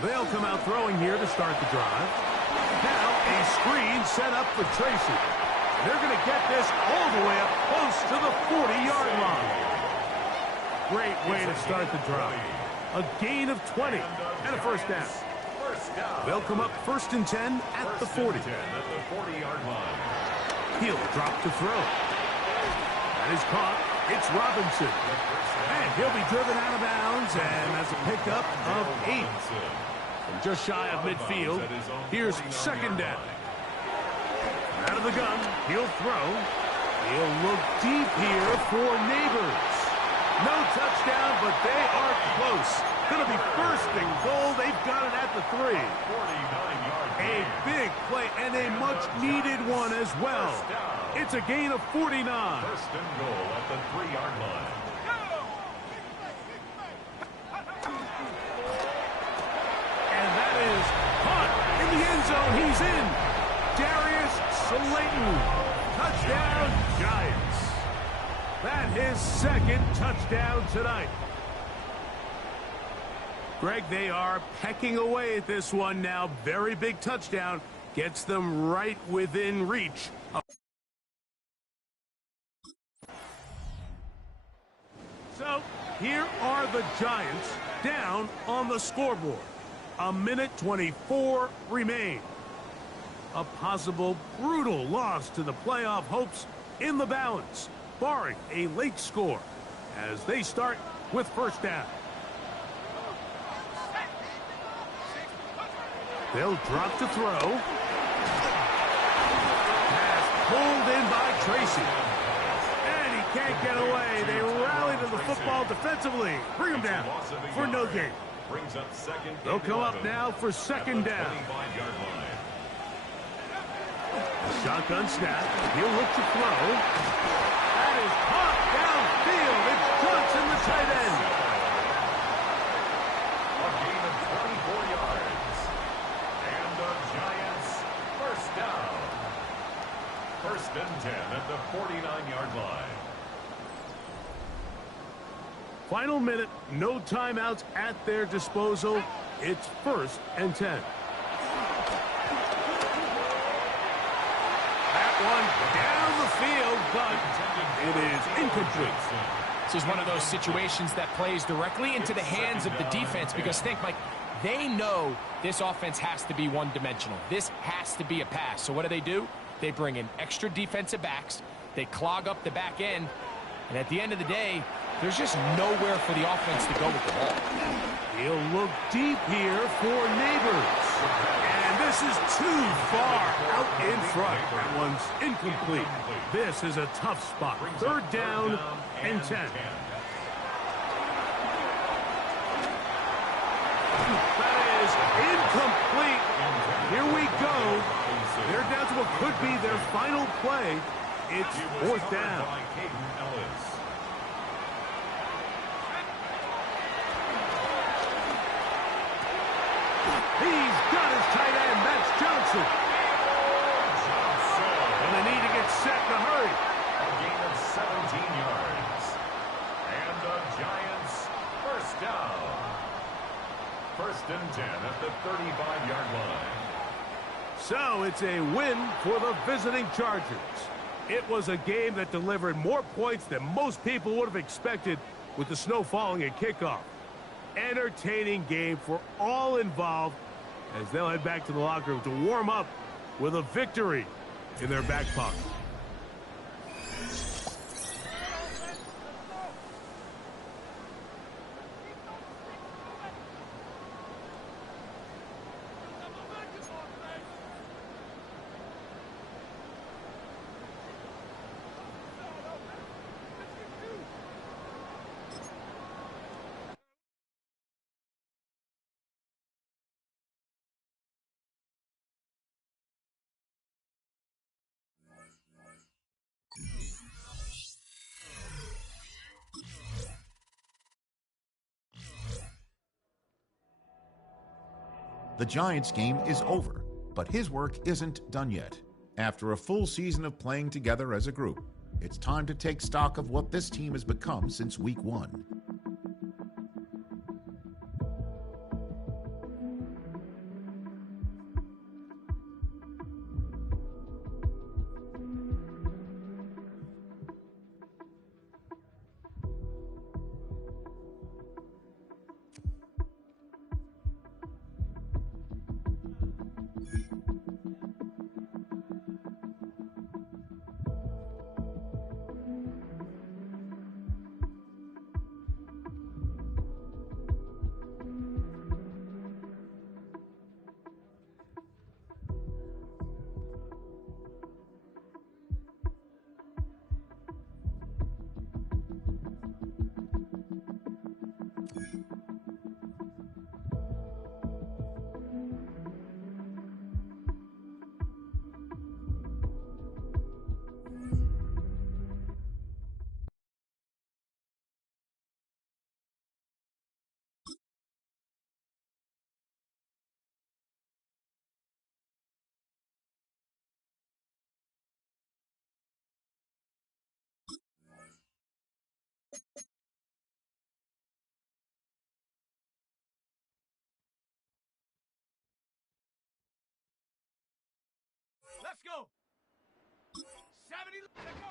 They'll come out throwing here to start the drive. Now a screen set up for Tracy. They're going to get this all the way up close to the 40-yard line. Great way to start the drive. A gain of 20 and a 1st down. They'll come up 1st and 10 at the 40. He'll drop to throw. That is caught. It's Robinson. And he'll be driven out of bounds, and that's a pickup of 8. From just shy of midfield, here's 2nd down. Out of the gun, he'll throw. He'll look deep here for Neighbors. No touchdown, but they are close. Going to be first and goal. They've got it at the 3. 49-yard A big play and a much-needed one as well. It's a gain of 49. First and goal at the 3-yard line. And that is caught in the end zone. He's in. Darius Slayton. Touchdown, Giants. That his second touchdown tonight. Greg, they are pecking away at this one now. Very big touchdown. Gets them right within reach. So, here are the Giants down on the scoreboard. 1:24 remain. A possible brutal loss to the playoff hopes in the balance, barring a late score, as they start with first down. They'll drop to throw. Pass pulled in by Tracy. And he can't get away. They rally to the football defensively. Bring him down for no gain. They'll come up now for second down. Shotgun snap. He'll look to throw. That is caught downfield. It's Johnson, the tight end. A gain of 24 yards. And the Giants first down. First and 10 at the 49-yard line. Final minute, no timeouts at their disposal. It's first and 10. That one down the field, but it is incomplete. This is one of those situations that plays directly into the hands of the defense, because think, Mike, they know this offense has to be one-dimensional. This has to be a pass. So what do? They bring in extra defensive backs. They clog up the back end. And at the end of the day, there's just nowhere for the offense to go with the ball. He'll look deep here for Neighbors. And this is too far out in front. That one's incomplete. This is a tough spot. Third down and 10. That is incomplete. Here we go. They're down to what could be their final play. It's fourth down. He's got his tight end. That's Johnson. And they need to get set in a hurry. A gain of 17 yards. And the Giants first down. First and 10 at the 35-yard line. So it's a win for the visiting Chargers. It was a game that delivered more points than most people would have expected with the snow falling at kickoff. Entertaining game for all involved as they'll head back to the locker room to warm up with a victory in their back pocket. The Giants game is over, but his work isn't done yet. After a full season of playing together as a group, it's time to take stock of what this team has become since week 1. Let's go. 70, let's go.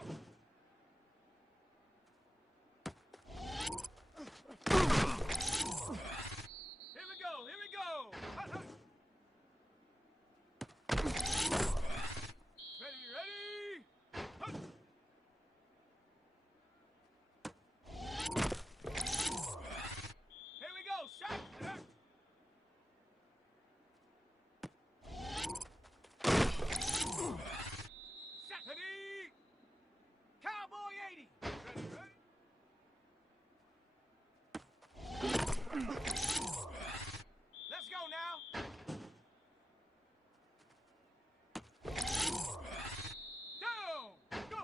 Here we go, here we go. Ready, ready. Here we go, shot. Ready. Cowboy 80. Ready, ready. Let's go now. Down. Go.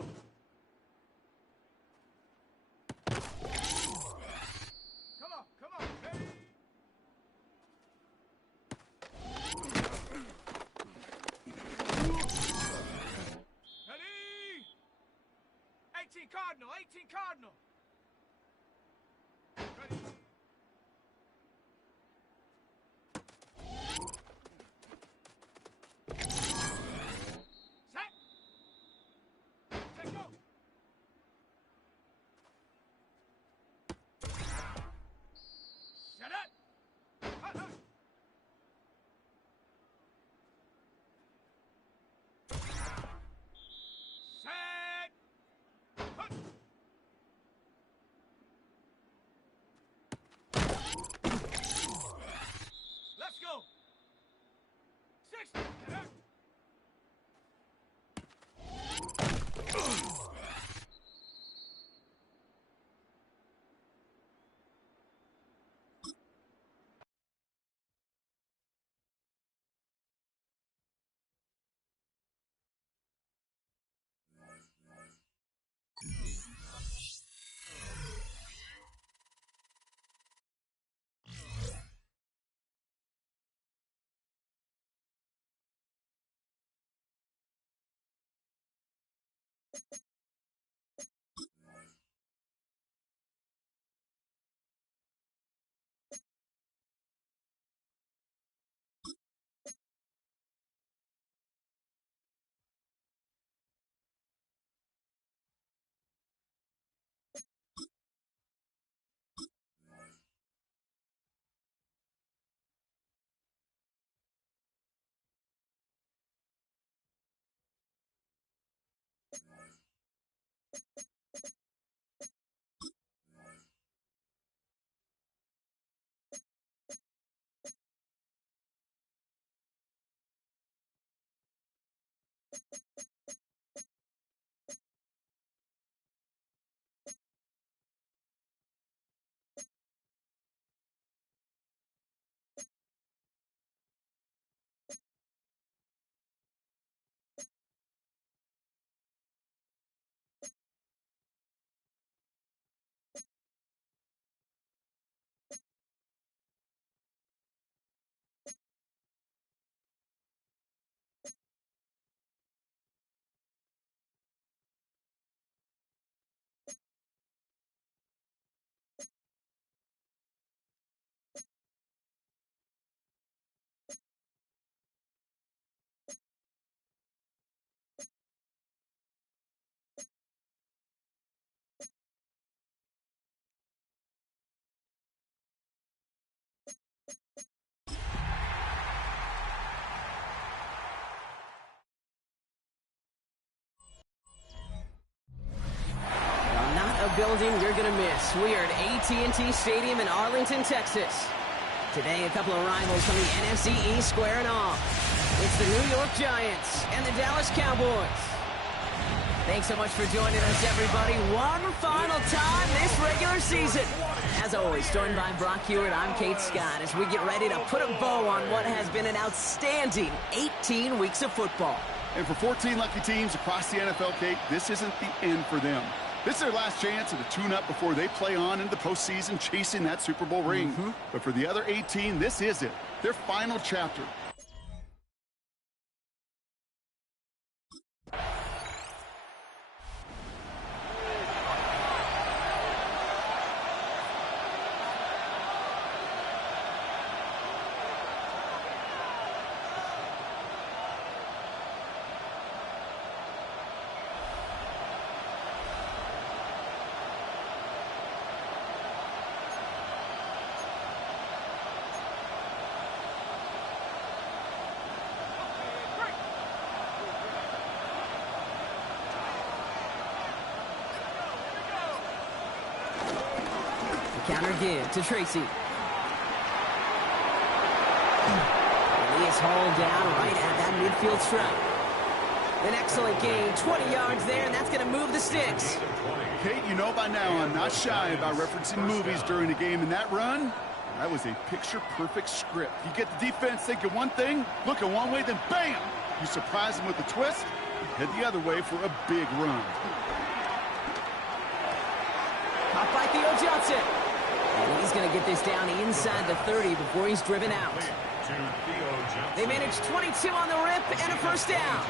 Come on, come on. Ready. Ready. 18 Cardinal, 18 Cardinal. Ready. Set. Take go. Set up. Hut, hut. Set. Hut. Let's go. 60. Hut. Building you're going to miss. We are at AT&T Stadium in Arlington, Texas. Today, a couple of rivals from the NFC East squaring off. It's the New York Giants and the Dallas Cowboys. Thanks so much for joining us, everybody. One final time this regular season. As always, joined by Brock Hewitt, I'm Kate Scott as we get ready to put a bow on what has been an outstanding 18 weeks of football. And for 14 lucky teams across the NFL, Kate, this isn't the end for them. This is their last chance at a tune-up before they play on into the postseason chasing that Super Bowl ring. But for the other 18, this is it, their final chapter. Counter give to Tracy. And he is hauled down right at that midfield stripe. An excellent gain, 20 yards there, and that's going to move the sticks. Kate, you know by now I'm not shy about referencing movies during a game, and that run, that was a picture-perfect script. You get the defense thinking one thing, looking one way, then bam! You surprise them with a twist, head the other way for a big run. Caught by Theo Johnson. And he's going to get this down inside the 30 before he's driven out. They managed 22 on the rip and a first down.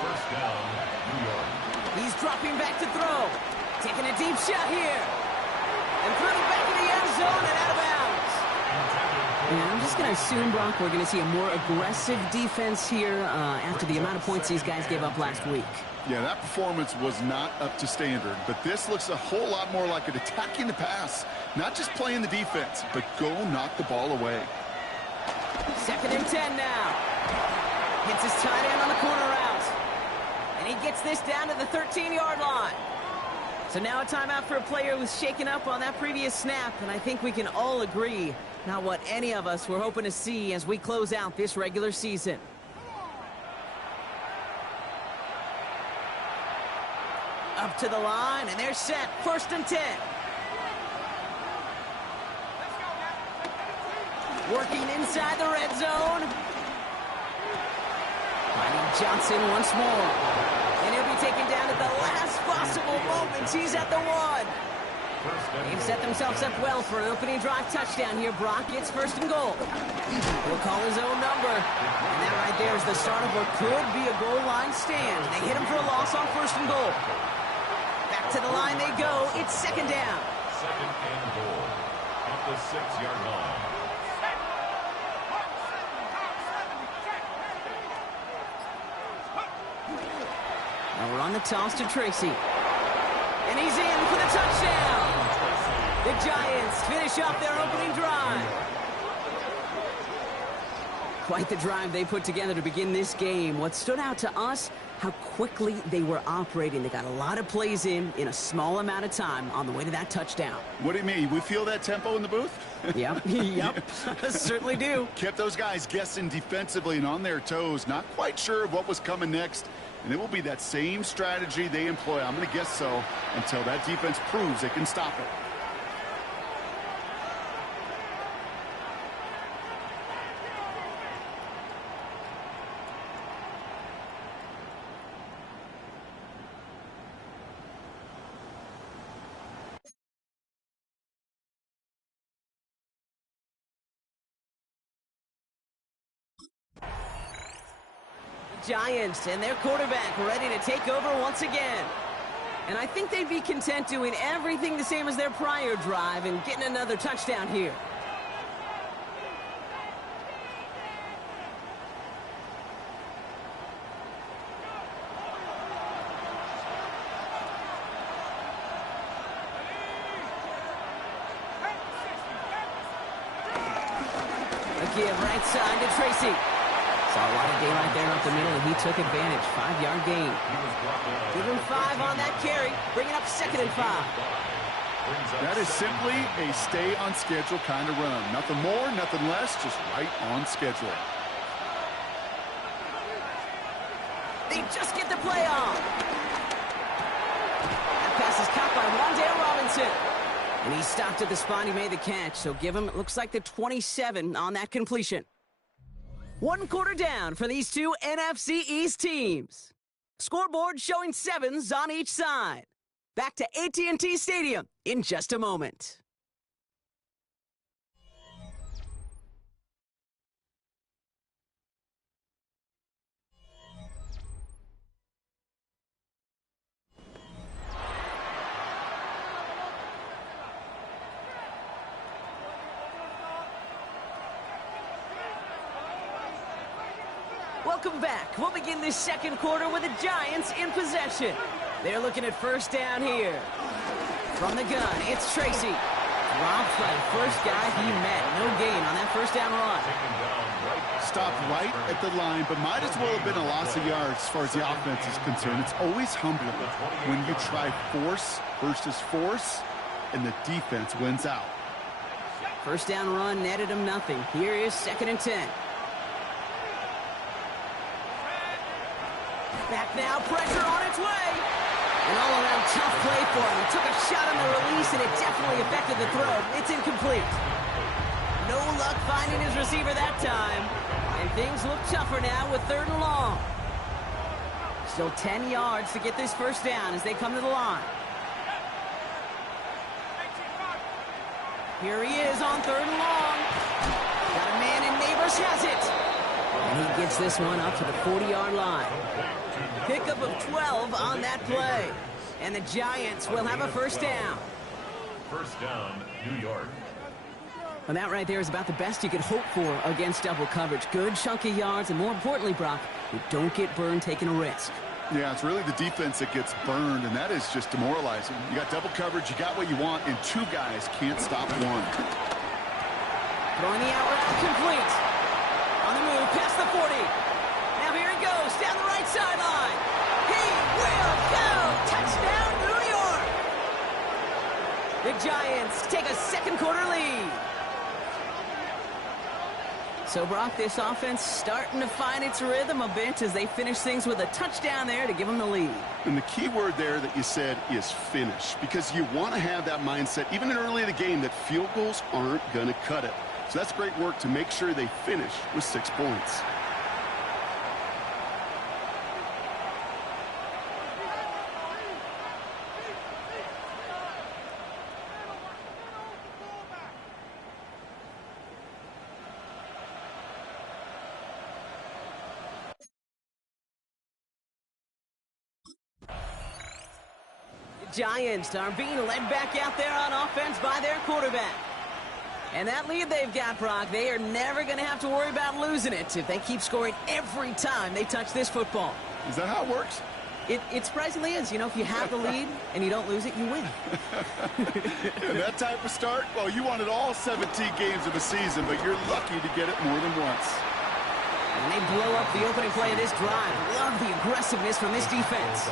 First down, New York. He's dropping back to throw. Taking a deep shot here. And through the back of the end zone and out of bounds. Yeah, I'm just going to assume, Brock, we're going to see a more aggressive defense here after the amount of points these guys gave up last week. Yeah, that performance was not up to standard, but this looks a whole lot more like it attacking the pass. Not just playing the defense, but go knock the ball away. 2nd and 10 now. Hits his tight end on the corner route. And he gets this down to the 13-yard line. So now a timeout for a player who was shaken up on that previous snap, and I think we can all agree not what any of us were hoping to see as we close out this regular season. Up to the line, and they're set. 1st and 10. Working inside the red zone. Finding Johnson once more. And he'll be taken down at the last possible moment. He's at the 1. They've set themselves up well for an opening drive touchdown here. Brock gets 1st and goal. He'll call his own number. And that right there is the start of what could be a goal line stand. They hit him for a loss on 1st and goal. Back to the line they go. It's 2nd down. 2nd and goal. At the 6-yard line. Now we're on the toss to Tracy. And he's in for the touchdown. The Giants finish off their opening drive. Quite the drive they put together to begin this game. What stood out to us, how quickly they were operating. They got a lot of plays in a small amount of time on the way to that touchdown. What do you mean? We feel that tempo in the booth? Yep, yep, certainly do. Kept those guys guessing defensively and on their toes, not quite sure of what was coming next. And it will be that same strategy they employ, I'm going to guess so, until that defense proves they can stop it. Giants and their quarterback ready to take over once again. And I think they'd be content doing everything the same as their prior drive and getting another touchdown here. A give right side to Tracy. Saw a lot of daylight there up the middle, and he took advantage. 5-yard gain. Give him 5 on that carry, bringing up 2nd and 5. That is simply a stay-on-schedule kind of run. Nothing more, nothing less, just right on schedule. They just get the play on. That pass is caught by Wandale Robinson. And he stopped at the spot he made the catch, so give him, it looks like the 27 on that completion. 1 quarter down for these two NFC East teams. Scoreboard showing 7s on each side. Back to AT&T Stadium in just a moment. Welcome back. We'll begin this second quarter with the Giants in possession. They're looking at 1st down here. From the gun, it's Tracy. Dropped by the first guy he met. No gain on that 1st down run. Stopped right at the line, but might as well have been a loss of yards as far as the offense is concerned. It's always humbling when you try force versus force, and the defense wins out. First down run netted him nothing. Here is 2nd and 10. Back now, pressure on its way. An all-around tough play for him. He took a shot on the release, and it definitely affected the throw. It's incomplete. No luck finding his receiver that time. And things look tougher now with 3rd and long. Still 10 yards to get this first down as they come to the line. Here he is on 3rd and long. Got a man, and Neighbors has it. And he gets this one up to the 40-yard line. Pickup of 12 on that play. And the Giants will have a first down. First down, New York. Well, that right there is about the best you could hope for against double coverage. Good chunky yards, and more importantly, Brock, you don't get burned taking a risk. Yeah, it's really the defense that gets burned, and that is just demoralizing. You got double coverage, you got what you want, and 2 guys can't stop one. Throwing the out route complete. On the move, past the 40. Now here he goes, down the right sideline. He will go! Touchdown, New York! The Giants take a 2nd quarter lead. So, Brock, this offense starting to find its rhythm a bit as they finish things with a touchdown there to give them the lead. And the key word there that you said is finish, because you want to have that mindset, even in early in the game, that field goals aren't going to cut it. So that's great work to make sure they finish with 6 points. Giants are being led back out there on offense by their quarterback. And that lead they've got, Brock, they are never going to have to worry about losing it if they keep scoring every time they touch this football. Is that how it works? It surprisingly is. You know, if you have the lead and you don't lose it, you win. And that type of start, well, you wanted all 17 games of the season, but you're lucky to get it more than once. And they blow up the opening play of this drive. Love the aggressiveness from this defense.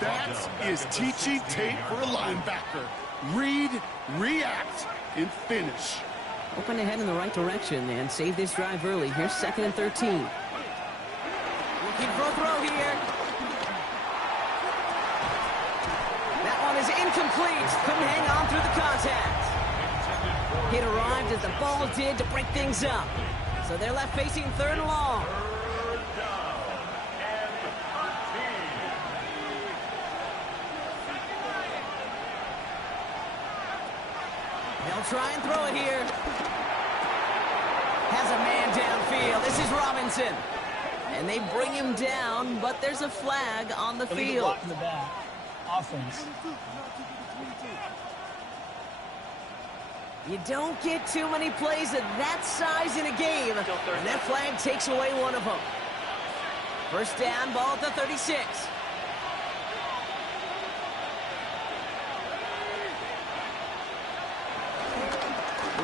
That is teaching tape for a linebacker. Read, react, and finish. Hoping to head in the right direction and save this drive early. Here's 2nd and 13. Looking for a throw here. That one is incomplete. Couldn't hang on through the contact. It arrived as the ball did to break things up. So they're left facing 3rd and long. They'll try and throw it here. Has a man downfield. This is Robinson. And they bring him down, but there's a flag on the field. In the back. Offense. You don't get too many plays of that size in a game, and that flag takes away one of them. First down, ball at the 36.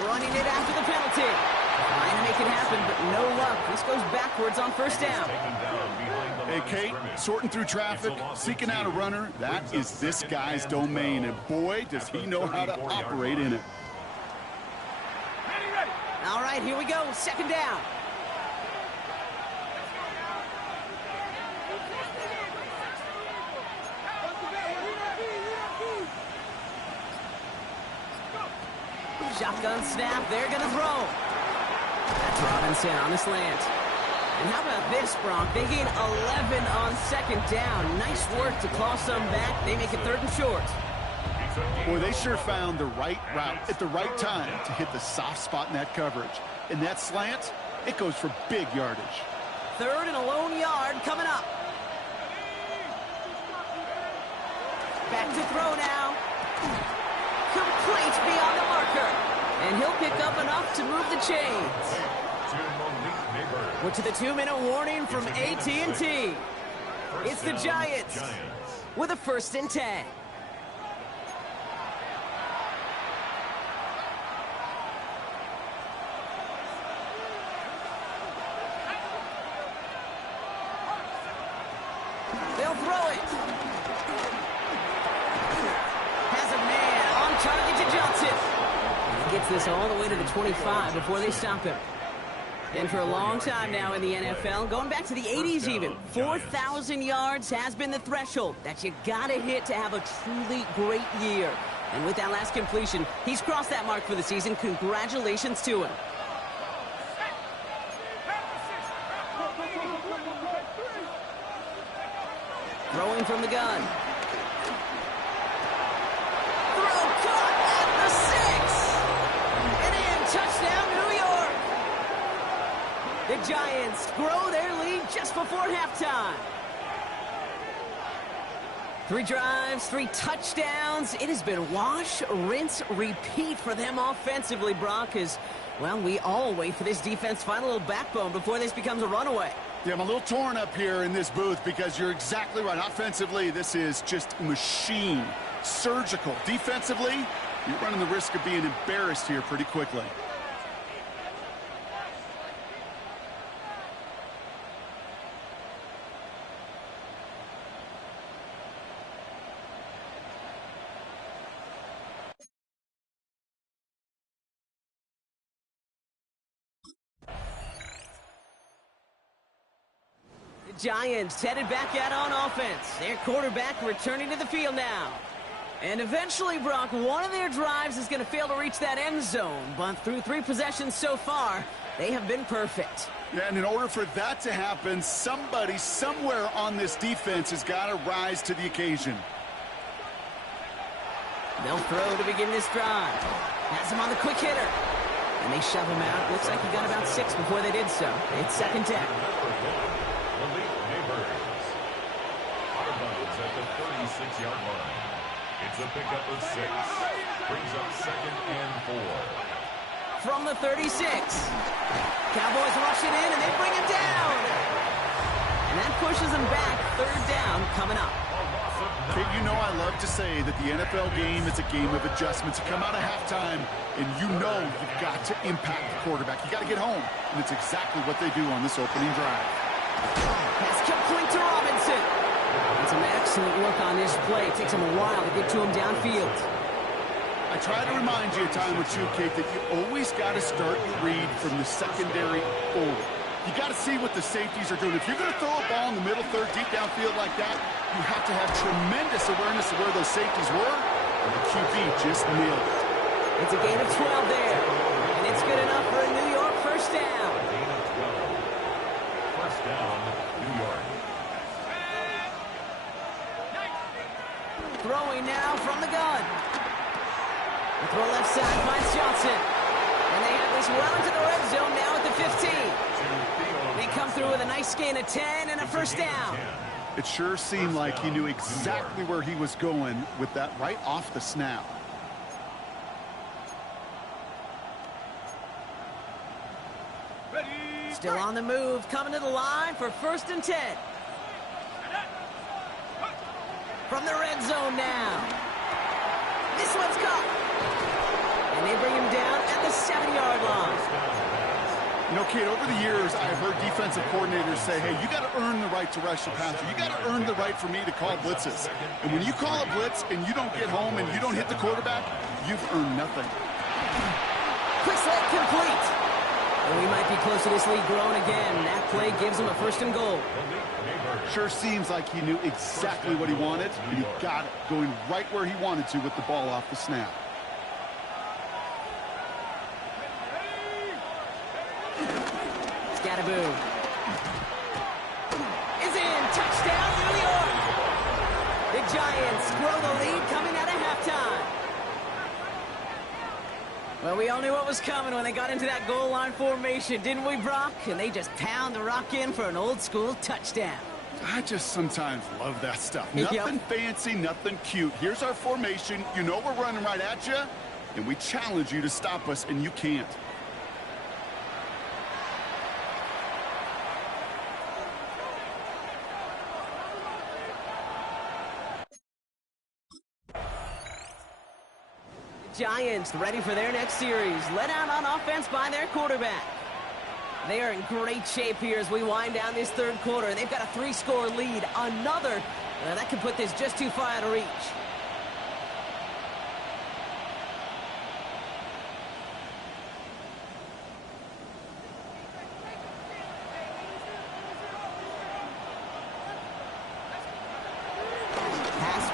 Running it after the penalty. Trying to make it happen, but no luck. This goes backwards on first down. Hey, Kate, sorting through traffic, seeking out a runner, that is this guy's domain, and boy, does he know how to operate in it. All right, here we go. 2nd down. Shotgun snap. They're going to throw. That's Robinson on the slant. And how about this, Brock? They gain 11 on 2nd down. Nice work to claw some back. They make it 3rd and short. Boy, they sure found the right route at the right time to hit the soft spot in that coverage. And that slant, it goes for big yardage. 3rd and a lone yard coming up. Back to throw now. Complete beyond the marker. And he'll pick up enough to move the chains. We're to the 2-minute warning from AT&T. It's the Giants with a 1st and 10. They'll throw it. gets this all the way to the 25 before they stop him. And for a long time now in the NFL, going back to the 80s even, 4,000 yards has been the threshold that you got to hit to have a truly great year. And with that last completion, he's crossed that mark for the season. Congratulations to him. Throwing from the gun. Throw caught at the 6. And in, touchdown, New York. The Giants grow their lead just before halftime. 3 drives, 3 touchdowns. It has been wash, rinse, repeat for them offensively, Brock, as, well, we all wait for this defense to find a little backbone before this becomes a runaway. Yeah, I'm a little torn up here in this booth because you're exactly right. Offensively, this is just machine, surgical. Defensively, you're running the risk of being embarrassed here pretty quickly. Giants headed back out on offense. Their quarterback returning to the field now. And eventually, Brock, one of their drives is going to fail to reach that end zone. But through 3 possessions so far, they have been perfect. Yeah, and in order for that to happen, somebody somewhere on this defense has got to rise to the occasion. They'll throw to begin this drive. Has him on the quick hitter. And they shove him out. Looks like he got about 6 before they did so. It's second down. At the 36-yard line. It's a pickup of 6. Brings up 2nd and 4. From the 36. Cowboys rush it in, and they bring him down. And that pushes him back. 3rd down coming up. Kate, you know I love to say that the NFL game is a game of adjustments. You come out of halftime, and you know you've got to impact the quarterback. You got to get home, and it's exactly what they do on this opening drive. Pass complete to Robinson. And some excellent work on this play. It takes him a while to get to him downfield. I try to remind you a time or two, Kate, that you always got to start your read from the secondary forward. You got to see what the safeties are doing. If you're going to throw a ball in the middle third, deep downfield like that, you have to have tremendous awareness of where those safeties were, and the QB just nailed it. It's a gain of 12 there, and it's good enough for a New York first down. Gain of 12. First down, New York. Throwing now from the gun. The throw left side finds Johnson. And they have this well into the red zone now at the 15. They come through with a nice gain of 10 and a first down. It sure seemed like he knew exactly where he was going with that right off the snap. Still on the move, coming to the line for 1st and 10. From the red zone now. This one's caught. And they bring him down at the 7-yard line. You know, Kate, over the years, I've heard defensive coordinators say, hey, you got to earn the right to rush the passer. You got to earn the right for me to call blitzes. And when you call a blitz and you don't get home and you don't hit the quarterback, you've earned nothing. Quick slant complete. And we might be close to this lead growing again. That play gives him a 1st and goal. Sure seems like he knew exactly what he wanted, and he got it, going right where he wanted to with the ball off the snap. Scattaboo is in. Touchdown, New York. The Giants grow the lead coming out of halftime. Well, we all knew what was coming when they got into that goal line formation, didn't we, Brock? And they just pound the rock in for an old-school touchdown. I just sometimes love that stuff. Nothing fancy, nothing cute. Here's our formation. You know we're running right at you, and we challenge you to stop us, and you can't. Giants ready for their next series. Led out on offense by their quarterback. They are in great shape here as we wind down this 3rd quarter. They've got a 3-score lead. Another that could put this just too far out of reach.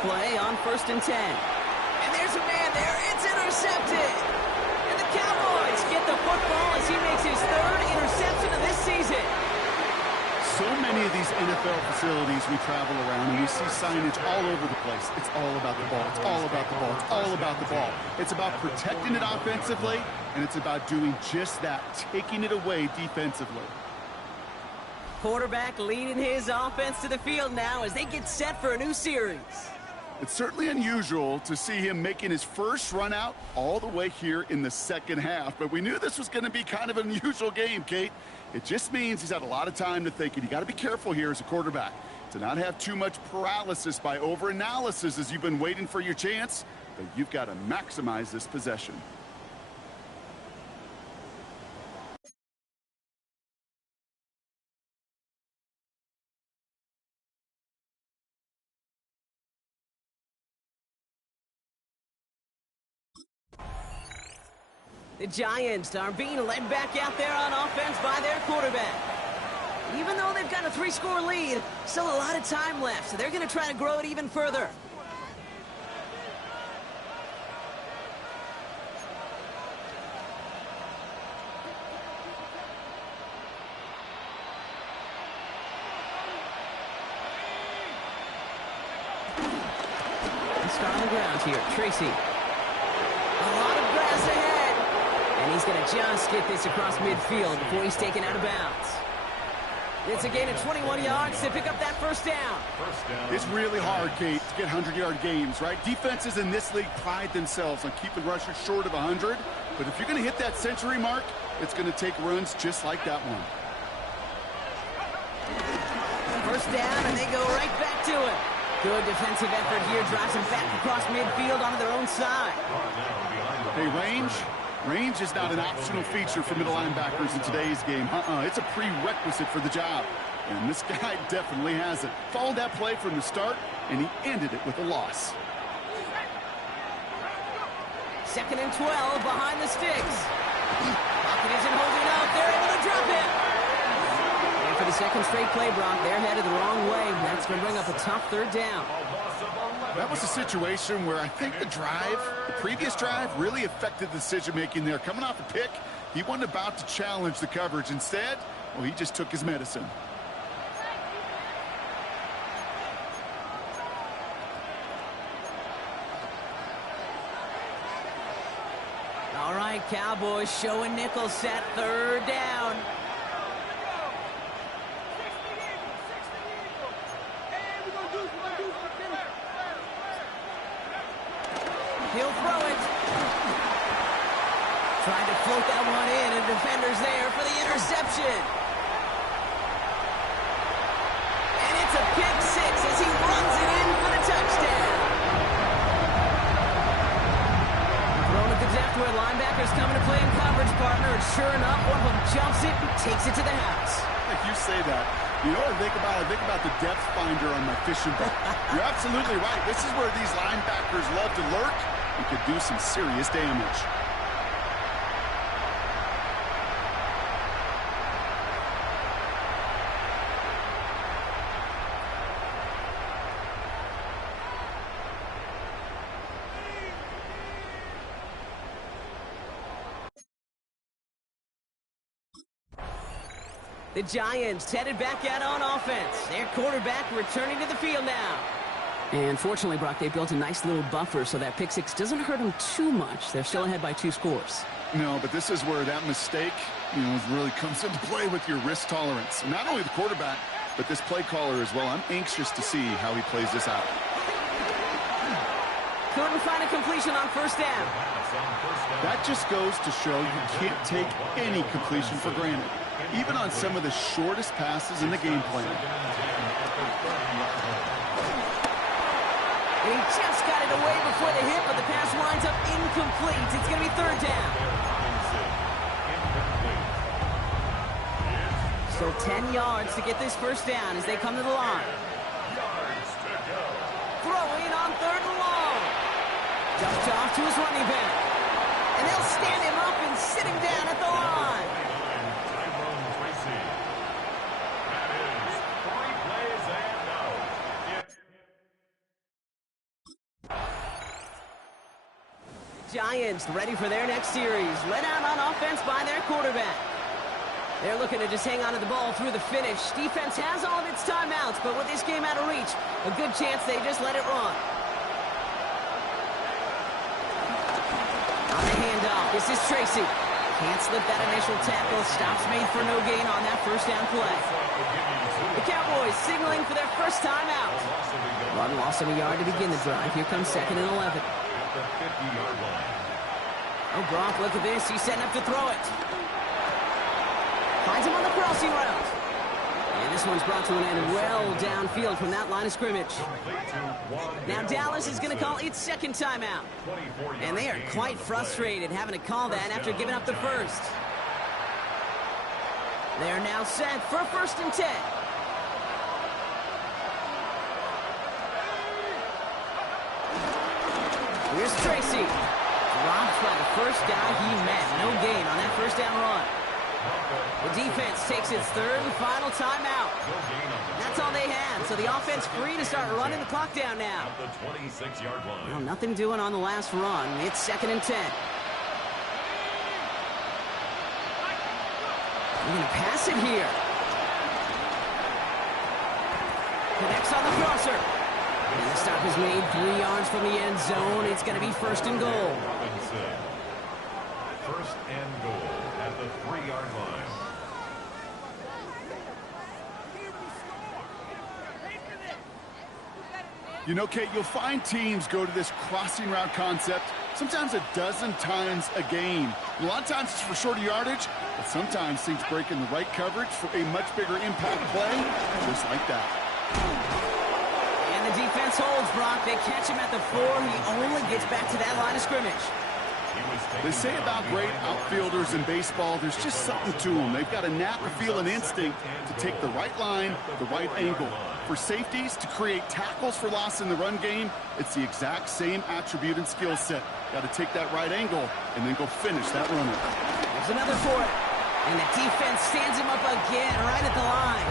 play on 1st and 10. And there's a man there. It's intercepted. And the Cowboys get the football as he makes his 3rd interception of this season. So many of these NFL facilities we travel around, and we see signage all over the place. It's all about the ball. It's all about the ball. It's all about the ball. It's about protecting it offensively, and it's about doing just that, taking it away defensively. Quarterback leading his offense to the field now as they get set for a new series. It's certainly unusual to see him making his first run out all the way here in the second half, but we knew this was going to be kind of an unusual game, Kate. It just means he's had a lot of time to think, and you got to be careful here as a quarterback to not have too much paralysis by overanalysis as you've been waiting for your chance, but you've got to maximize this possession. The Giants are being led back out there on offense by their quarterback. Even though they've got a 3-score lead, still a lot of time left, so they're going to try to grow it even further. Let's start on the ground here. Tracy. A lot of grass ahead. And he's going to just get this across midfield before he's taken out of bounds. It's a gain of 21 yards to pick up that first down. It's really hard, Kate, to get 100-yard games, right? Defenses in this league pride themselves on keeping rushers short of 100. But if you're going to hit that century mark, it's going to take runs just like that one. First down, and they go right back to it. Good defensive effort here. Drives him back across midfield onto their own side. Hey, range is not an optional feature for middle linebackers in today's game. It's a prerequisite for the job. And this guy definitely has it. Followed that play from the start, and he ended it with a loss. 2nd and 12 behind the sticks. Pocket isn't holding up. They're able to drop it. And for the second straight play, Brock, they're headed the wrong way. That's going to bring up a tough 3rd down. That was a situation where I think the previous drive, really affected the decision-making there. Coming off a pick, he wasn't about to challenge the coverage. Instead, well, he just took his medicine. All right, Cowboys showing nickel set, 3rd down. He'll throw it. Trying to float that one in, and defender's there for the interception. And it's a pick 6 as he runs it in for the touchdown. Thrown at the depth where linebackers coming to play in coverage, partner. And sure enough, one of them jumps it and takes it to the house. You say that. You know what I think about? I think about the depth finder on my fishing boat. You're absolutely right. This is where these linebackers love to lurk and could do some serious damage. The Giants headed back out on offense. Their quarterback returning to the field now. And fortunately, Brock, they built a nice little buffer so that pick 6 doesn't hurt them too much. They're still ahead by 2 scores. No, but this is where that mistake, really comes into play with your risk tolerance. Not only the quarterback, but this play caller as well. I'm anxious to see how he plays this out. Couldn't find a completion on 1st down. That just goes to show you can't take any completion for granted, even on some of the shortest passes in the game plan. He just got it away before the hit, but the pass winds up incomplete. It's going to be 3rd down. So 10 yards to get this first down as they come to the line. Throwing on 3rd and long. Just off to his running back. And they'll stand him up and sit him down at the line. Giants ready for their next series. Led out on offense by their quarterback. They're looking to just hang on to the ball through the finish. Defense has all of its timeouts, but with this game out of reach, a good chance they just let it run. On the handoff, this is Tracy. Can't slip that initial tackle. Stops made for no gain on that first down play. The Cowboys signaling for their first time out. Run loss of a yard to begin the drive. Here comes 2nd and 11. Oh, Gronk, look at this. He's setting up to throw it. Finds him on the crossing route. And this one's brought to an end well downfield from that line of scrimmage. Now Dallas is going to call its second timeout. And they are quite frustrated having to call that after giving up the first. They're now set for 1st and 10. Here's Tracy. Dropped by the first guy he met. No gain on that first down run. The defense takes its 3rd and final timeout. That's all they had, so the offense free to start running the clock down now. At the 26-yard line. Well, nothing doing on the last run. It's 2nd and 10. They're going to pass it here. Connects on the crosser. And the stop is made 3 yards from the end zone. It's going to be 1st and goal. 1st and goal at the 3-yard line. You know, Kate, you'll find teams go to this crossing route concept sometimes a dozen times a game. And a lot of times it's for shorter yardage, but sometimes things break in the right coverage for a much bigger impact play, just like that. And the defense holds, Brock. They catch him at the 4. He only gets back to that line of scrimmage. They say about great outfielders in baseball, there's just something to them. They've got a knack, a feel, and instinct to take the right line, the right angle. For safeties to create tackles for loss in the run game, it's the exact same attribute and skill set. Got to take that right angle and then go finish that runner. There's another for it. And the defense stands him up again right at the line.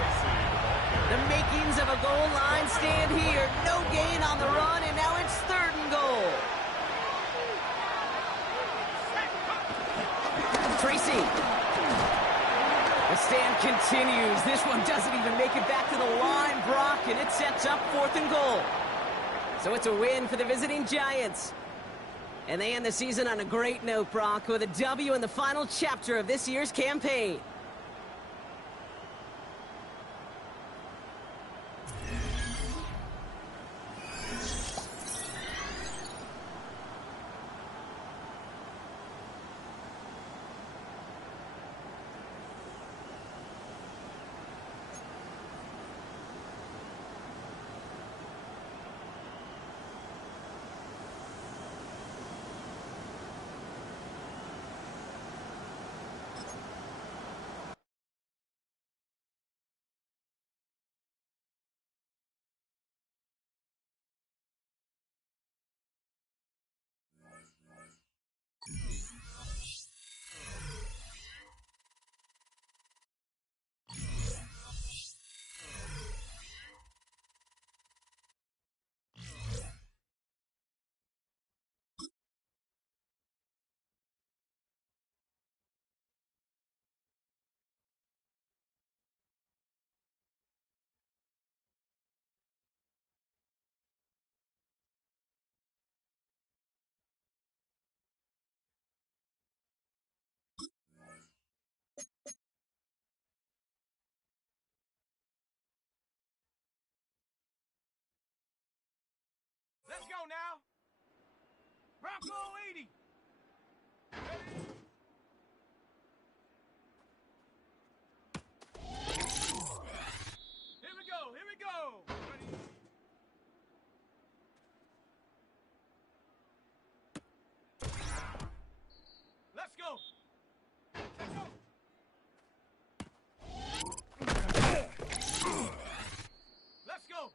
The makings of a goal line stand here. No gain on the run, and now it's 3rd and goal. Tracy. The stand continues. This one doesn't even make it back to the line, Brock, and it sets up 4th and goal. So it's a win for the visiting Giants. And they end the season on a great note, Brock, with a W in the final chapter of this year's campaign. Let's go now. Bronco 80. Here we go. Here we go. Ready? Let's go. Let's go. Let's go.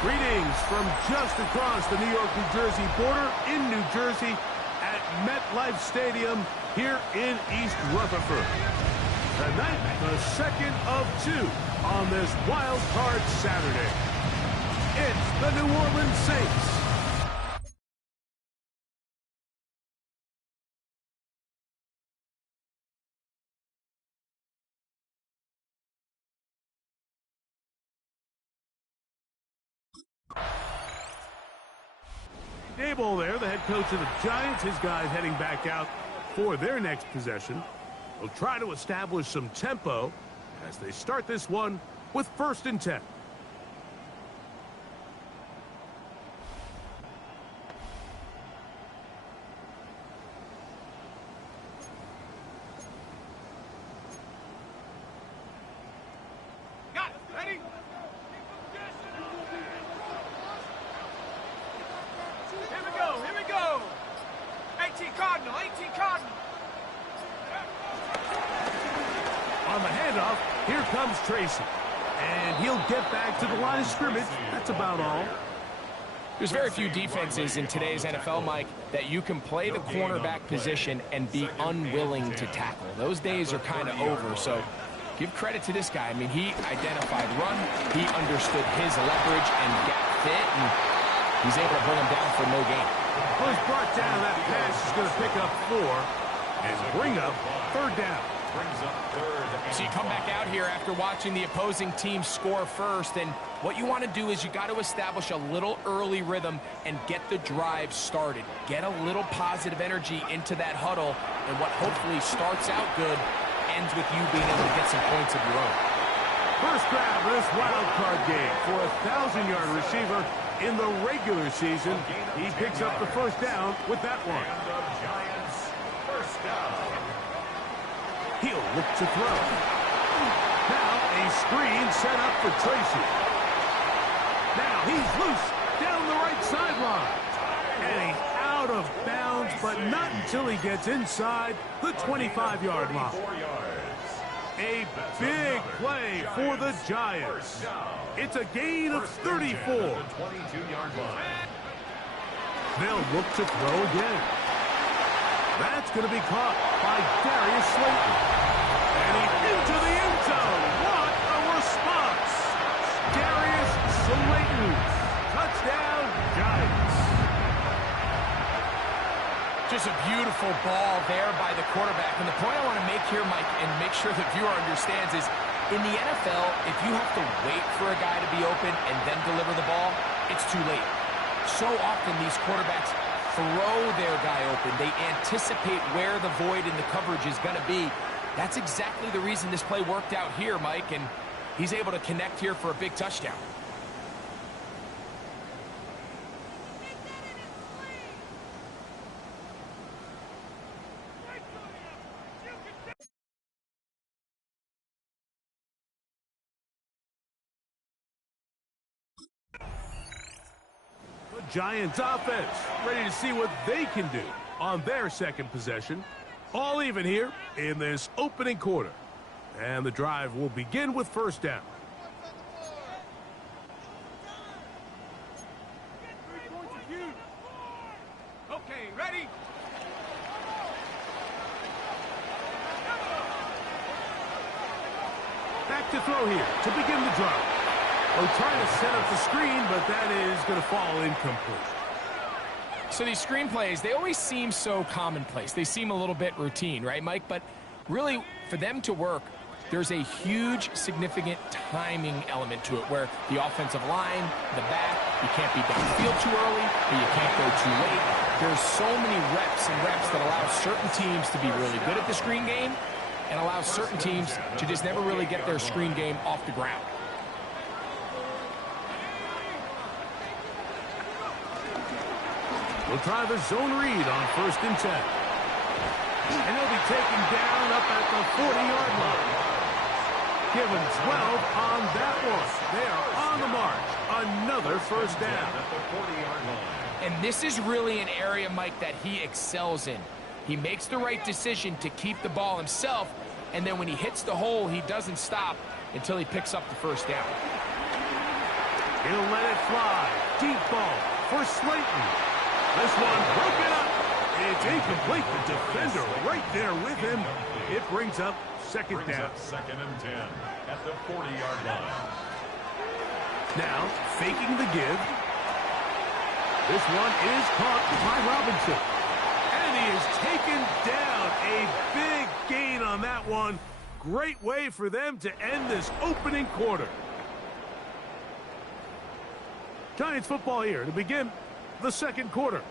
Greetings from just across the New York-New Jersey border in New Jersey at MetLife Stadium here in East Rutherford. Tonight, the second of two on this wild card Saturday. It's the New Orleans Saints. Dable there, the head coach of the Giants. His guys heading back out for their next possession. They'll try to establish some tempo as they start this one with 1st and 10. Got it. Ready? Here we go. 18 Cardinal, 18 Cardinal. On the handoff, here comes Tracy. And he'll get back to the line of scrimmage. That's about all. There's very few defenses in today's NFL, Mike, that you can play the cornerback position and be unwilling to tackle. Those days are kind of over, so give credit to this guy. I mean, he identified run, he understood his leverage and gap fit, and he's able to bring him down for no gain. Well, he's brought down. That pass is going to pick up 4 and bring up 3rd down. So you come back out here after watching the opposing team score first, and what you want to do is you got to establish a little early rhythm and get the drive started. Get a little positive energy into that huddle, and what hopefully starts out good ends with you being able to get some points of your own. First grab of this wild card game for a 1,000-yard receiver in the regular season. He picks up the 1st down with that one. He'll look to throw. Now a screen set up for Tracy. Now he's loose down the right sideline. And he's out of bounds, but not until he gets inside the 25-yard line. A big play for the Giants. It's a gain of 34. They'll look to throw again. That's going to be caught by Darius Slayton. And he's into the end zone. What a response. Darius Slayton. Touchdown, Giants. Just a beautiful ball there by the quarterback. And the point I want to make here, Mike, and make sure the viewer understands is, in the NFL, if you have to wait for a guy to be open and then deliver the ball, it's too late. So often these quarterbacks throw their guy open. They anticipate where the void in the coverage is going to be. That's exactly the reason this play worked out here, Mike, and he's able to connect here for a big touchdown. Giants offense ready to see what they can do on their second possession. All even here in this opening quarter. And the drive will begin with 1st down. Okay, ready? Back to throw here to begin the drive. They're trying to set up the screen, but that is going to fall incomplete. So these screen plays, they always seem so commonplace. They seem a little bit routine, right, Mike? But really, for them to work, there's a huge, significant timing element to it where the offensive line, the back, you can't be downfield too early, but you can't go too late. There's so many reps and reps that allow certain teams to be really good at the screen game and allow certain teams to just never really get their screen game off the ground. We'll try the zone read on 1st and 10. And he'll be taken down up at the 40-yard line. Given 12 on that one. They are on the march. Another 1st down. And this is really an area, Mike, that he excels in. He makes the right decision to keep the ball himself, and then when he hits the hole, he doesn't stop until he picks up the 1st down. He'll let it fly. Deep ball for Slayton. This one broken up. It's incomplete. The defender right there with him. It brings up second down. Second and 10 at the 40-yard line. Now, faking the give. This one is caught by Robinson. And he is taken down. A big gain on that one. Great way for them to end this opening quarter. Giants football here to begin the second quarter,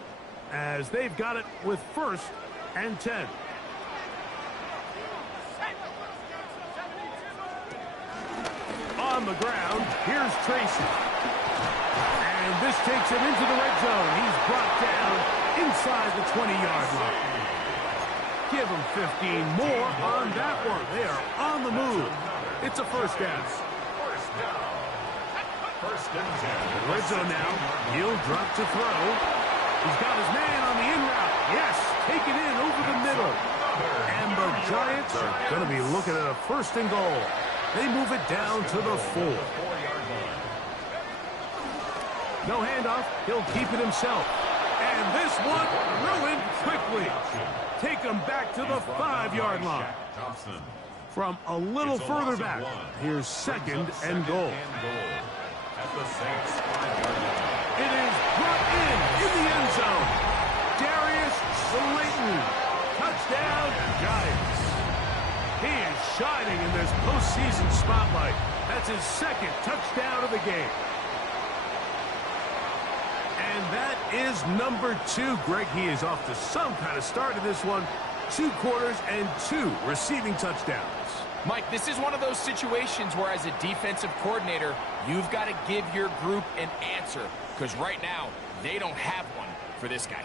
as they've got it with 1st and 10. On the ground, here's Tracy. And this takes him into the red zone. He's brought down inside the 20-yard line. Give him 15 more on that one. They are on the move. It's a first down. First and 10. Red zone now. He'll drop to throw. He's got his man on the in route. Yes, take it in over the middle. And the Giants are going to be looking at a 1st and goal. They move it down to the 4. No handoff. He'll keep it himself. And this one ruined quickly. Take him back to the 5-yard line. From a little further back, here's 2nd and goal. At the Saints 5-yard line. It is brought in the end zone. Darius Slayton. Touchdown, Giants. He is shining in this postseason spotlight. That's his 2nd touchdown of the game. And that is number 2. Greg, he is off to some kind of start in this one. 2 quarters and 2 receiving touchdowns. Mike, this is one of those situations where as a defensive coordinator, you've got to give your group an answer, because right now, they don't have one for this guy.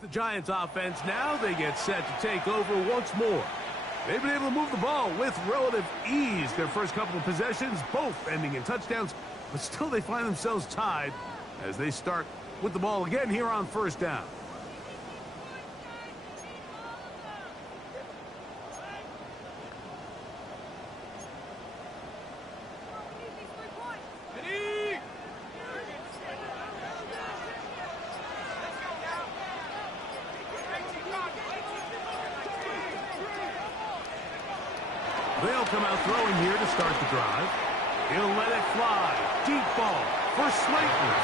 The Giants offense now, they get set to take over once more. They've been able to move the ball with relative ease. Their first couple of possessions, both ending in touchdowns, but still they find themselves tied as they start with the ball again here on 1st down. They'll come out throwing here to start the drive. He'll let it fly. Deep ball for Slayton.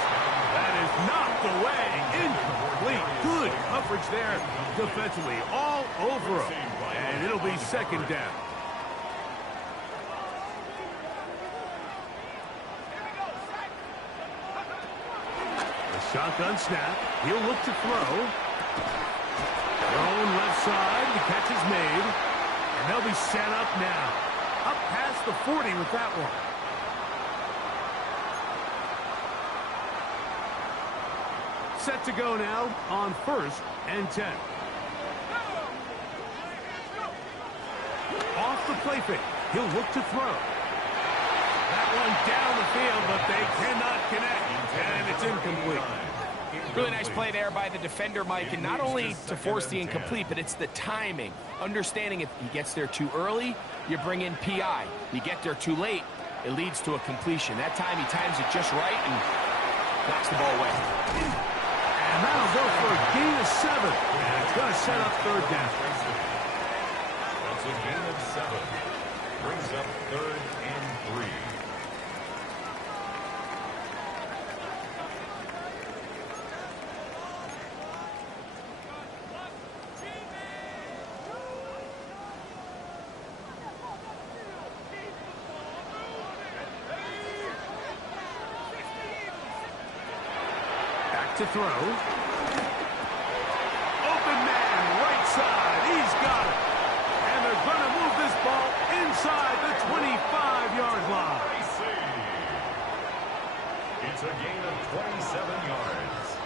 That is knocked away. Incomplete. Good coverage there defensively. All over him. And it'll be 2nd down. The shotgun snap. He'll look to throw. Thrown left side. The catch is made. And they'll be set up now. Up past the 40 with that one. Set to go now on 1st and 10. Off the play fake. He'll look to throw. That one down the field, but they cannot connect. And it's incomplete. Really nice play there by the defender, Mike, and not only to force the incomplete, but it's the timing. Understanding if he gets there too early, you bring in PI. You get there too late, it leads to a completion. That time he times it just right and knocks the ball away. And that'll go for a gain of 7. And it's going to set up 3rd down. That's a gain of 7. Brings up 3rd and 3. To throw. Open man, right side. He's got it. And they're going to move this ball inside the 25-yard line. It's a gain of 27 yards.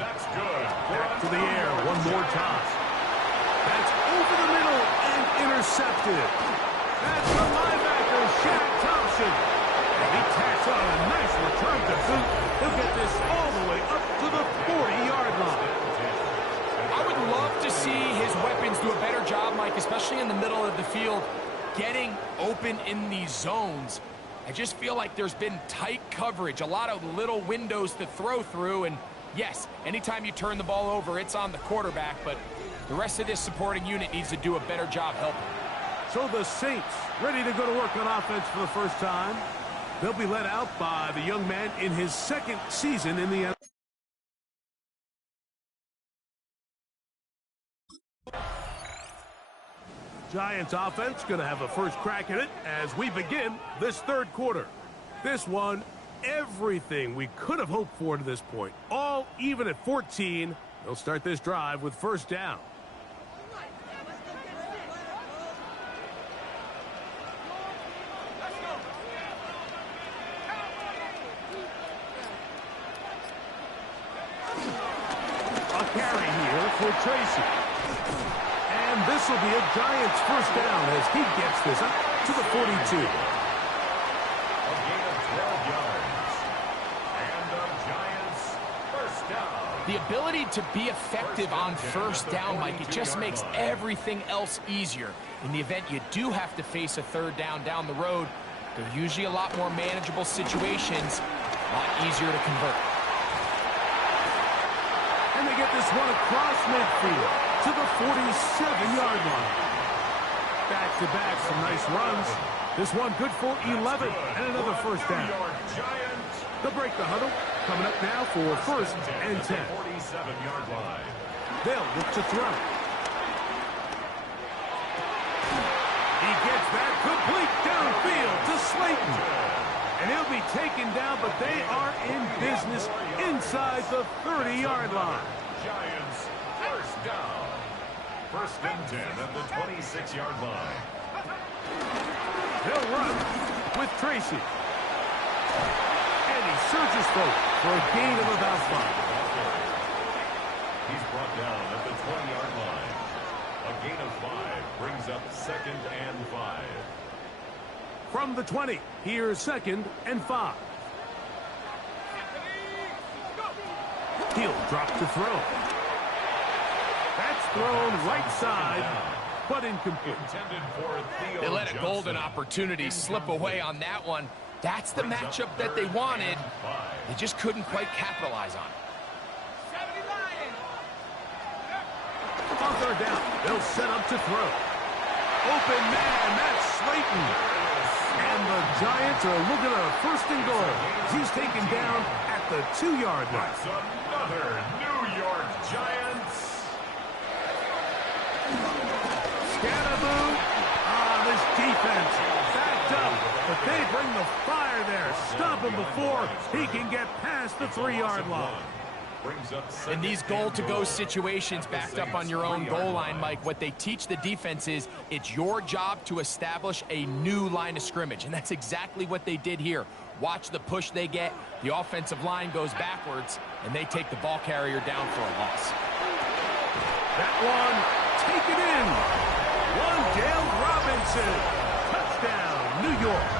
That's good. Back to the air one more time. That's over the middle and intercepted. That's the linebacker, Shaq Thompson. And he tacks on a nice return to boot. He'll get this all the way up to the 40-yard line. I would love to see his weapons do a better job, Mike, especially in the middle of the field, getting open in these zones. I just feel like there's been tight coverage, a lot of little windows to throw through, and yes, anytime you turn the ball over, it's on the quarterback, but the rest of this supporting unit needs to do a better job helping. So the Saints ready to go to work on offense for the first time. They'll be led out by the young man in his second season in the NFL. Giants offense going to have a first crack at it as we begin this third quarter. This one, everything we could have hoped for to this point. All even at 14. They'll start this drive with first down. A carry here for Tracy. And this will be a Giants first down as he gets this up to the 42. A gain of 12 yards. And the Giants first down. The ability to be effective on first down, Mike, it just makes everything else easier. In the event you do have to face a third down the road, they're usually a lot more manageable situations, a lot easier to convert. And they get this one across midfield to the 47-yard line. Back-to-back, some nice runs. This one good for 11 and another first down. They'll break the huddle. Coming up now for first and 10. 47-yard line. They'll look to throw. He gets that complete downfield to Slayton. And he'll be taken down, but they are in business inside the 30-yard line. Giants first down. First and 10 at the 26-yard line. They'll run with Tracy. And he surges forward for a gain of about 5. He's brought down at the 20-yard line. A gain of 5 brings up second and 5. From the 20, here's second and 5. He'll drop to throw. That's thrown right side, but incomplete. They let a golden opportunity slip away on that one. That's the matchup that they wanted. They just couldn't quite capitalize on it. On third down, they'll set up to throw. Open man, that's Slayton. And the Giants are looking at a first and goal. He's taken down at the 2-yard line. That's another New York Giants. Scatterboo on this defense. Backed up, but they bring the fire there. Stop him before he can get past the 3-yard line. In these goal-to-go situations backed up on your own goal line, Mike, what they teach the defense is it's your job to establish a new line of scrimmage, and that's exactly what they did here. Watch the push they get. The offensive line goes backwards, and they take the ball carrier down for a loss. That one taken in. Dale Robinson. Touchdown, New York.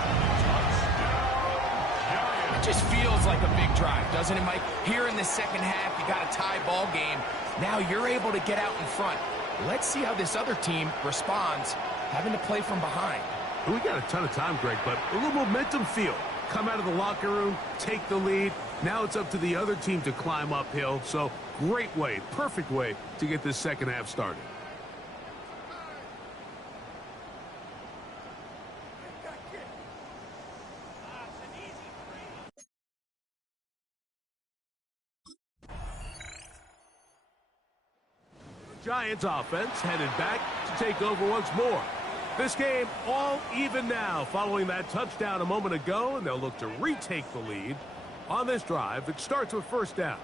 It just feels like a big drive, doesn't it, Mike? Here in the second half, you got a tie ball game. Now you're able to get out in front. Let's see how this other team responds, having to play from behind. We got a ton of time, Greg, but a little momentum feel. Come out of the locker room, take the lead. Now it's up to the other team to climb uphill. So great way, perfect way to get this second half started. Giants offense headed back to take over once more. This game all even now following that touchdown a moment ago, and they'll look to retake the lead on this drive. It starts with first down.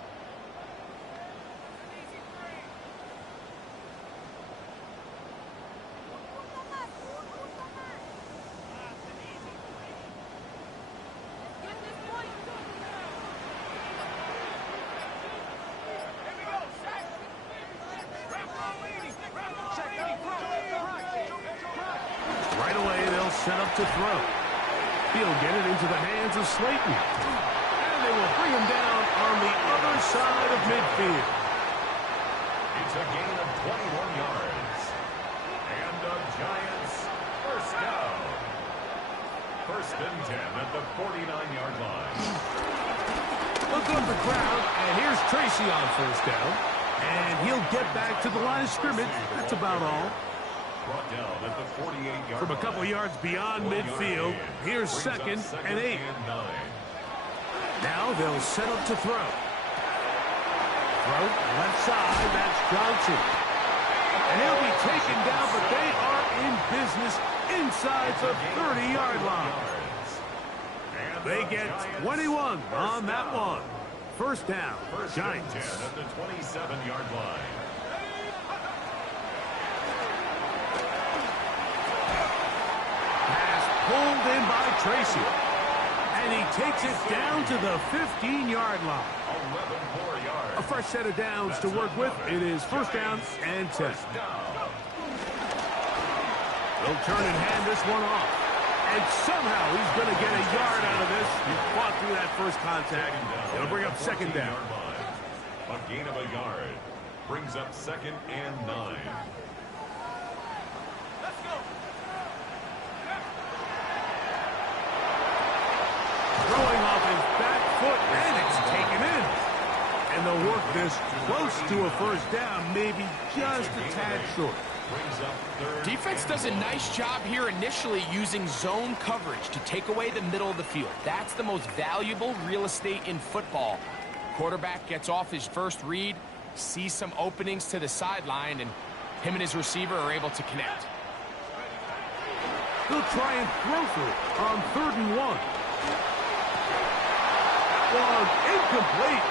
set up to throw. He'll get it into the hands of Slayton. And they will bring him down on the other side of midfield. It's a gain of 21 yards. And the Giants first down. First and 10 at the 49-yard line. Look up the crowd, and here's Tracy on first down. And he'll get back to the line of scrimmage. That's about all. Brought down at the 48-yard From a couple yards beyond midfield, here's second and 8. Now they'll set up to throw. Throw, left side, that's Johnson. And he'll be taken down, but they are in business inside the 30-yard line. They get 21 on that one. First down, Giants. 10 at the 27-yard line. Pass pulled in by Tracy. And he takes it down to the 15-yard line. 11 more yards. A fresh set of downs to work with. It is first down and 10. They'll turn and hand this one off. And somehow he's going to get a yard out of this. He fought through that first contact. It'll bring up second down. A gain of a yard brings up second and 9. Let's go. Throwing off his back foot, and it's taken in. And they'll work this close to a first down, maybe just a tad short. Defense does a nice job here initially using zone coverage to take away the middle of the field. That's the most valuable real estate in football. Quarterback gets off his first read, sees some openings to the sideline, and him and his receiver are able to connect. He'll try and throw for it on 3rd and 1. Incomplete.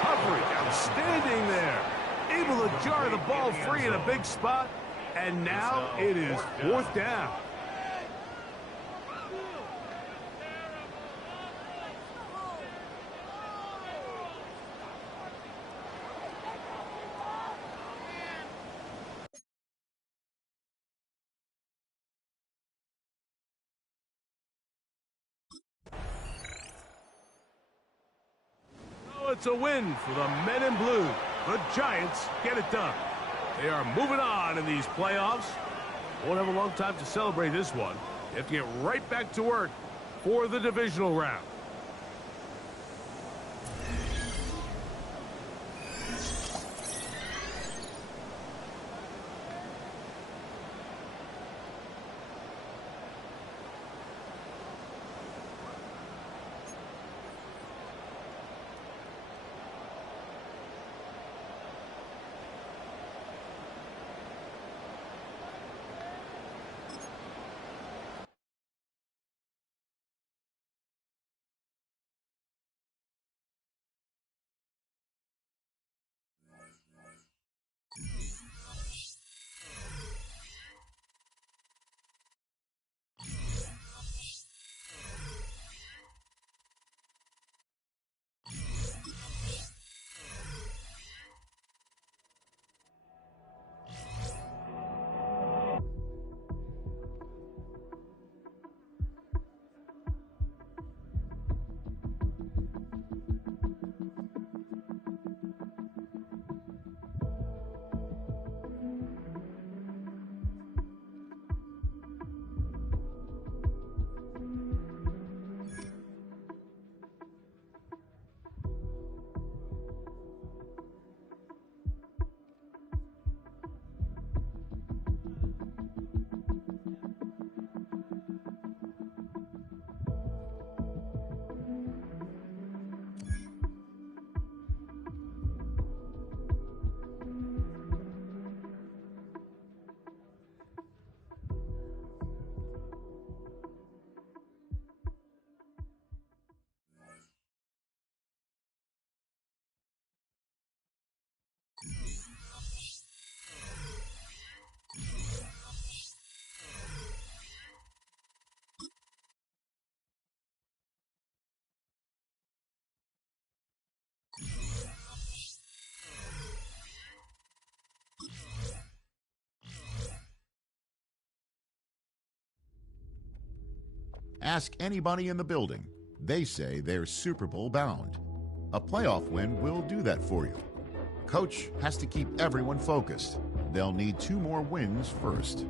Coverage outstanding there. Able to jar the ball free in a big spot. And now it is 4th down. Oh, it's a win for the men in blue. The Giants get it done. They are moving on in these playoffs. Won't have a long time to celebrate this one. They have to get right back to work for the divisional round. Ask anybody in the building. They say they're Super Bowl bound. A playoff win will do that for you. Coach has to keep everyone focused. They'll need 2 more wins first.